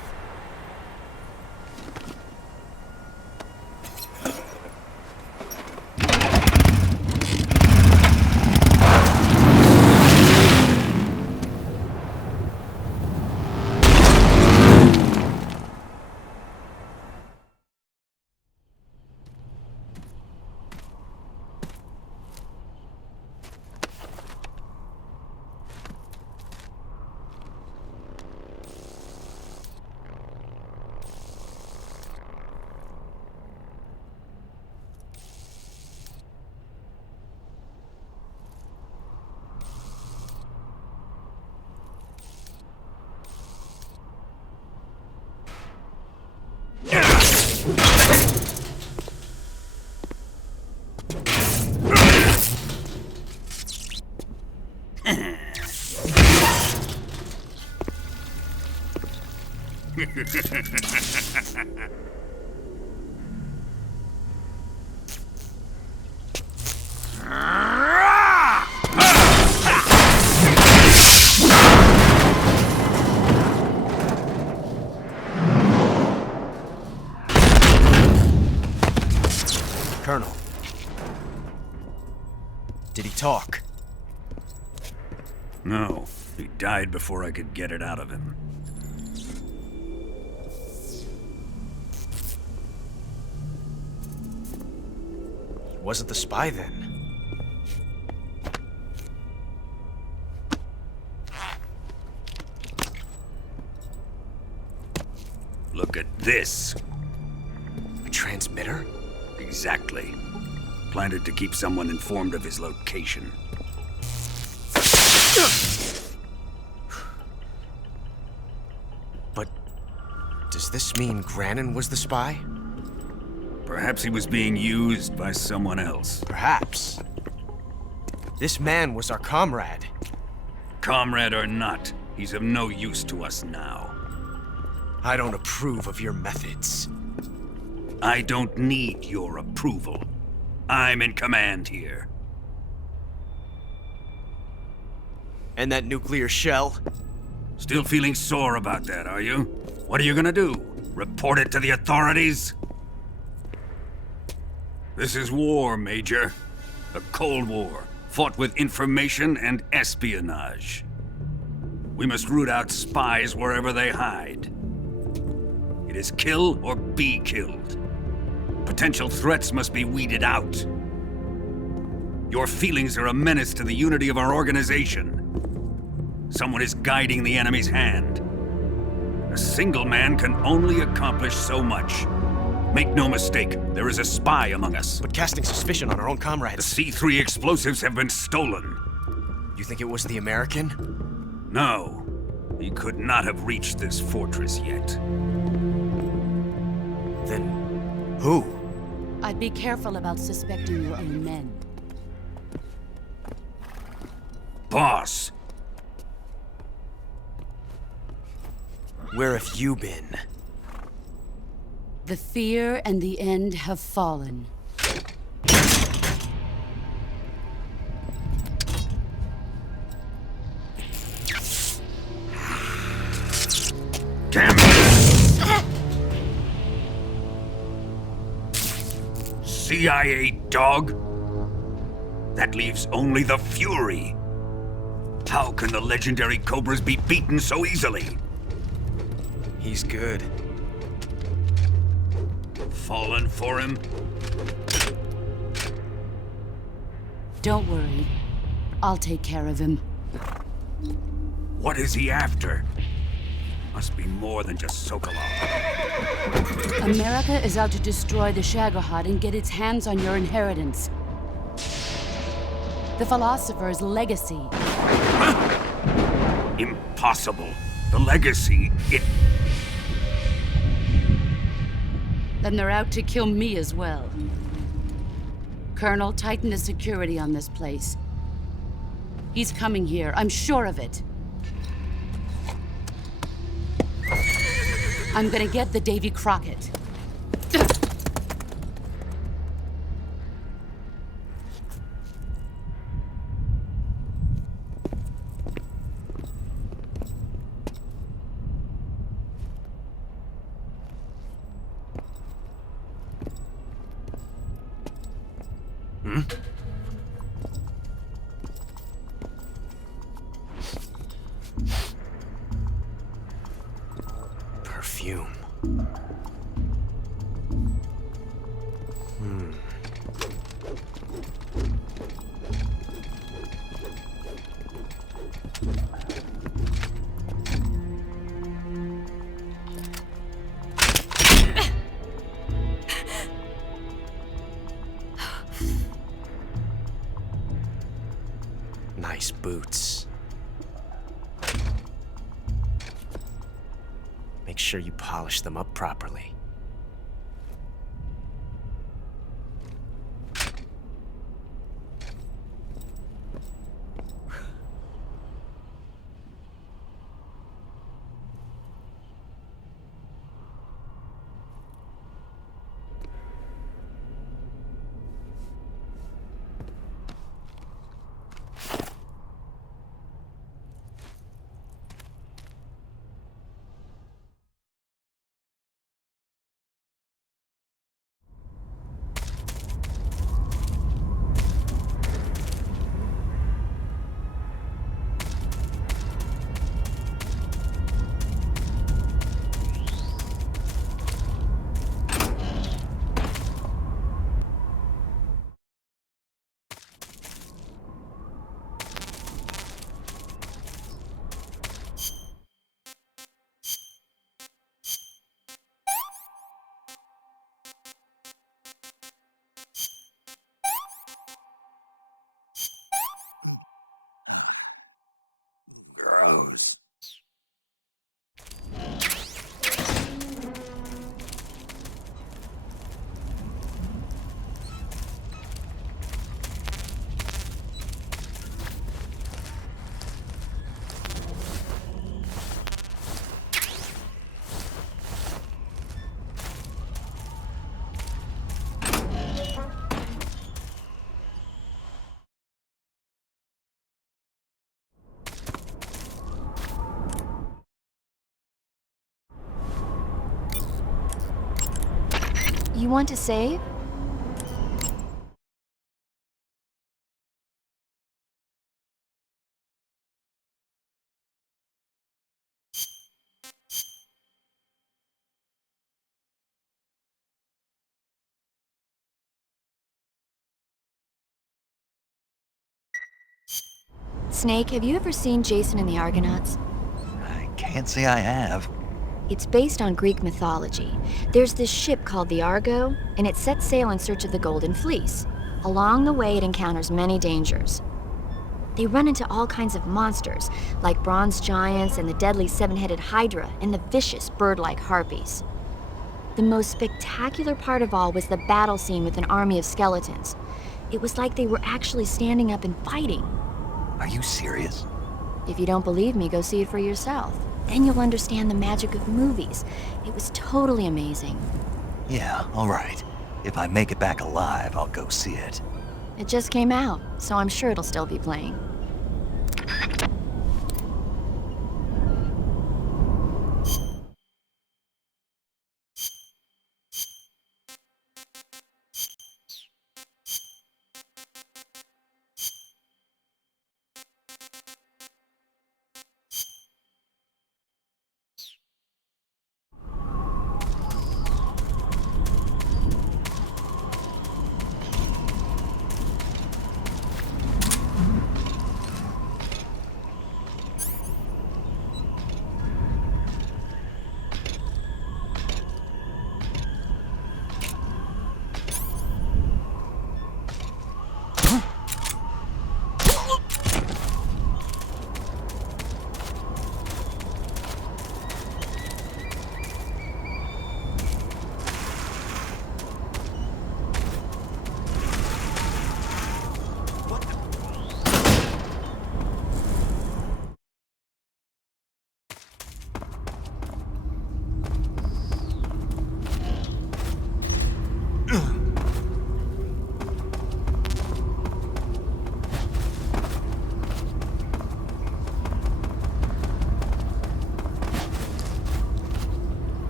Colonel. Did he talk? No, he died before I could get it out of him. He wasn't the spy then. Look at this. A transmitter? Exactly. Planted to keep someone informed of his location. But does this mean Grannon was the spy? Perhaps he was being used by someone else. Perhaps. This man was our comrade. Comrade or not, he's of no use to us now. I don't approve of your methods. I don't need your approval. I'm in command here. And that nuclear shell? Still feeling sore about that, are you? What are you gonna do? Report it to the authorities? This is war, Major. A Cold War, fought with information and espionage. We must root out spies wherever they hide. It is kill or be killed. Potential threats must be weeded out. Your feelings are a menace to the unity of our organization. Someone is guiding the enemy's hand. A single man can only accomplish so much. Make no mistake, there is a spy among us. But casting suspicion on our own comrades. The C3 explosives have been stolen. You think it was the American? No. He could not have reached this fortress yet. Then who? I'd be careful about suspecting your own men. Boss! Where have you been? The fear and the end have fallen. Damn it! CIA dog? That leaves only the Fury. How can the legendary Cobras be beaten so easily? He's good. Fallen for him? Don't worry. I'll take care of him. What is he after? Must be more than just Sokolov. America is out to destroy the Shagohod and get its hands on your inheritance. The philosopher's legacy. Huh? Impossible. The legacy, it... Then they're out to kill me as well. Colonel, tighten the security on this place. He's coming here, I'm sure of it. I'm gonna get the Davy Crockett. Perfume. Nice boots. Make sure you polish them up properly. You want to save? Snake, have you ever seen Jason and the Argonauts? I can't say I have. It's based on Greek mythology. There's this ship called the Argo, and it sets sail in search of the Golden Fleece. Along the way, it encounters many dangers. They run into all kinds of monsters, like bronze giants and the deadly seven-headed Hydra and the vicious bird-like harpies. The most spectacular part of all was the battle scene with an army of skeletons. It was like they were actually standing up and fighting. Are you serious? If you don't believe me, go see it for yourself. Then you'll understand the magic of movies. It was totally amazing. Yeah, all right. If I make it back alive, I'll go see it. It just came out, so I'm sure it'll still be playing.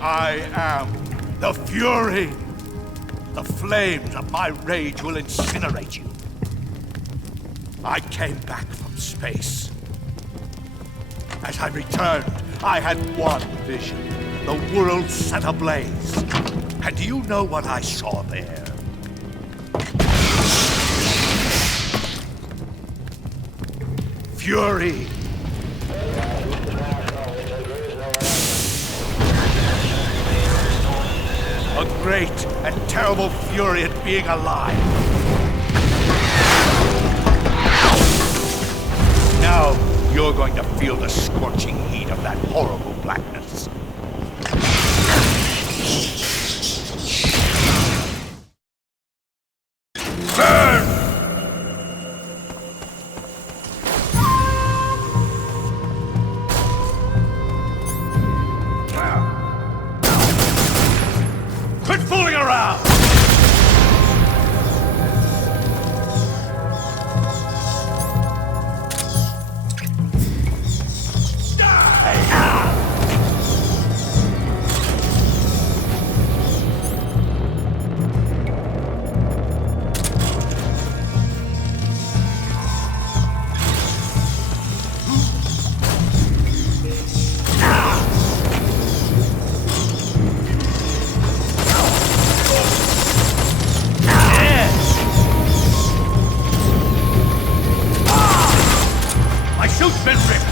I am the Fury. The flames of my rage will incinerate you. I came back from space. As I returned, I had one vision. The world set ablaze. And do you know what I saw there? Fury. A great and terrible fury at being alive. Now, you're going to feel the scorching heat of that horrible blackness. Burn! Quit fooling around! My suit's been ripped!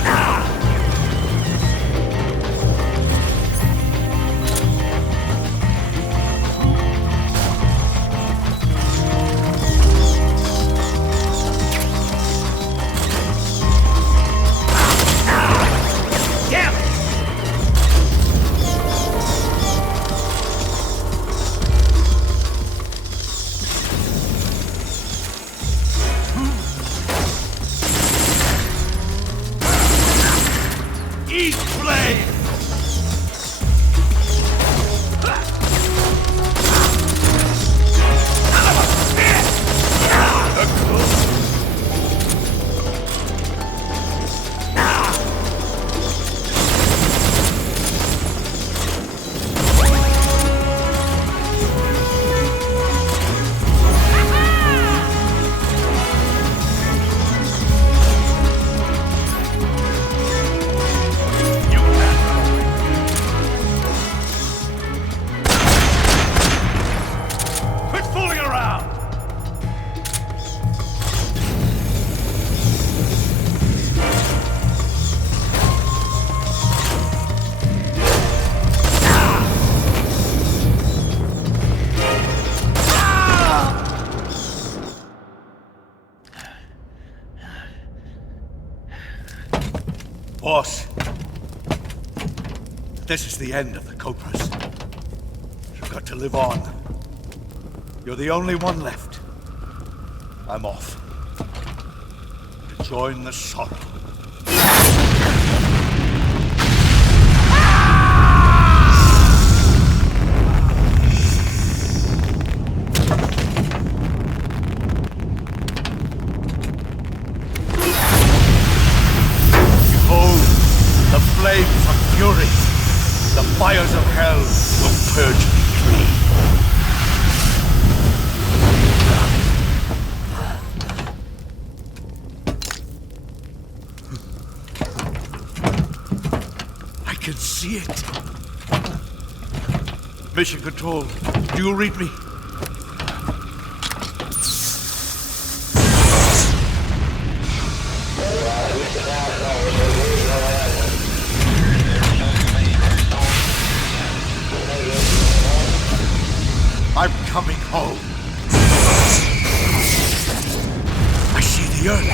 Damn it! Eat flame! Quit fooling around! Boss, this is the end of the Cobras. You've got to live on. You're the only one left. I'm off. To join the sorrow. Behold, the flames of fury. The fires of hell will purge me clean. I can see it. Mission Control, do you read me? I'm coming home. I see the earth.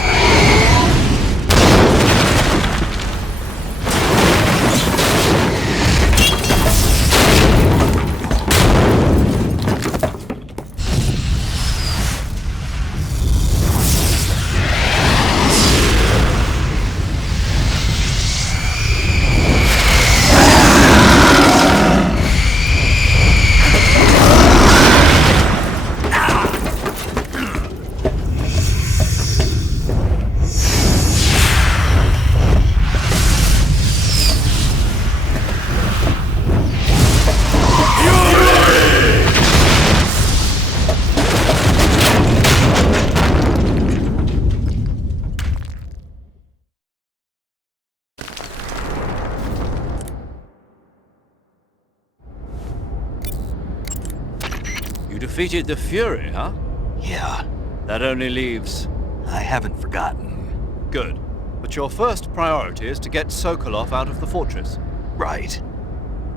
You defeated the Fury, huh? Yeah. That only leaves... I haven't forgotten. Good. But your first priority is to get Sokolov out of the fortress. Right.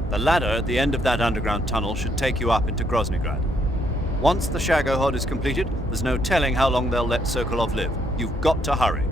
The ladder at the end of that underground tunnel should take you up into Groznygrad. Once the Shagohod is completed, there's no telling how long they'll let Sokolov live. You've got to hurry.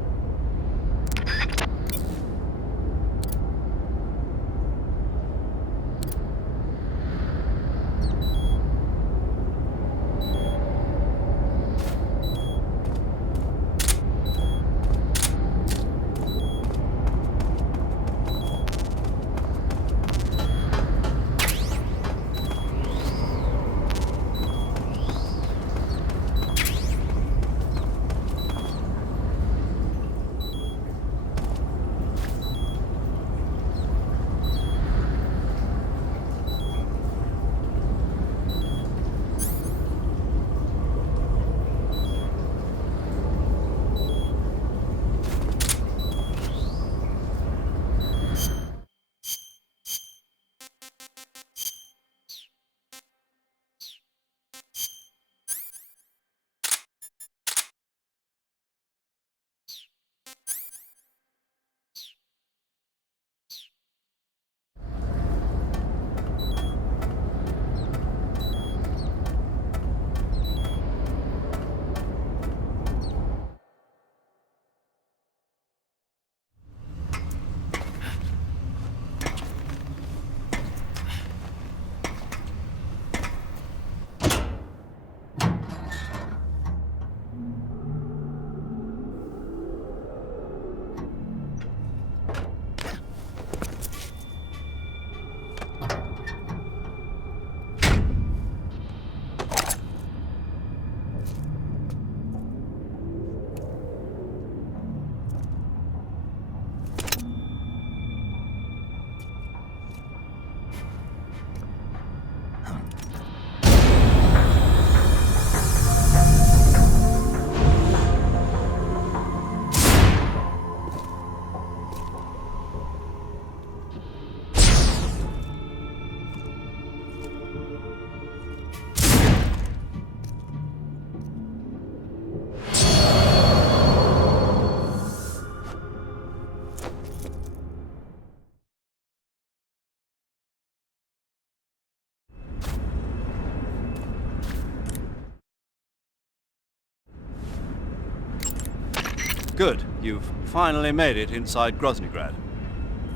Good. You've finally made it inside Groznygrad.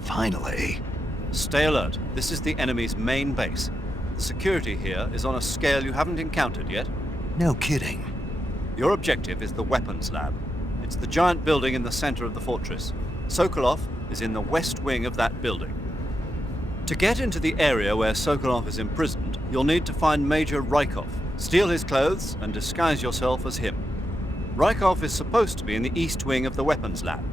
Finally. Stay alert. This is the enemy's main base. The security here is on a scale you haven't encountered yet. No kidding. Your objective is the weapons lab. It's the giant building in the center of the fortress. Sokolov is in the west wing of that building. To get into the area where Sokolov is imprisoned, you'll need to find Major Rykov, steal his clothes, and disguise yourself as him. Rykov is supposed to be in the east wing of the weapons lab.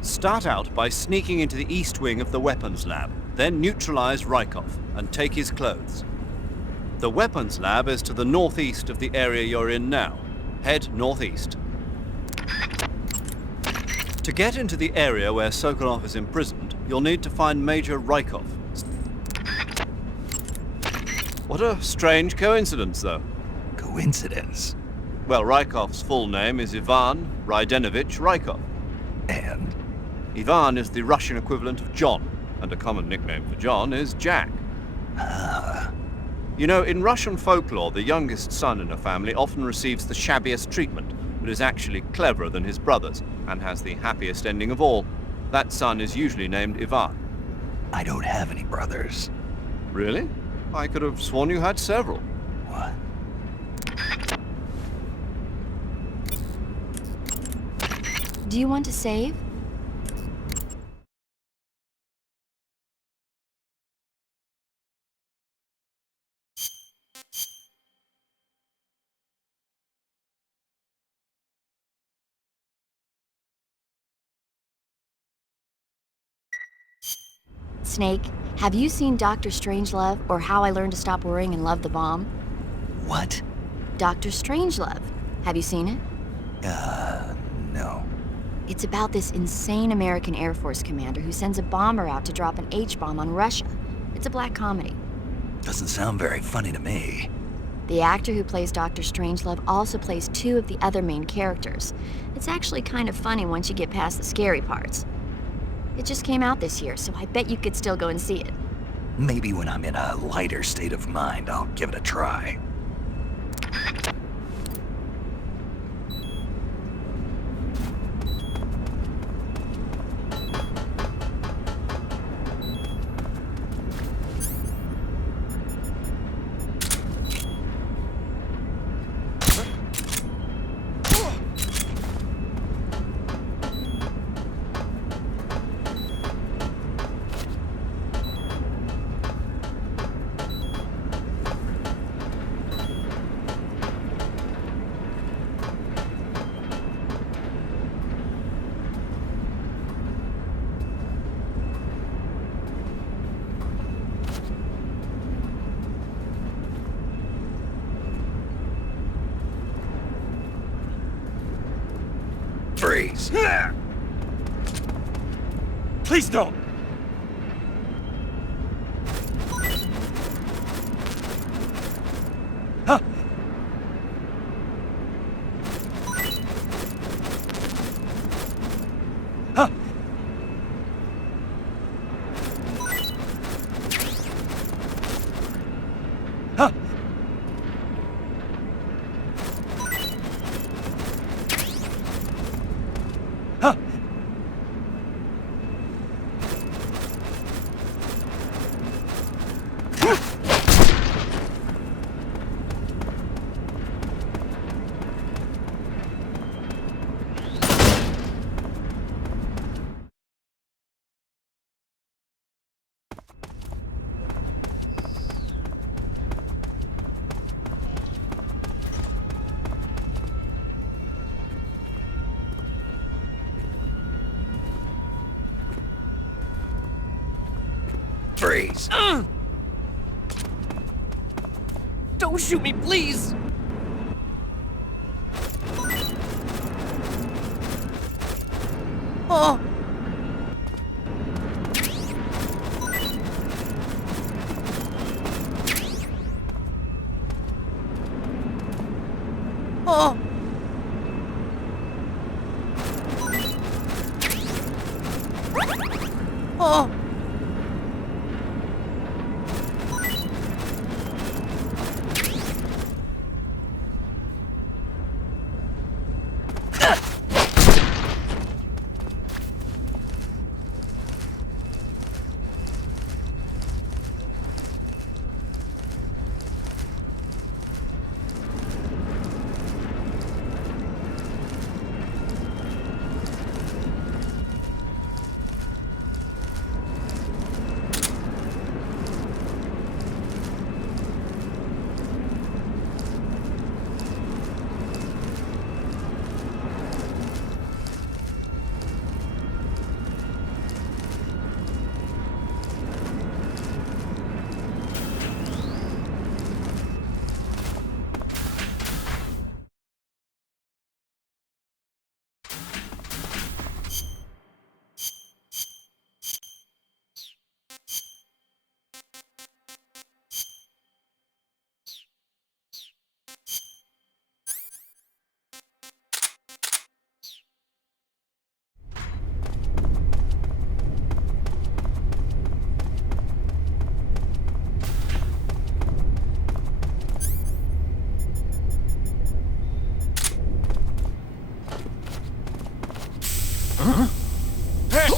Start out by sneaking into the east wing of the weapons lab, then neutralize Rykov and take his clothes. The weapons lab is to the northeast of the area you're in now. Head northeast. To get into the area where Sokolov is imprisoned, you'll need to find Major Rykov. What a strange coincidence, though. Coincidence? Well, Rykov's full name is Ivan Rydenovich Rykov. And? Ivan is the Russian equivalent of John, and a common nickname for John is Jack. Ah. You know, in Russian folklore, the youngest son in a family often receives the shabbiest treatment, but is actually cleverer than his brothers, and has the happiest ending of all. That son is usually named Ivan. I don't have any brothers. Really? I could have sworn you had several. What? Do you want to save? Snake, have you seen Dr. Strangelove or How I Learned to Stop Worrying and Love the Bomb? What? Dr. Strangelove. Have you seen it? No. It's about this insane American Air Force commander who sends a bomber out to drop an H-bomb on Russia. It's a black comedy. Doesn't sound very funny to me. The actor who plays Dr. Strangelove also plays two of the other main characters. It's actually kind of funny once you get past the scary parts. It just came out this year, so I bet you could still go and see it. Maybe when I'm in a lighter state of mind, I'll give it a try. Freeze! Please don't! Huh? Huh? Huh? Huh? Freeze! Don't shoot me, please! Oh! Oh! Oh! Huh? Hey!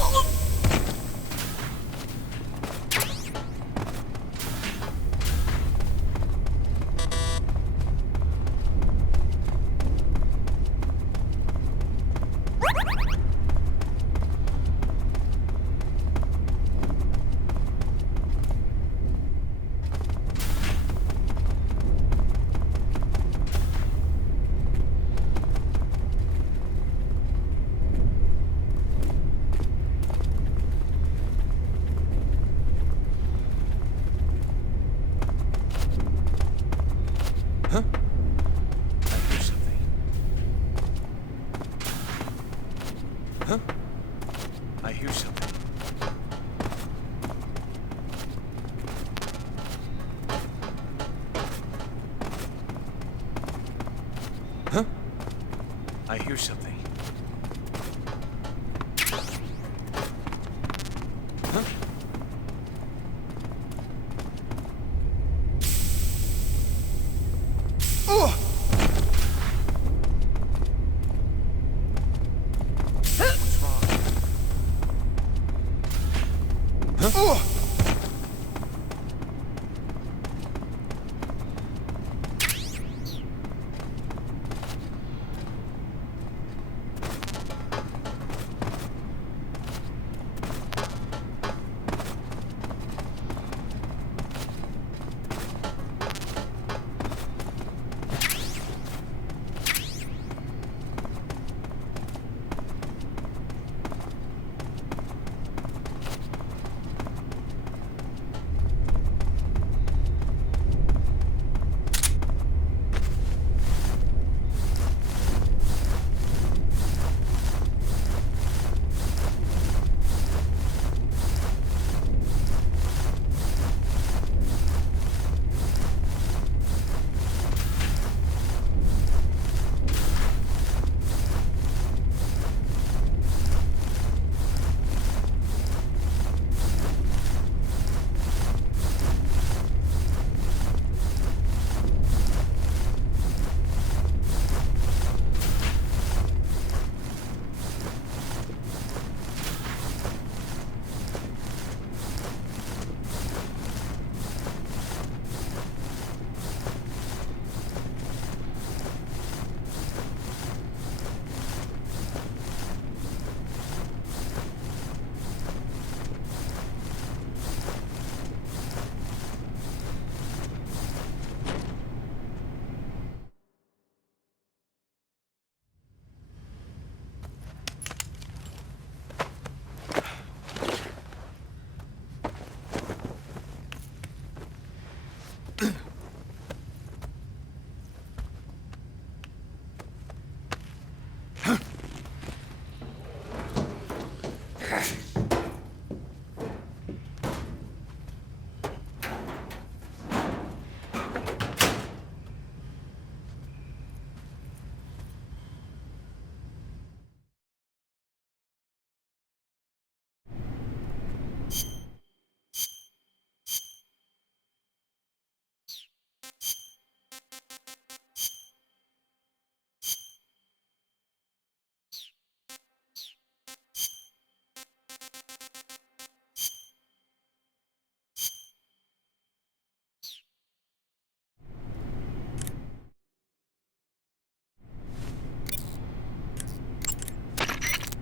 Huh? I hear something. Huh? I hear something. Huh? I hear something. Huh? What's wrong? Huh?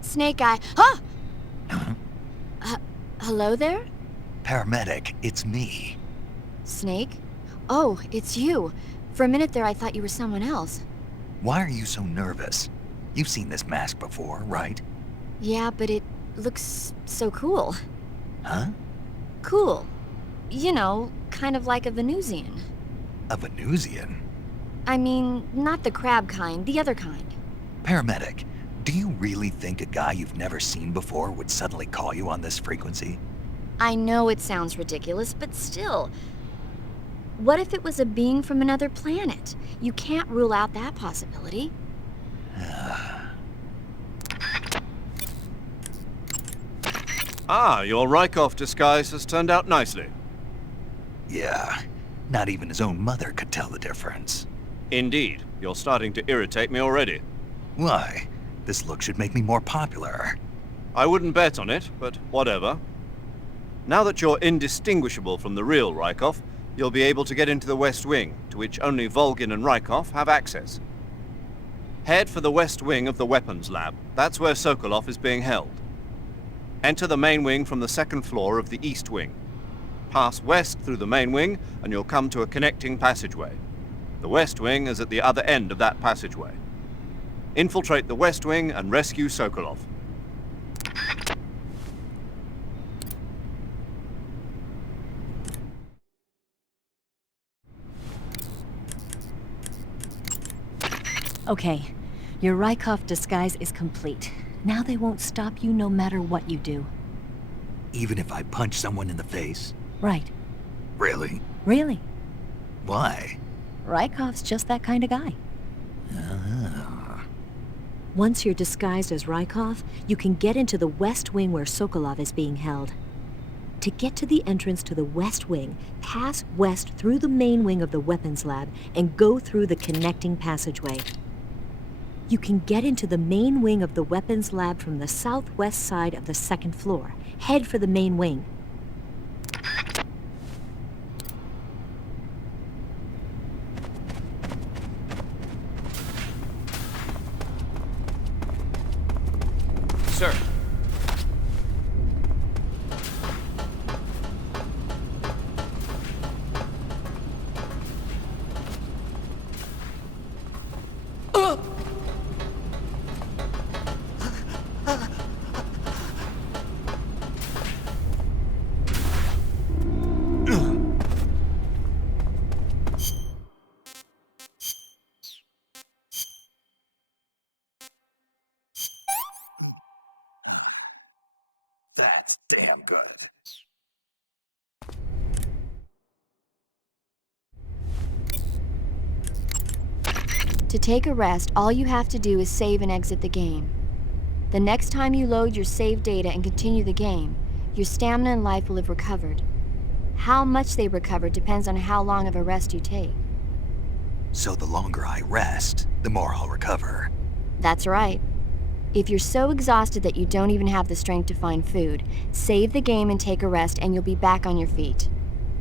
Snake Eye. Huh? Hello there? Paramedic, it's me. Snake? Oh, it's you. For a minute there, I thought you were someone else. Why are you so nervous? You've seen this mask before, right? Yeah, but it looks so cool. Huh? Cool. You know, kind of like a Venusian. A Venusian? I mean, not the crab kind, the other kind. Paramedic, do you really think a guy you've never seen before would suddenly call you on this frequency? I know it sounds ridiculous, but still. What if it was a being from another planet? You can't rule out that possibility. Your Rykov disguise has turned out nicely. Yeah, not even his own mother could tell the difference. Indeed, you're starting to irritate me already. Why? This look should make me more popular. I wouldn't bet on it, but whatever. Now that you're indistinguishable from the real Rykov, you'll be able to get into the West Wing, to which only Volgin and Rykov have access. Head for the West Wing of the Weapons Lab. That's where Sokolov is being held. Enter the main wing from the second floor of the East Wing. Pass west through the main wing, and you'll come to a connecting passageway. The West Wing is at the other end of that passageway. Infiltrate the West Wing and rescue Sokolov. Okay, your Rykov disguise is complete. Now they won't stop you no matter what you do. Even if I punch someone in the face? Right. Really? Really. Why? Rykov's just that kind of guy. Once you're disguised as Rykov, you can get into the West Wing where Sokolov is being held. To get to the entrance to the West Wing, pass west through the main wing of the weapons lab and go through the connecting passageway. You can get into the main wing of the weapons lab from the southwest side of the second floor. Head for the main wing. Sir. That's damn good. To take a rest, all you have to do is save and exit the game. The next time you load your save data and continue the game, your stamina and life will have recovered. How much they recover depends on how long of a rest you take. So the longer I rest, the more I'll recover. That's right. If you're so exhausted that you don't even have the strength to find food, save the game and take a rest and you'll be back on your feet.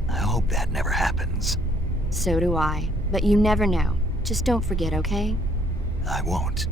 I hope that never happens. So do I. But you never know. Just don't forget, okay? I won't.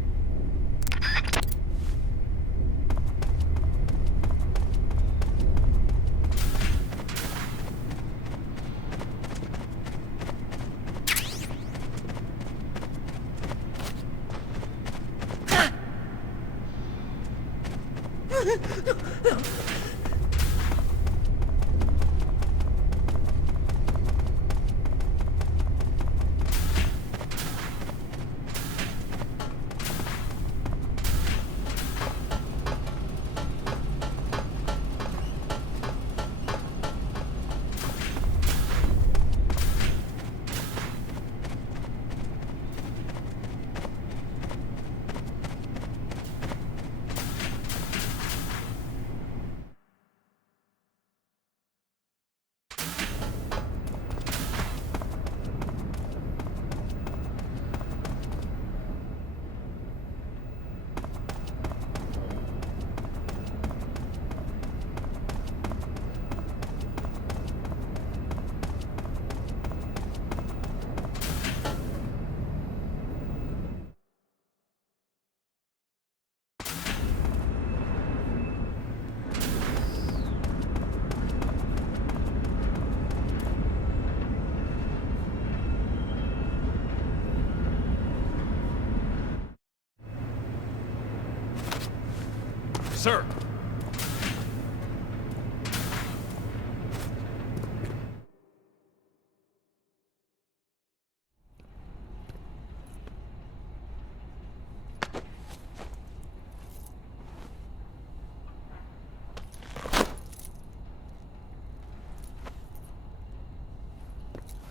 Sir!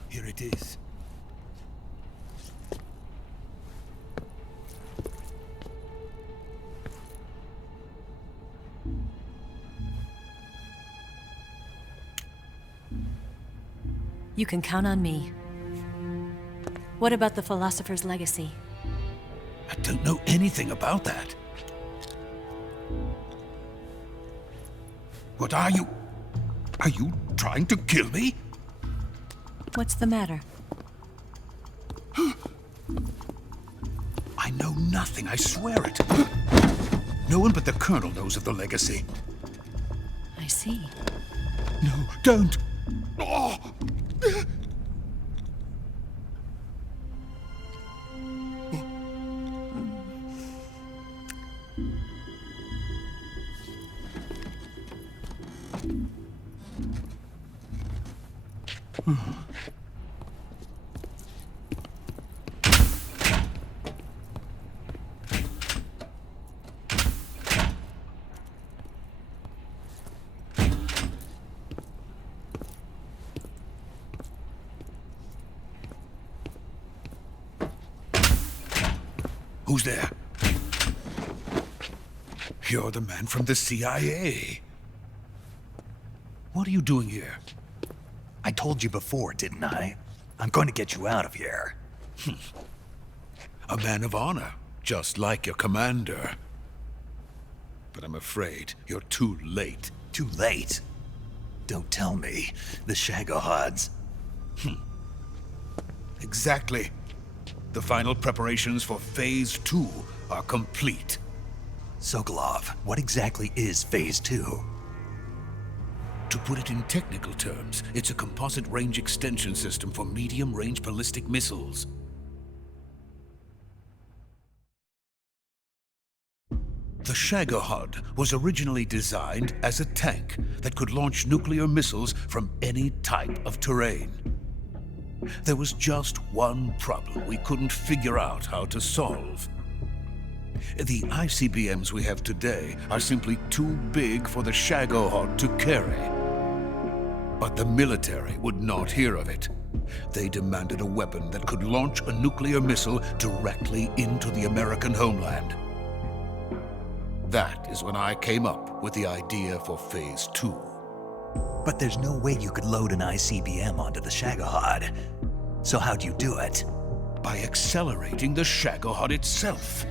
Here it is. You can count on me. What about the philosopher's legacy? I don't know anything about that. What are you? Are you trying to kill me? What's the matter? I know nothing, I swear it. No one but the Colonel knows of the legacy. I see. No, don't! Oh. Who's there? You're the man from the CIA. What are you doing here? I told you before, didn't I? I'm going to get you out of here. A man of honor, just like your commander. But I'm afraid you're too late. Too late? Don't tell me. The Shagohods. Exactly. The final preparations for Phase 2 are complete. Sokolov, what exactly is Phase 2? To put it in technical terms, it's a composite range extension system for medium-range ballistic missiles. The Shagohod was originally designed as a tank that could launch nuclear missiles from any type of terrain. There was just one problem we couldn't figure out how to solve. The ICBMs we have today are simply too big for the Shagohod to carry. But the military would not hear of it. They demanded a weapon that could launch a nuclear missile directly into the American homeland. That is when I came up with the idea for Phase 2. But there's no way you could load an ICBM onto the Shagohod. So how'd you do it? By accelerating the Shagohod itself.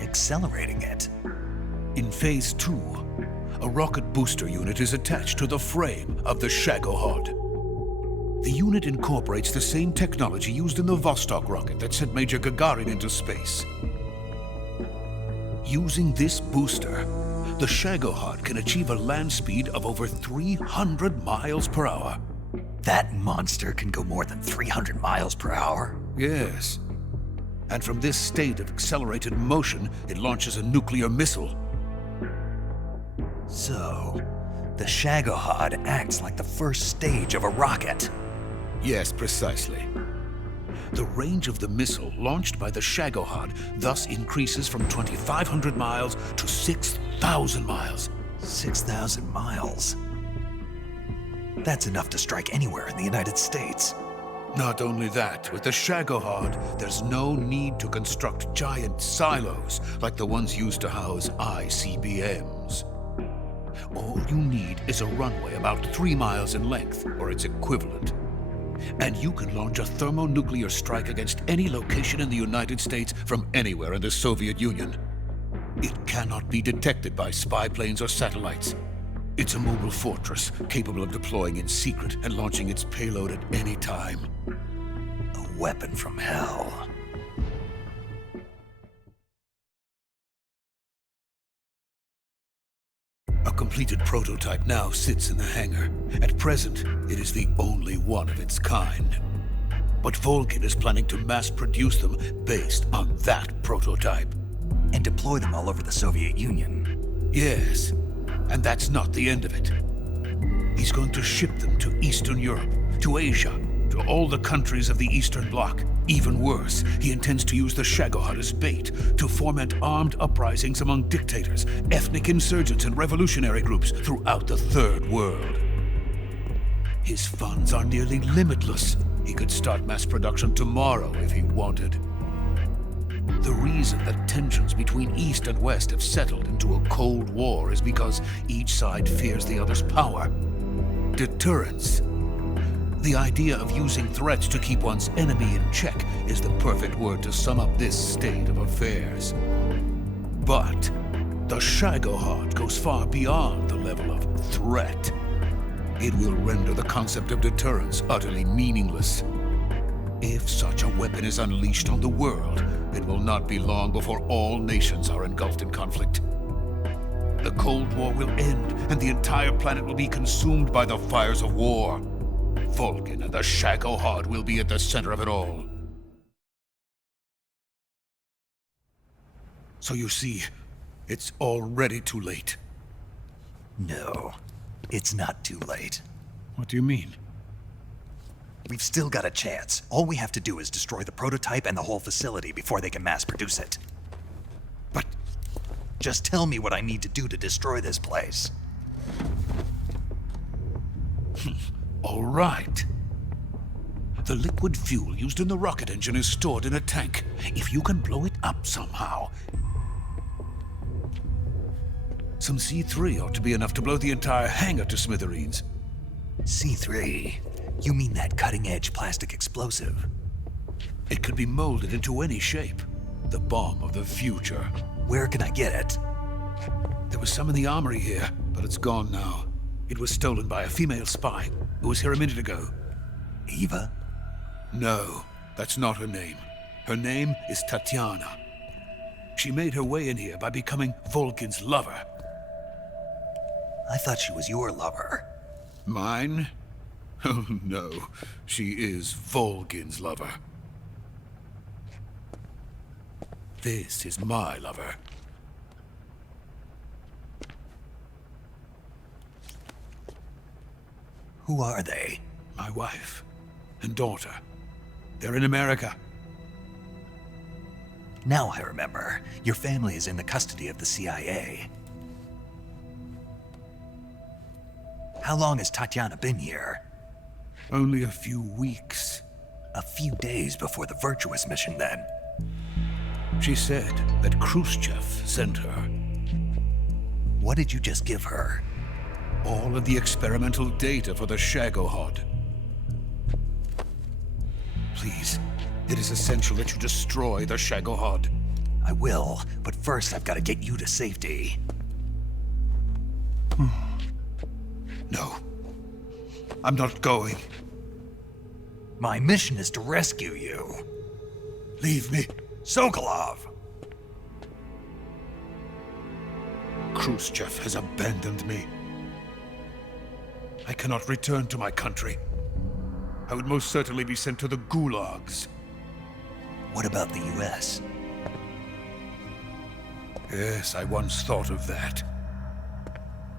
Accelerating it? In Phase 2, a rocket booster unit is attached to the frame of the Shagohod. The unit incorporates the same technology used in the Vostok rocket that sent Major Gagarin into space. Using this booster, the Shagohod can achieve a land speed of over 300 miles per hour. That monster can go more than 300 miles per hour? Yes. And from this state of accelerated motion, it launches a nuclear missile. So, the Shagohod acts like the first stage of a rocket. Yes, precisely. The range of the missile launched by the Shagohod thus increases from 2,500 miles to 6,000 miles. 6,000 miles? That's enough to strike anywhere in the United States. Not only that, with the Shagohod, there's no need to construct giant silos like the ones used to house ICBMs. All you need is a runway about 3 miles in length, or its equivalent. And you can launch a thermonuclear strike against any location in the United States from anywhere in the Soviet Union. It cannot be detected by spy planes or satellites. It's a mobile fortress, capable of deploying in secret and launching its payload at any time. A weapon from hell. A completed prototype now sits in the hangar. At present, it is the only one of its kind. But Volgin is planning to mass produce them based on that prototype. And deploy them all over the Soviet Union. Yes, and that's not the end of it. He's going to ship them to Eastern Europe, to Asia, to all the countries of the Eastern Bloc. Even worse, he intends to use the Shagohod as bait to foment armed uprisings among dictators, ethnic insurgents, and revolutionary groups throughout the Third World. His funds are nearly limitless. He could start mass production tomorrow if he wanted. The reason that tensions between East and West have settled into a Cold War is because each side fears the other's power. Deterrence. The idea of using threats to keep one's enemy in check is the perfect word to sum up this state of affairs. But the Shagohod goes far beyond the level of threat. It will render the concept of deterrence utterly meaningless. If such a weapon is unleashed on the world, it will not be long before all nations are engulfed in conflict. The Cold War will end, and the entire planet will be consumed by the fires of war. Volgin and the Shagohod will be at the center of it all. So you see, it's already too late. No, it's not too late. What do you mean? We've still got a chance. All we have to do is destroy the prototype and the whole facility before they can mass produce it. But just tell me what I need to do to destroy this place. All right. The liquid fuel used in the rocket engine is stored in a tank. If you can blow it up somehow... Some C3 ought to be enough to blow the entire hangar to smithereens. C3? You mean that cutting-edge plastic explosive? It could be molded into any shape. The bomb of the future. Where can I get it? There was some in the armory here, but it's gone now. It was stolen by a female spy who was here a minute ago. Eva? No, that's not her name. Her name is Tatiana. She made her way in here by becoming Volkin's lover. I thought she was your lover. Mine? Oh no, she is Volkin's lover. This is my lover. Who are they? My wife and daughter. They're in America. Now I remember. Your family is in the custody of the CIA. How long has Tatiana been here? Only a few weeks. A few days before the Virtuous mission, then. She said that Khrushchev sent her. What did you just give her? All of the experimental data for the Shagohod. Please, it is essential that you destroy the Shagohod. I will, but first I've got to get you to safety. No. I'm not going. My mission is to rescue you. Leave me. Sokolov! Khrushchev has abandoned me. I cannot return to my country. I would most certainly be sent to the gulags. What about the US? Yes, I once thought of that.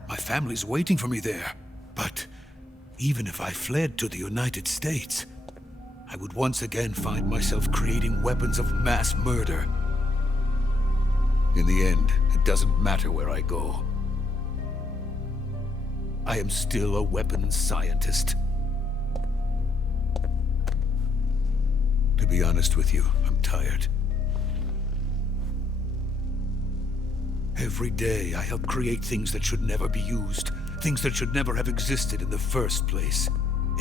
My family's waiting for me there. But even if I fled to the United States, I would once again find myself creating weapons of mass murder. In the end, it doesn't matter where I go. I am still a weapons scientist. To be honest with you, I'm tired. Every day, I help create things that should never be used, things that should never have existed in the first place.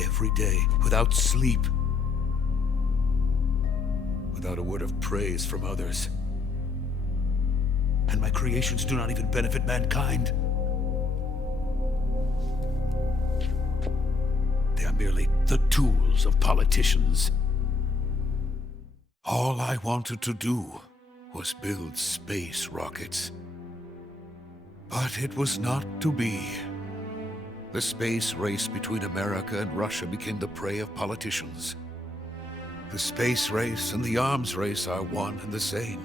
Every day, without sleep. Without a word of praise from others. And my creations do not even benefit mankind. They are merely the tools of politicians. All I wanted to do was build space rockets. But it was not to be. The space race between America and Russia became the prey of politicians. The space race and the arms race are one and the same.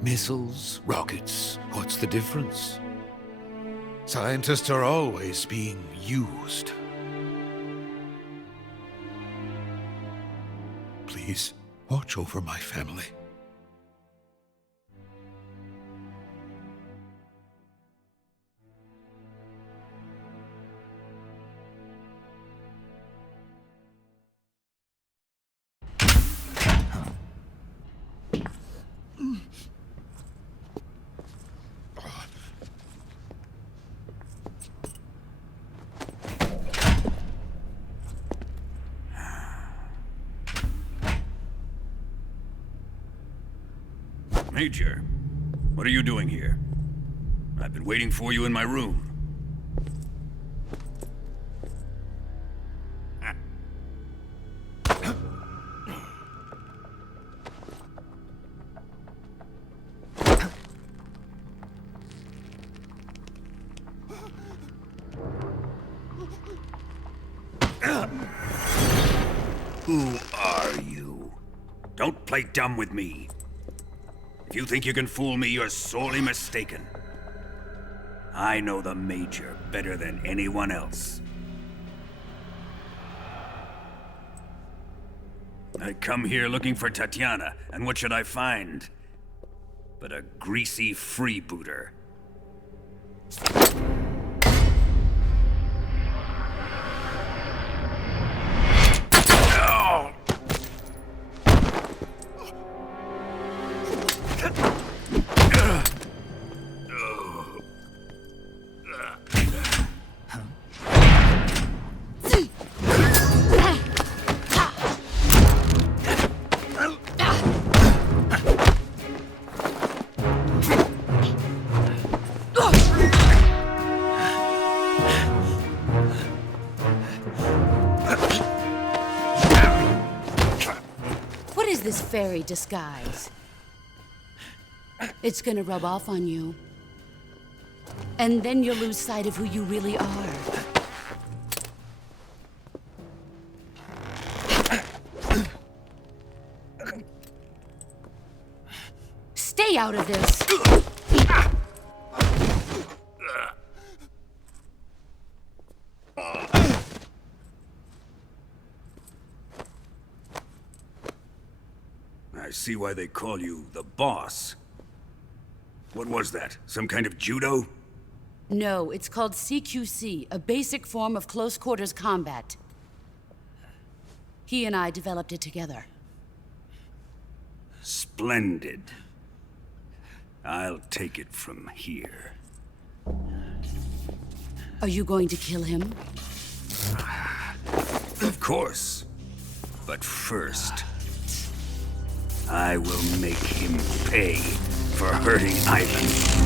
Missiles, rockets, what's the difference? Scientists are always being used. Please, watch over my family. Major, what are you doing here? I've been waiting for you in my room. Who are you? Don't play dumb with me. If you think you can fool me, you're sorely mistaken. I know the Major better than anyone else. I come here looking for Tatiana, and what should I find? But a greasy freebooter. is this fairy disguise? It's gonna rub off on you. And then you'll lose sight of who you really are. Stay out of this! I see why they call you the boss. What was that? Some kind of judo? No, it's called CQC, a basic form of close quarters combat. He and I developed it together. Splendid. I'll take it from here. Are you going to kill him? Of course. But first, I will make him pay for hurting Ivan.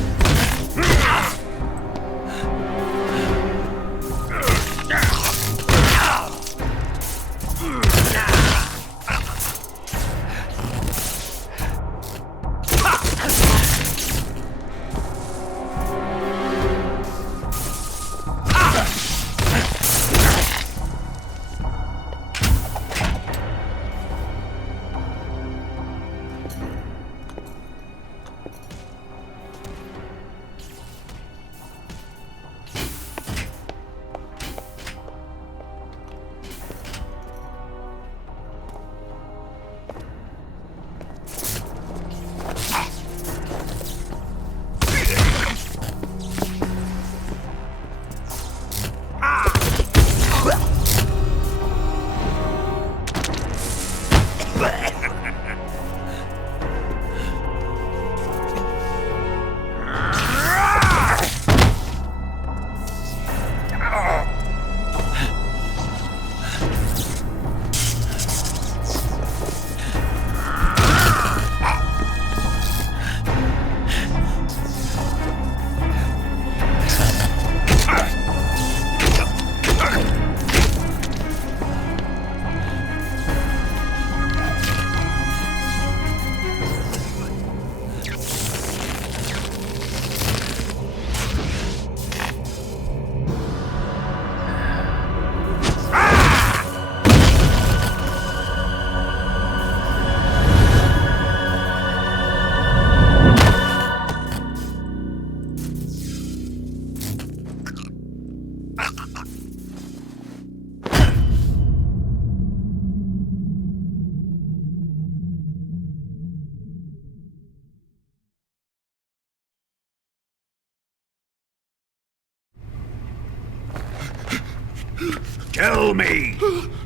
Tell me!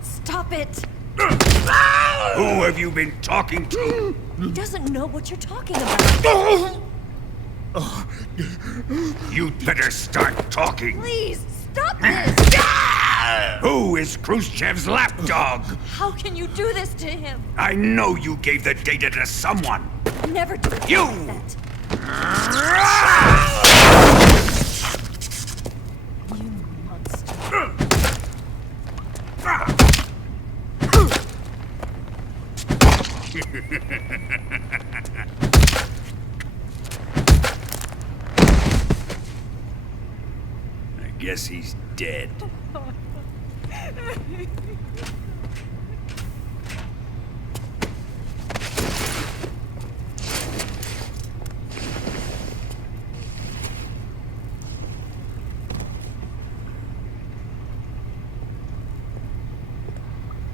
Stop it! Who have you been talking to? He doesn't know what you're talking about. You'd better start talking. Please, stop this! Who is Khrushchev's lapdog? How can you do this to him? I know you gave the data to someone. Never do it You! like You monster. I guess he's dead.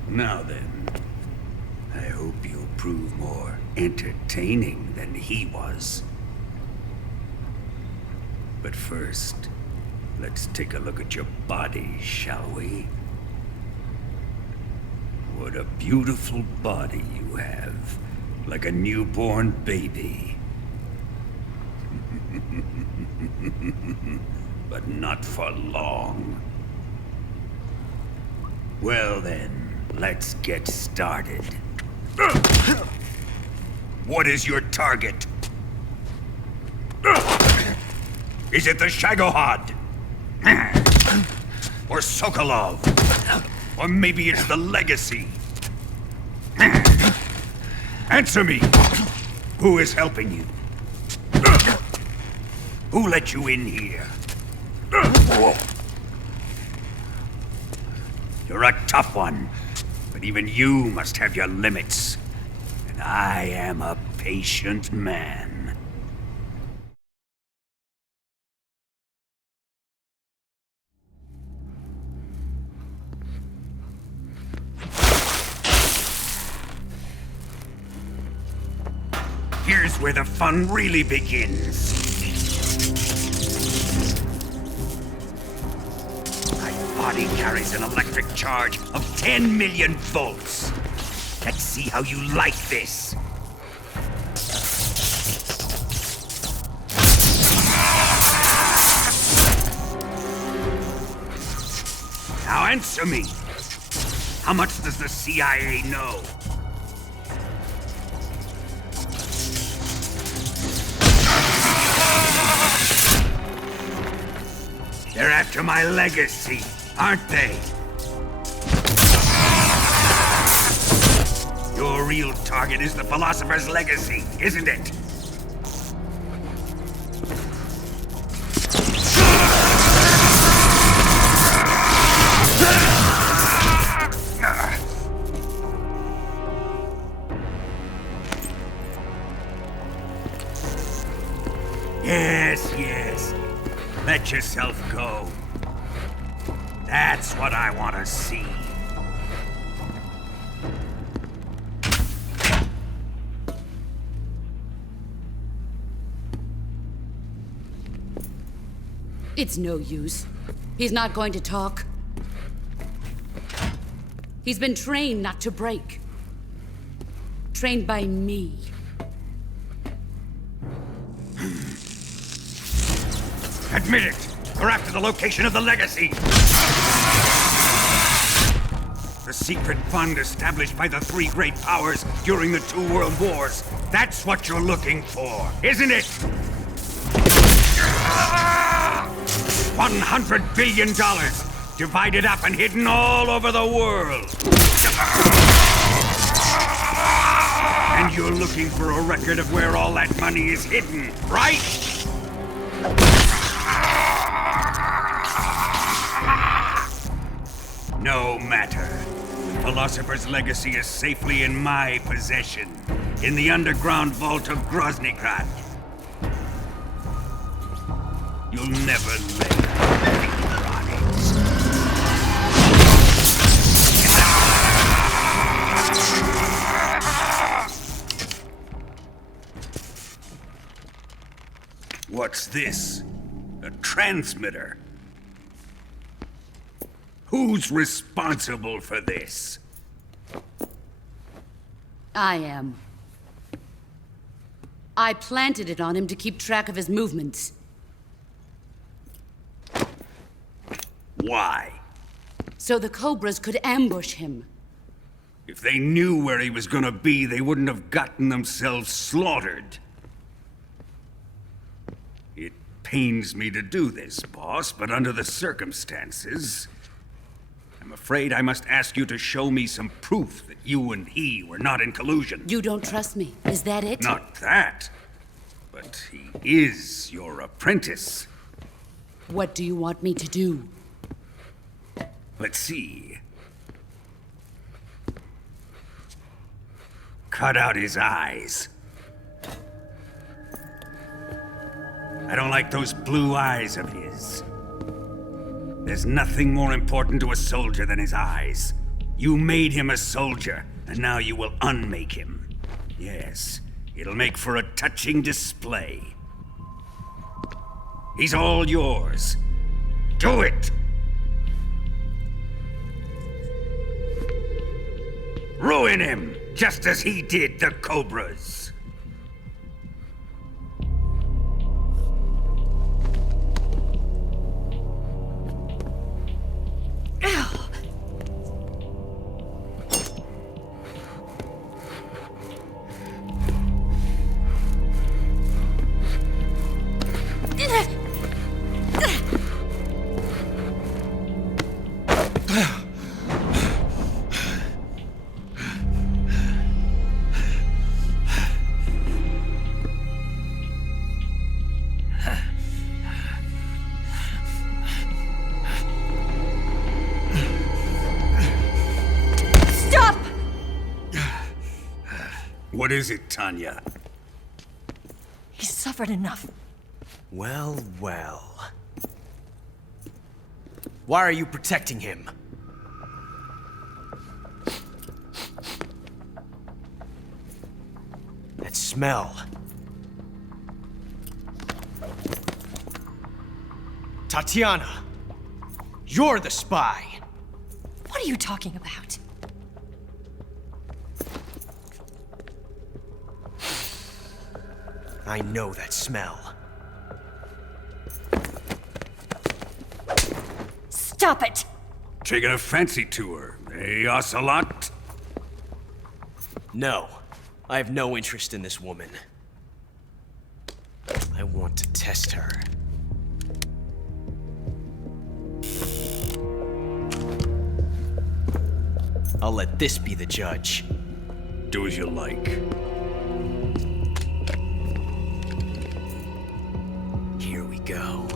Now then, I hope you'll prove more entertaining than he was. But first, let's take a look at your body, shall we? What a beautiful body you have, like a newborn baby. But not for long. Well then, let's get started. What is your target? Is it the Shagohod? Or Sokolov? Or maybe it's the Legacy? Answer me! Who is helping you? Who let you in here? You're a tough one, but even you must have your limits. And I am a patient man. Here's where the fun really begins. My body carries an electric charge of 10 million volts. Let's see how you like this. Now answer me. How much does the CIA know? They're after my legacy, aren't they? Your real target is the philosopher's legacy, isn't it? Yes, yes. Let yourself go. That's what I want to see. It's no use. He's not going to talk. He's been trained not to break. Trained by me. Admit it! We're after the location of the legacy! The secret fund established by the three great powers during the 2 world wars. That's what you're looking for, isn't it? $100 billion, divided up and hidden all over the world. And you're looking for a record of where all that money is hidden, right? No matter. The Philosopher's legacy is safely in my possession, in the underground vault of Groznygrad. You'll never lay a finger on it. What's this? A transmitter? Who's responsible for this? I am. I planted it on him to keep track of his movements. Why? So the Cobras could ambush him. If they knew where he was gonna be, they wouldn't have gotten themselves slaughtered. It pains me to do this, boss, but under the circumstances, I'm afraid I must ask you to show me some proof that you and he were not in collusion. You don't trust me, is that it? Not that, but he is your apprentice. What do you want me to do? Let's see. Cut out his eyes. I don't like those blue eyes of his. There's nothing more important to a soldier than his eyes. You made him a soldier, and now you will unmake him. Yes, it'll make for a touching display. He's all yours. Do it! Ruin him, just as he did the Cobras. What is it, Tanya? He's suffered enough. Well, well. Why are you protecting him? That smell. Tatiana! You're the spy! What are you talking about? I know that smell. Stop it! Taking a fancy to her, eh, Ocelot? No. I have no interest in this woman. I want to test her. I'll let this be the judge. Do as you like. Here we go.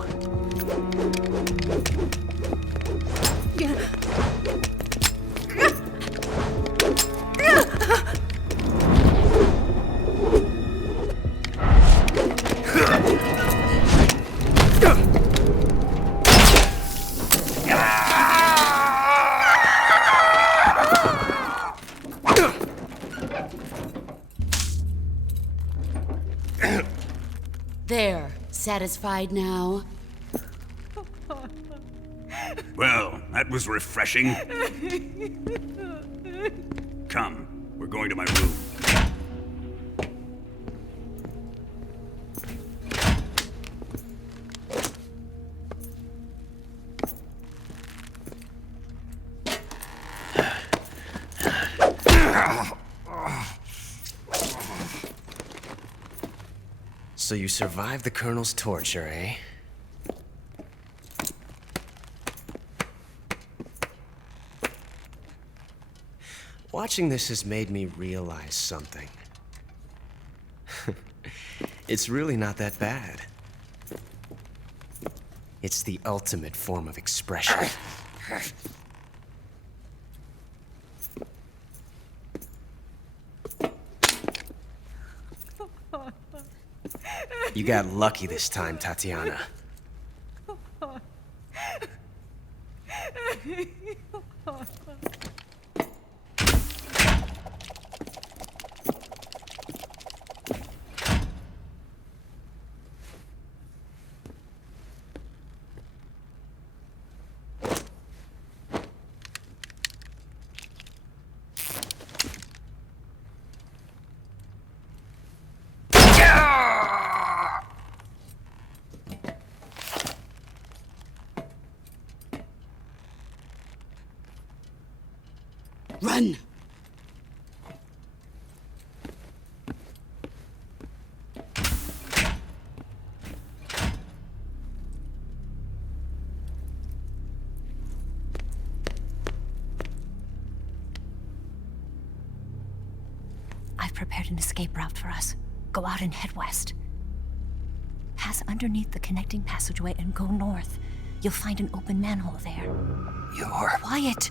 There. Satisfied now? Well, that was refreshing. Come, we're going to my room. So you survived the Colonel's torture, eh? Watching this has made me realize something. It's really not that bad. It's the ultimate form of expression. You got lucky this time, Tatiana. Run! I've prepared an escape route for us. Go out and head west. Pass underneath the connecting passageway and go north. You'll find an open manhole there. You're... Quiet!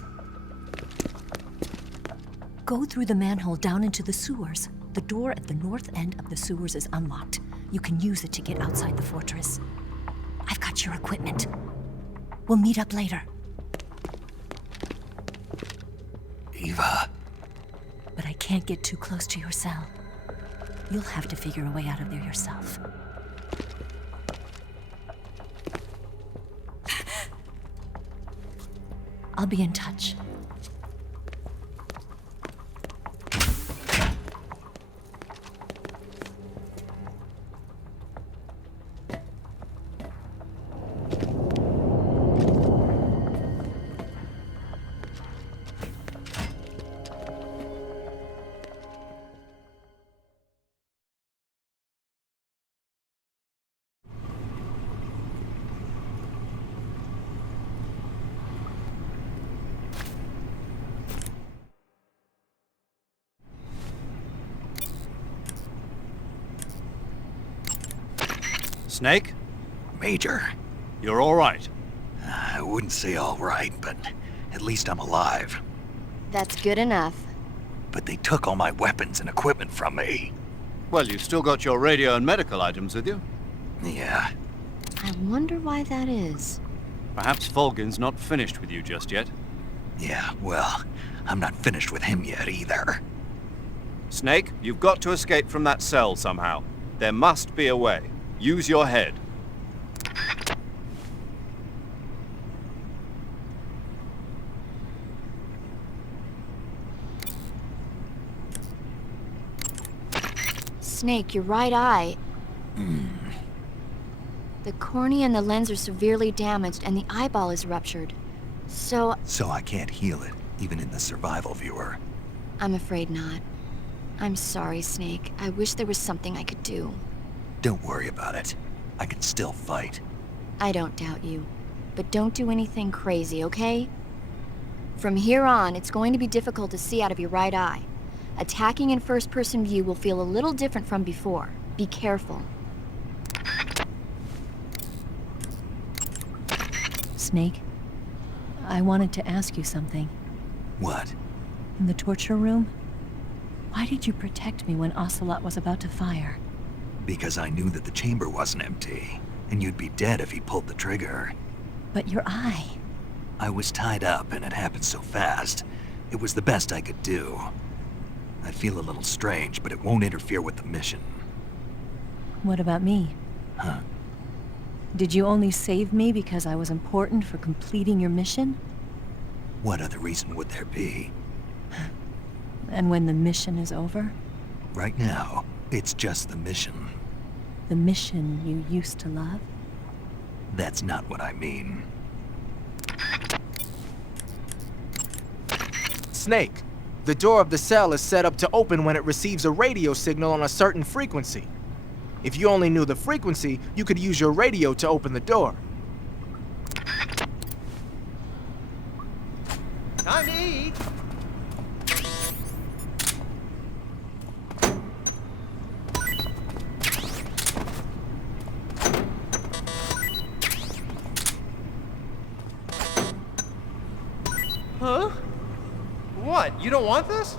Go through the manhole down into the sewers. The door at the north end of the sewers is unlocked. You can use it to get outside the fortress. I've got your equipment. We'll meet up later. Eva. But I can't get too close to your cell. You'll have to figure a way out of there yourself. I'll be in touch. Snake? Major. You're all right. I wouldn't say all right, but at least I'm alive. That's good enough. but they took all my weapons and equipment from me. Well, you've still got your radio and medical items with you. Yeah. I wonder why that is. Perhaps Volgin's not finished with you just yet. Yeah, well, I'm not finished with him yet either. Snake, you've got to escape from that cell somehow. There must be a way. Use your head. Snake, your right eye. The cornea and the lens are severely damaged, and the eyeball is ruptured. So I can't heal it, even in the survival viewer. I'm afraid not. I'm sorry, Snake. I wish there was something I could do. Don't worry about it. I can still fight. I don't doubt you. But don't do anything crazy, okay? From here on, it's going to be difficult to see out of your right eye. Attacking in first-person view will feel a little different from before. Be careful. Snake, I wanted to ask you something. What? In the torture room, why did you protect me when Ocelot was about to fire? Because I knew that the chamber wasn't empty, and you'd be dead if he pulled the trigger. But your eye... I was tied up, and it happened so fast. It was the best I could do. I feel a little strange, but it won't interfere with the mission. What about me? Huh? Did you only save me because I was important for completing your mission? What other reason would there be? And when the mission is over? Right now, it's just the mission. The mission you used to love? That's not what I mean. Snake, the door of the cell is set up to open when it receives a radio signal on a certain frequency. If you only knew the frequency, you could use your radio to open the door. Time to eat! Huh? What? You don't want this?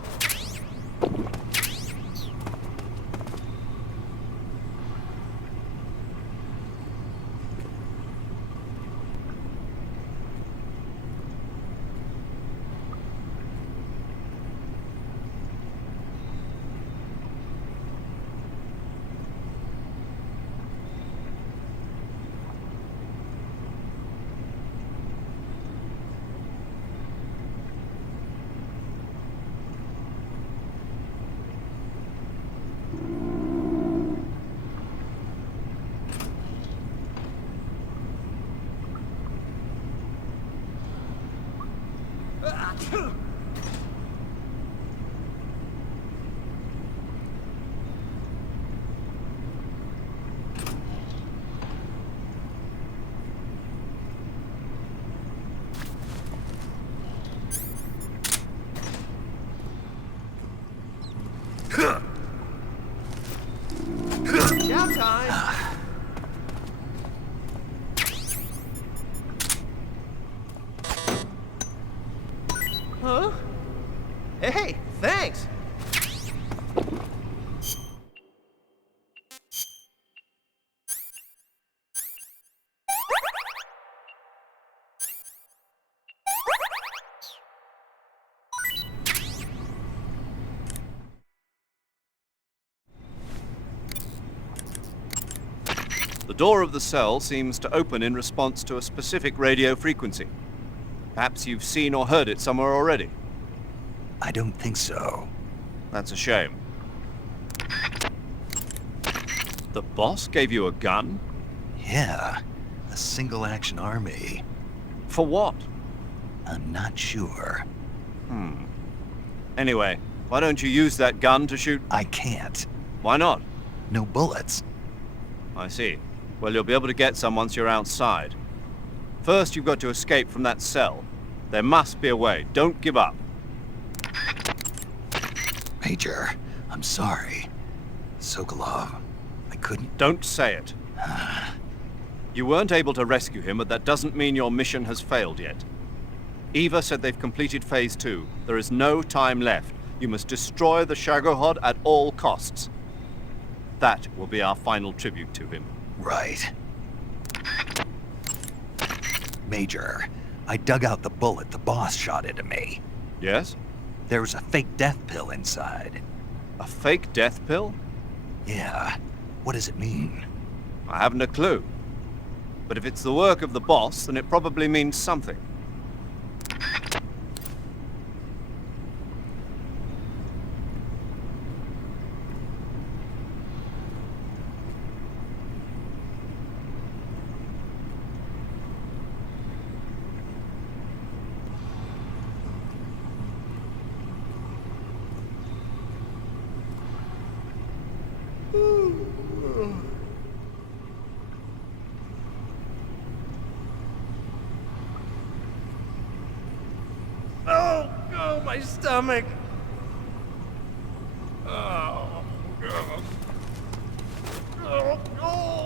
Now time! Huh? Hey, thanks! The door of the cell seems to open in response to a specific radio frequency. Perhaps you've seen or heard it somewhere already. I don't think so. That's a shame. The boss gave you a gun? Yeah, a single-action army. For what? I'm not sure. Anyway, why don't you use that gun to shoot? I can't. Why not? No bullets. I see. Well, you'll be able to get some once you're outside. First, you've got to escape from that cell. There must be a way. Don't give up. Major, I'm sorry. Sokolov, I couldn't... Don't say it. You weren't able to rescue him, but that doesn't mean your mission has failed yet. Eva said they've completed Phase 2. There is no time left. You must destroy the Shagohod at all costs. That will be our final tribute to him. Right. Major, I dug out the bullet the boss shot into me. Yes? There was a fake death pill inside. A fake death pill? Yeah. What does it mean? I haven't a clue. But if it's the work of the boss, then it probably means something. Oh, my stomach. Oh,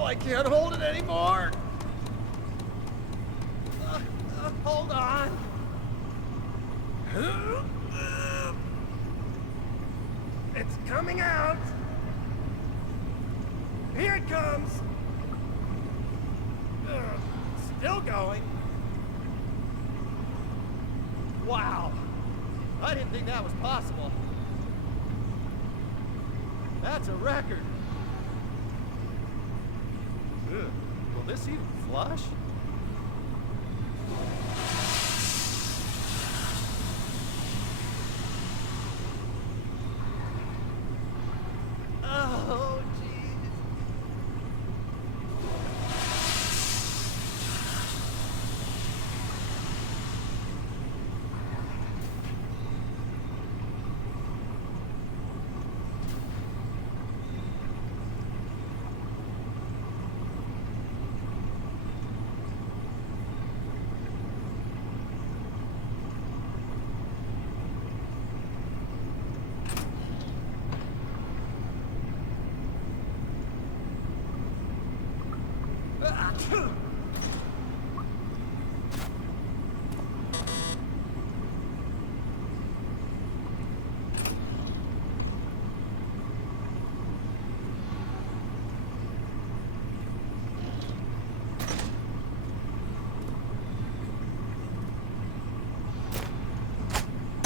I can't hold it anymore. Hold on. It's coming out. Here it comes. Still going. Wow. I didn't think that was possible. That's a record. Ugh. Will this even flush? Oh, jeez.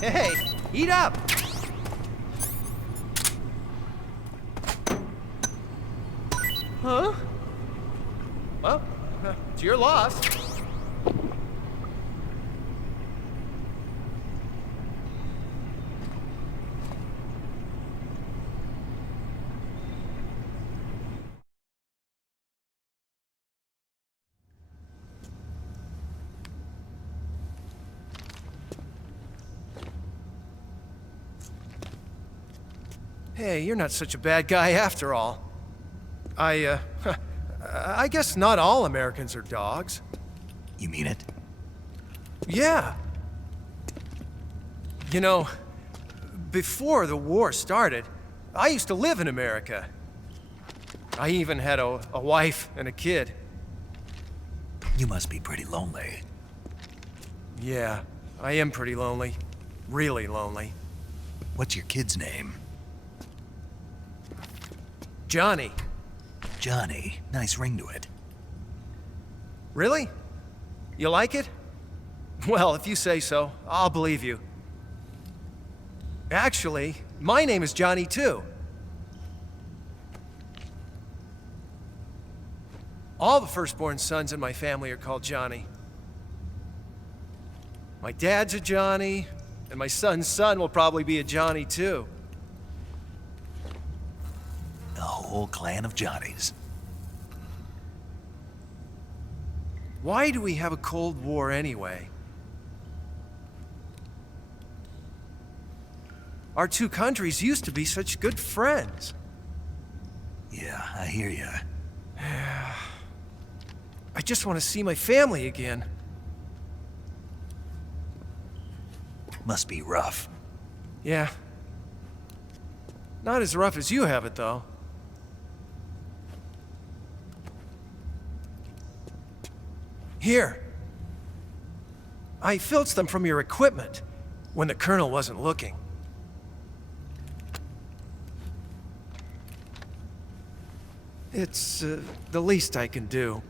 Hey, eat up! Huh? Well, it's your loss. Hey, you're not such a bad guy after all. I guess not all Americans are dogs. You mean it? Yeah. You know, before the war started, I used to live in America. I even had a wife and a kid. You must be pretty lonely. Yeah, I am pretty lonely. Really lonely. What's your kid's name? Johnny. Johnny. Nice ring to it. Really? You like it? Well, if you say so, I'll believe you. Actually, my name is Johnny too. All the firstborn sons in my family are called Johnny. My dad's a Johnny, and my son's son will probably be a Johnny too. The whole clan of Johnnies. Why do we have a Cold War anyway? Our two countries used to be such good friends. Yeah, I hear ya. I just want to see my family again. Must be rough. Yeah. Not as rough as you have it, though. Here. I filched them from your equipment when the Colonel wasn't looking. It's the least I can do.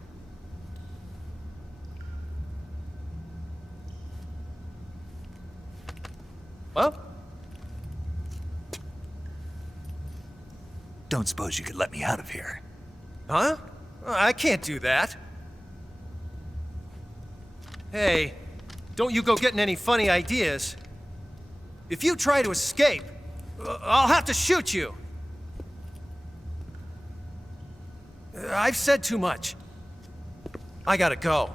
Well? Don't suppose you could let me out of here? Huh? I can't do that. Hey, don't you go getting any funny ideas. If you try to escape, I'll have to shoot you. I've said too much. I gotta go.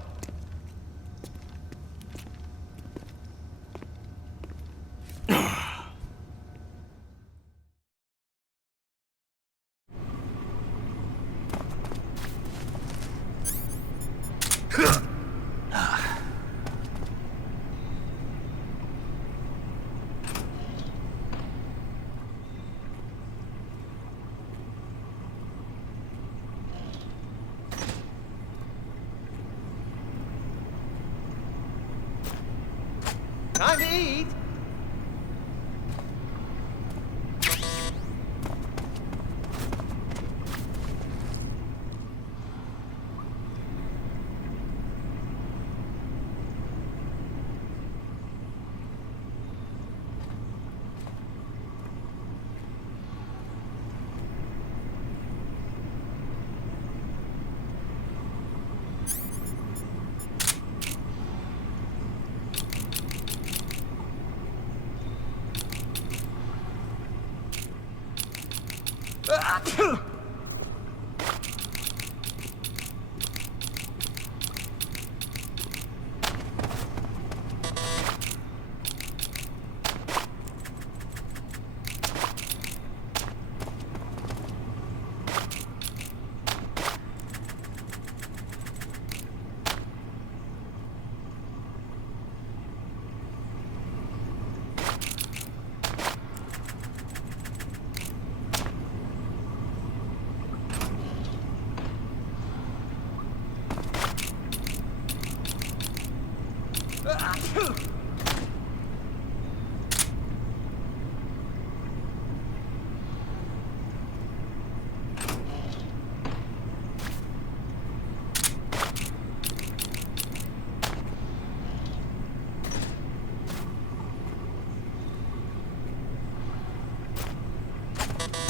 Time to eat!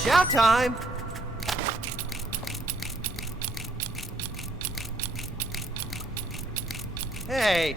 Chow time! Hey!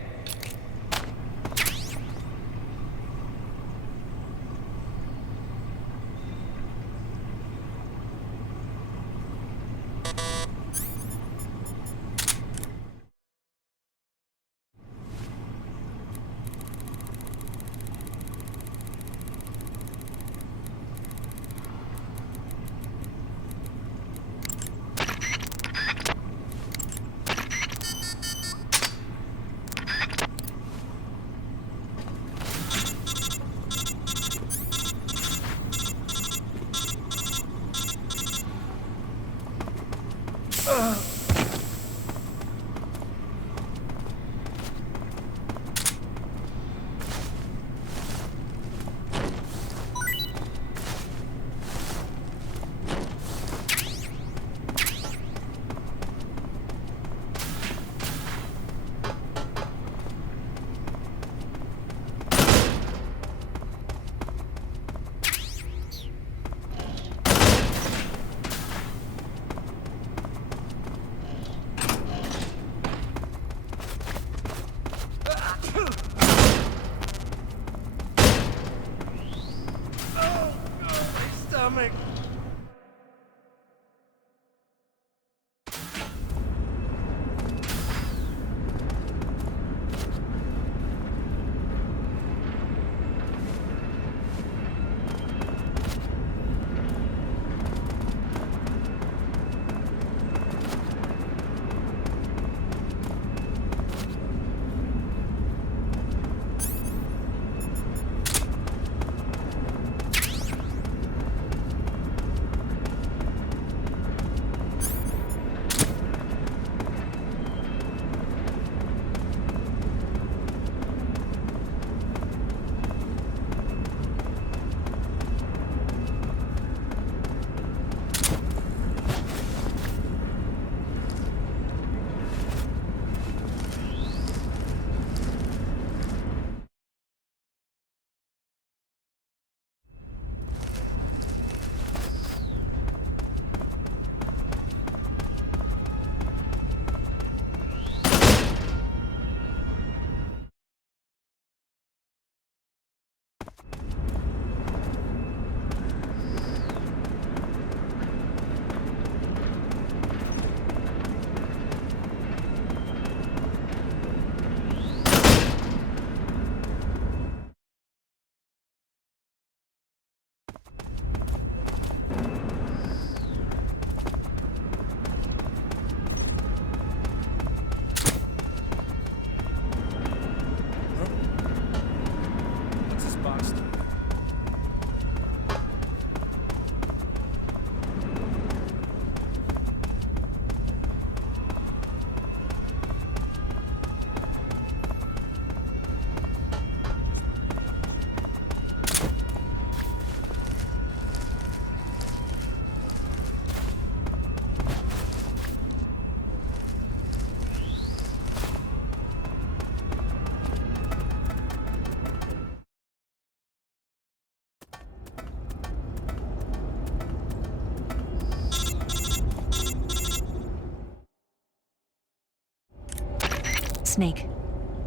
Snake,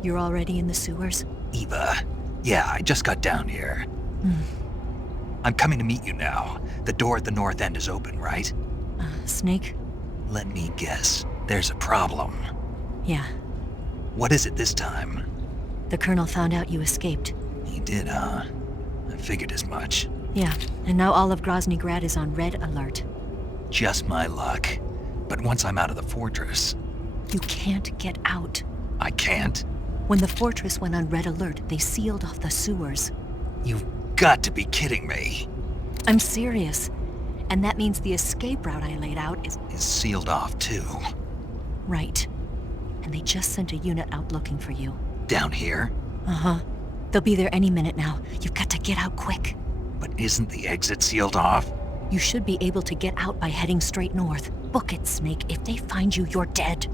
you're already in the sewers? Eva, yeah, I just got down here. I'm coming to meet you now. The door at the north end is open, right? Snake? Let me guess. There's a problem. Yeah. What is it this time? The Colonel found out you escaped. He did, huh? I figured as much. Yeah, and now all of Grozny Grad is on red alert. Just my luck. But once I'm out of the fortress... You can't get out. I can't? When the fortress went on red alert, they sealed off the sewers. You've got to be kidding me. I'm serious. And that means the escape route I laid out is sealed off, too. Right. And they just sent a unit out looking for you. Down here? Uh-huh. They'll be there any minute now. You've got to get out quick. But isn't the exit sealed off? You should be able to get out by heading straight north. Book it, Snake. If they find you, you're dead.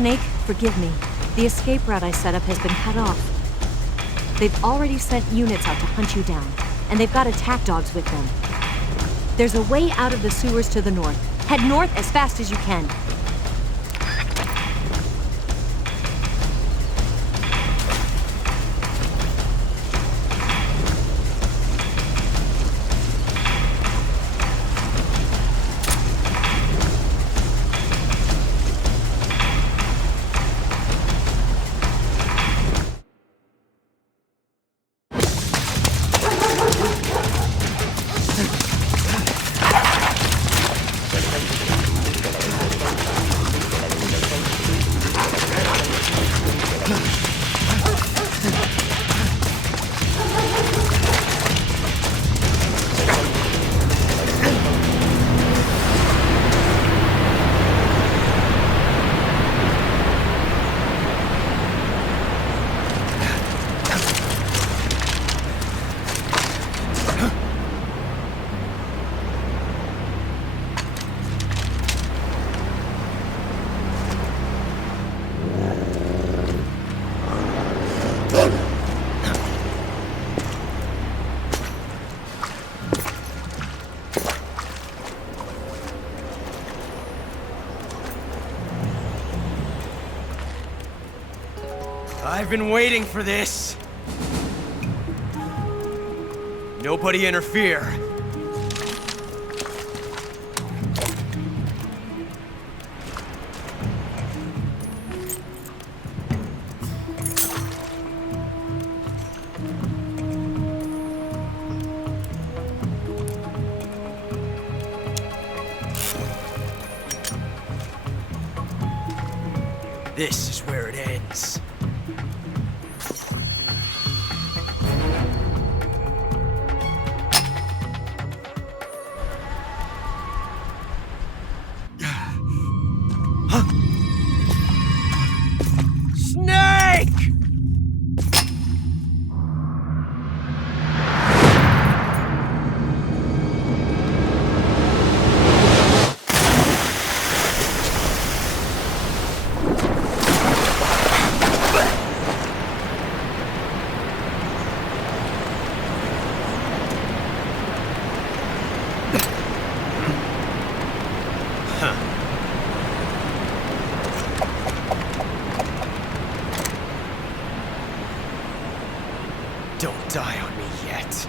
Snake, forgive me. The escape route I set up has been cut off. They've already sent units out to hunt you down, and they've got attack dogs with them. There's a way out of the sewers to the north. Head north as fast as you can. I've been waiting for this. Nobody interfere. This is where it ends. Snake! Don't die on me yet.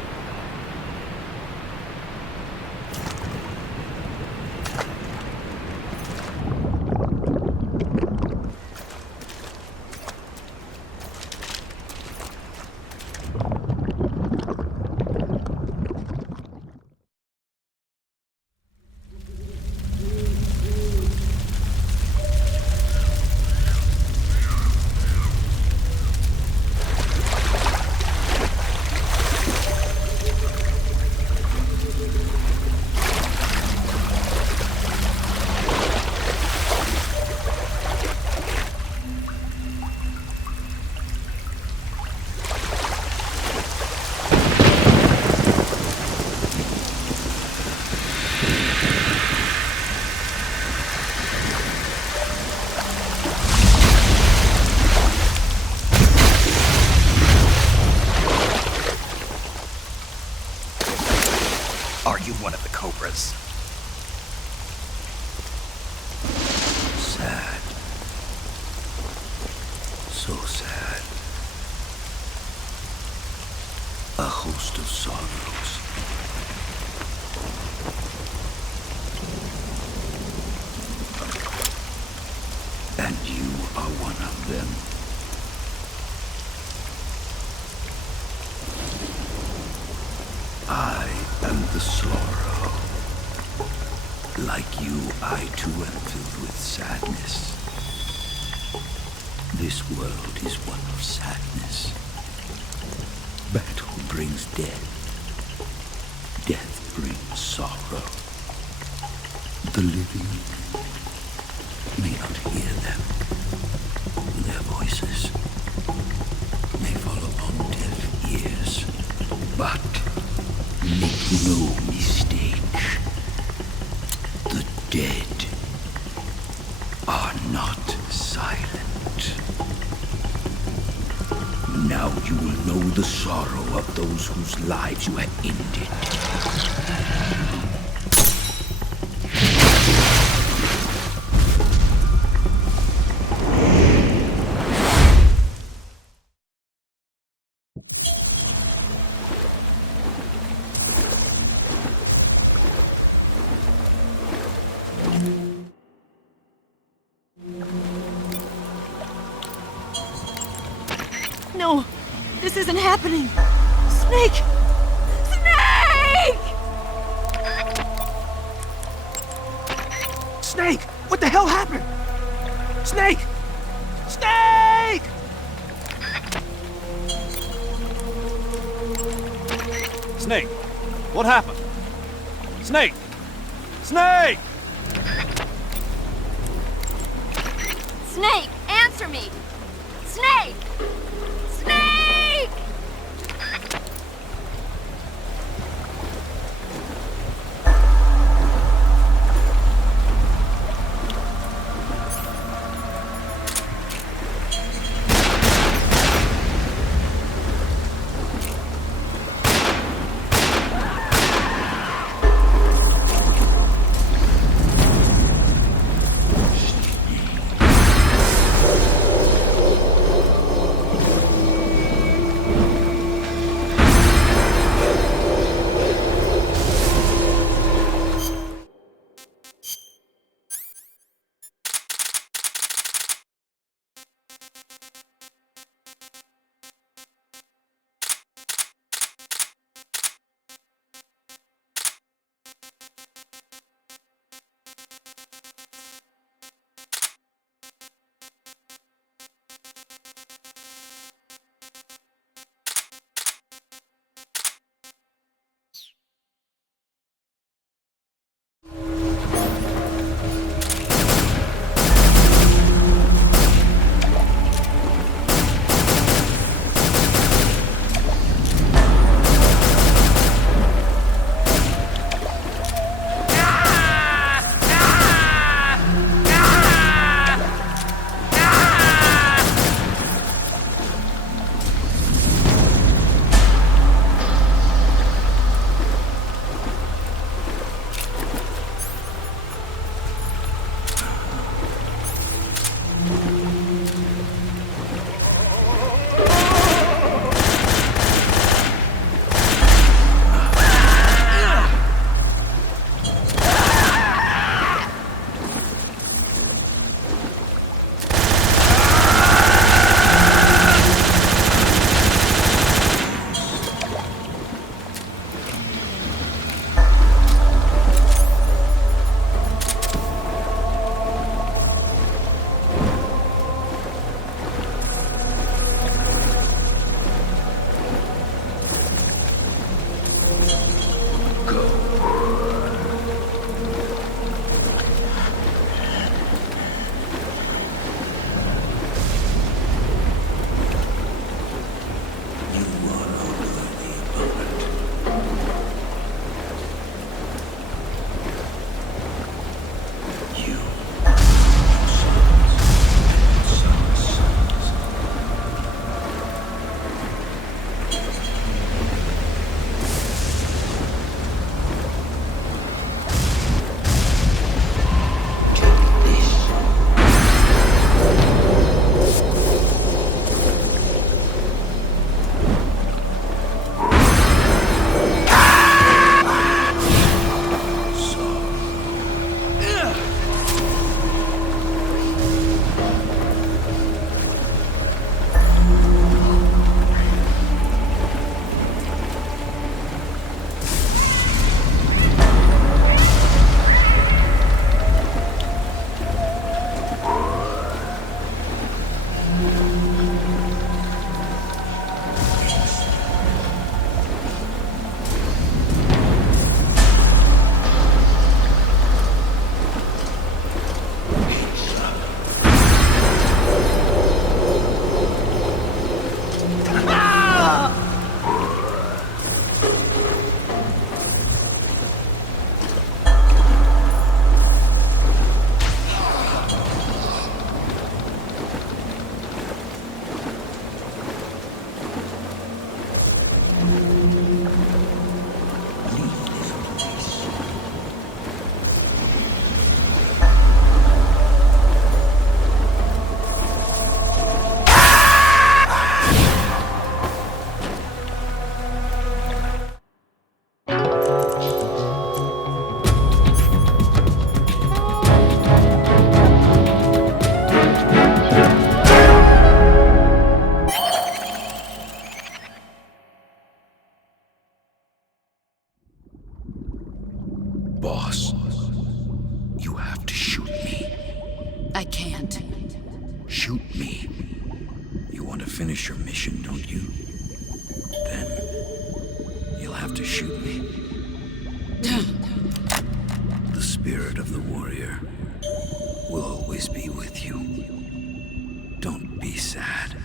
Are you one of the Cobras? Sad. So sad. A host of sorrows. And you are one of them. I am the sorrow. Like you, I too am filled with sadness. This world is one of sadness. Battle brings death. Death brings sorrow. The living may not hear them. Their voices may fall upon deaf ears. But make no mistake. The dead are not silent. Now you will know the sorrow of those whose lives you have ended. No, this isn't happening. Snake! Snake! Snake! What the hell happened? Snake! Snake! Snake, what happened? Snake! Snake! Snake, answer me! Snake! Snake! can't. Shoot me. You want to finish your mission, don't you? Then you'll have to shoot me. The spirit of the warrior will always be with you. Don't be sad.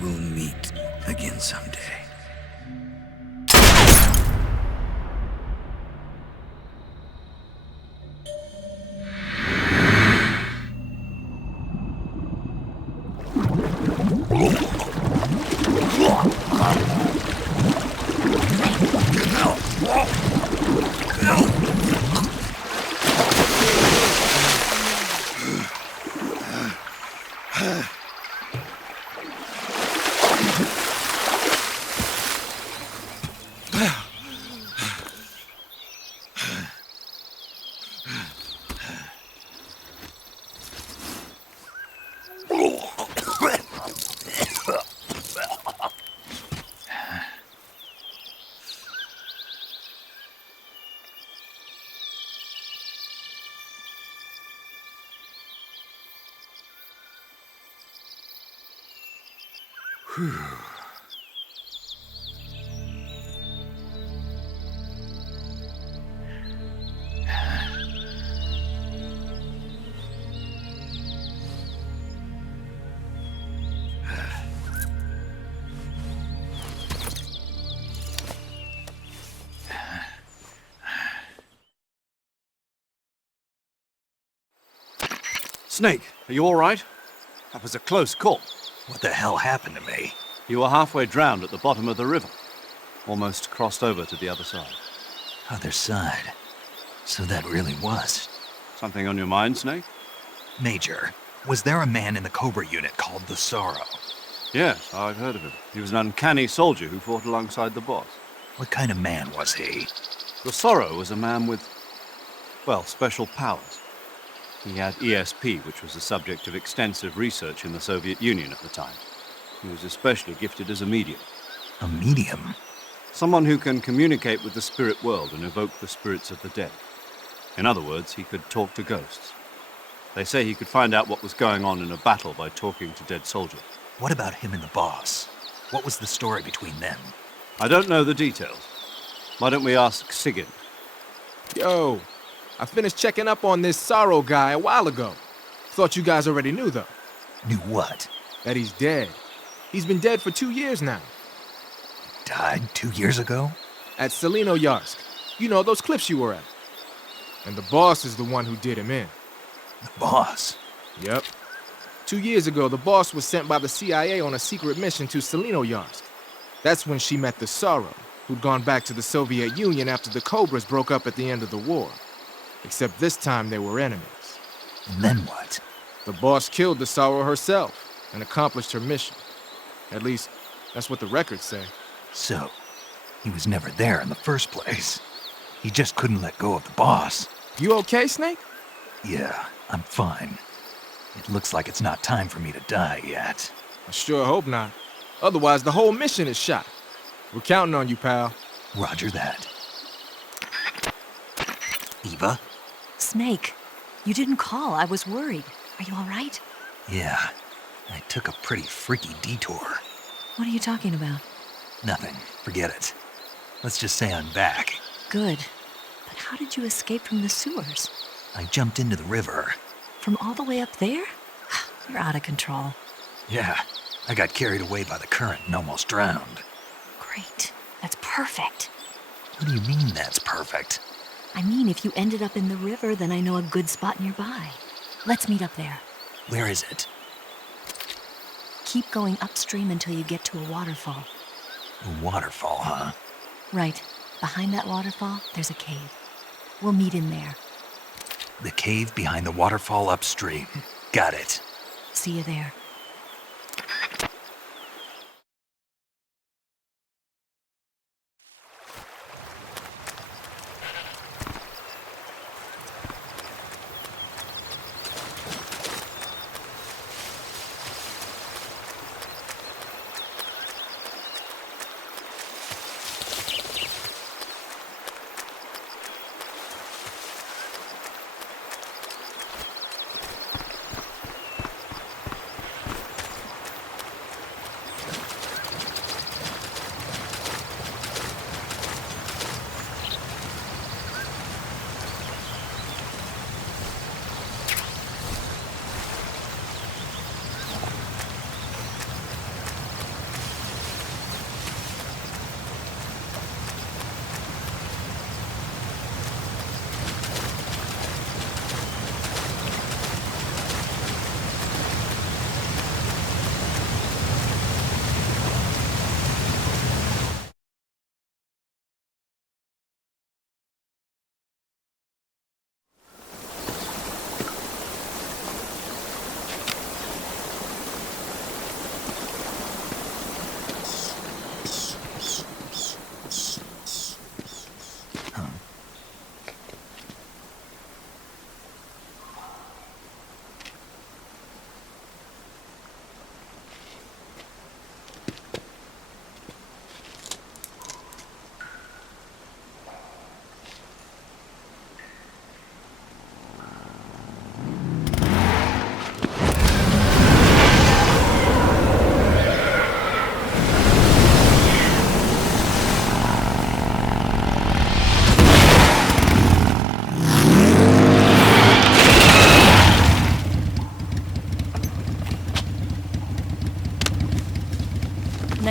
We'll meet again someday. Snake, are you all right? That was a close call. What the hell happened to me? You were halfway drowned at the bottom of the river. Almost crossed over to the other side. Other side? So that really was. Something on your mind, Snake? Major, was there a man in the Cobra unit called the Sorrow? Yes, I've heard of him. He was an uncanny soldier who fought alongside the boss. What kind of man was he? The Sorrow was a man with, well, special powers. He had ESP, which was the subject of extensive research in the Soviet Union at the time. He was especially gifted as a medium. A medium? Someone who can communicate with the spirit world and evoke the spirits of the dead. In other words, he could talk to ghosts. They say he could find out what was going on in a battle by talking to dead soldiers. What about him and the boss? What was the story between them? I don't know the details. Why don't we ask Sigyn? Yo, I finished checking up on this Sorrow guy a while ago. Thought you guys already knew, though. Knew what? That he's dead. He's been dead for 2 years now. Died 2 years ago? At Selino-Yarsk. You know, those cliffs you were at. And the boss is the one who did him in. The boss? Yep. 2 years ago, the boss was sent by the CIA on a secret mission to Selino-Yarsk. That's when she met the Sorrow, who'd gone back to the Soviet Union after the Cobras broke up at the end of the war. Except this time they were enemies. And then what? The boss killed the Sorrow herself and accomplished her mission. At least, that's what the records say. So, he was never there in the first place. He just couldn't let go of the boss. You okay, Snake? Yeah, I'm fine. It looks like it's not time for me to die yet. I sure hope not. Otherwise, the whole mission is shot. We're counting on you, pal. Roger that. Eva? Snake, you didn't call. I was worried. Are you all right? Yeah, I took a pretty freaky detour. What are you talking about? Nothing. Forget it. Let's just say I'm back. Good. But how did you escape from the sewers? I jumped into the river. From all the way up there? You're out of control. Yeah, I got carried away by the current and almost drowned. Great. That's perfect. What do you mean that's perfect? I mean, if you ended up in the river, then I know a good spot nearby. Let's meet up there. Where is it? Keep going upstream until you get to a waterfall. A waterfall, huh? Right. Behind that waterfall, there's a cave. We'll meet in there. The cave behind the waterfall upstream. Got it. See you there.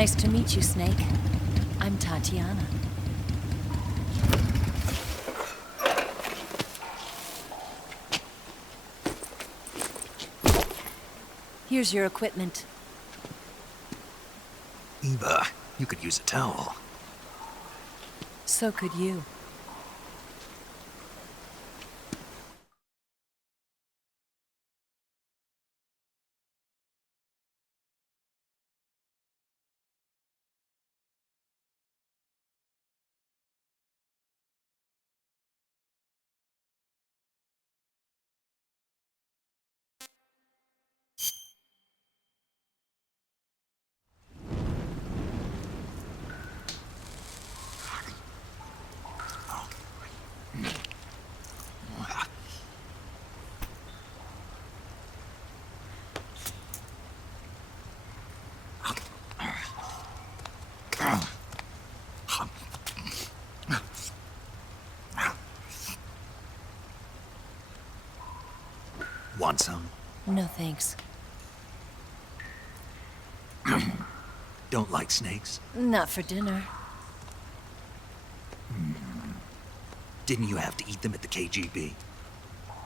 Nice to meet you, Snake. I'm Tatiana. Here's your equipment. Eva, you could use a towel. So could you. Want some? No thanks. Don't like snakes? Not for dinner. Didn't you have to eat them at the KGB?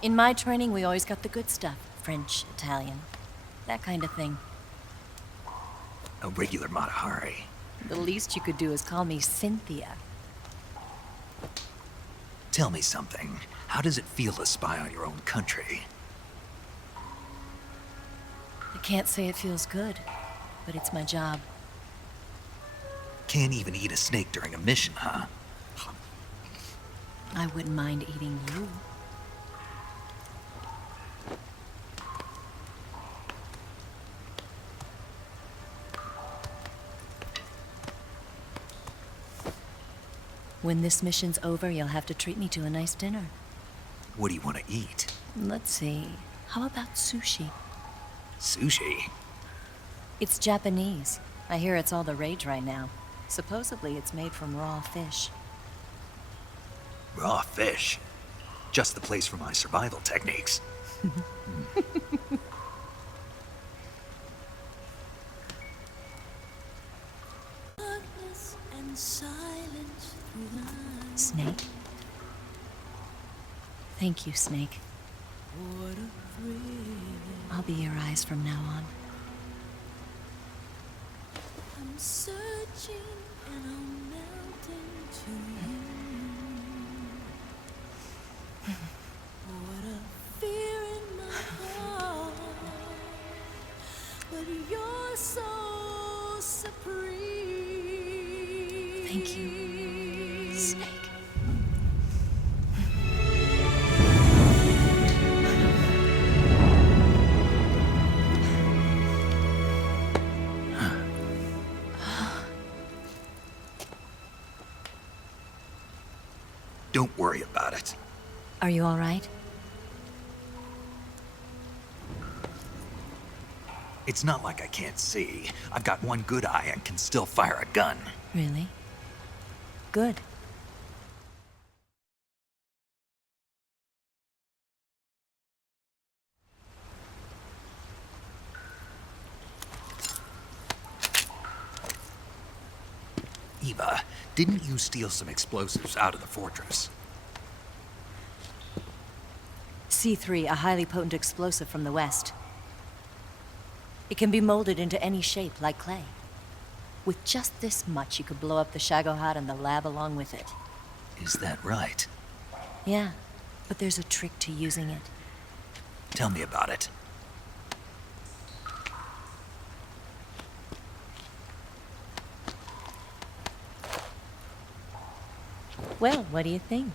In my training, we always got the good stuff. French, Italian, that kind of thing. A regular Matahari. The least you could do is call me Cynthia. Tell me something. How does it feel to spy on your own country? I can't say it feels good, but it's my job. Can't even eat a snake during a mission, huh? I wouldn't mind eating you. When this mission's over, you'll have to treat me to a nice dinner. What do you want to eat? Let's see. How about sushi? Sushi? It's Japanese. I hear it's all the rage right now. Supposedly, it's made from raw fish. Raw fish? Just the place for my survival techniques. Snake? Thank you, Snake. I'll be your eyes from now on. I'm searching and I'm melting to you. What a fear in my heart, but you're so supreme. Thank you, Snake. Don't worry about it. Are you all right? It's not like I can't see. I've got one good eye and can still fire a gun. Really? Good. Eva, didn't you steal some explosives out of the fortress? C3, a highly potent explosive from the west. It can be molded into any shape, like clay. With just this much, you could blow up the Shagohod and the lab along with it. Is that right? Yeah, but there's a trick to using it. Tell me about it. Well, what do you think?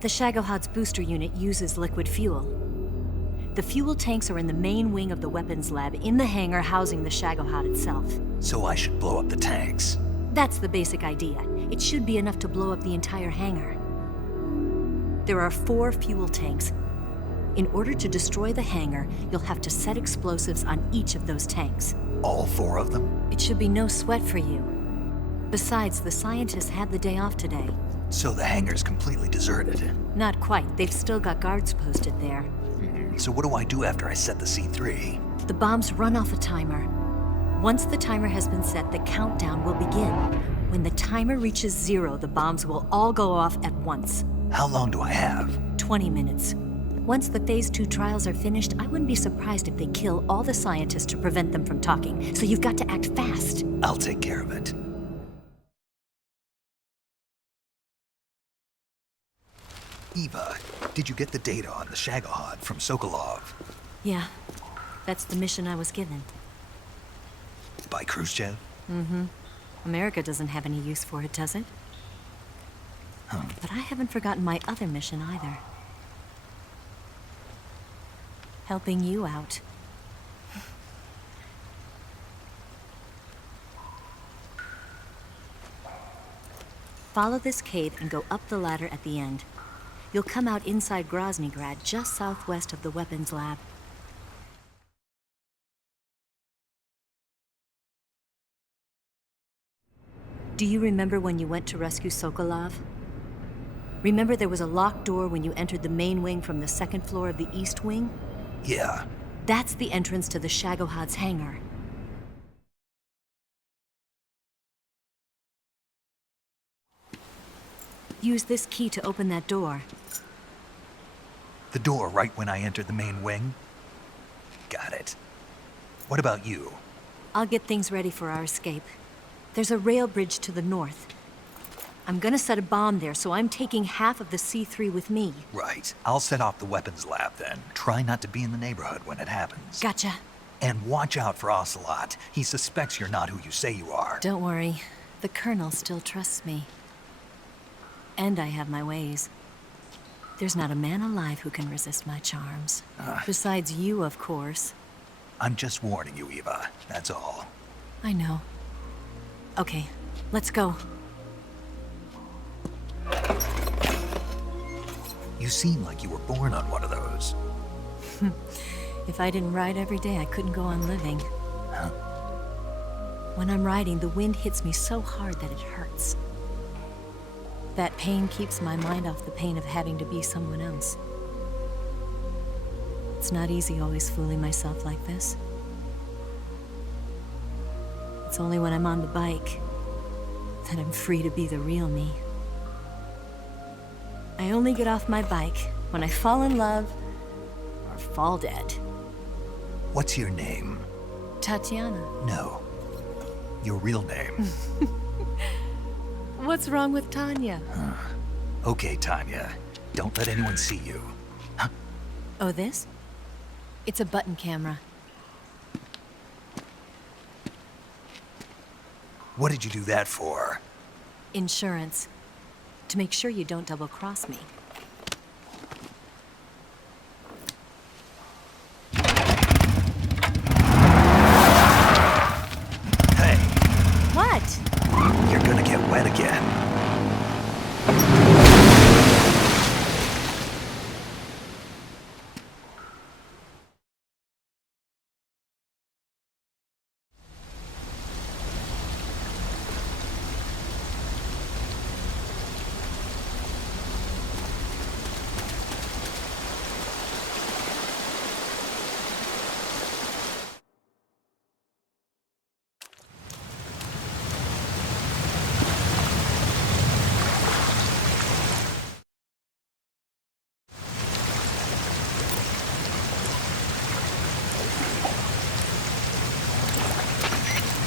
The Shagohod's booster unit uses liquid fuel. The fuel tanks are in the main wing of the weapons lab in the hangar housing the Shagohod itself. So I should blow up the tanks. That's the basic idea. It should be enough to blow up the entire hangar. There are 4 fuel tanks. In order to destroy the hangar, you'll have to set explosives on each of those tanks. All 4 of them? It should be no sweat for you. Besides, the scientists had the day off today. So the hangar's completely deserted. Not quite. They've still got guards posted there. So what do I do after I set the C3? The bombs run off a timer. Once the timer has been set, the countdown will begin. When the timer reaches 0, the bombs will all go off at once. How long do I have? 20 minutes. Once the Phase 2 trials are finished, I wouldn't be surprised if they kill all the scientists to prevent them from talking. So you've got to act fast. I'll take care of it. Eva, did you get the data on the Shagohod from Sokolov? Yeah, that's the mission I was given. By Khrushchev? Mm-hmm. America doesn't have any use for it, does it? But I haven't forgotten my other mission either. Helping you out. Follow this cave and go up the ladder at the end. You'll come out inside Groznygrad, just southwest of the weapons lab. Do you remember when you went to rescue Sokolov? Remember there was a locked door when you entered the main wing from the 2nd floor of the East Wing? Yeah. That's the entrance to the Shagohod's hangar. Use this key to open that door. The door right when I entered the main wing? Got it. What about you? I'll get things ready for our escape. There's a rail bridge to the north. I'm gonna set a bomb there, so I'm taking half of the C3 with me. Right. I'll set off the weapons lab then. Try not to be in the neighborhood when it happens. Gotcha. And watch out for Ocelot. He suspects you're not who you say you are. Don't worry. The Colonel still trusts me. And I have my ways. There's not a man alive who can resist my charms. Besides you, of course. I'm just warning you, Eva. That's all. I know. Okay, let's go. You seem like you were born on one of those. If I didn't ride every day, I couldn't go on living. When I'm riding, the wind hits me so hard that it hurts. That pain keeps my mind off the pain of having to be someone else. It's not easy always fooling myself like this. It's only when I'm on the bike that I'm free to be the real me. I only get off my bike when I fall in love or fall dead. What's your name? Tatiana. No. Your real name. What's wrong with Tanya? Okay, Tanya. Don't let anyone see you. Oh, this? It's a button camera. What did you do that for? Insurance. To make sure you don't double-cross me. Hey. What? You're gonna get wet again.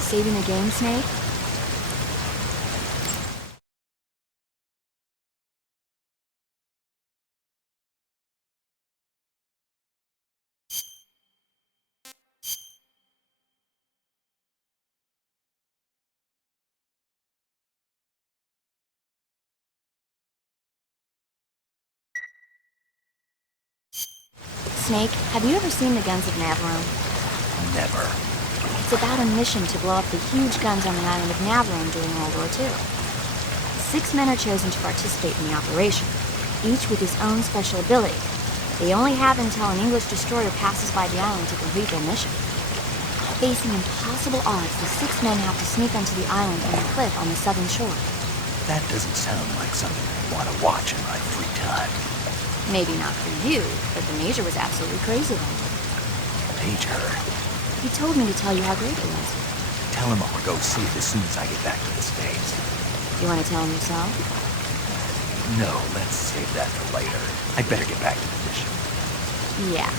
Saving the game, Snake? Snake, have you ever seen the guns of Navarone? Never. It's about a mission to blow up the huge guns on the island of Navarone during World War II. 6 men are chosen to participate in the operation, each with his own special ability. They only have until an English destroyer passes by the island to complete their mission. Facing impossible odds, the 6 men have to sneak onto the island from the cliff on the southern shore. That doesn't sound like something I want to watch in my free time. Maybe not for you, but the Major was absolutely crazy then. Major? He told me to tell you how great it was. Tell him I'll go see it as soon as I get back to the States. You want to tell him yourself? No, let's save that for later. I'd better get back to the mission. Yeah.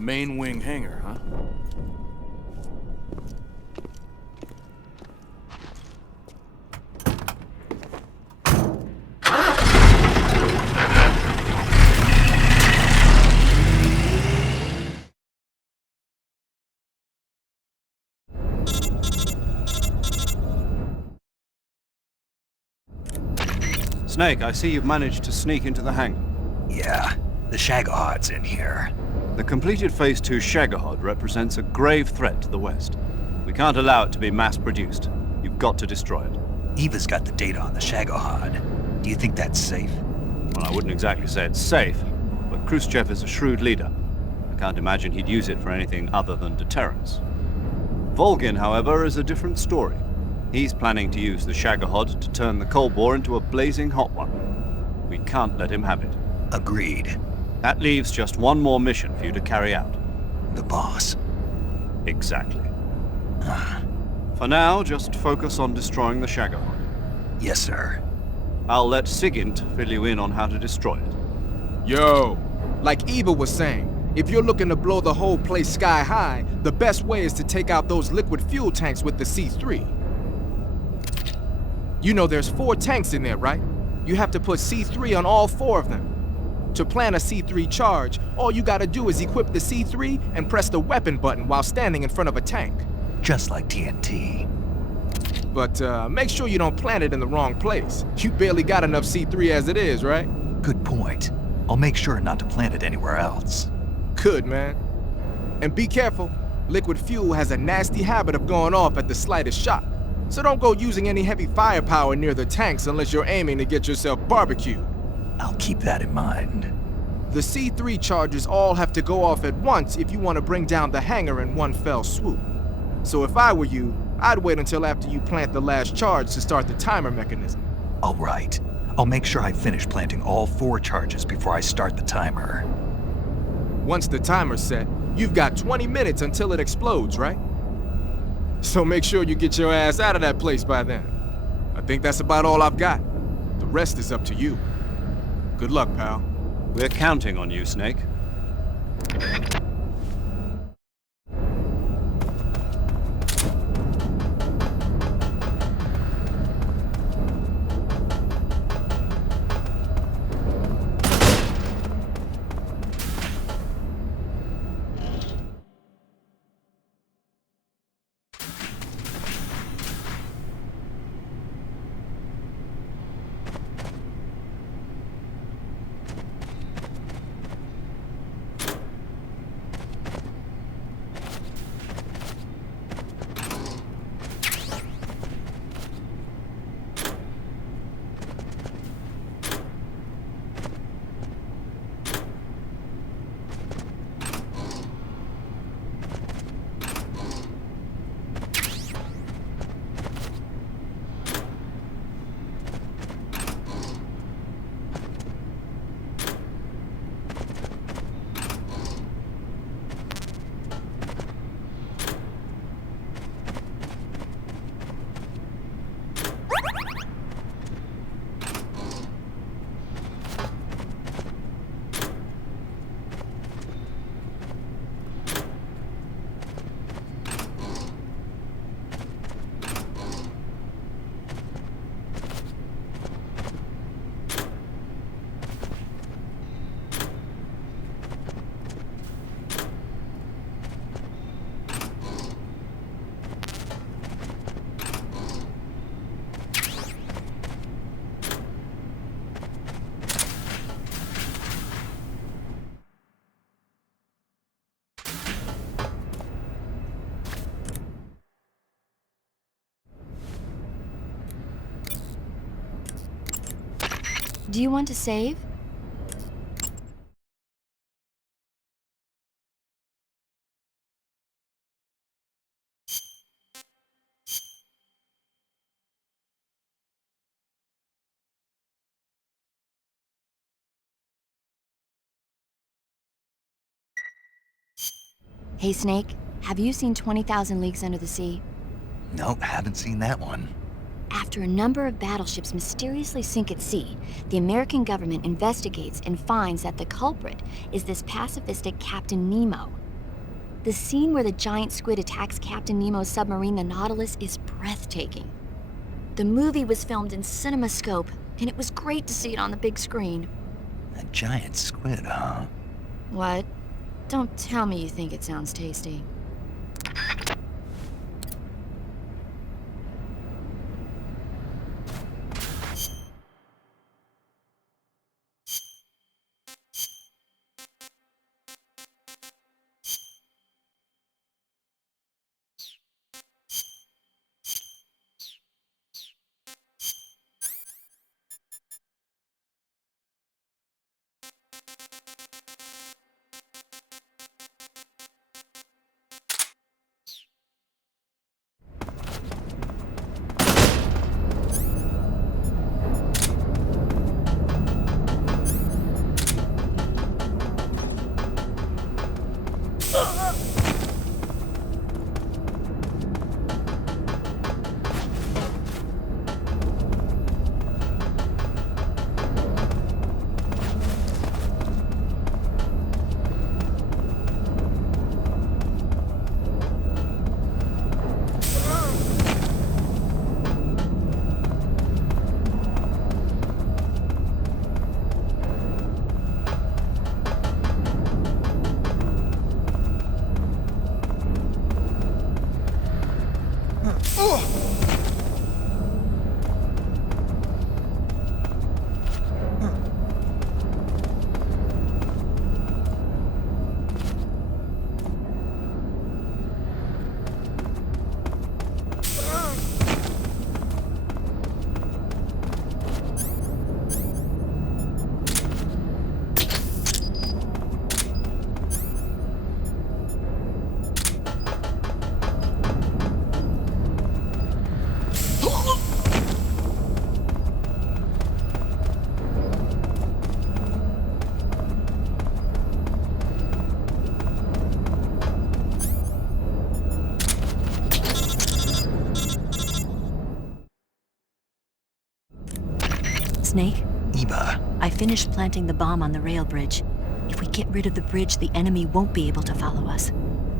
The main wing hangar, huh? Snake, I see you've managed to sneak into the hangar. Yeah, the Shagohod's in here. The completed Phase 2 Shagahod represents a grave threat to the West. We can't allow it to be mass-produced. You've got to destroy it. Eva's got the data on the Shagohod. Do you think that's safe? Well, I wouldn't exactly say it's safe, but Khrushchev is a shrewd leader. I can't imagine he'd use it for anything other than deterrence. Volgin, however, is a different story. He's planning to use the Shagahod to turn the Cold War into a blazing hot one. We can't let him have it. Agreed. That leaves just one more mission for you to carry out. The boss. Exactly. For now, just focus on destroying the Shagahod. Yes, sir. I'll let Sigint fill you in on how to destroy it. Yo, like Eva was saying, if you're looking to blow the whole place sky high, the best way is to take out those liquid fuel tanks with the C3. You know there's 4 tanks in there, right? You have to put C3 on all 4 of them. To plan a C3 charge, all you gotta do is equip the C3 and press the weapon button while standing in front of a tank. Just like TNT. But make sure you don't plant it in the wrong place. You barely got enough C3 as it is, right? Good point. I'll make sure not to plant it anywhere else. Good, man. And be careful. Liquid fuel has a nasty habit of going off at the slightest shock. So don't go using any heavy firepower near the tanks unless you're aiming to get yourself barbecued. I'll keep that in mind. The C3 charges all have to go off at once if you want to bring down the hangar in one fell swoop. So if I were you, I'd wait until after you plant the last charge to start the timer mechanism. All right. I'll make sure I finish planting all 4 charges before I start the timer. Once the timer's set, you've got 20 minutes until it explodes, right? So make sure you get your ass out of that place by then. I think that's about all I've got. The rest is up to you. Good luck, pal. We're counting on you, Snake. Do you want to save? Hey, Snake, have you seen 20,000 Leagues Under the Sea? Nope, haven't seen that one. After a number of battleships mysteriously sink at sea, the American government investigates and finds that the culprit is this pacifistic Captain Nemo. The scene where the giant squid attacks Captain Nemo's submarine, the Nautilus, is breathtaking. The movie was filmed in CinemaScope, and it was great to see it on the big screen. A giant squid, huh? What? Don't tell me you think it sounds tasty. Snake? Eva. I finished planting the bomb on the rail bridge. If we get rid of the bridge, the enemy won't be able to follow us.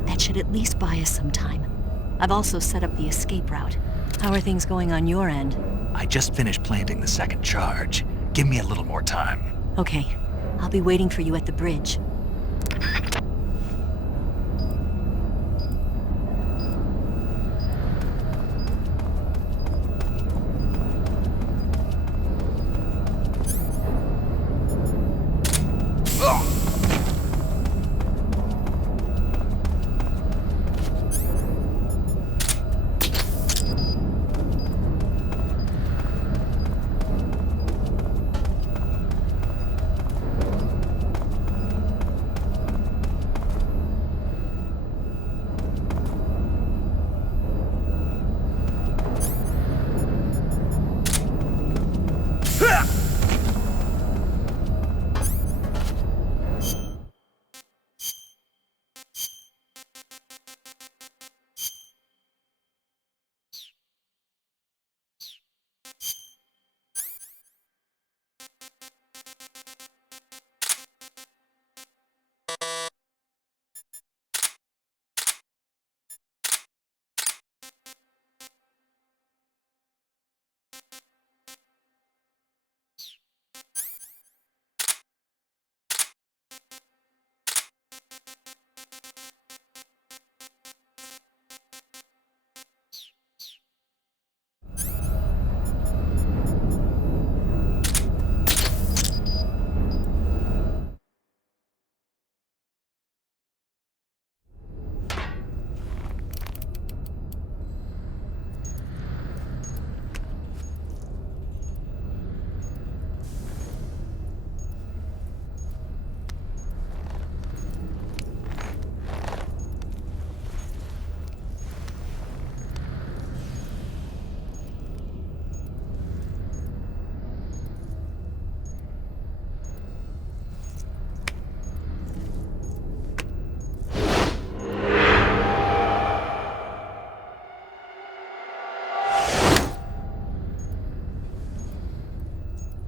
That should at least buy us some time. I've also set up the escape route. How are things going on your end? I just finished planting the second charge. Give me a little more time. Okay. I'll be waiting for you at the bridge.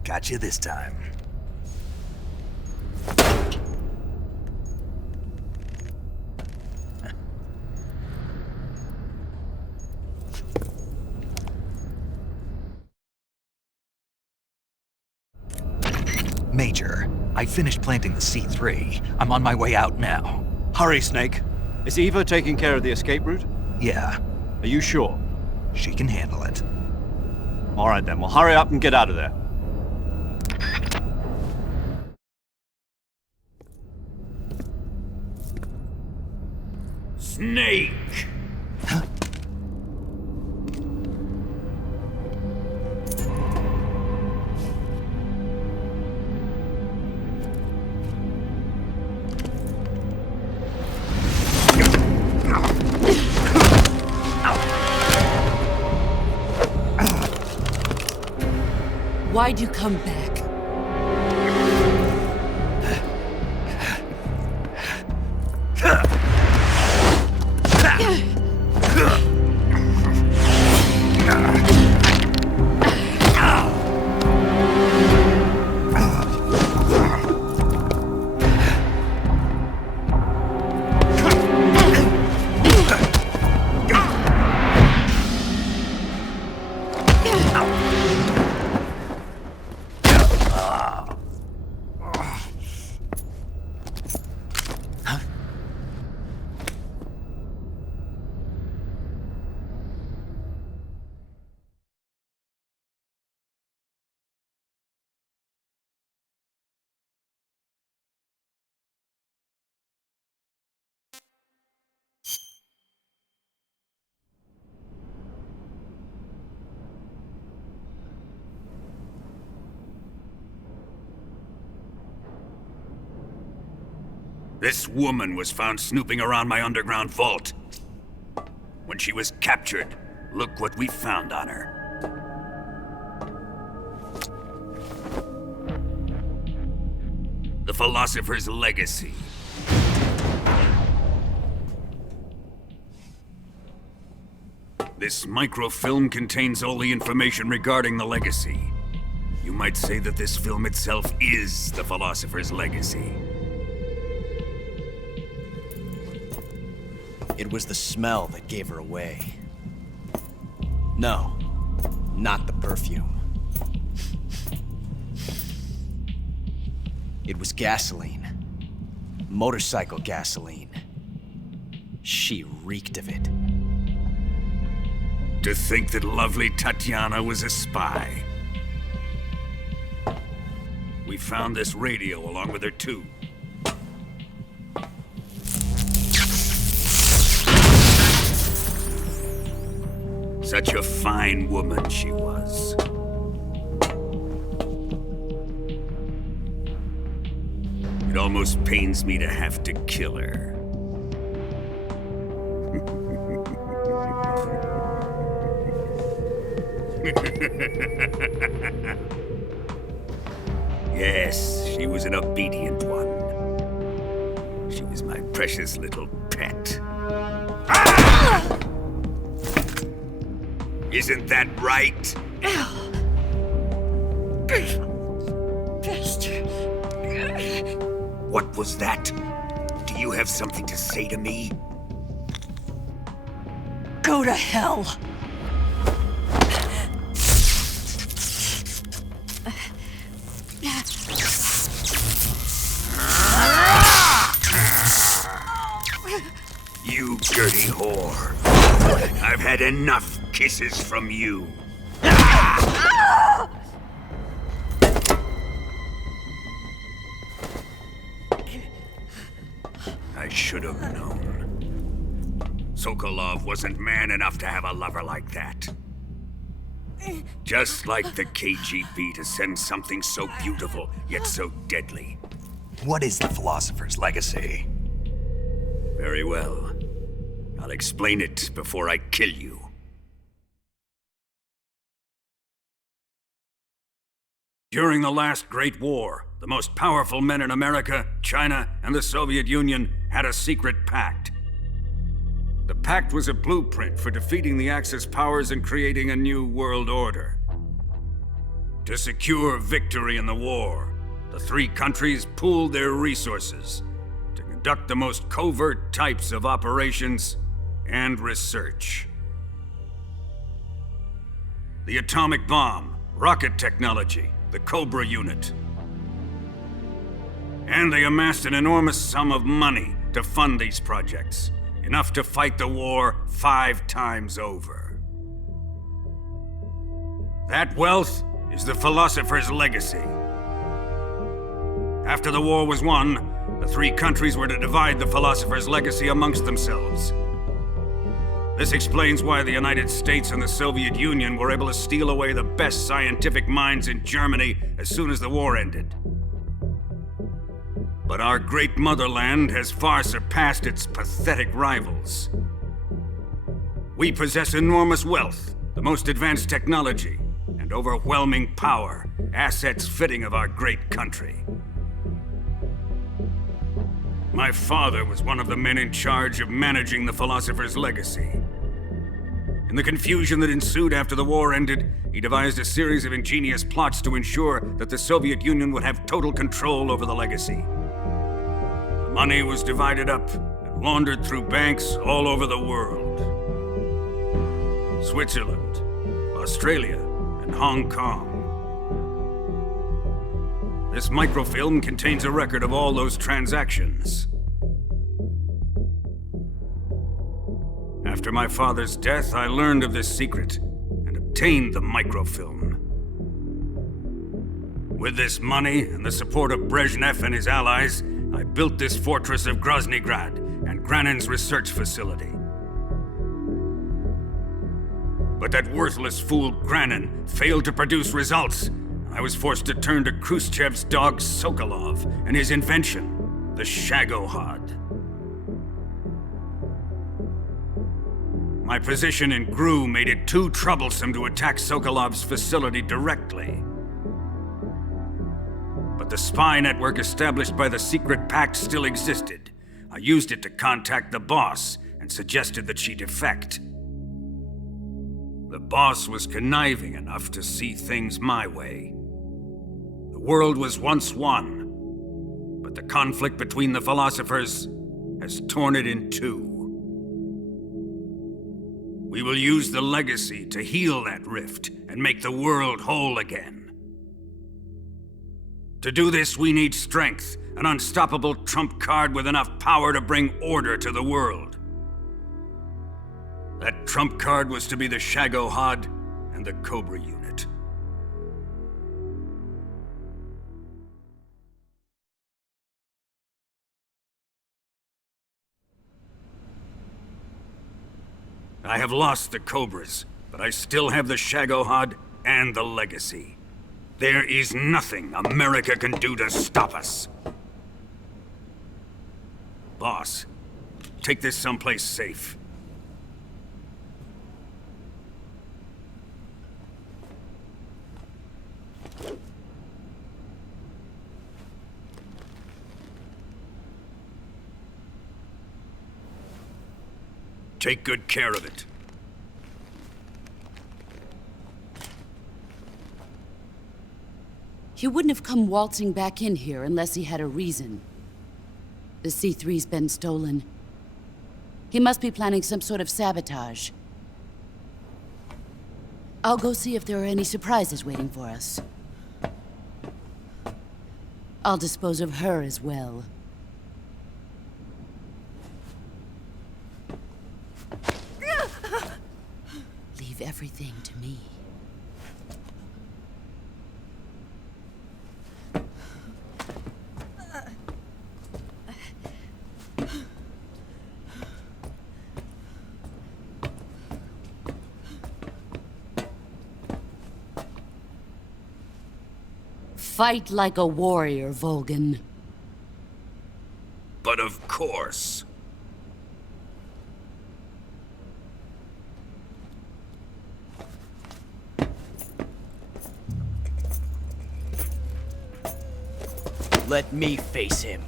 Got you this time. Major, I finished planting the C3. I'm on my way out now. Hurry, Snake. Is Eva taking care of the escape route? Yeah. Are you sure? She can handle it. All right then, well hurry up and get out of there. Snake! Why'd you come back? This woman was found snooping around my underground vault. When she was captured, look what we found on her. The Philosopher's Legacy. This microfilm contains all the information regarding the Legacy. You might say that this film itself is the Philosopher's Legacy. It was the smell that gave her away. No, not the perfume. It was gasoline. Motorcycle gasoline. She reeked of it. To think that lovely Tatiana was a spy. We found this radio along with her too. Such a fine woman she was. It almost pains me to have to kill her. Yes, she was an obedient one. She was my precious little pet. Ah! Isn't that right? Bastard. What was that? Do you have something to say to me? Go to hell. You dirty whore. I've had enough kisses from you. I should have known. Sokolov wasn't man enough to have a lover like that. Just like the KGB to send something so beautiful, yet so deadly. What is the Philosopher's Legacy? Very well. I'll explain it before I kill you. During the last Great War, the most powerful men in America, China, and the Soviet Union had a secret pact. The pact was a blueprint for defeating the Axis powers and creating a new world order. To secure victory in the war, the three countries pooled their resources to conduct the most covert types of operations and research. The atomic bomb, rocket technology, the Cobra unit. And they amassed an enormous sum of money to fund these projects, enough to fight the war 5 times over. That wealth is the philosopher's legacy. After the war was won, the 3 countries were to divide the philosopher's legacy amongst themselves. This explains why the United States and the Soviet Union were able to steal away the best scientific minds in Germany as soon as the war ended. But our great motherland has far surpassed its pathetic rivals. We possess enormous wealth, the most advanced technology, and overwhelming power, assets fitting of our great country. My father was one of the men in charge of managing the philosopher's legacy. In the confusion that ensued after the war ended, he devised a series of ingenious plots to ensure that the Soviet Union would have total control over the legacy. The money was divided up and laundered through banks all over the world. Switzerland, Australia, and Hong Kong. This microfilm contains a record of all those transactions. After my father's death, I learned of this secret and obtained the microfilm. With this money and the support of Brezhnev and his allies, I built this fortress of Groznygrad and Granin's research facility. But that worthless fool Granin failed to produce results. I was forced to turn to Khrushchev's dog Sokolov and his invention, the Shagohod. My position in GRU made it too troublesome to attack Sokolov's facility directly. But the spy network established by the secret pact still existed. I used it to contact the boss and suggested that she defect. The boss was conniving enough to see things my way. The world was once one, but the conflict between the philosophers has torn it in 2. We will use the legacy to heal that rift and make the world whole again. To do this, we need strength, an unstoppable trump card with enough power to bring order to the world. That trump card was to be the Shagohod and the Cobra unit. I have lost the Cobras, but I still have the Shagohod and the legacy. There is nothing America can do to stop us. Boss, take this someplace safe. Take good care of it. He wouldn't have come waltzing back in here unless he had a reason. The C3's been stolen. He must be planning some sort of sabotage. I'll go see if there are any surprises waiting for us. I'll dispose of her as well. Leave everything to me. Fight like a warrior, Volgan. But of course. Let me face him.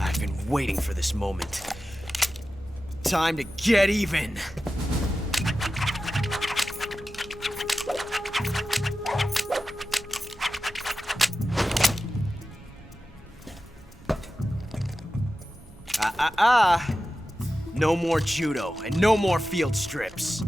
I've been waiting for this moment. Time to get even. No more judo, and no more field strips.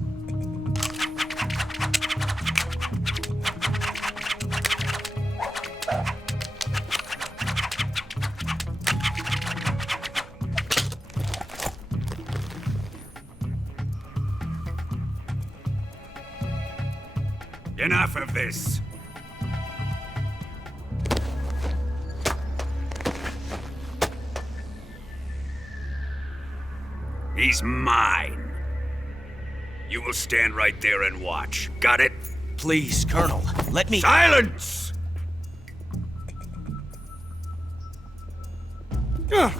Enough of this. He's mine. You will stand right there and watch. Got it? Please, Colonel, let me— Silence! Huh?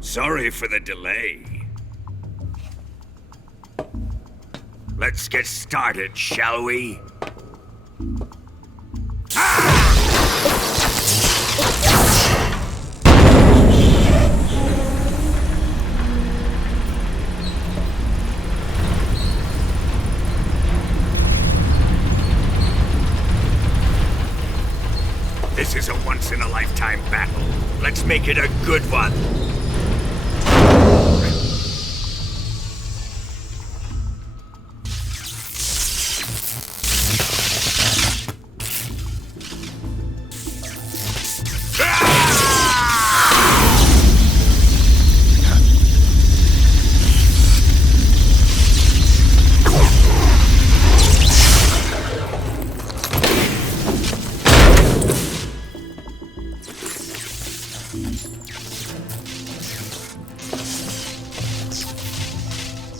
Sorry for the delay. Let's get started, shall we? This is a once-in-a-lifetime battle. Let's make it a good one.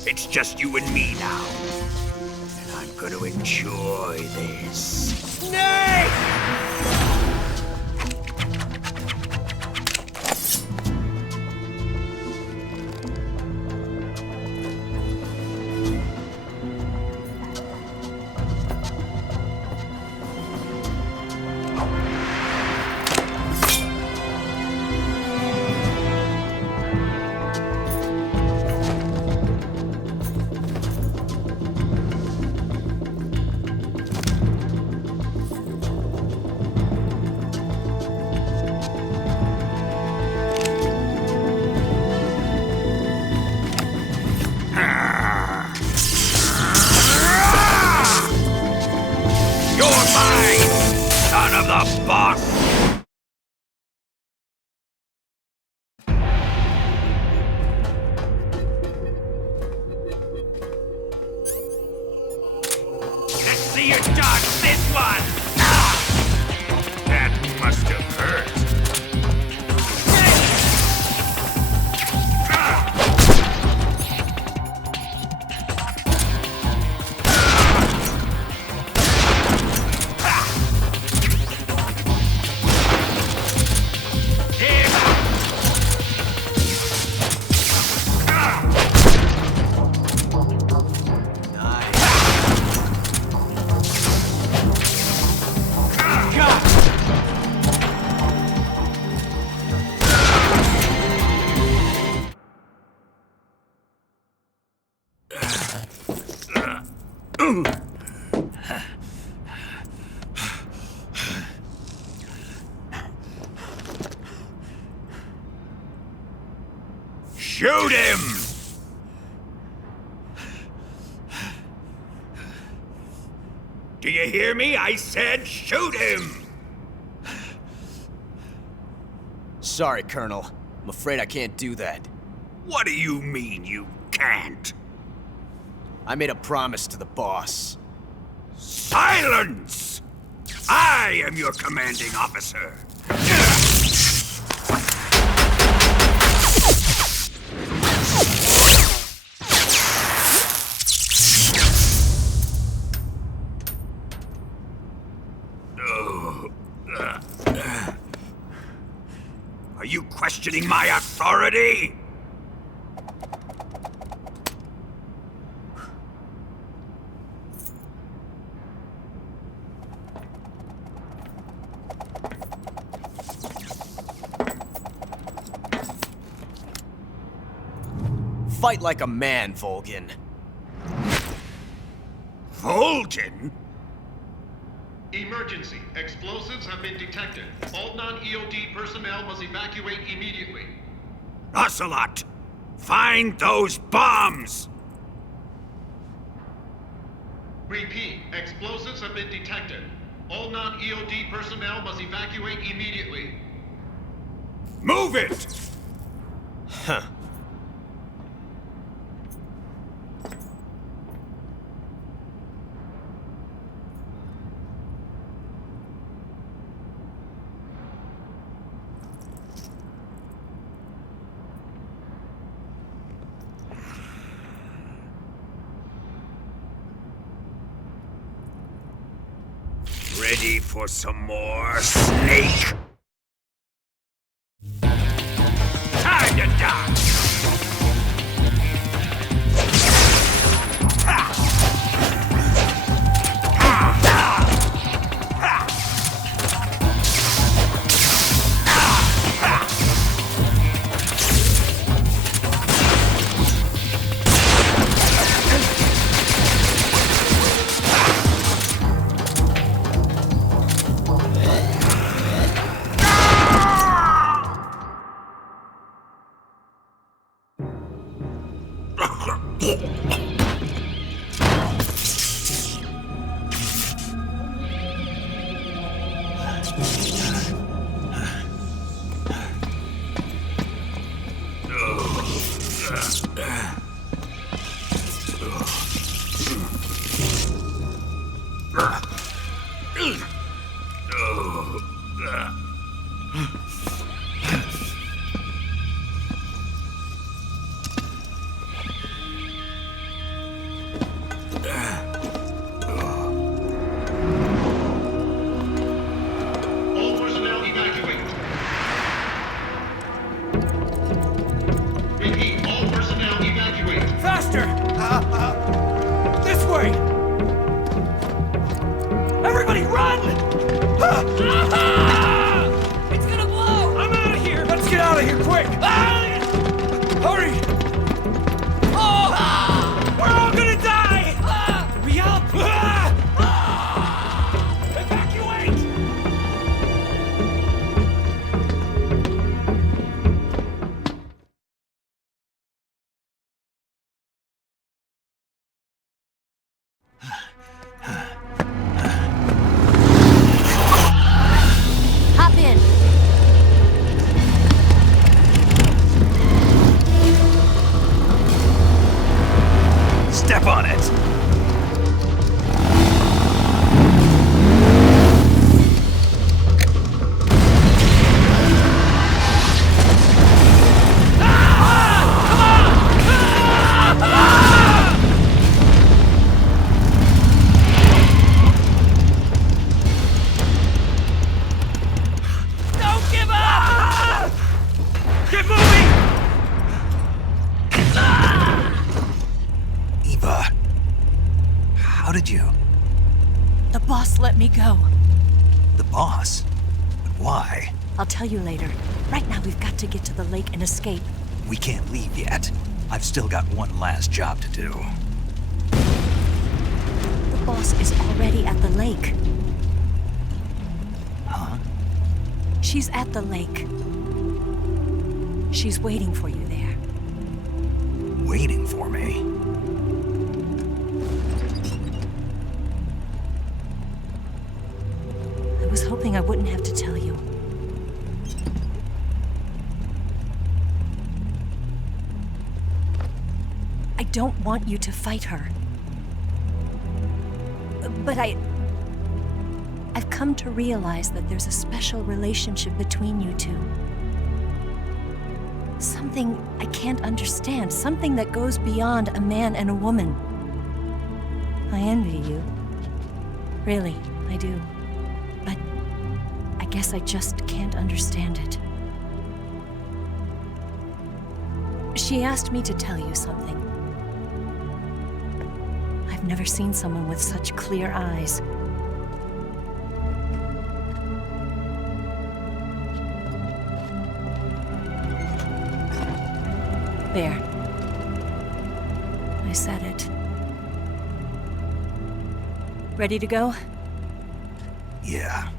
It's just you and me now. And I'm gonna enjoy this. Nay! See you dodge this one! That must have hurt. Shoot him! Do you hear me? I said shoot him! Sorry, Colonel. I'm afraid I can't do that. What do you mean you can't? I made a promise to the boss. Silence! I am your commanding officer. Are you questioning my authority? Fight like a man, Volgin. Volgin? Emergency. Explosives have been detected. All non-EOD personnel must evacuate immediately. Ocelot! Find those bombs! Repeat. Explosives have been detected. All non-EOD personnel must evacuate immediately. Move it! Huh. Ready for some more, Snake? Time to die! All personnel evacuate. Repeat. All personnel evacuate. Faster! This way! Everybody run! It's gonna blow! I'm out of here! Let's get out of here quick! Hurry! Oh! We're all gonna die! We help! Evacuate! Hop in. Step on it! Don't give up! Get moving! Eva, how did you? The boss let me go. The boss? But why? I'll tell you later. Right now, we've got to get to the lake and escape. We can't leave yet. I've still got one last job to do. The boss is already at the lake. Huh? She's at the lake. She's waiting for you there. Waiting for me? I was hoping I wouldn't have to tell you. I don't want you to fight her. But I've come to realize that there's a special relationship between you two. Something I can't understand, something that goes beyond a man and a woman. I envy you. Really, I do. But I guess I just can't understand it. She asked me to tell you something. I've never seen someone with such clear eyes. There. said it. Ready to go? Yeah.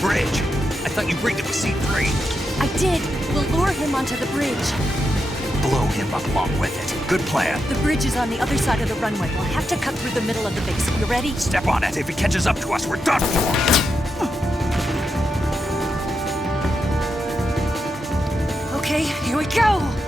Bridge. I thought you rigged it with C3. I did. We'll lure him onto the bridge. Blow him up along with it. Good plan. The bridge is on the other side of the runway. We'll have to cut through the middle of the base. You ready? Step on it. If he catches up to us, we're done for. Okay, here we go!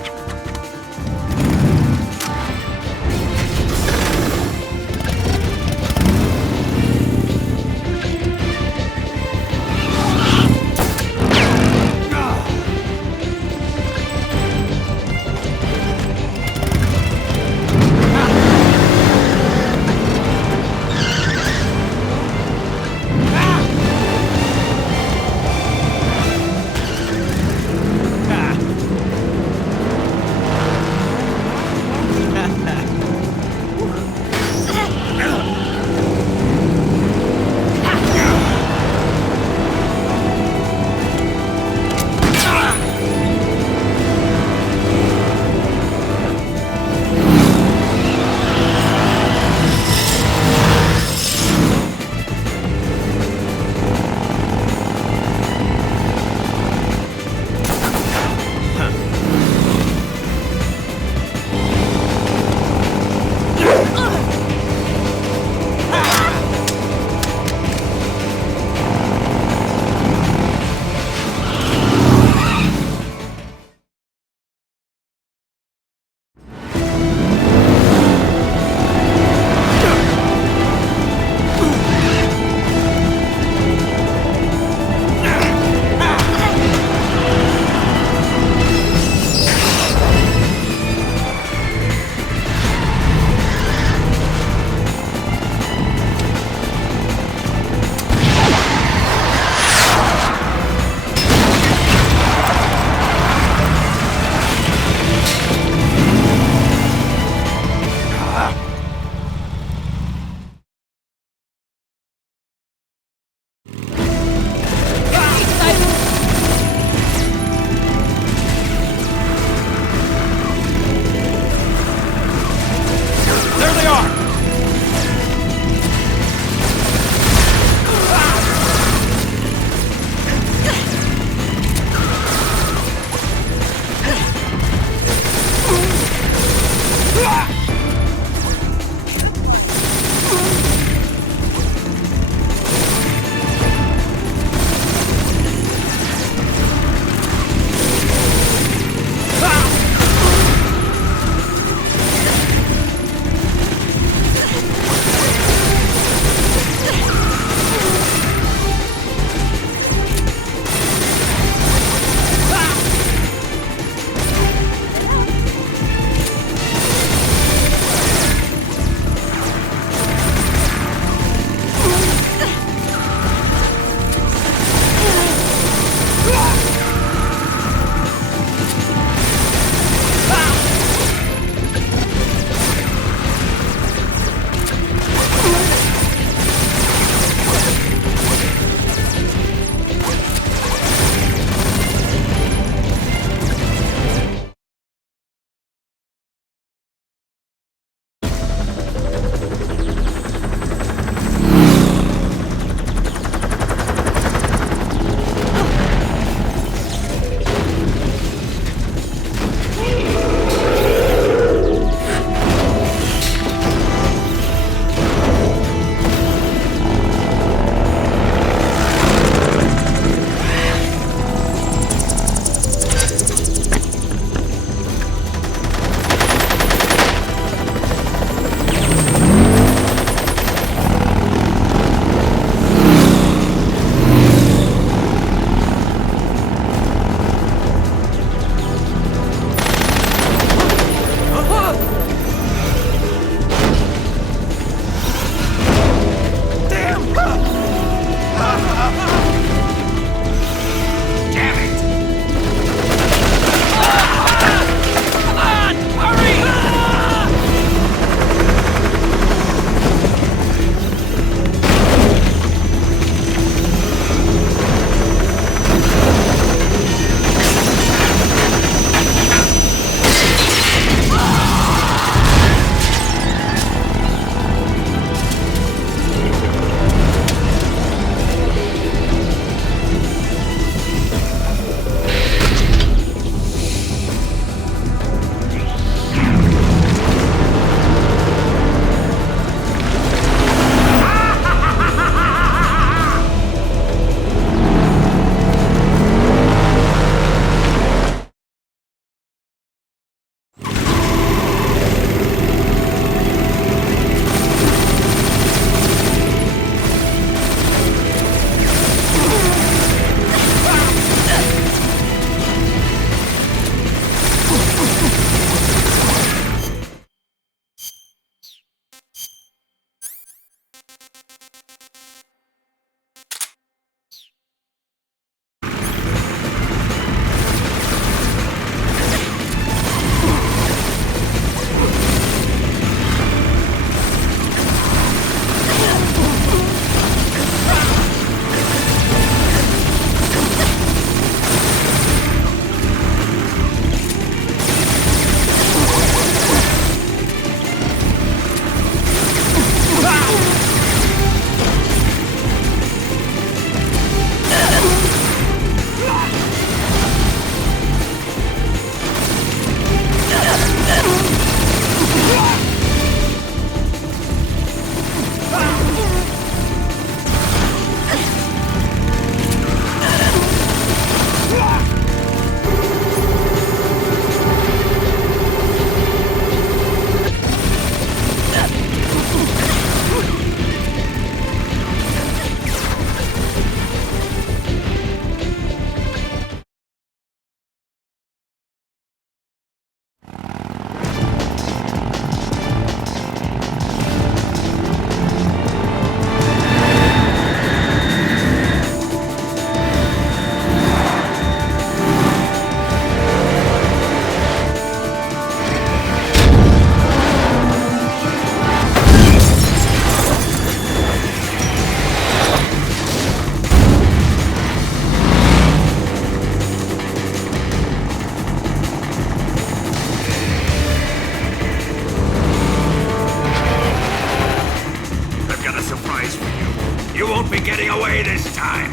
getting away this time!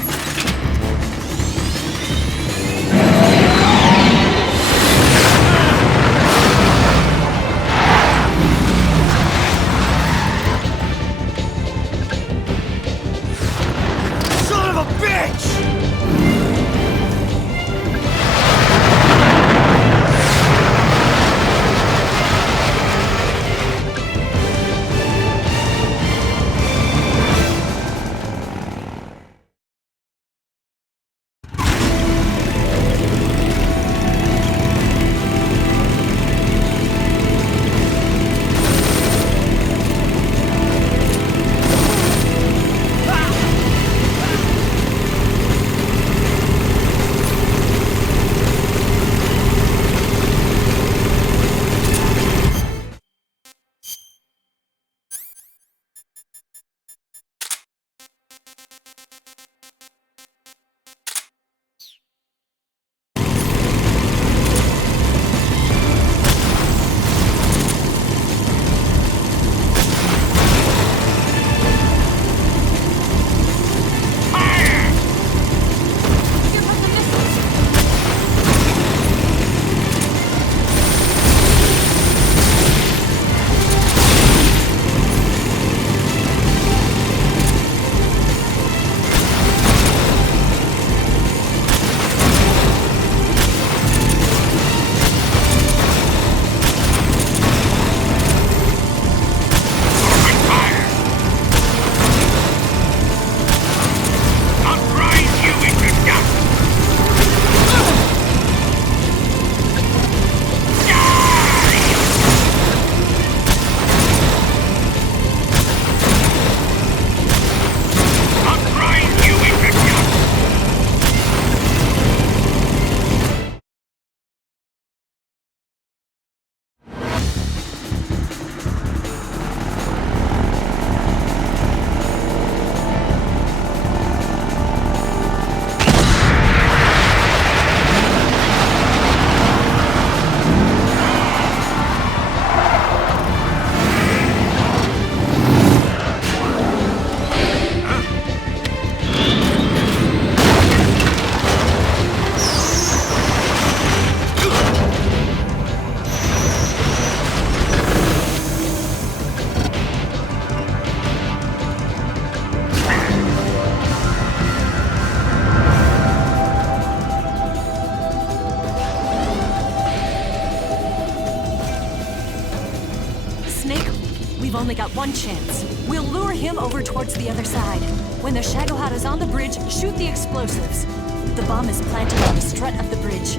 Son of a bitch! We've only got one chance. We'll lure him over towards the other side. When the Shagohod is on the bridge, shoot the explosives. The bomb is planted on the strut of the bridge.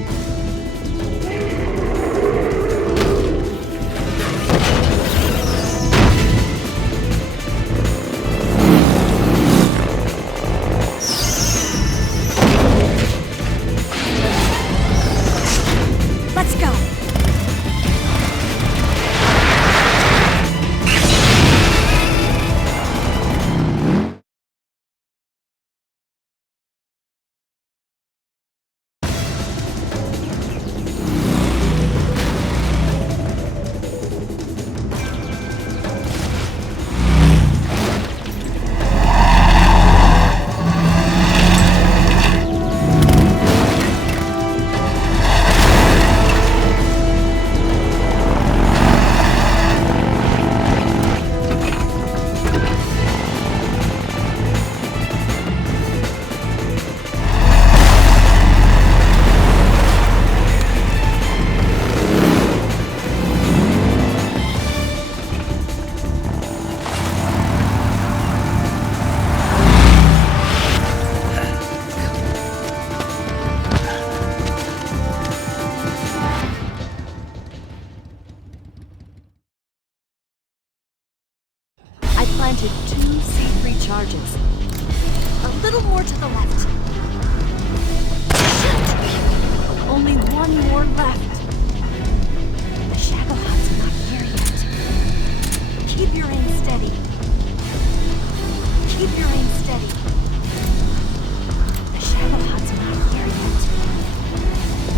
Let's go! I planted 2 C3 charges. A little more to the left. Only one more left. The Shagohods are not here yet. Keep your aim steady. Keep your aim steady. The Shagohods are not here yet.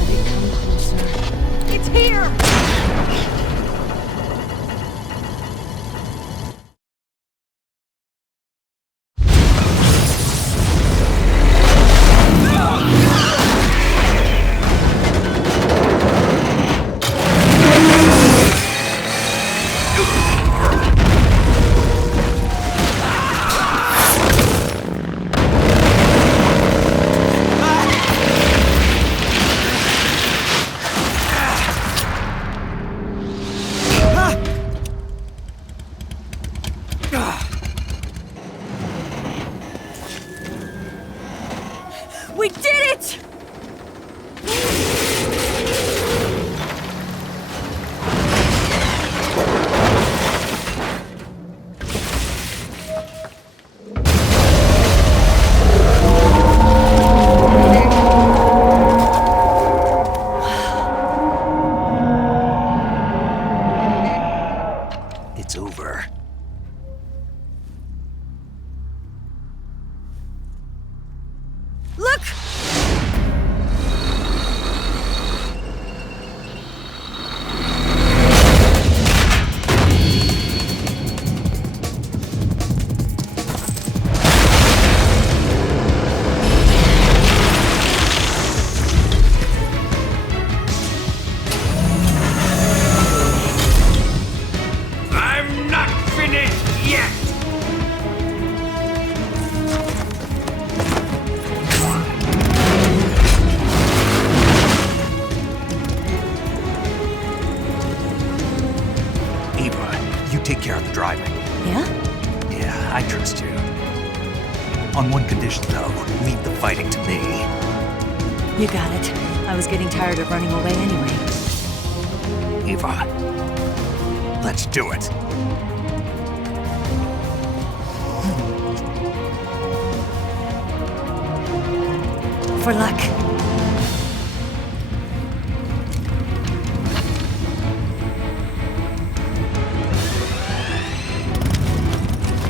They come closer. It's here! We did it! It's over. Look! I'm not finished yet! Eva, you take care of the driving. Yeah? Yeah, I trust you. On one condition, though, leave the fighting to me. You got it. I was getting tired of running away anyway. Eva, let's do it. For luck.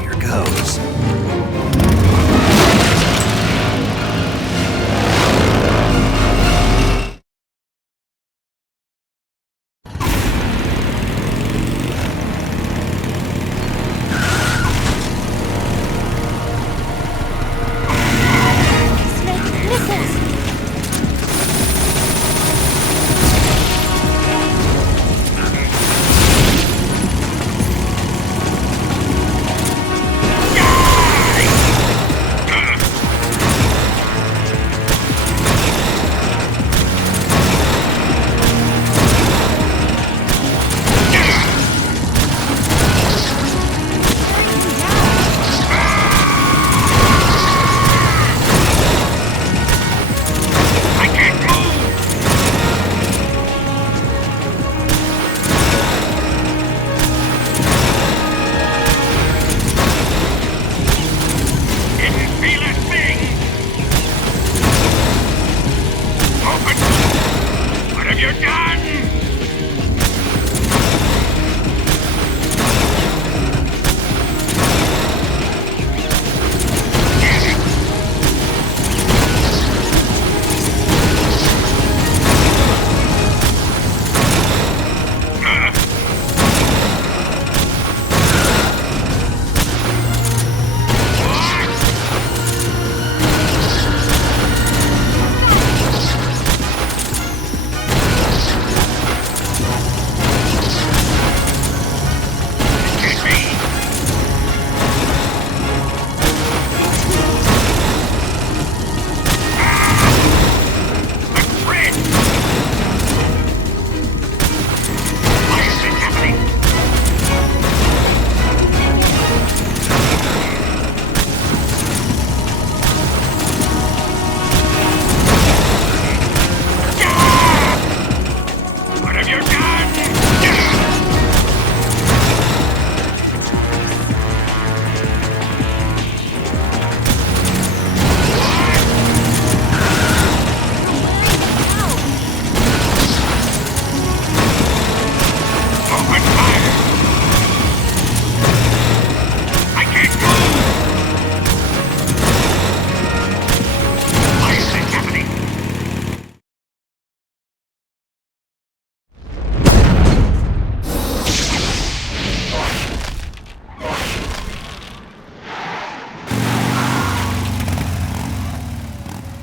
Here goes.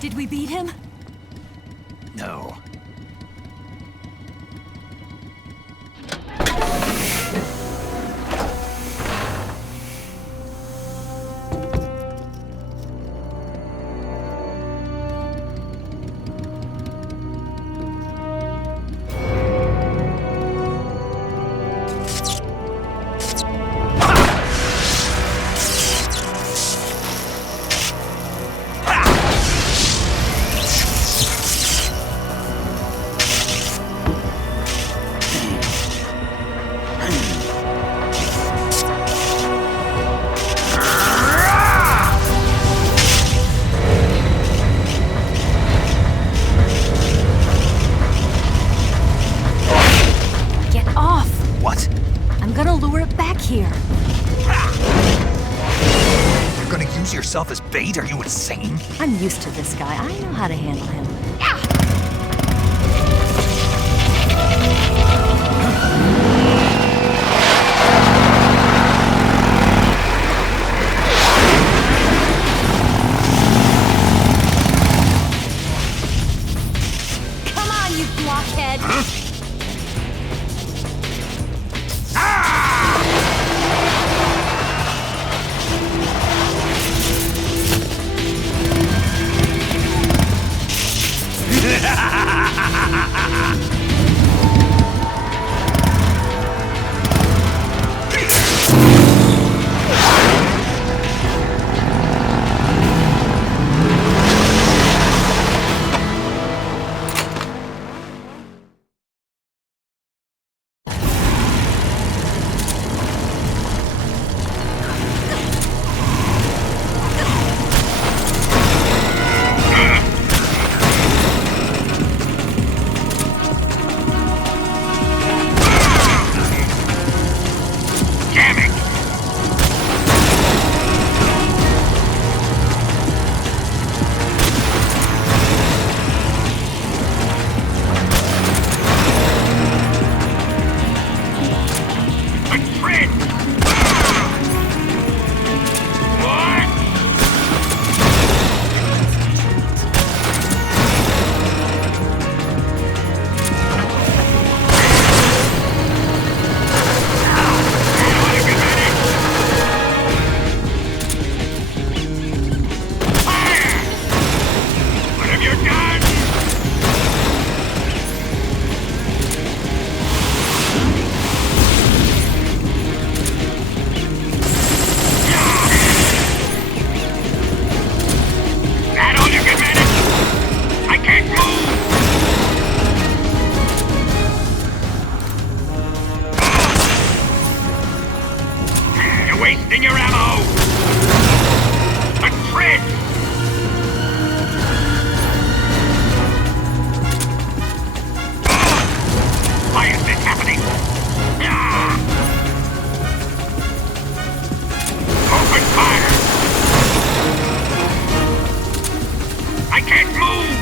Did we beat him? No. use yourself as bait? Are you insane? I'm used to this guy. I know how to handle him. Come on, you blockhead! Wasting your ammo! A tread! Why is this happening? Open fire! I can't move!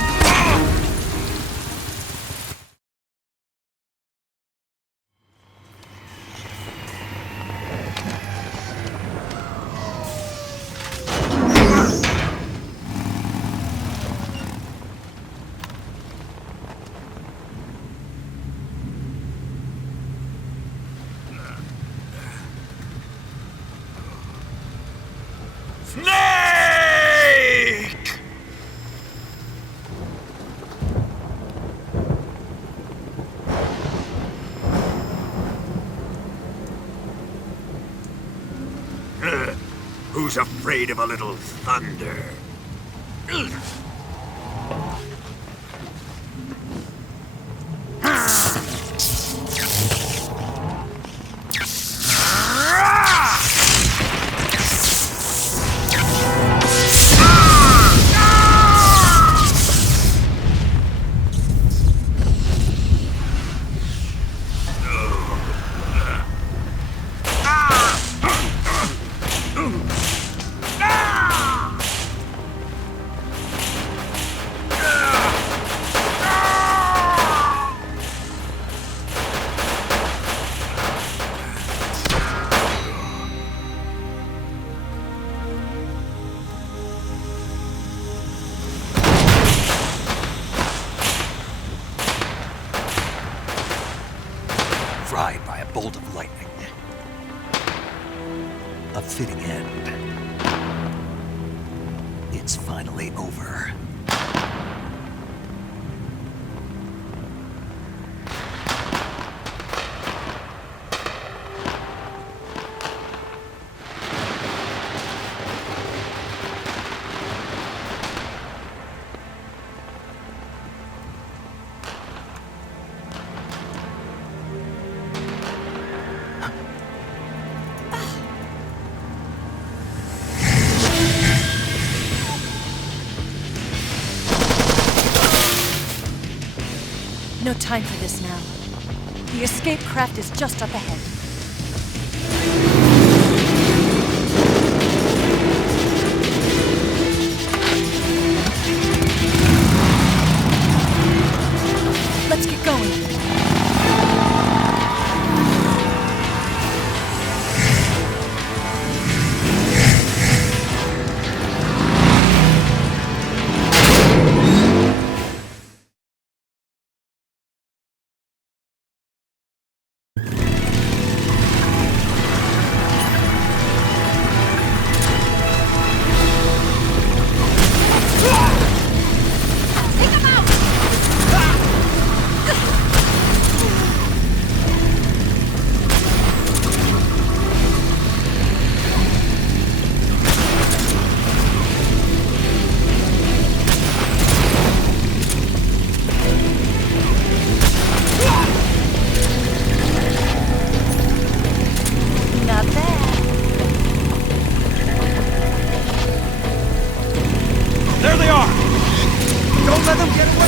Snake! Who's afraid of a little thunder? Fried by a bolt of lightning. A fitting end. It's finally over. No time for this now. The escape craft is just up ahead. let them get away!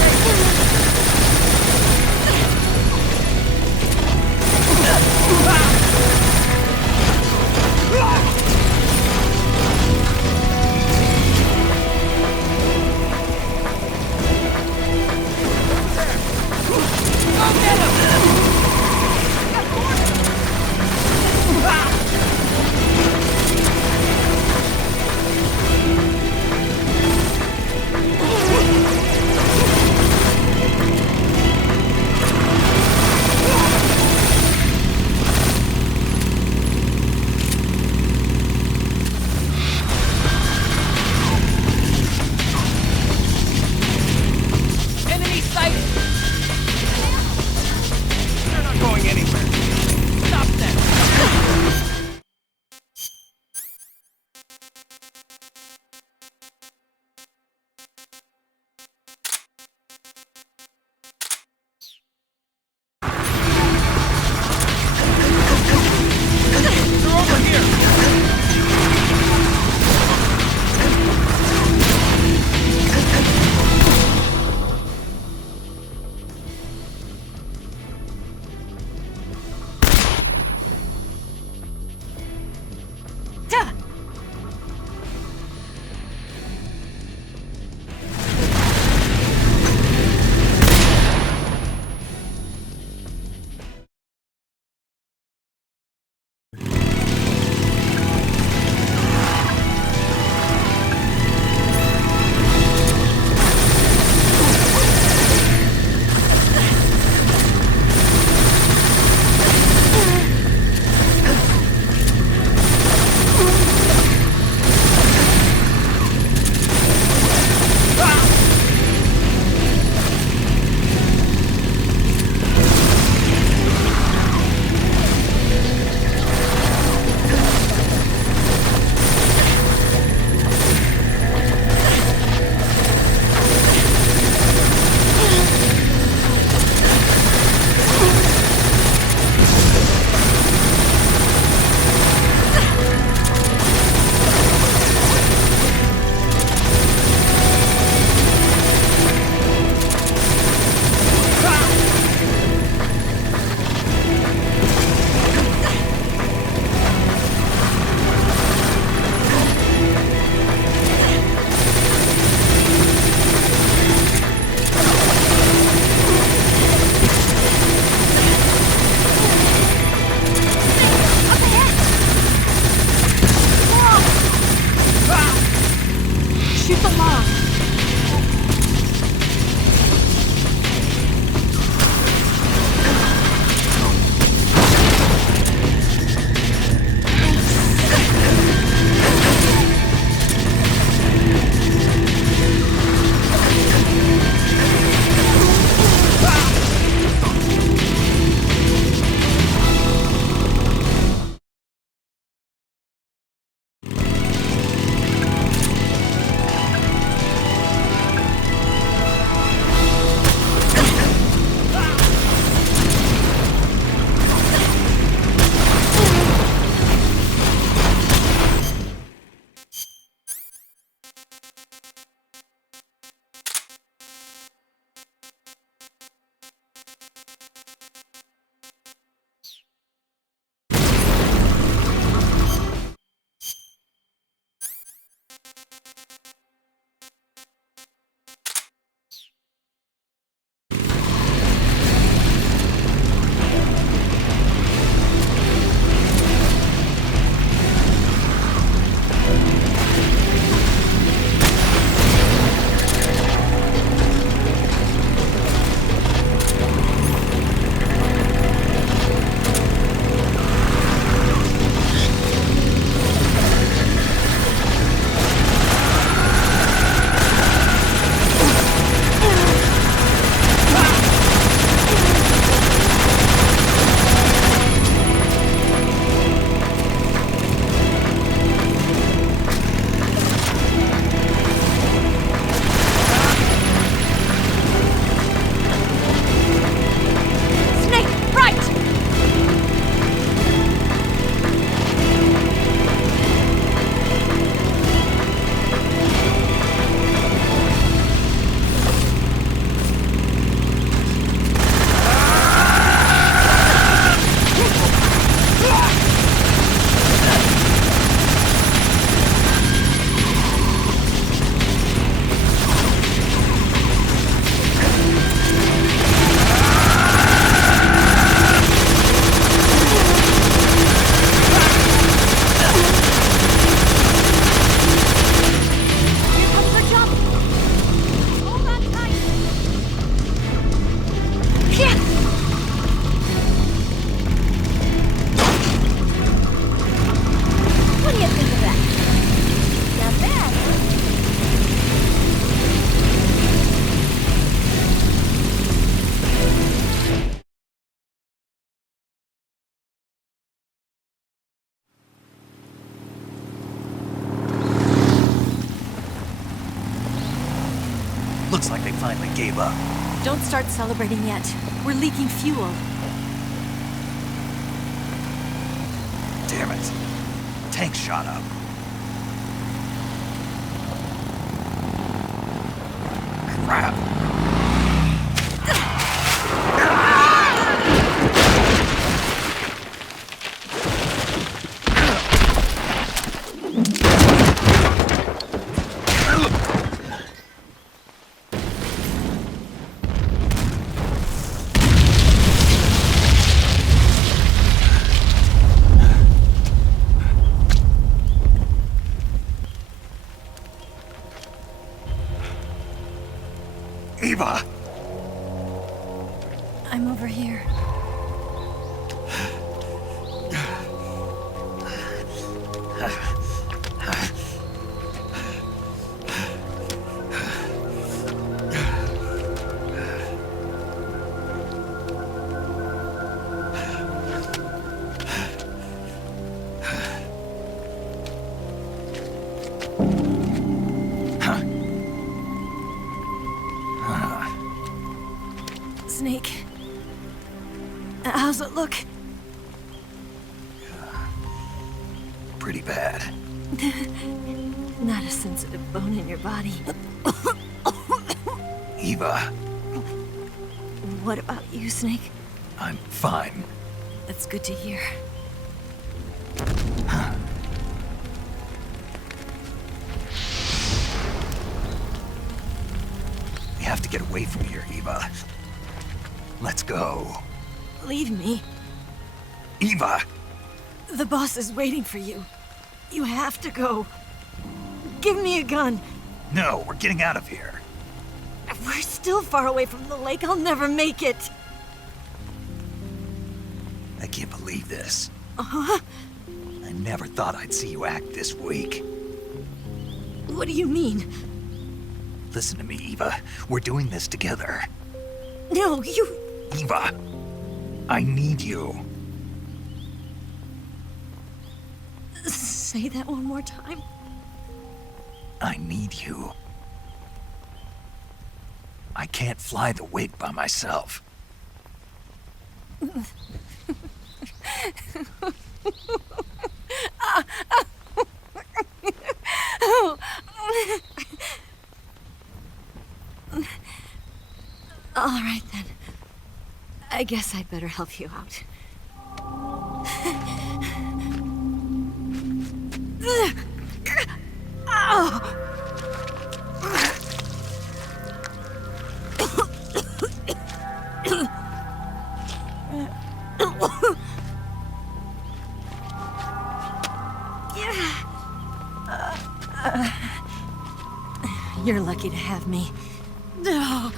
finally gave up. Don't start celebrating yet. We're leaking fuel. Damn it. Tank shot up. Crap. Eva! I'm over here. Snake. How's it look? Pretty bad. Not a sensitive bone in your body. Eva, What about you, Snake? I'm fine. That's good to hear. We have to get away from here, Eva. Let's go. Leave me. Eva! The boss is waiting for you. You have to go. Give me a gun. No, we're getting out of here. We're still far away from the lake. I'll never make it. I can't believe this. Uh-huh. I never thought I'd see you act this weak. What do you mean? Listen to me, Eva. We're doing this together. No, you... Eva, I need you. Say that one more time. I need you. I can't fly the wig by myself. All right, then. I guess I'd better help you out. You're lucky to have me. No.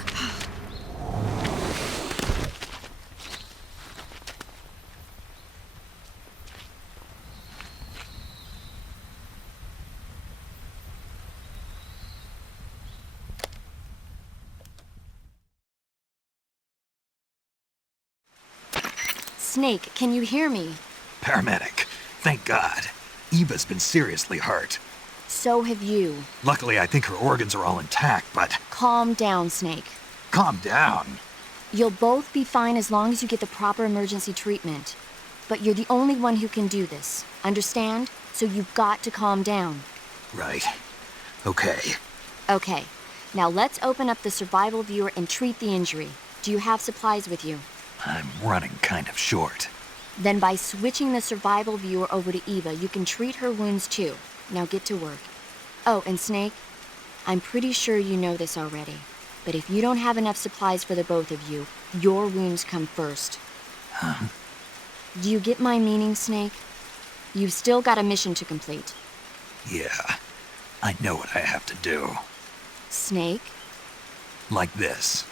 Snake, can you hear me? Paramedic, thank God. Eva's been seriously hurt. So have you. Luckily, I think her organs are all intact, but... Calm down, Snake. Calm down. You'll both be fine as long as you get the proper emergency treatment. But you're the only one who can do this. Understand? So you've got to calm down. Right. Okay. Okay. Now let's open up the survival viewer and treat the injury. Do you have supplies with you? I'm running kind of short. Then by switching the survival viewer over to Eva, you can treat her wounds too. Now get to work. Oh, and Snake, I'm pretty sure you know this already, but if you don't have enough supplies for the both of you, your wounds come first. Huh? Do you get my meaning, Snake? You've still got a mission to complete. Yeah, I know what I have to do. Snake? Like this.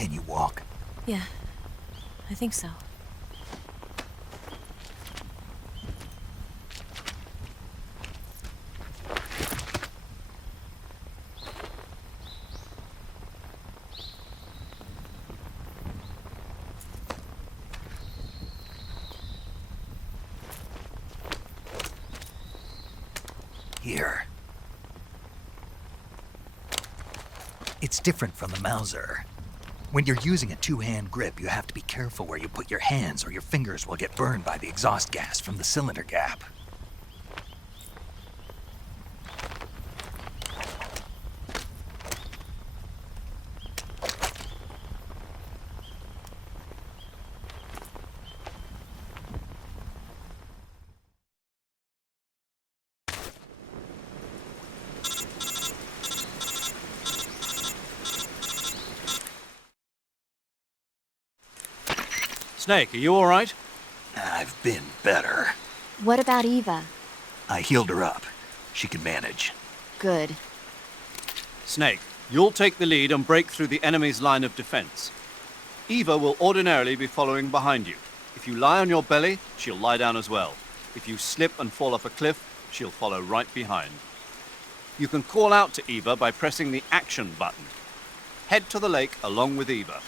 Can you walk? Yeah, I think so. Here. It's different from the Mauser. When you're using a two-hand grip, you have to be careful where you put your hands or your fingers will get burned by the exhaust gas from the cylinder gap. Snake, are you all right? I've been better. What about Eva? I healed her up. She can manage. Good. Snake, you'll take the lead and break through the enemy's line of defense. Eva will ordinarily be following behind you. If you lie on your belly, she'll lie down as well. If you slip and fall off a cliff, she'll follow right behind. You can call out to Eva by pressing the action button. Head to the lake along with Eva.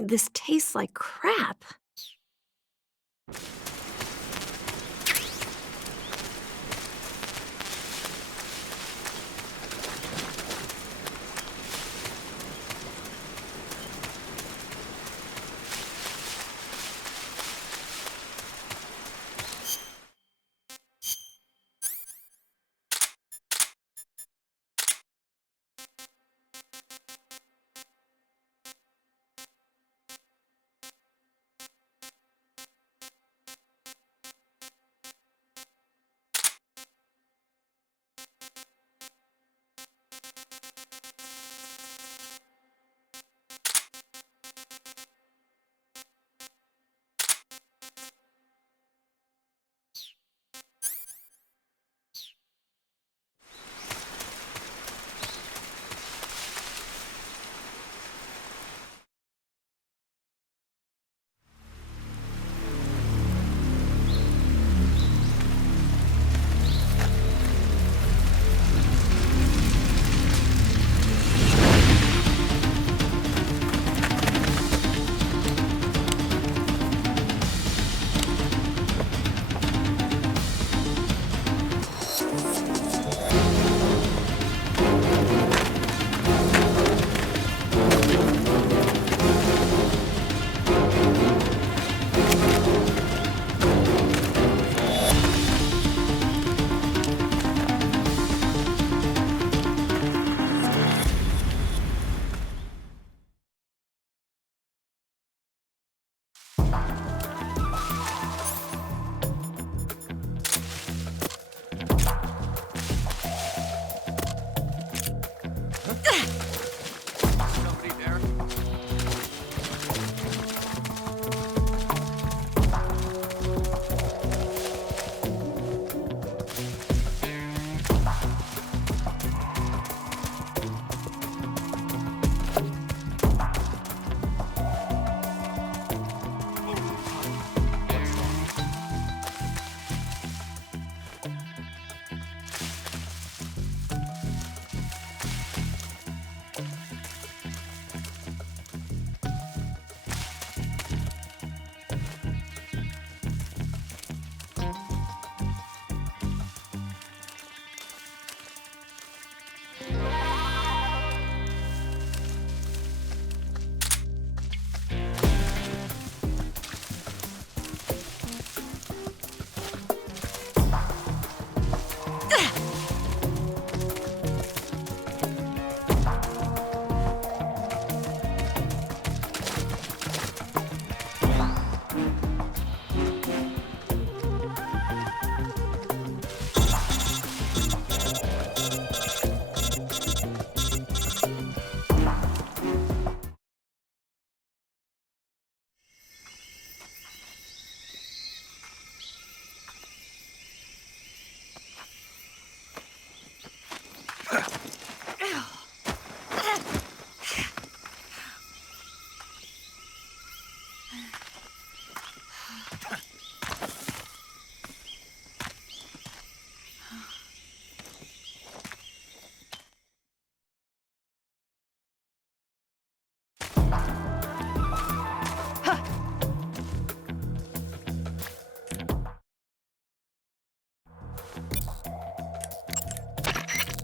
This tastes like crap.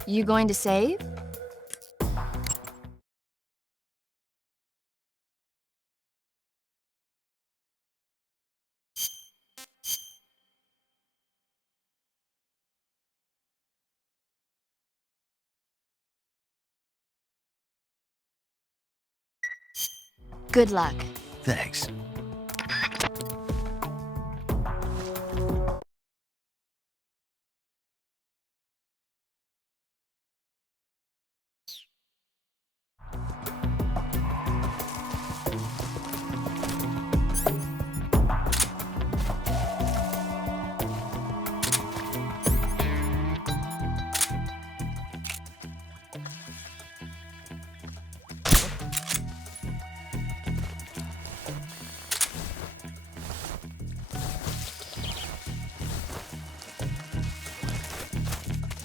You going to save? Good luck. Thanks.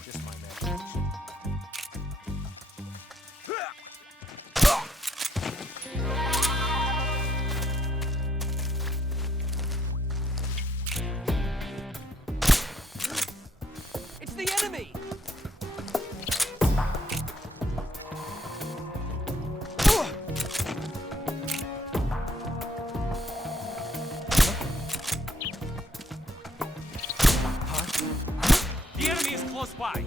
Just my imagination. It's the enemy! The enemy is close by.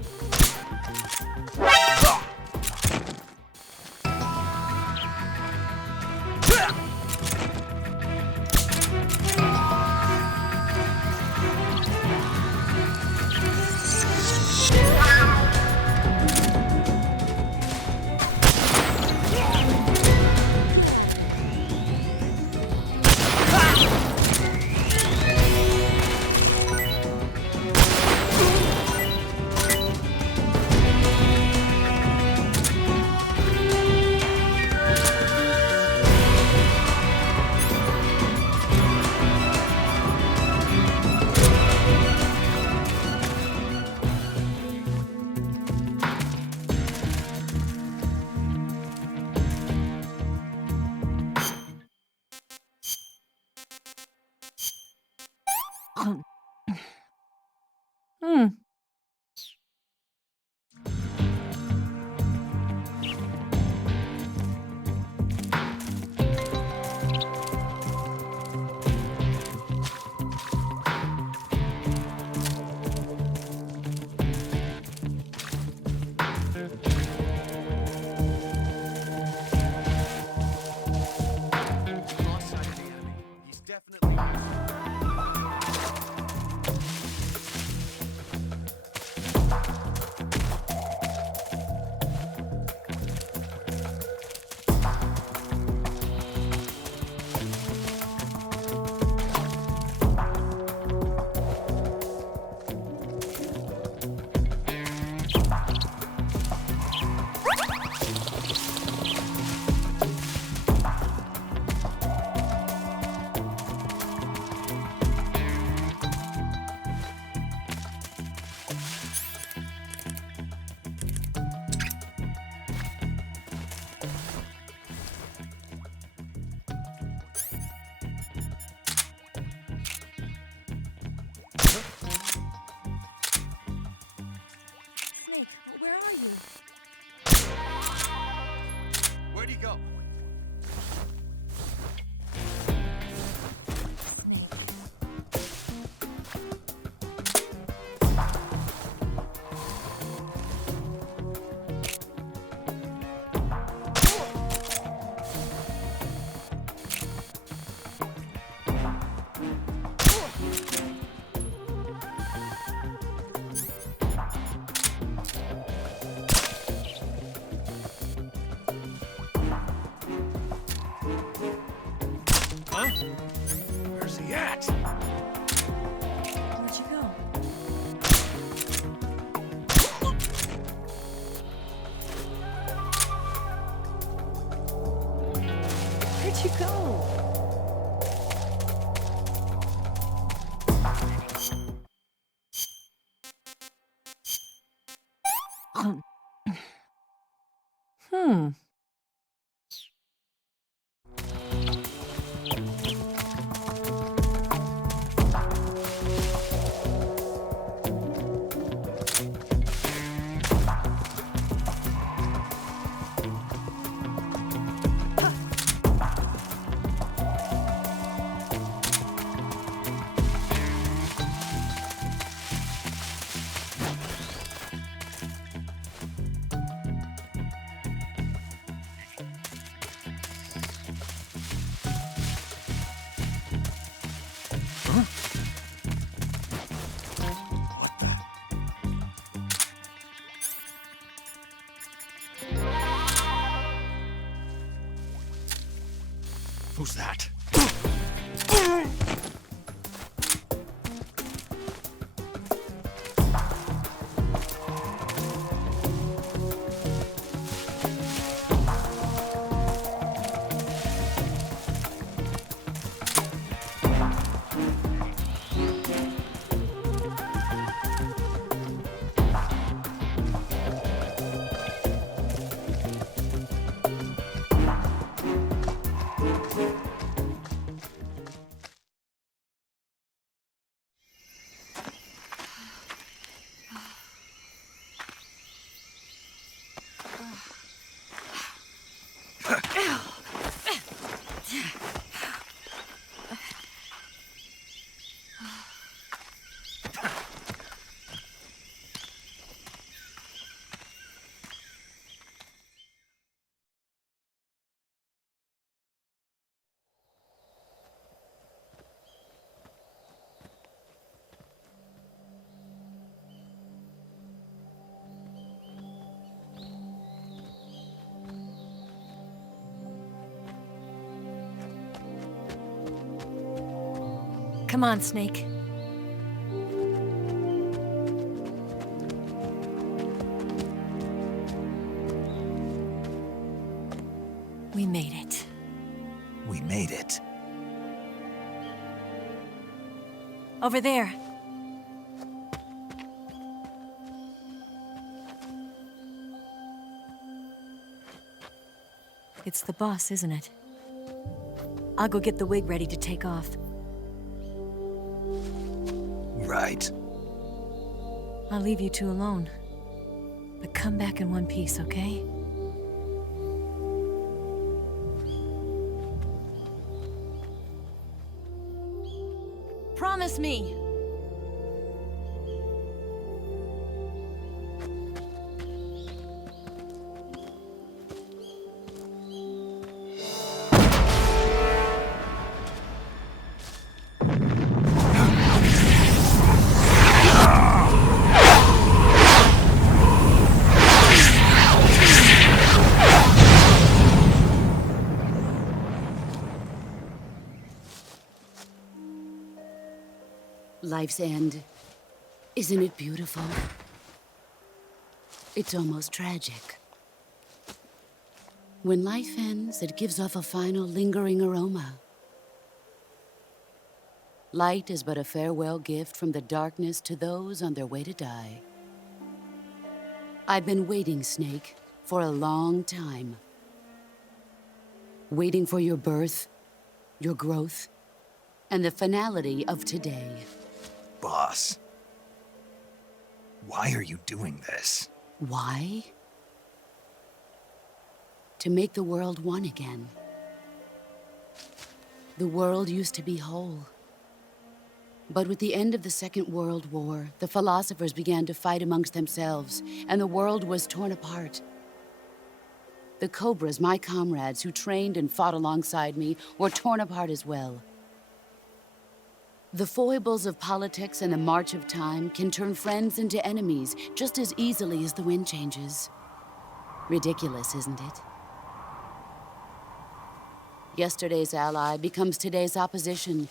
Snake, where are you? Where'd he go? Huh? Where's he at? Where'd you go? Where'd you go? Hmm. Who's that? Come on, Snake. We made it. We made it. Over there. It's the boss, isn't it? I'll go get the wig ready to take off. Right. I'll leave you two alone. But come back in one piece, okay? Promise me! Life's end. Isn't it beautiful? It's almost tragic. When life ends, it gives off a final lingering aroma. Light is but a farewell gift from the darkness to those on their way to die. I've been waiting, Snake, for a long time. Waiting for your birth, your growth, and the finality of today. Boss, why are you doing this? Why? To make the world one again. The world used to be whole. But with the end of the Second World War, the philosophers began to fight amongst themselves, and the world was torn apart. The Cobras, my comrades who trained and fought alongside me, were torn apart as well. The foibles of politics and the march of time can turn friends into enemies just as easily as the wind changes. Ridiculous, isn't it? Yesterday's ally becomes today's opposition.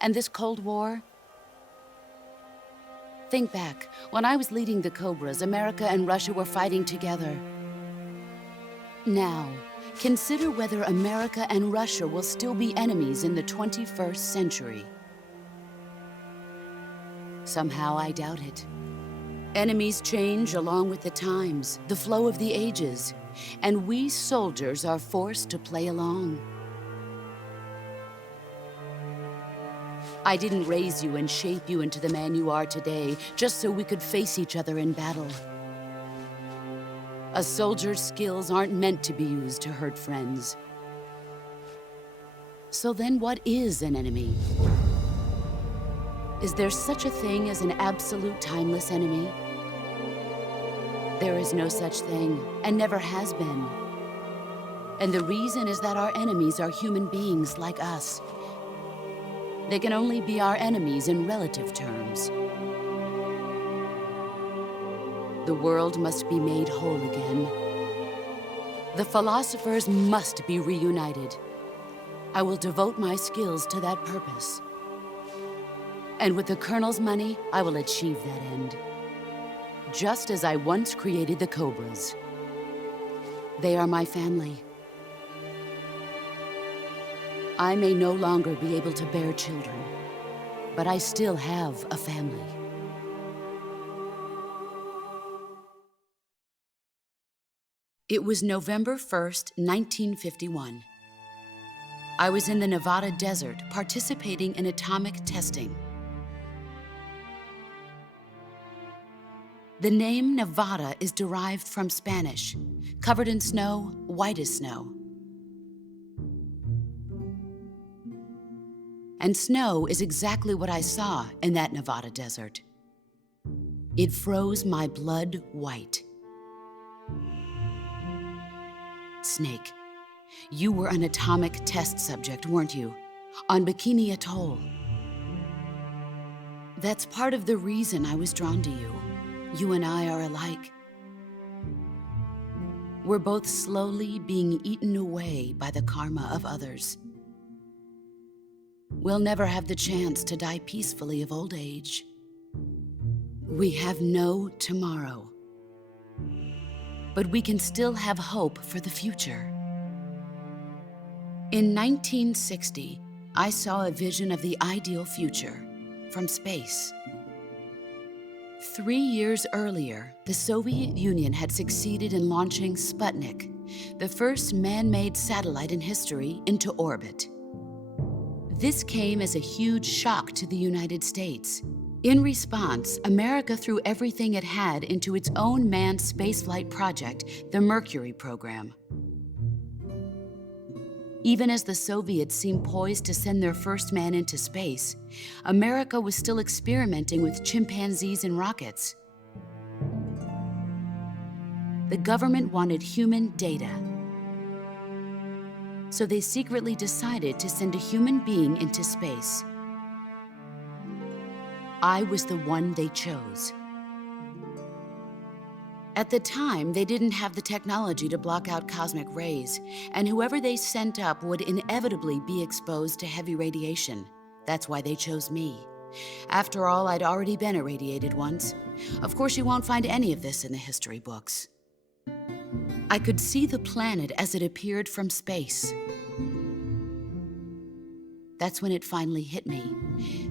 And this Cold War? Think back. When I was leading the Cobras, America and Russia were fighting together. Now, consider whether America and Russia will still be enemies in the 21st century. Somehow I doubt it. Enemies change along with the times, the flow of the ages, and we soldiers are forced to play along. I didn't raise you and shape you into the man you are today just so we could face each other in battle. A soldier's skills aren't meant to be used to hurt friends. So then what is an enemy? Is there such a thing as an absolute timeless enemy? There is no such thing, and never has been. And the reason is that our enemies are human beings like us. They can only be our enemies in relative terms. The world must be made whole again. The philosophers must be reunited. I will devote my skills to that purpose. And with the Colonel's money, I will achieve that end. Just as I once created the Cobras. They are my family. I may no longer be able to bear children, but I still have a family. It was November 1st, 1951. I was in the Nevada desert participating in atomic testing. The name Nevada is derived from Spanish, covered in snow, white as snow. And snow is exactly what I saw in that Nevada desert. It froze my blood white. Snake, you were an atomic test subject, weren't you? On Bikini Atoll. That's part of the reason I was drawn to you. You and I are alike. We're both slowly being eaten away by the karma of others. We'll never have the chance to die peacefully of old age. We have no tomorrow. But we can still have hope for the future. In 1960, I saw a vision of the ideal future from space. 3 years earlier, the Soviet Union had succeeded in launching Sputnik, the first man-made satellite in history, into orbit. This came as a huge shock to the United States. In response, America threw everything it had into its own manned spaceflight project, the Mercury program. Even as the Soviets seemed poised to send their first man into space, America was still experimenting with chimpanzees and rockets. The government wanted human data. So they secretly decided to send a human being into space. I was the one they chose. At the time, they didn't have the technology to block out cosmic rays, and whoever they sent up would inevitably be exposed to heavy radiation. That's why they chose me. After all, I'd already been irradiated once. Of course, you won't find any of this in the history books. I could see the planet as it appeared from space. That's when it finally hit me.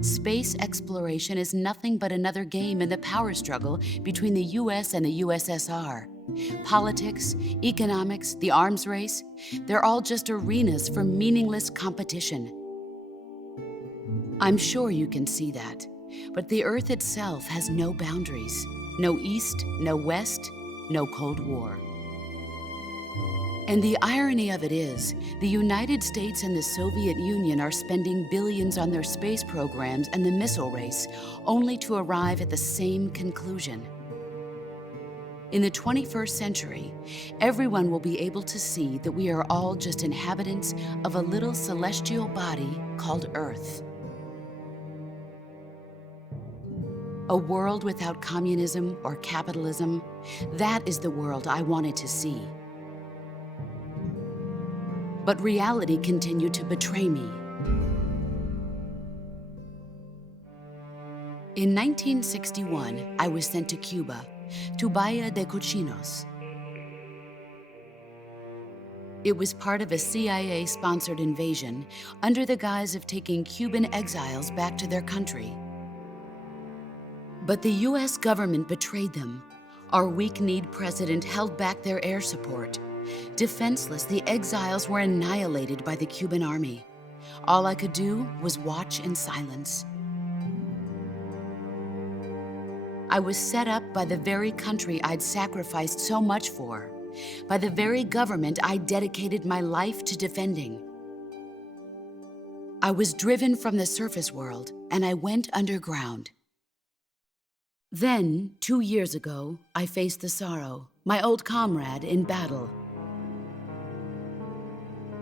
Space exploration is nothing but another game in the power struggle between the US and the USSR. Politics, economics, the arms race, they're all just arenas for meaningless competition. I'm sure you can see that, but the Earth itself has no boundaries. No East, no West, no Cold War. And the irony of it is, the United States and the Soviet Union are spending billions on their space programs and the missile race, only to arrive at the same conclusion. In the 21st century, everyone will be able to see that we are all just inhabitants of a little celestial body called Earth. A world without communism or capitalism, that is the world I wanted to see. But reality continued to betray me. In 1961, I was sent to Cuba, to Bahia de Cochinos. It was part of a CIA-sponsored invasion under the guise of taking Cuban exiles back to their country. But the US government betrayed them. Our weak-kneed president held back their air support. Defenseless, the exiles were annihilated by the Cuban army. All I could do was watch in silence. I was set up by the very country I'd sacrificed so much for, by the very government I dedicated my life to defending. I was driven from the surface world, and I went underground. Then, 2 years ago, I faced the Sorrow, my old comrade in battle.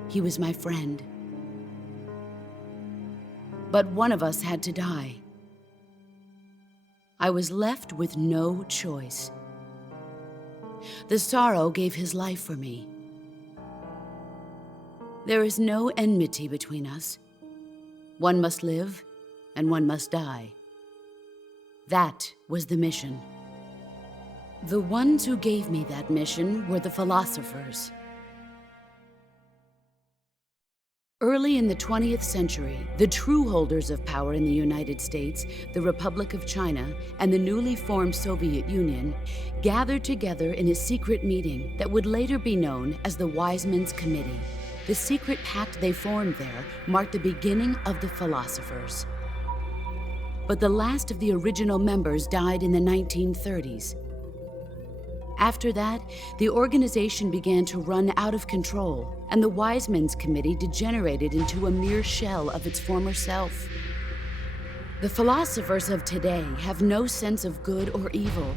He was my friend. But one of us had to die. I was left with no choice. The Sorrow gave his life for me. There is no enmity between us. One must live, and one must die. That was the mission. The ones who gave me that mission were the philosophers. Early in the 20th century, the true holders of power in the United States, the Republic of China, and the newly formed Soviet Union gathered together in a secret meeting that would later be known as the Wise Men's Committee. The secret pact they formed there marked the beginning of the philosophers. But the last of the original members died in the 1930s. After that, the organization began to run out of control, and the Wise Men's Committee degenerated into a mere shell of its former self. The philosophers of today have no sense of good or evil.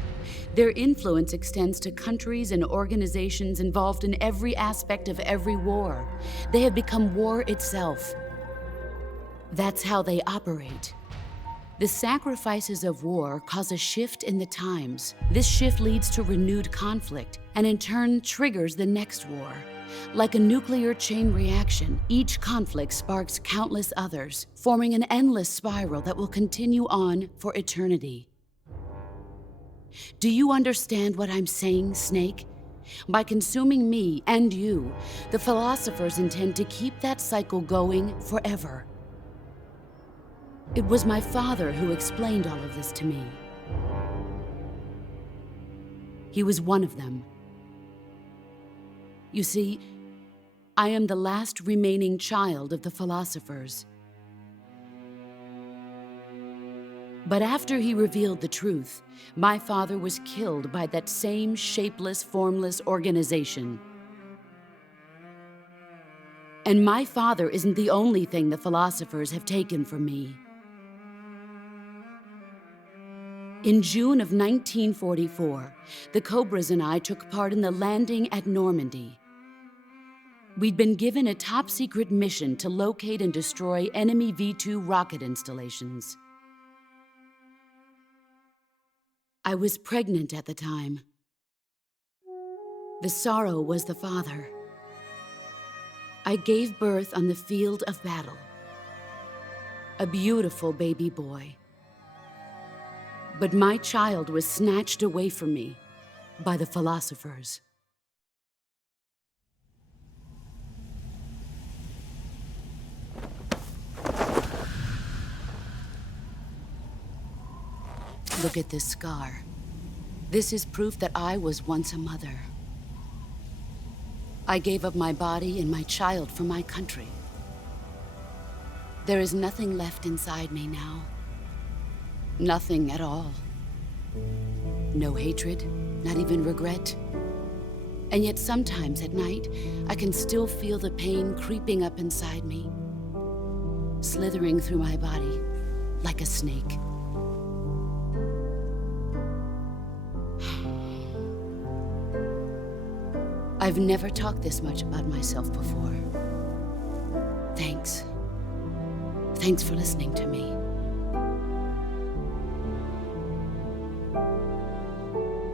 Their influence extends to countries and organizations involved in every aspect of every war. They have become war itself. That's how they operate. The sacrifices of war cause a shift in the times. This shift leads to renewed conflict, and in turn triggers the next war. Like a nuclear chain reaction, each conflict sparks countless others, forming an endless spiral that will continue on for eternity. Do you understand what I'm saying, Snake? By consuming me and you, the philosophers intend to keep that cycle going forever. It was my father who explained all of this to me. He was one of them. You see, I am the last remaining child of the philosophers. But after he revealed the truth, my father was killed by that same shapeless, formless organization. And my father isn't the only thing the philosophers have taken from me. In June of 1944, the Cobras and I took part in the landing at Normandy. We'd been given a top-secret mission to locate and destroy enemy V-2 rocket installations. I was pregnant at the time. The sorrow was the father. I gave birth on the field of battle. A beautiful baby boy. But my child was snatched away from me by the philosophers. Look at this scar. This is proof that I was once a mother. I gave up my body and my child for my country. There is nothing left inside me now. Nothing at all. No hatred, not even regret. And yet sometimes at night, I can still feel the pain creeping up inside me, slithering through my body like a snake. I've never talked this much about myself before. Thanks. Thanks for listening to me.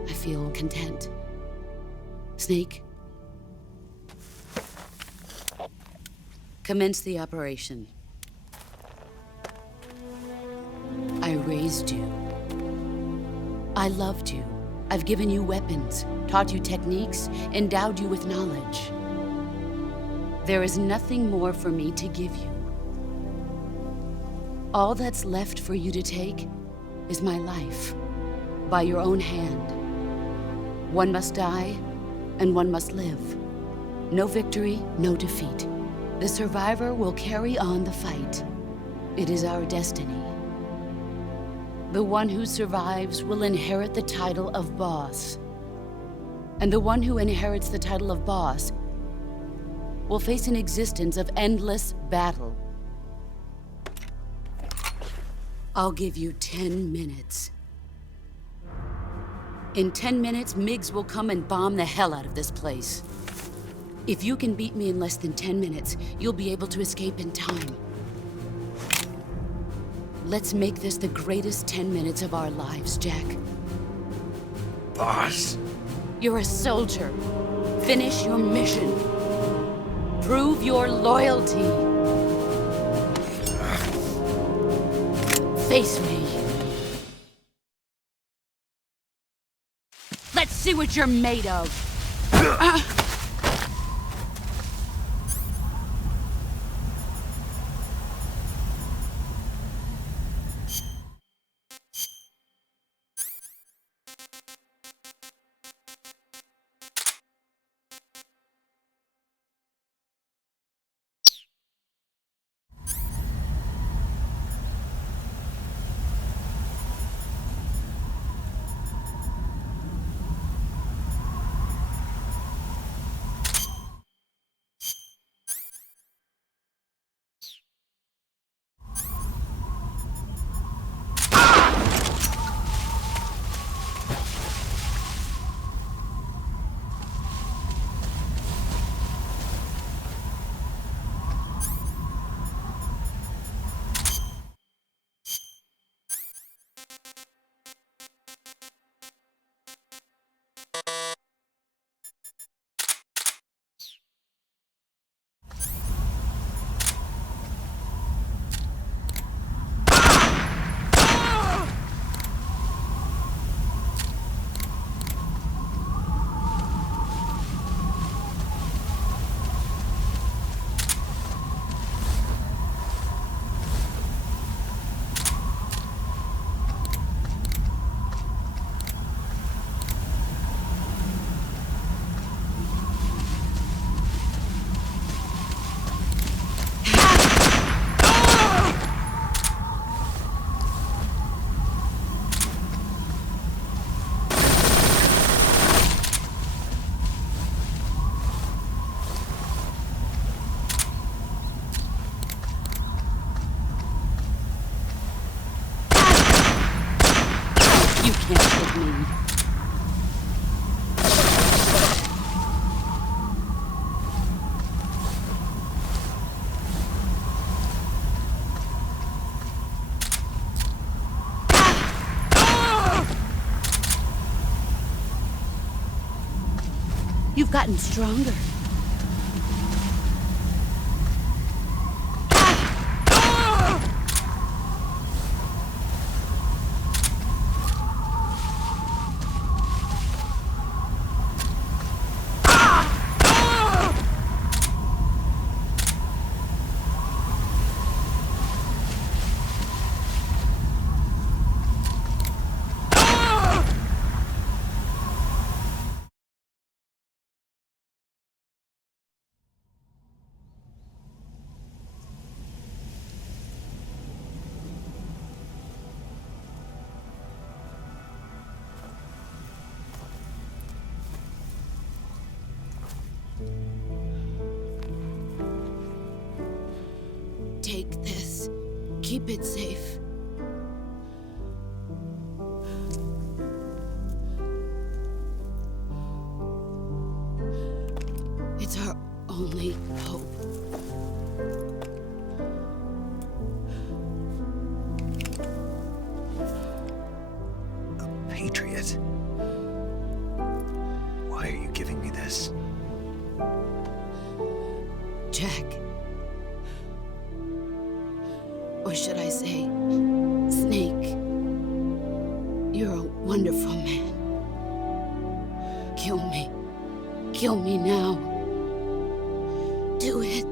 I feel content. Snake, commence the operation. I raised you. I loved you. I've given you weapons, taught you techniques, endowed you with knowledge. There is nothing more for me to give you. All that's left for you to take is my life, by your own hand. One must die, and one must live. No victory, no defeat. The survivor will carry on the fight. It is our destiny. The one who survives will inherit the title of boss. And the one who inherits the title of boss will face an existence of endless battle. I'll give you 10 minutes. In 10 minutes, MiGs will come and bomb the hell out of this place. If you can beat me in less than 10 minutes, you'll be able to escape in time. Let's make this the greatest 10 minutes of our lives, Jack. Boss? You're a soldier. Finish your mission. Prove your loyalty. Face me. Let's see what you're made of. You can't hit me. You've gotten stronger. Take this. Keep it safe. It's our only hope. A patriot? Why are you giving me this? Jack. Or should I say, Snake? You're a wonderful man. Kill me. Kill me now. Do it.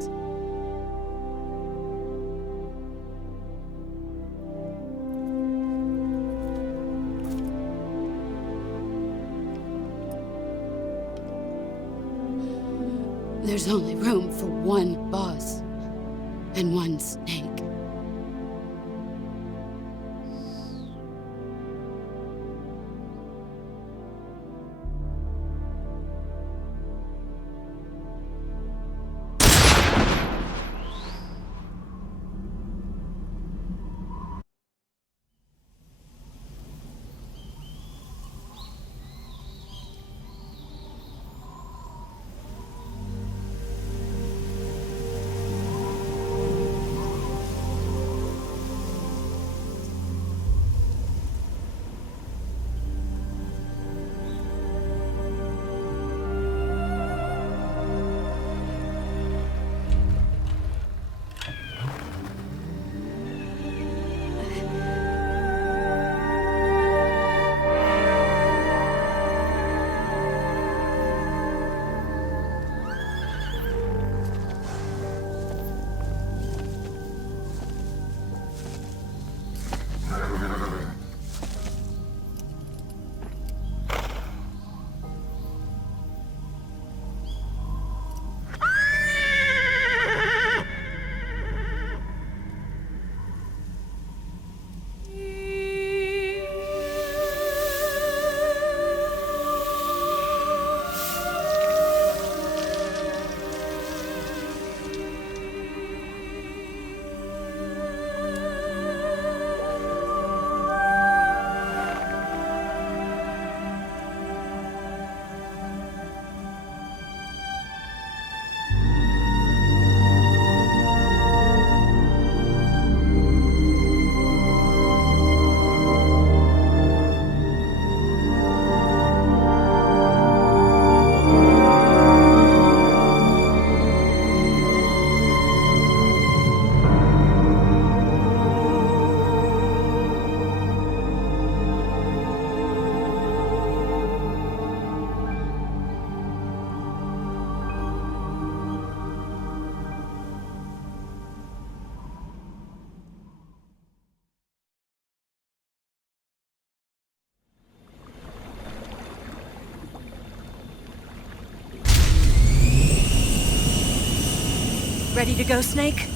There's only room for one boss and one Snake. Ready to go, Snake?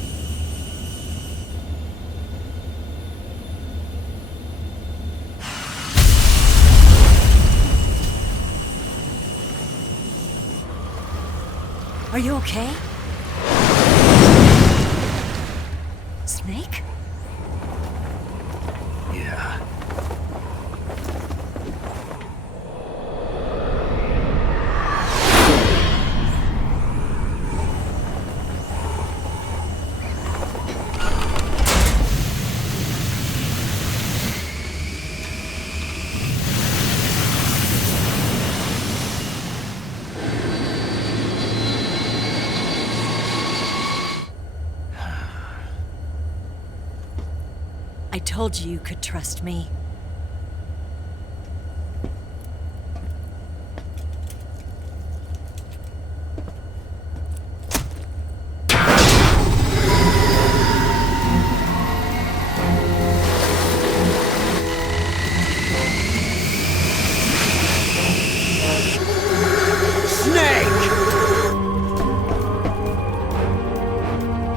Are you okay? Snake? Yeah. I told you you could trust me.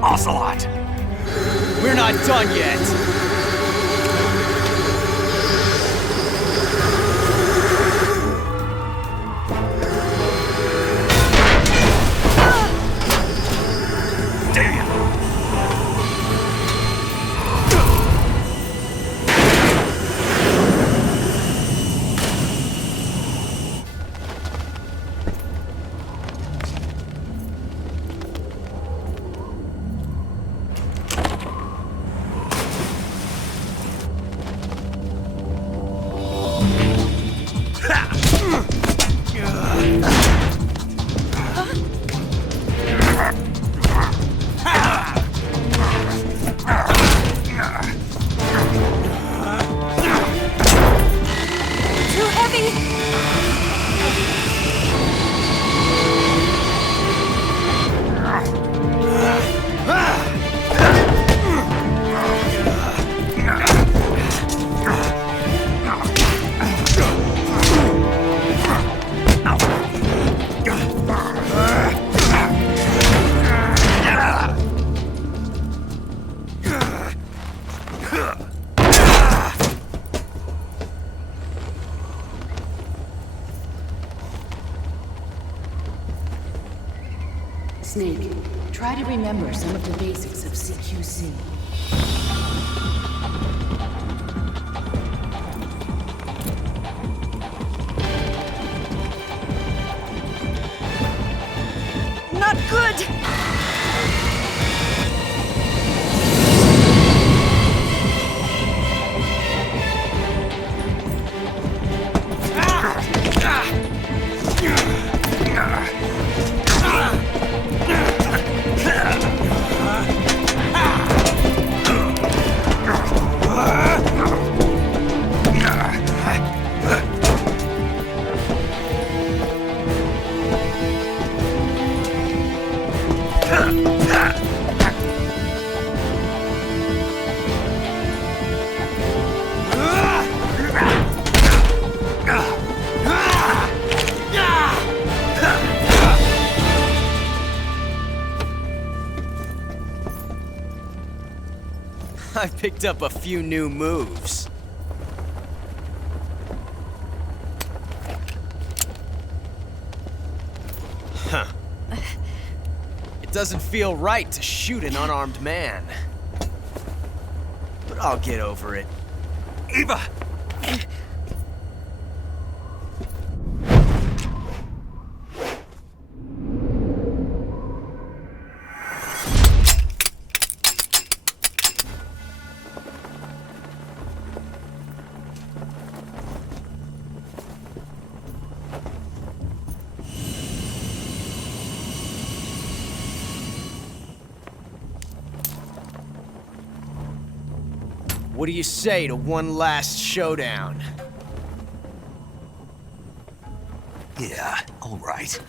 Ocelot! We're not done yet! Snake, try to remember some of the basics of CQC. Not good! I picked up a few new moves. Huh. It doesn't feel right to shoot an unarmed man. But I'll get over it. Eva! What do you say to one last showdown? Yeah, all right.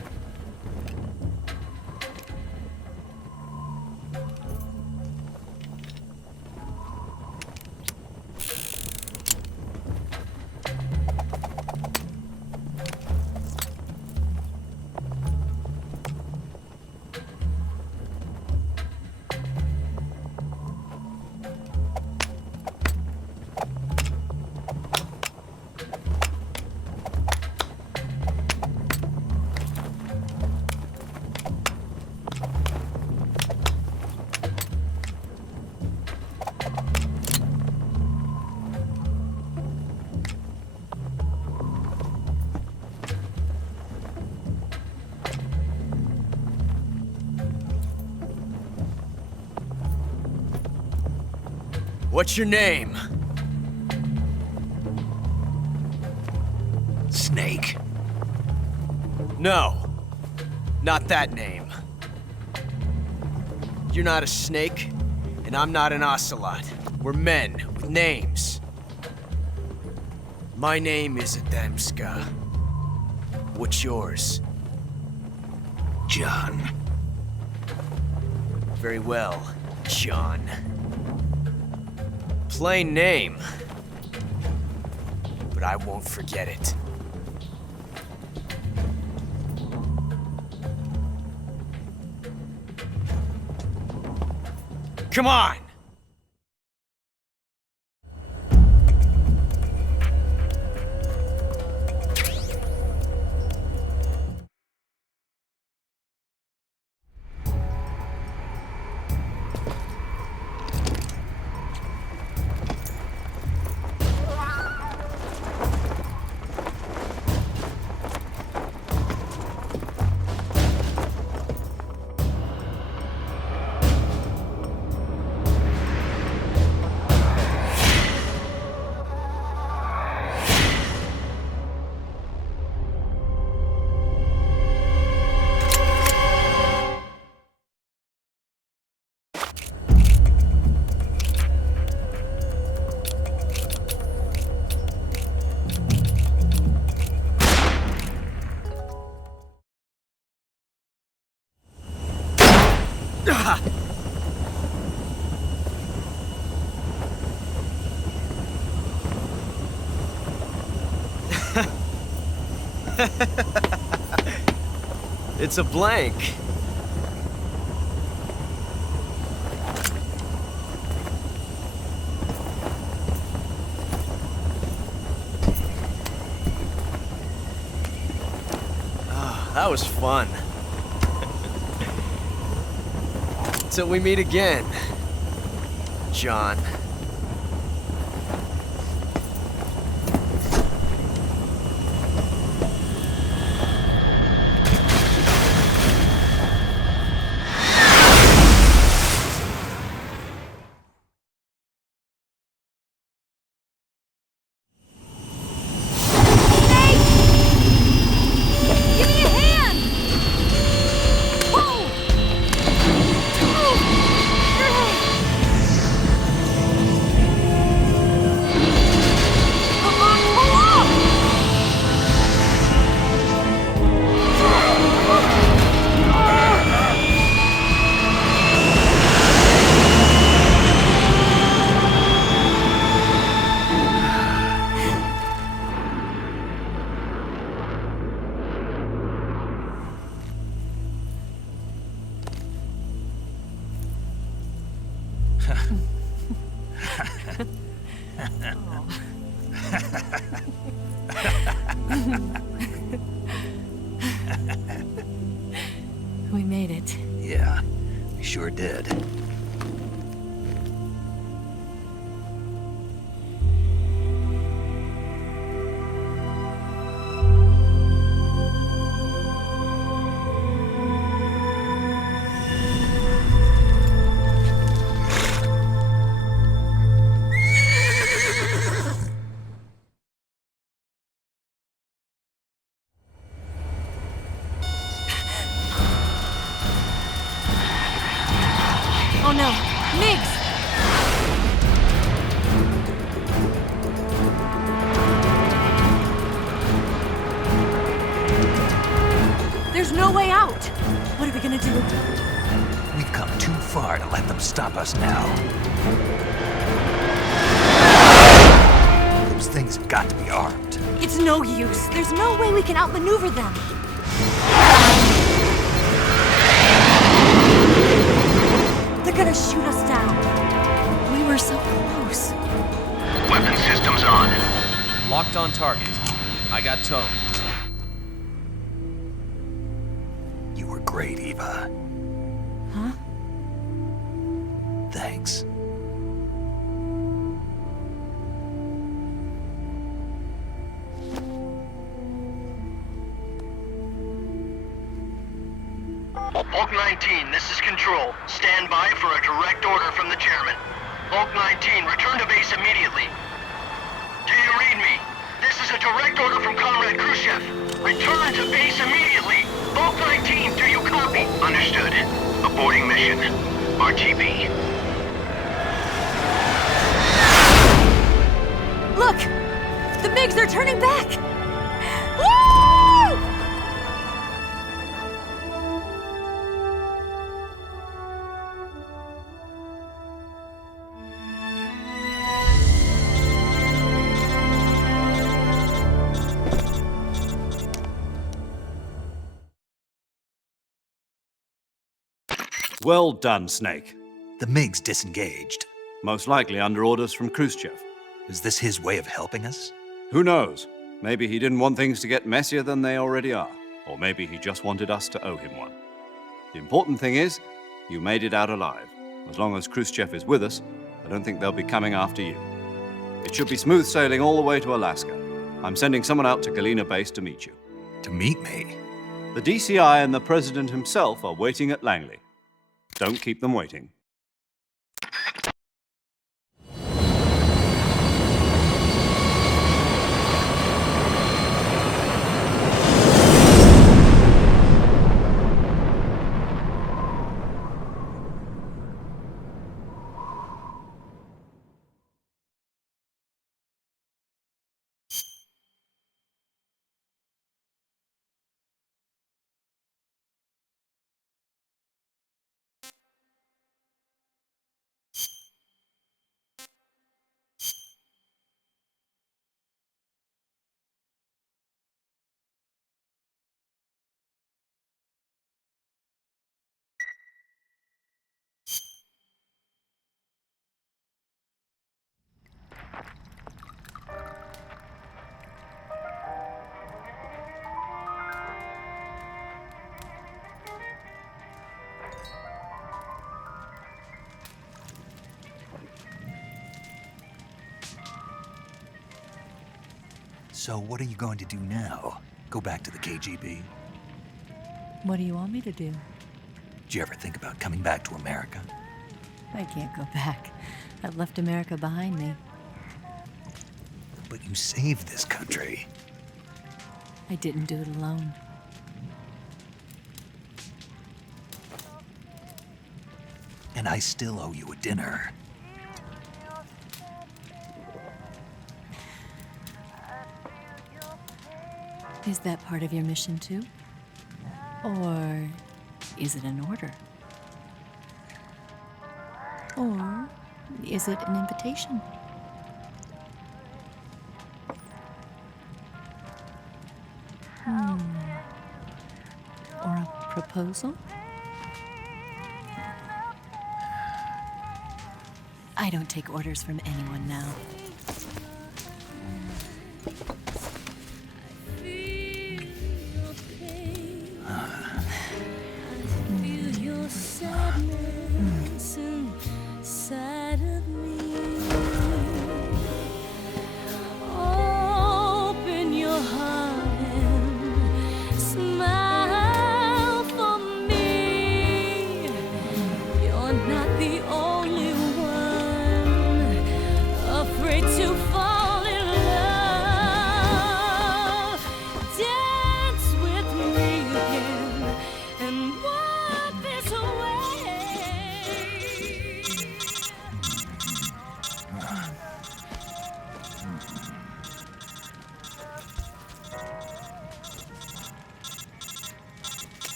What's your name? Snake. No. Not that name. You're not a snake, and I'm not an ocelot. We're men with names. My name is Adamska. What's yours? John. Very well, John. Plain name. But I won't forget it. Come on! It's a blank. Oh, that was fun. Till we meet again, John. We made it. Yeah, we sure did. Oh no, Niggs! There's no way out! What are we gonna do? We've come too far to let them stop us now. Those things have got to be armed. It's no use. There's no way we can outmaneuver them. They're gonna shoot us down. We were so close. Weapon systems on. Locked on target. I got towed. You were great, Eva. Huh? Thanks. Bulk 19, this is Control. Stand by for a direct order from the chairman. Bulk 19, return to base immediately. Do you read me? This is a direct order from Comrade Khrushchev. Return to base immediately! Bulk 19, do you copy? Understood. Aborting mission. RTB. Look! The MiGs are turning back! Woo! Well done, Snake. The MiGs disengaged. Most likely under orders from Khrushchev. Is this his way of helping us? Who knows? Maybe he didn't want things to get messier than they already are. Or maybe he just wanted us to owe him one. The important thing is, you made it out alive. As long as Khrushchev is with us, I don't think they'll be coming after you. It should be smooth sailing all the way to Alaska. I'm sending someone out to Galena Base to meet you. To meet me? The DCI and the President himself are waiting at Langley. Don't keep them waiting. So what are you going to do now? Go back to the KGB? What do you want me to do? Did you ever think about coming back to America? I can't go back. I've left America behind me. But you saved this country. I didn't do it alone. And I still owe you a dinner. Is that part of your mission too? Or is it an order? Or is it an invitation? Or a proposal? I don't take orders from anyone now.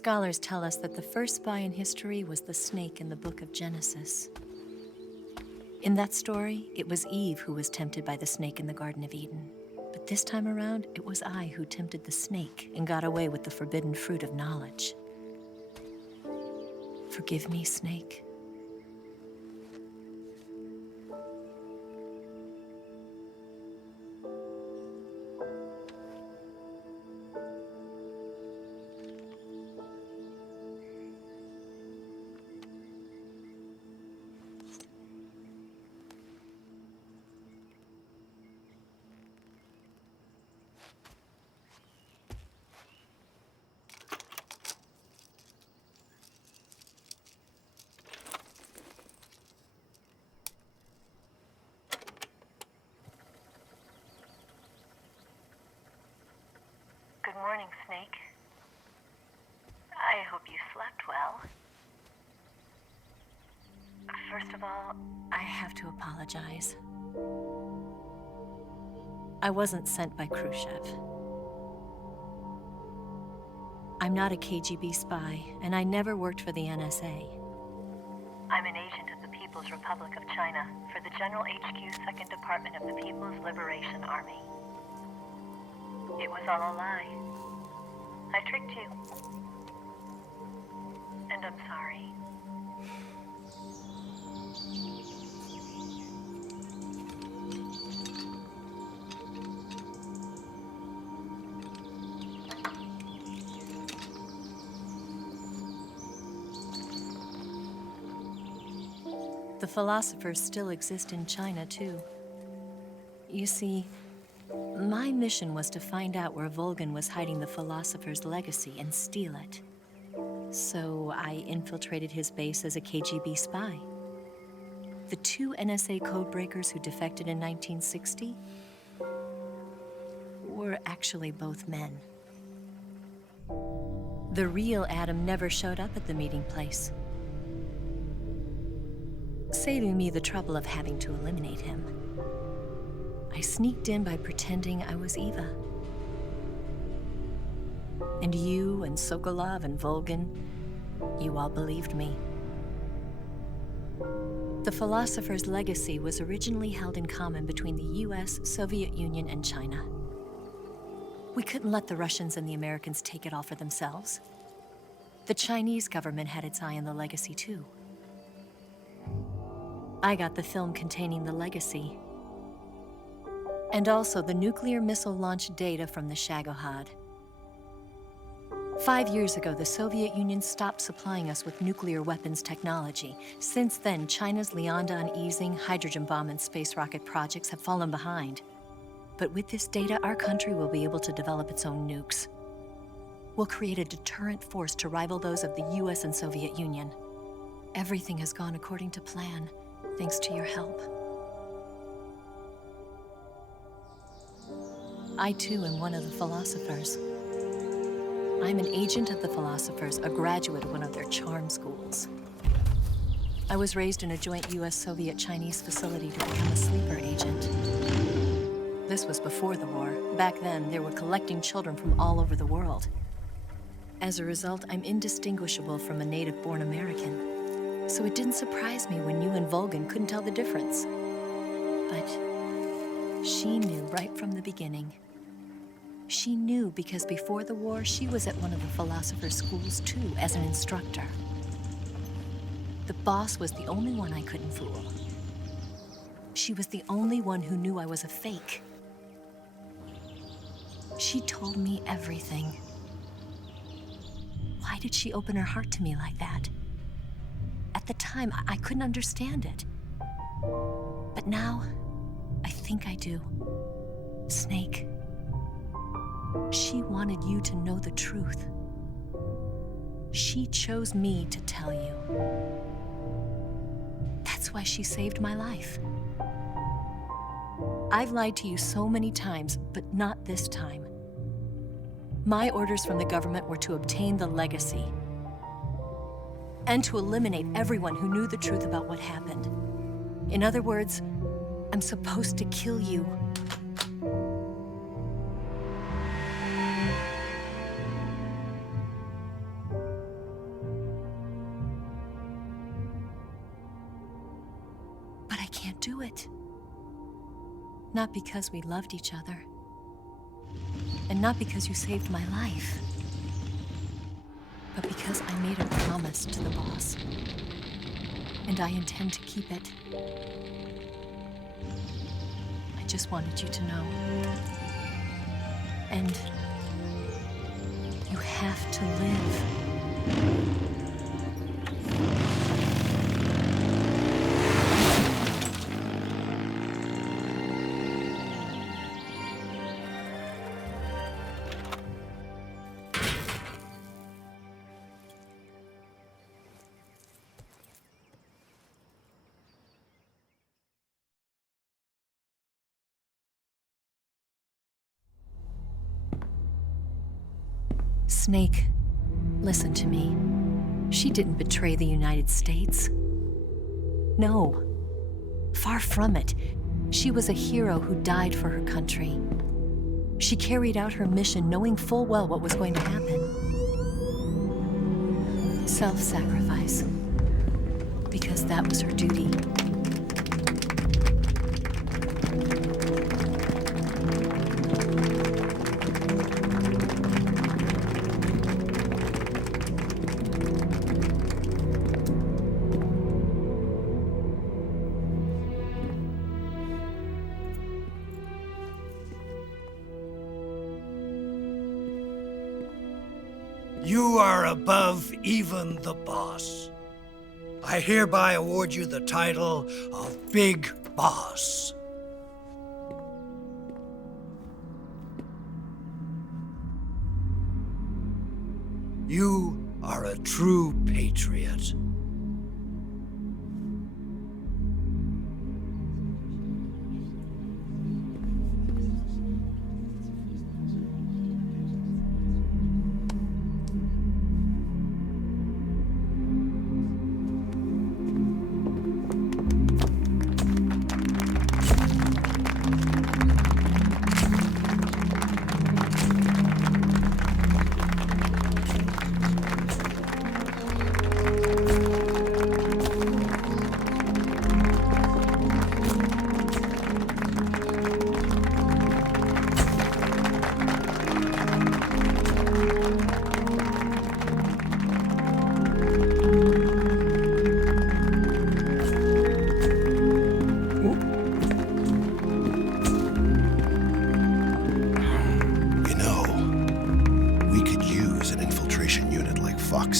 Scholars tell us that the first spy in history was the snake in the book of Genesis. In that story, it was Eve who was tempted by the snake in the Garden of Eden. But this time around, it was I who tempted the snake and got away with the forbidden fruit of knowledge. Forgive me, Snake. Good morning, Snake. I hope you slept well. First of all, I have to apologize. I wasn't sent by Khrushchev. I'm not a KGB spy, and I never worked for the NSA. I'm an agent of the People's Republic of China for the General HQ 2nd Department of the People's Liberation Army. It was all a lie. I tricked you. And I'm sorry. The philosophers still exist in China, too. You see, my mission was to find out where Volgin was hiding the philosopher's legacy and steal it. So I infiltrated his base as a KGB spy. The two NSA codebreakers who defected in 1960 were actually both men. The real Adam never showed up at the meeting place, saving me the trouble of having to eliminate him. I sneaked in by pretending I was Eva. And you and Sokolov and Volgin, you all believed me. The philosopher's legacy was originally held in common between the US, Soviet Union, and China. We couldn't let the Russians and the Americans take it all for themselves. The Chinese government had its eye on the legacy, too. I got the film containing the legacy, and also the nuclear missile launch data from the Shagohod. 5 years ago, the Soviet Union stopped supplying us with nuclear weapons technology. Since then, China's Liaodong easing, hydrogen bomb, and space rocket projects have fallen behind. But with this data, our country will be able to develop its own nukes. We'll create a deterrent force to rival those of the US and Soviet Union. Everything has gone according to plan, thanks to your help. I, too, am one of the philosophers. I'm an agent of the philosophers, a graduate of one of their charm schools. I was raised in a joint US-Soviet-Chinese facility to become a sleeper agent. This was before the war. Back then, they were collecting children from all over the world. As a result, I'm indistinguishable from a native-born American. So it didn't surprise me when you and Volgin couldn't tell the difference. But she knew right from the beginning. She knew because before the war, she was at one of the philosopher's schools too, as an instructor. The boss was the only one I couldn't fool. She was the only one who knew I was a fake. She told me everything. Why did she open her heart to me like that? At the time, I couldn't understand it. But now, I think I do. Snake. She wanted you to know the truth. She chose me to tell you. That's why she saved my life. I've lied to you so many times, but not this time. My orders from the government were to obtain the legacy and to eliminate everyone who knew the truth about what happened. In other words, I'm supposed to kill you. can't do it. Not because we loved each other. And not because you saved my life. But because I made a promise to the boss. And I intend to keep it. I just wanted you to know. And you have to live. Snake, listen to me. She didn't betray the United States. No. Far from it. She was a hero who died for her country. She carried out her mission knowing full well what was going to happen. Self-sacrifice. Because that was her duty. You are above even the boss. I hereby award you the title of Big Boss. You are a true patriot.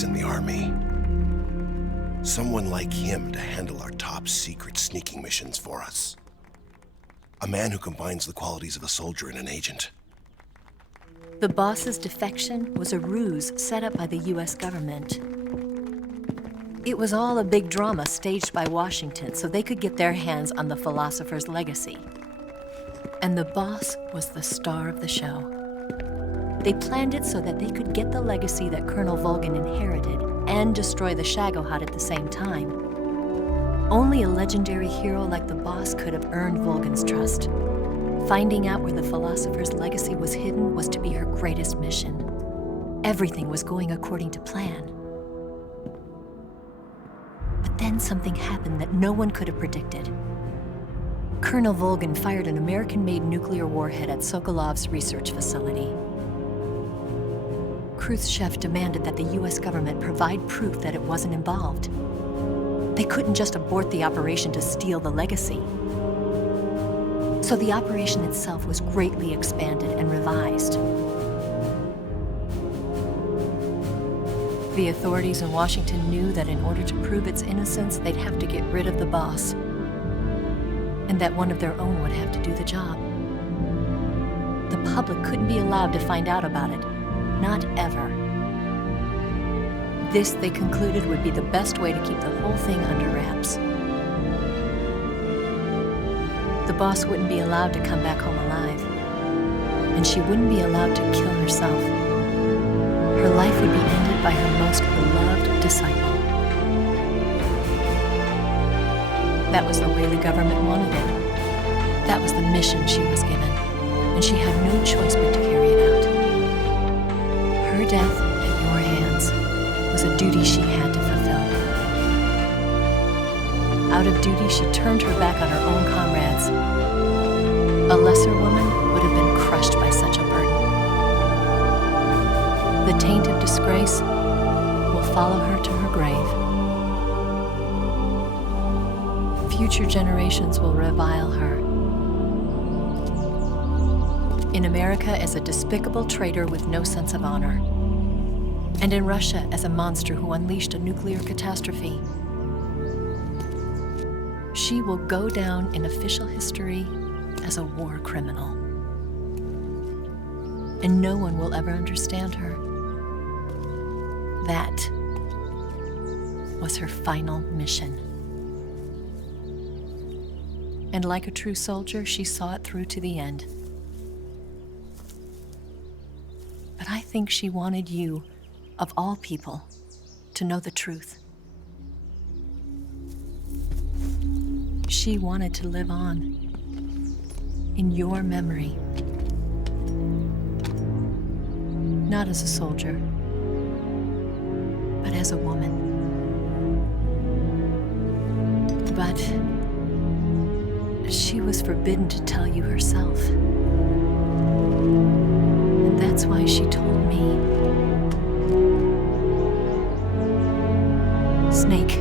In the army. Someone like him to handle our top secret sneaking missions for us. A man who combines the qualities of a soldier and an agent. The boss's defection was a ruse set up by the US government. It was all a big drama staged by Washington so they could get their hands on the philosopher's legacy. And the boss was the star of the show. They planned it so that they could get the legacy that Colonel Volgin inherited and destroy the Shagohod at the same time. Only a legendary hero like the boss could have earned Volgin's trust. Finding out where the philosopher's legacy was hidden was to be her greatest mission. Everything was going according to plan. But then something happened that no one could have predicted. Colonel Volgin fired an American-made nuclear warhead at Sokolov's research facility. Khrushchev demanded that the US government provide proof that it wasn't involved. They couldn't just abort the operation to steal the legacy. So the operation itself was greatly expanded and revised. The authorities in Washington knew that in order to prove its innocence, they'd have to get rid of the boss. And that one of their own would have to do the job. The public couldn't be allowed to find out about it. Not ever. This, they concluded, would be the best way to keep the whole thing under wraps. The boss wouldn't be allowed to come back home alive. And she wouldn't be allowed to kill herself. Her life would be ended by her most beloved disciple. That was the way the government wanted it. That was the mission she was given. And she had no choice but to carry it out. Her death at your hands was a duty she had to fulfill. Out of duty, she turned her back on her own comrades. A lesser woman would have been crushed by such a burden. The taint of disgrace will follow her to her grave. Future generations will revile her. In America as a despicable traitor with no sense of honor. And in Russia as a monster who unleashed a nuclear catastrophe. She will go down in official history as a war criminal. And no one will ever understand her. That was her final mission. And like a true soldier, she saw it through to the end. But I think she wanted you, of all people, to know the truth. She wanted to live on in your memory. Not as a soldier, but as a woman. But she was forbidden to tell you herself. And that's why she told me. Snake,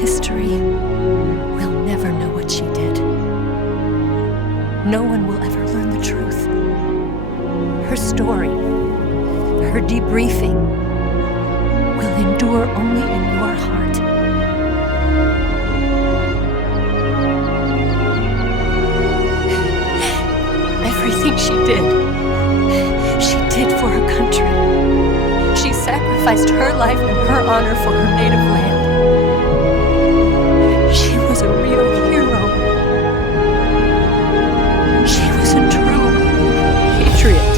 history will never know what she did. No one will ever learn the truth. Her story, her debriefing, will endure only in your heart. Everything she did for her country. She sacrificed her life and her honor for her native land. She was a real hero. She was a true patriot.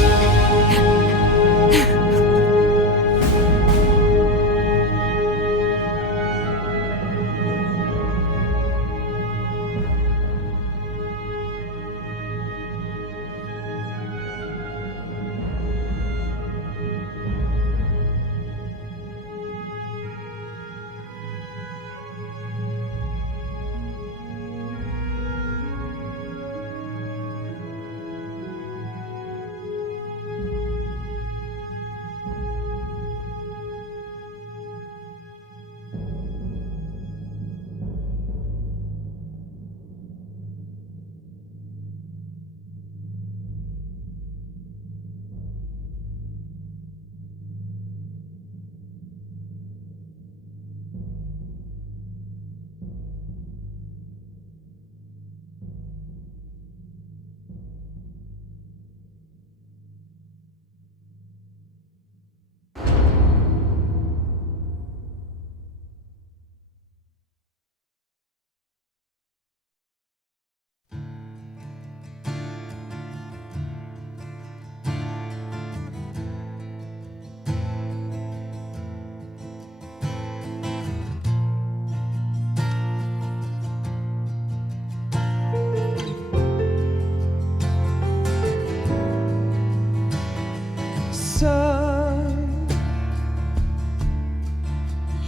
Son,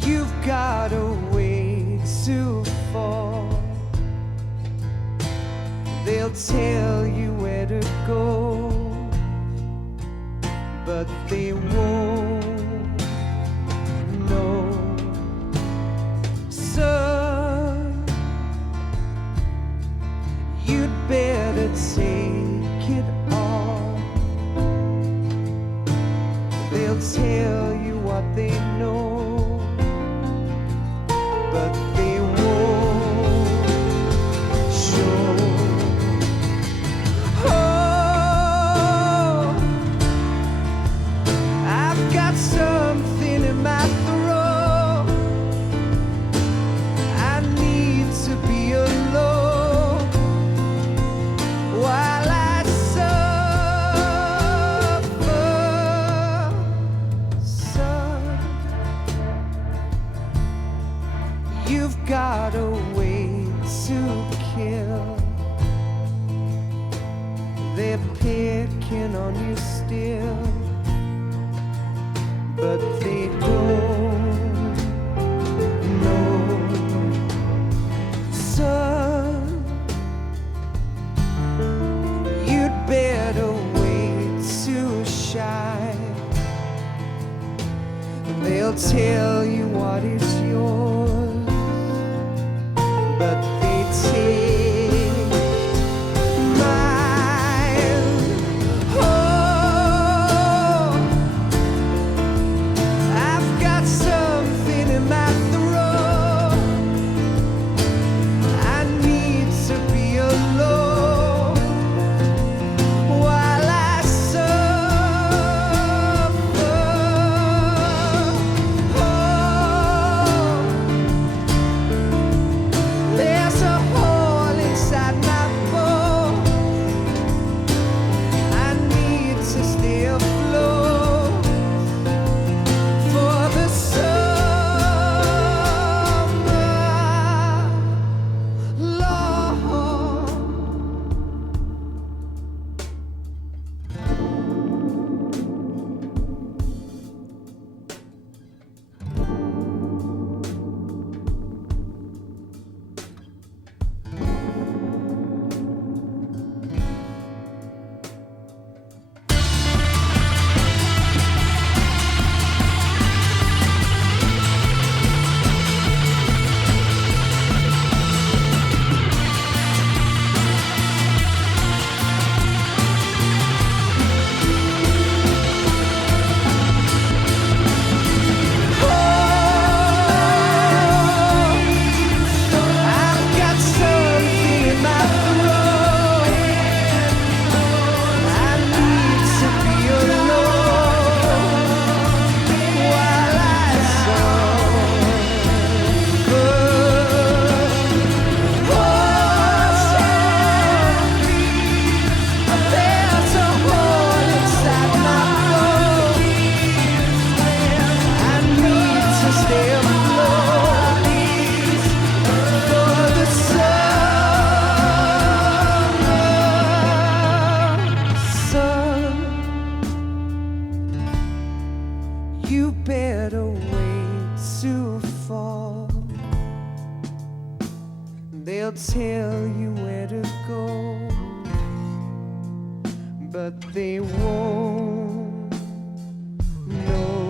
you've got a way to fall. They'll tell you where to go, but they won't know. Son, you'd better take it all. They'll tell you what they know, but they won't show. Oh, I've got something in my throat. I need to be alone while I you've got a way to kill. They're picking on you still, but they don't know. They'll tell you where to go, but they won't know.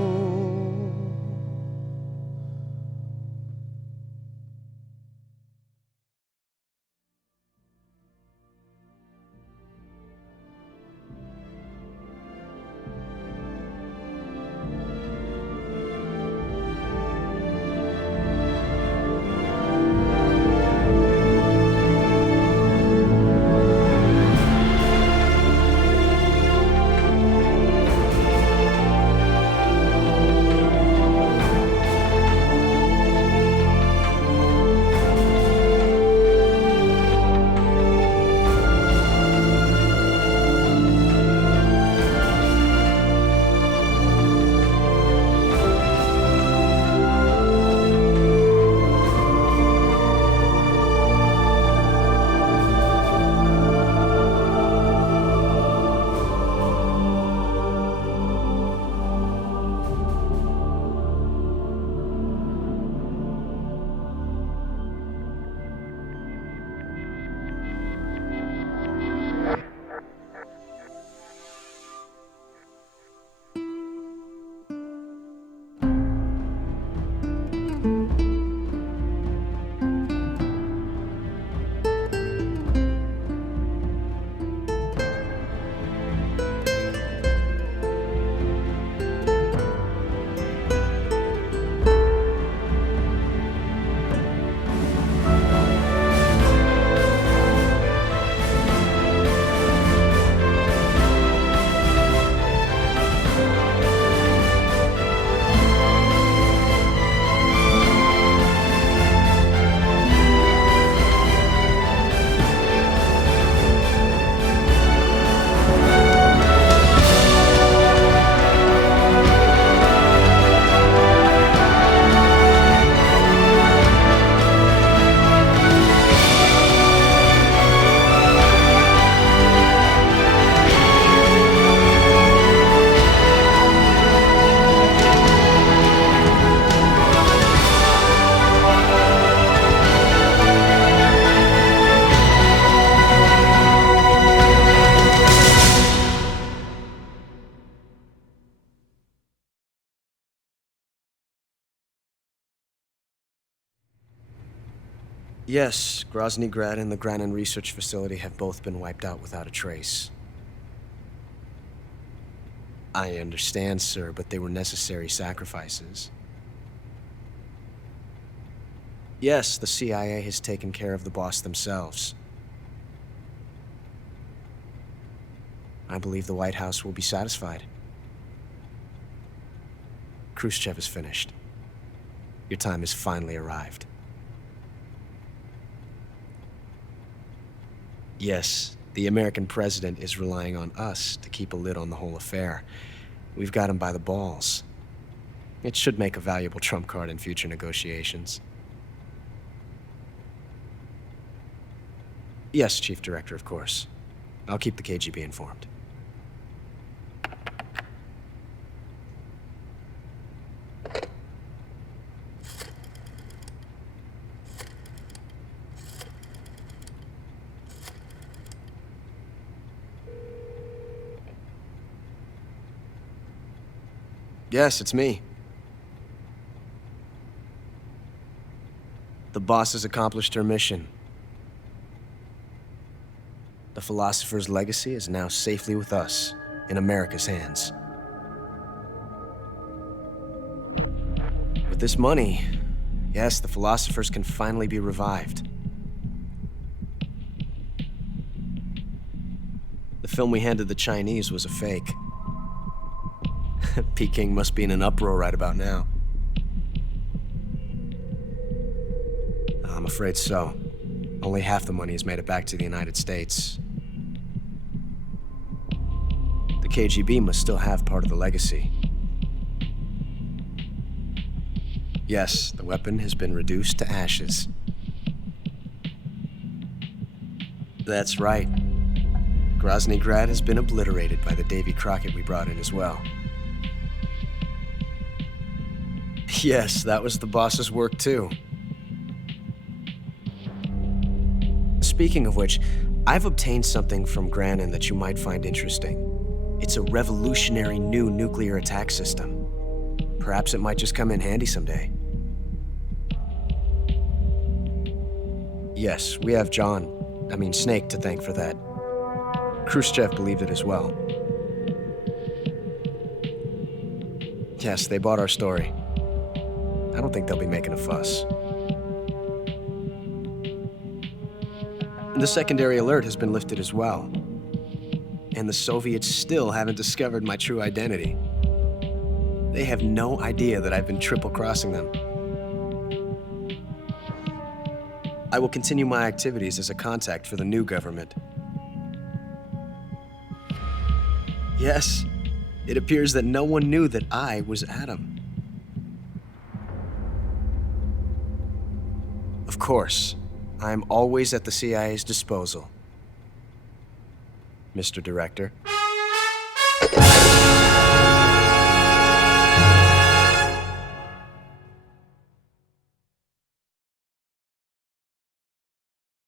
Yes, Grozny Grad and the Granin Research Facility have both been wiped out without a trace. I understand, sir, but they were necessary sacrifices. Yes, the CIA has taken care of the boss themselves. I believe the White House will be satisfied. Khrushchev is finished. Your time has finally arrived. Yes, the American president is relying on us to keep a lid on the whole affair. We've got him by the balls. It should make a valuable trump card in future negotiations. Yes, Chief Director, of course. I'll keep the KGB informed. Yes, it's me. The boss has accomplished her mission. The philosopher's legacy is now safely with us, in America's hands. With this money, yes, the philosophers can finally be revived. The film we handed the Chinese was a fake. Peking must be in an uproar right about now. I'm afraid so. Only half the money has made it back to the United States. The KGB must still have part of the legacy. Yes, the weapon has been reduced to ashes. That's right. Grozny Grad has been obliterated by the Davy Crockett we brought in as well. Yes, that was the boss's work too. speaking of which, I've obtained something from Grannon that you might find interesting. It's a revolutionary new nuclear attack system. Perhaps it might just come in handy someday. Yes, we have Snake to thank for that. Khrushchev believed it as well. Yes, they bought our story. I don't think they'll be making a fuss. The secondary alert has been lifted as well. And the Soviets still haven't discovered my true identity. They have no idea that I've been triple-crossing them. I will continue my activities as a contact for the new government. Yes, it appears that no one knew that I was Adam. Of course, I am always at the CIA's disposal, Mr. Director.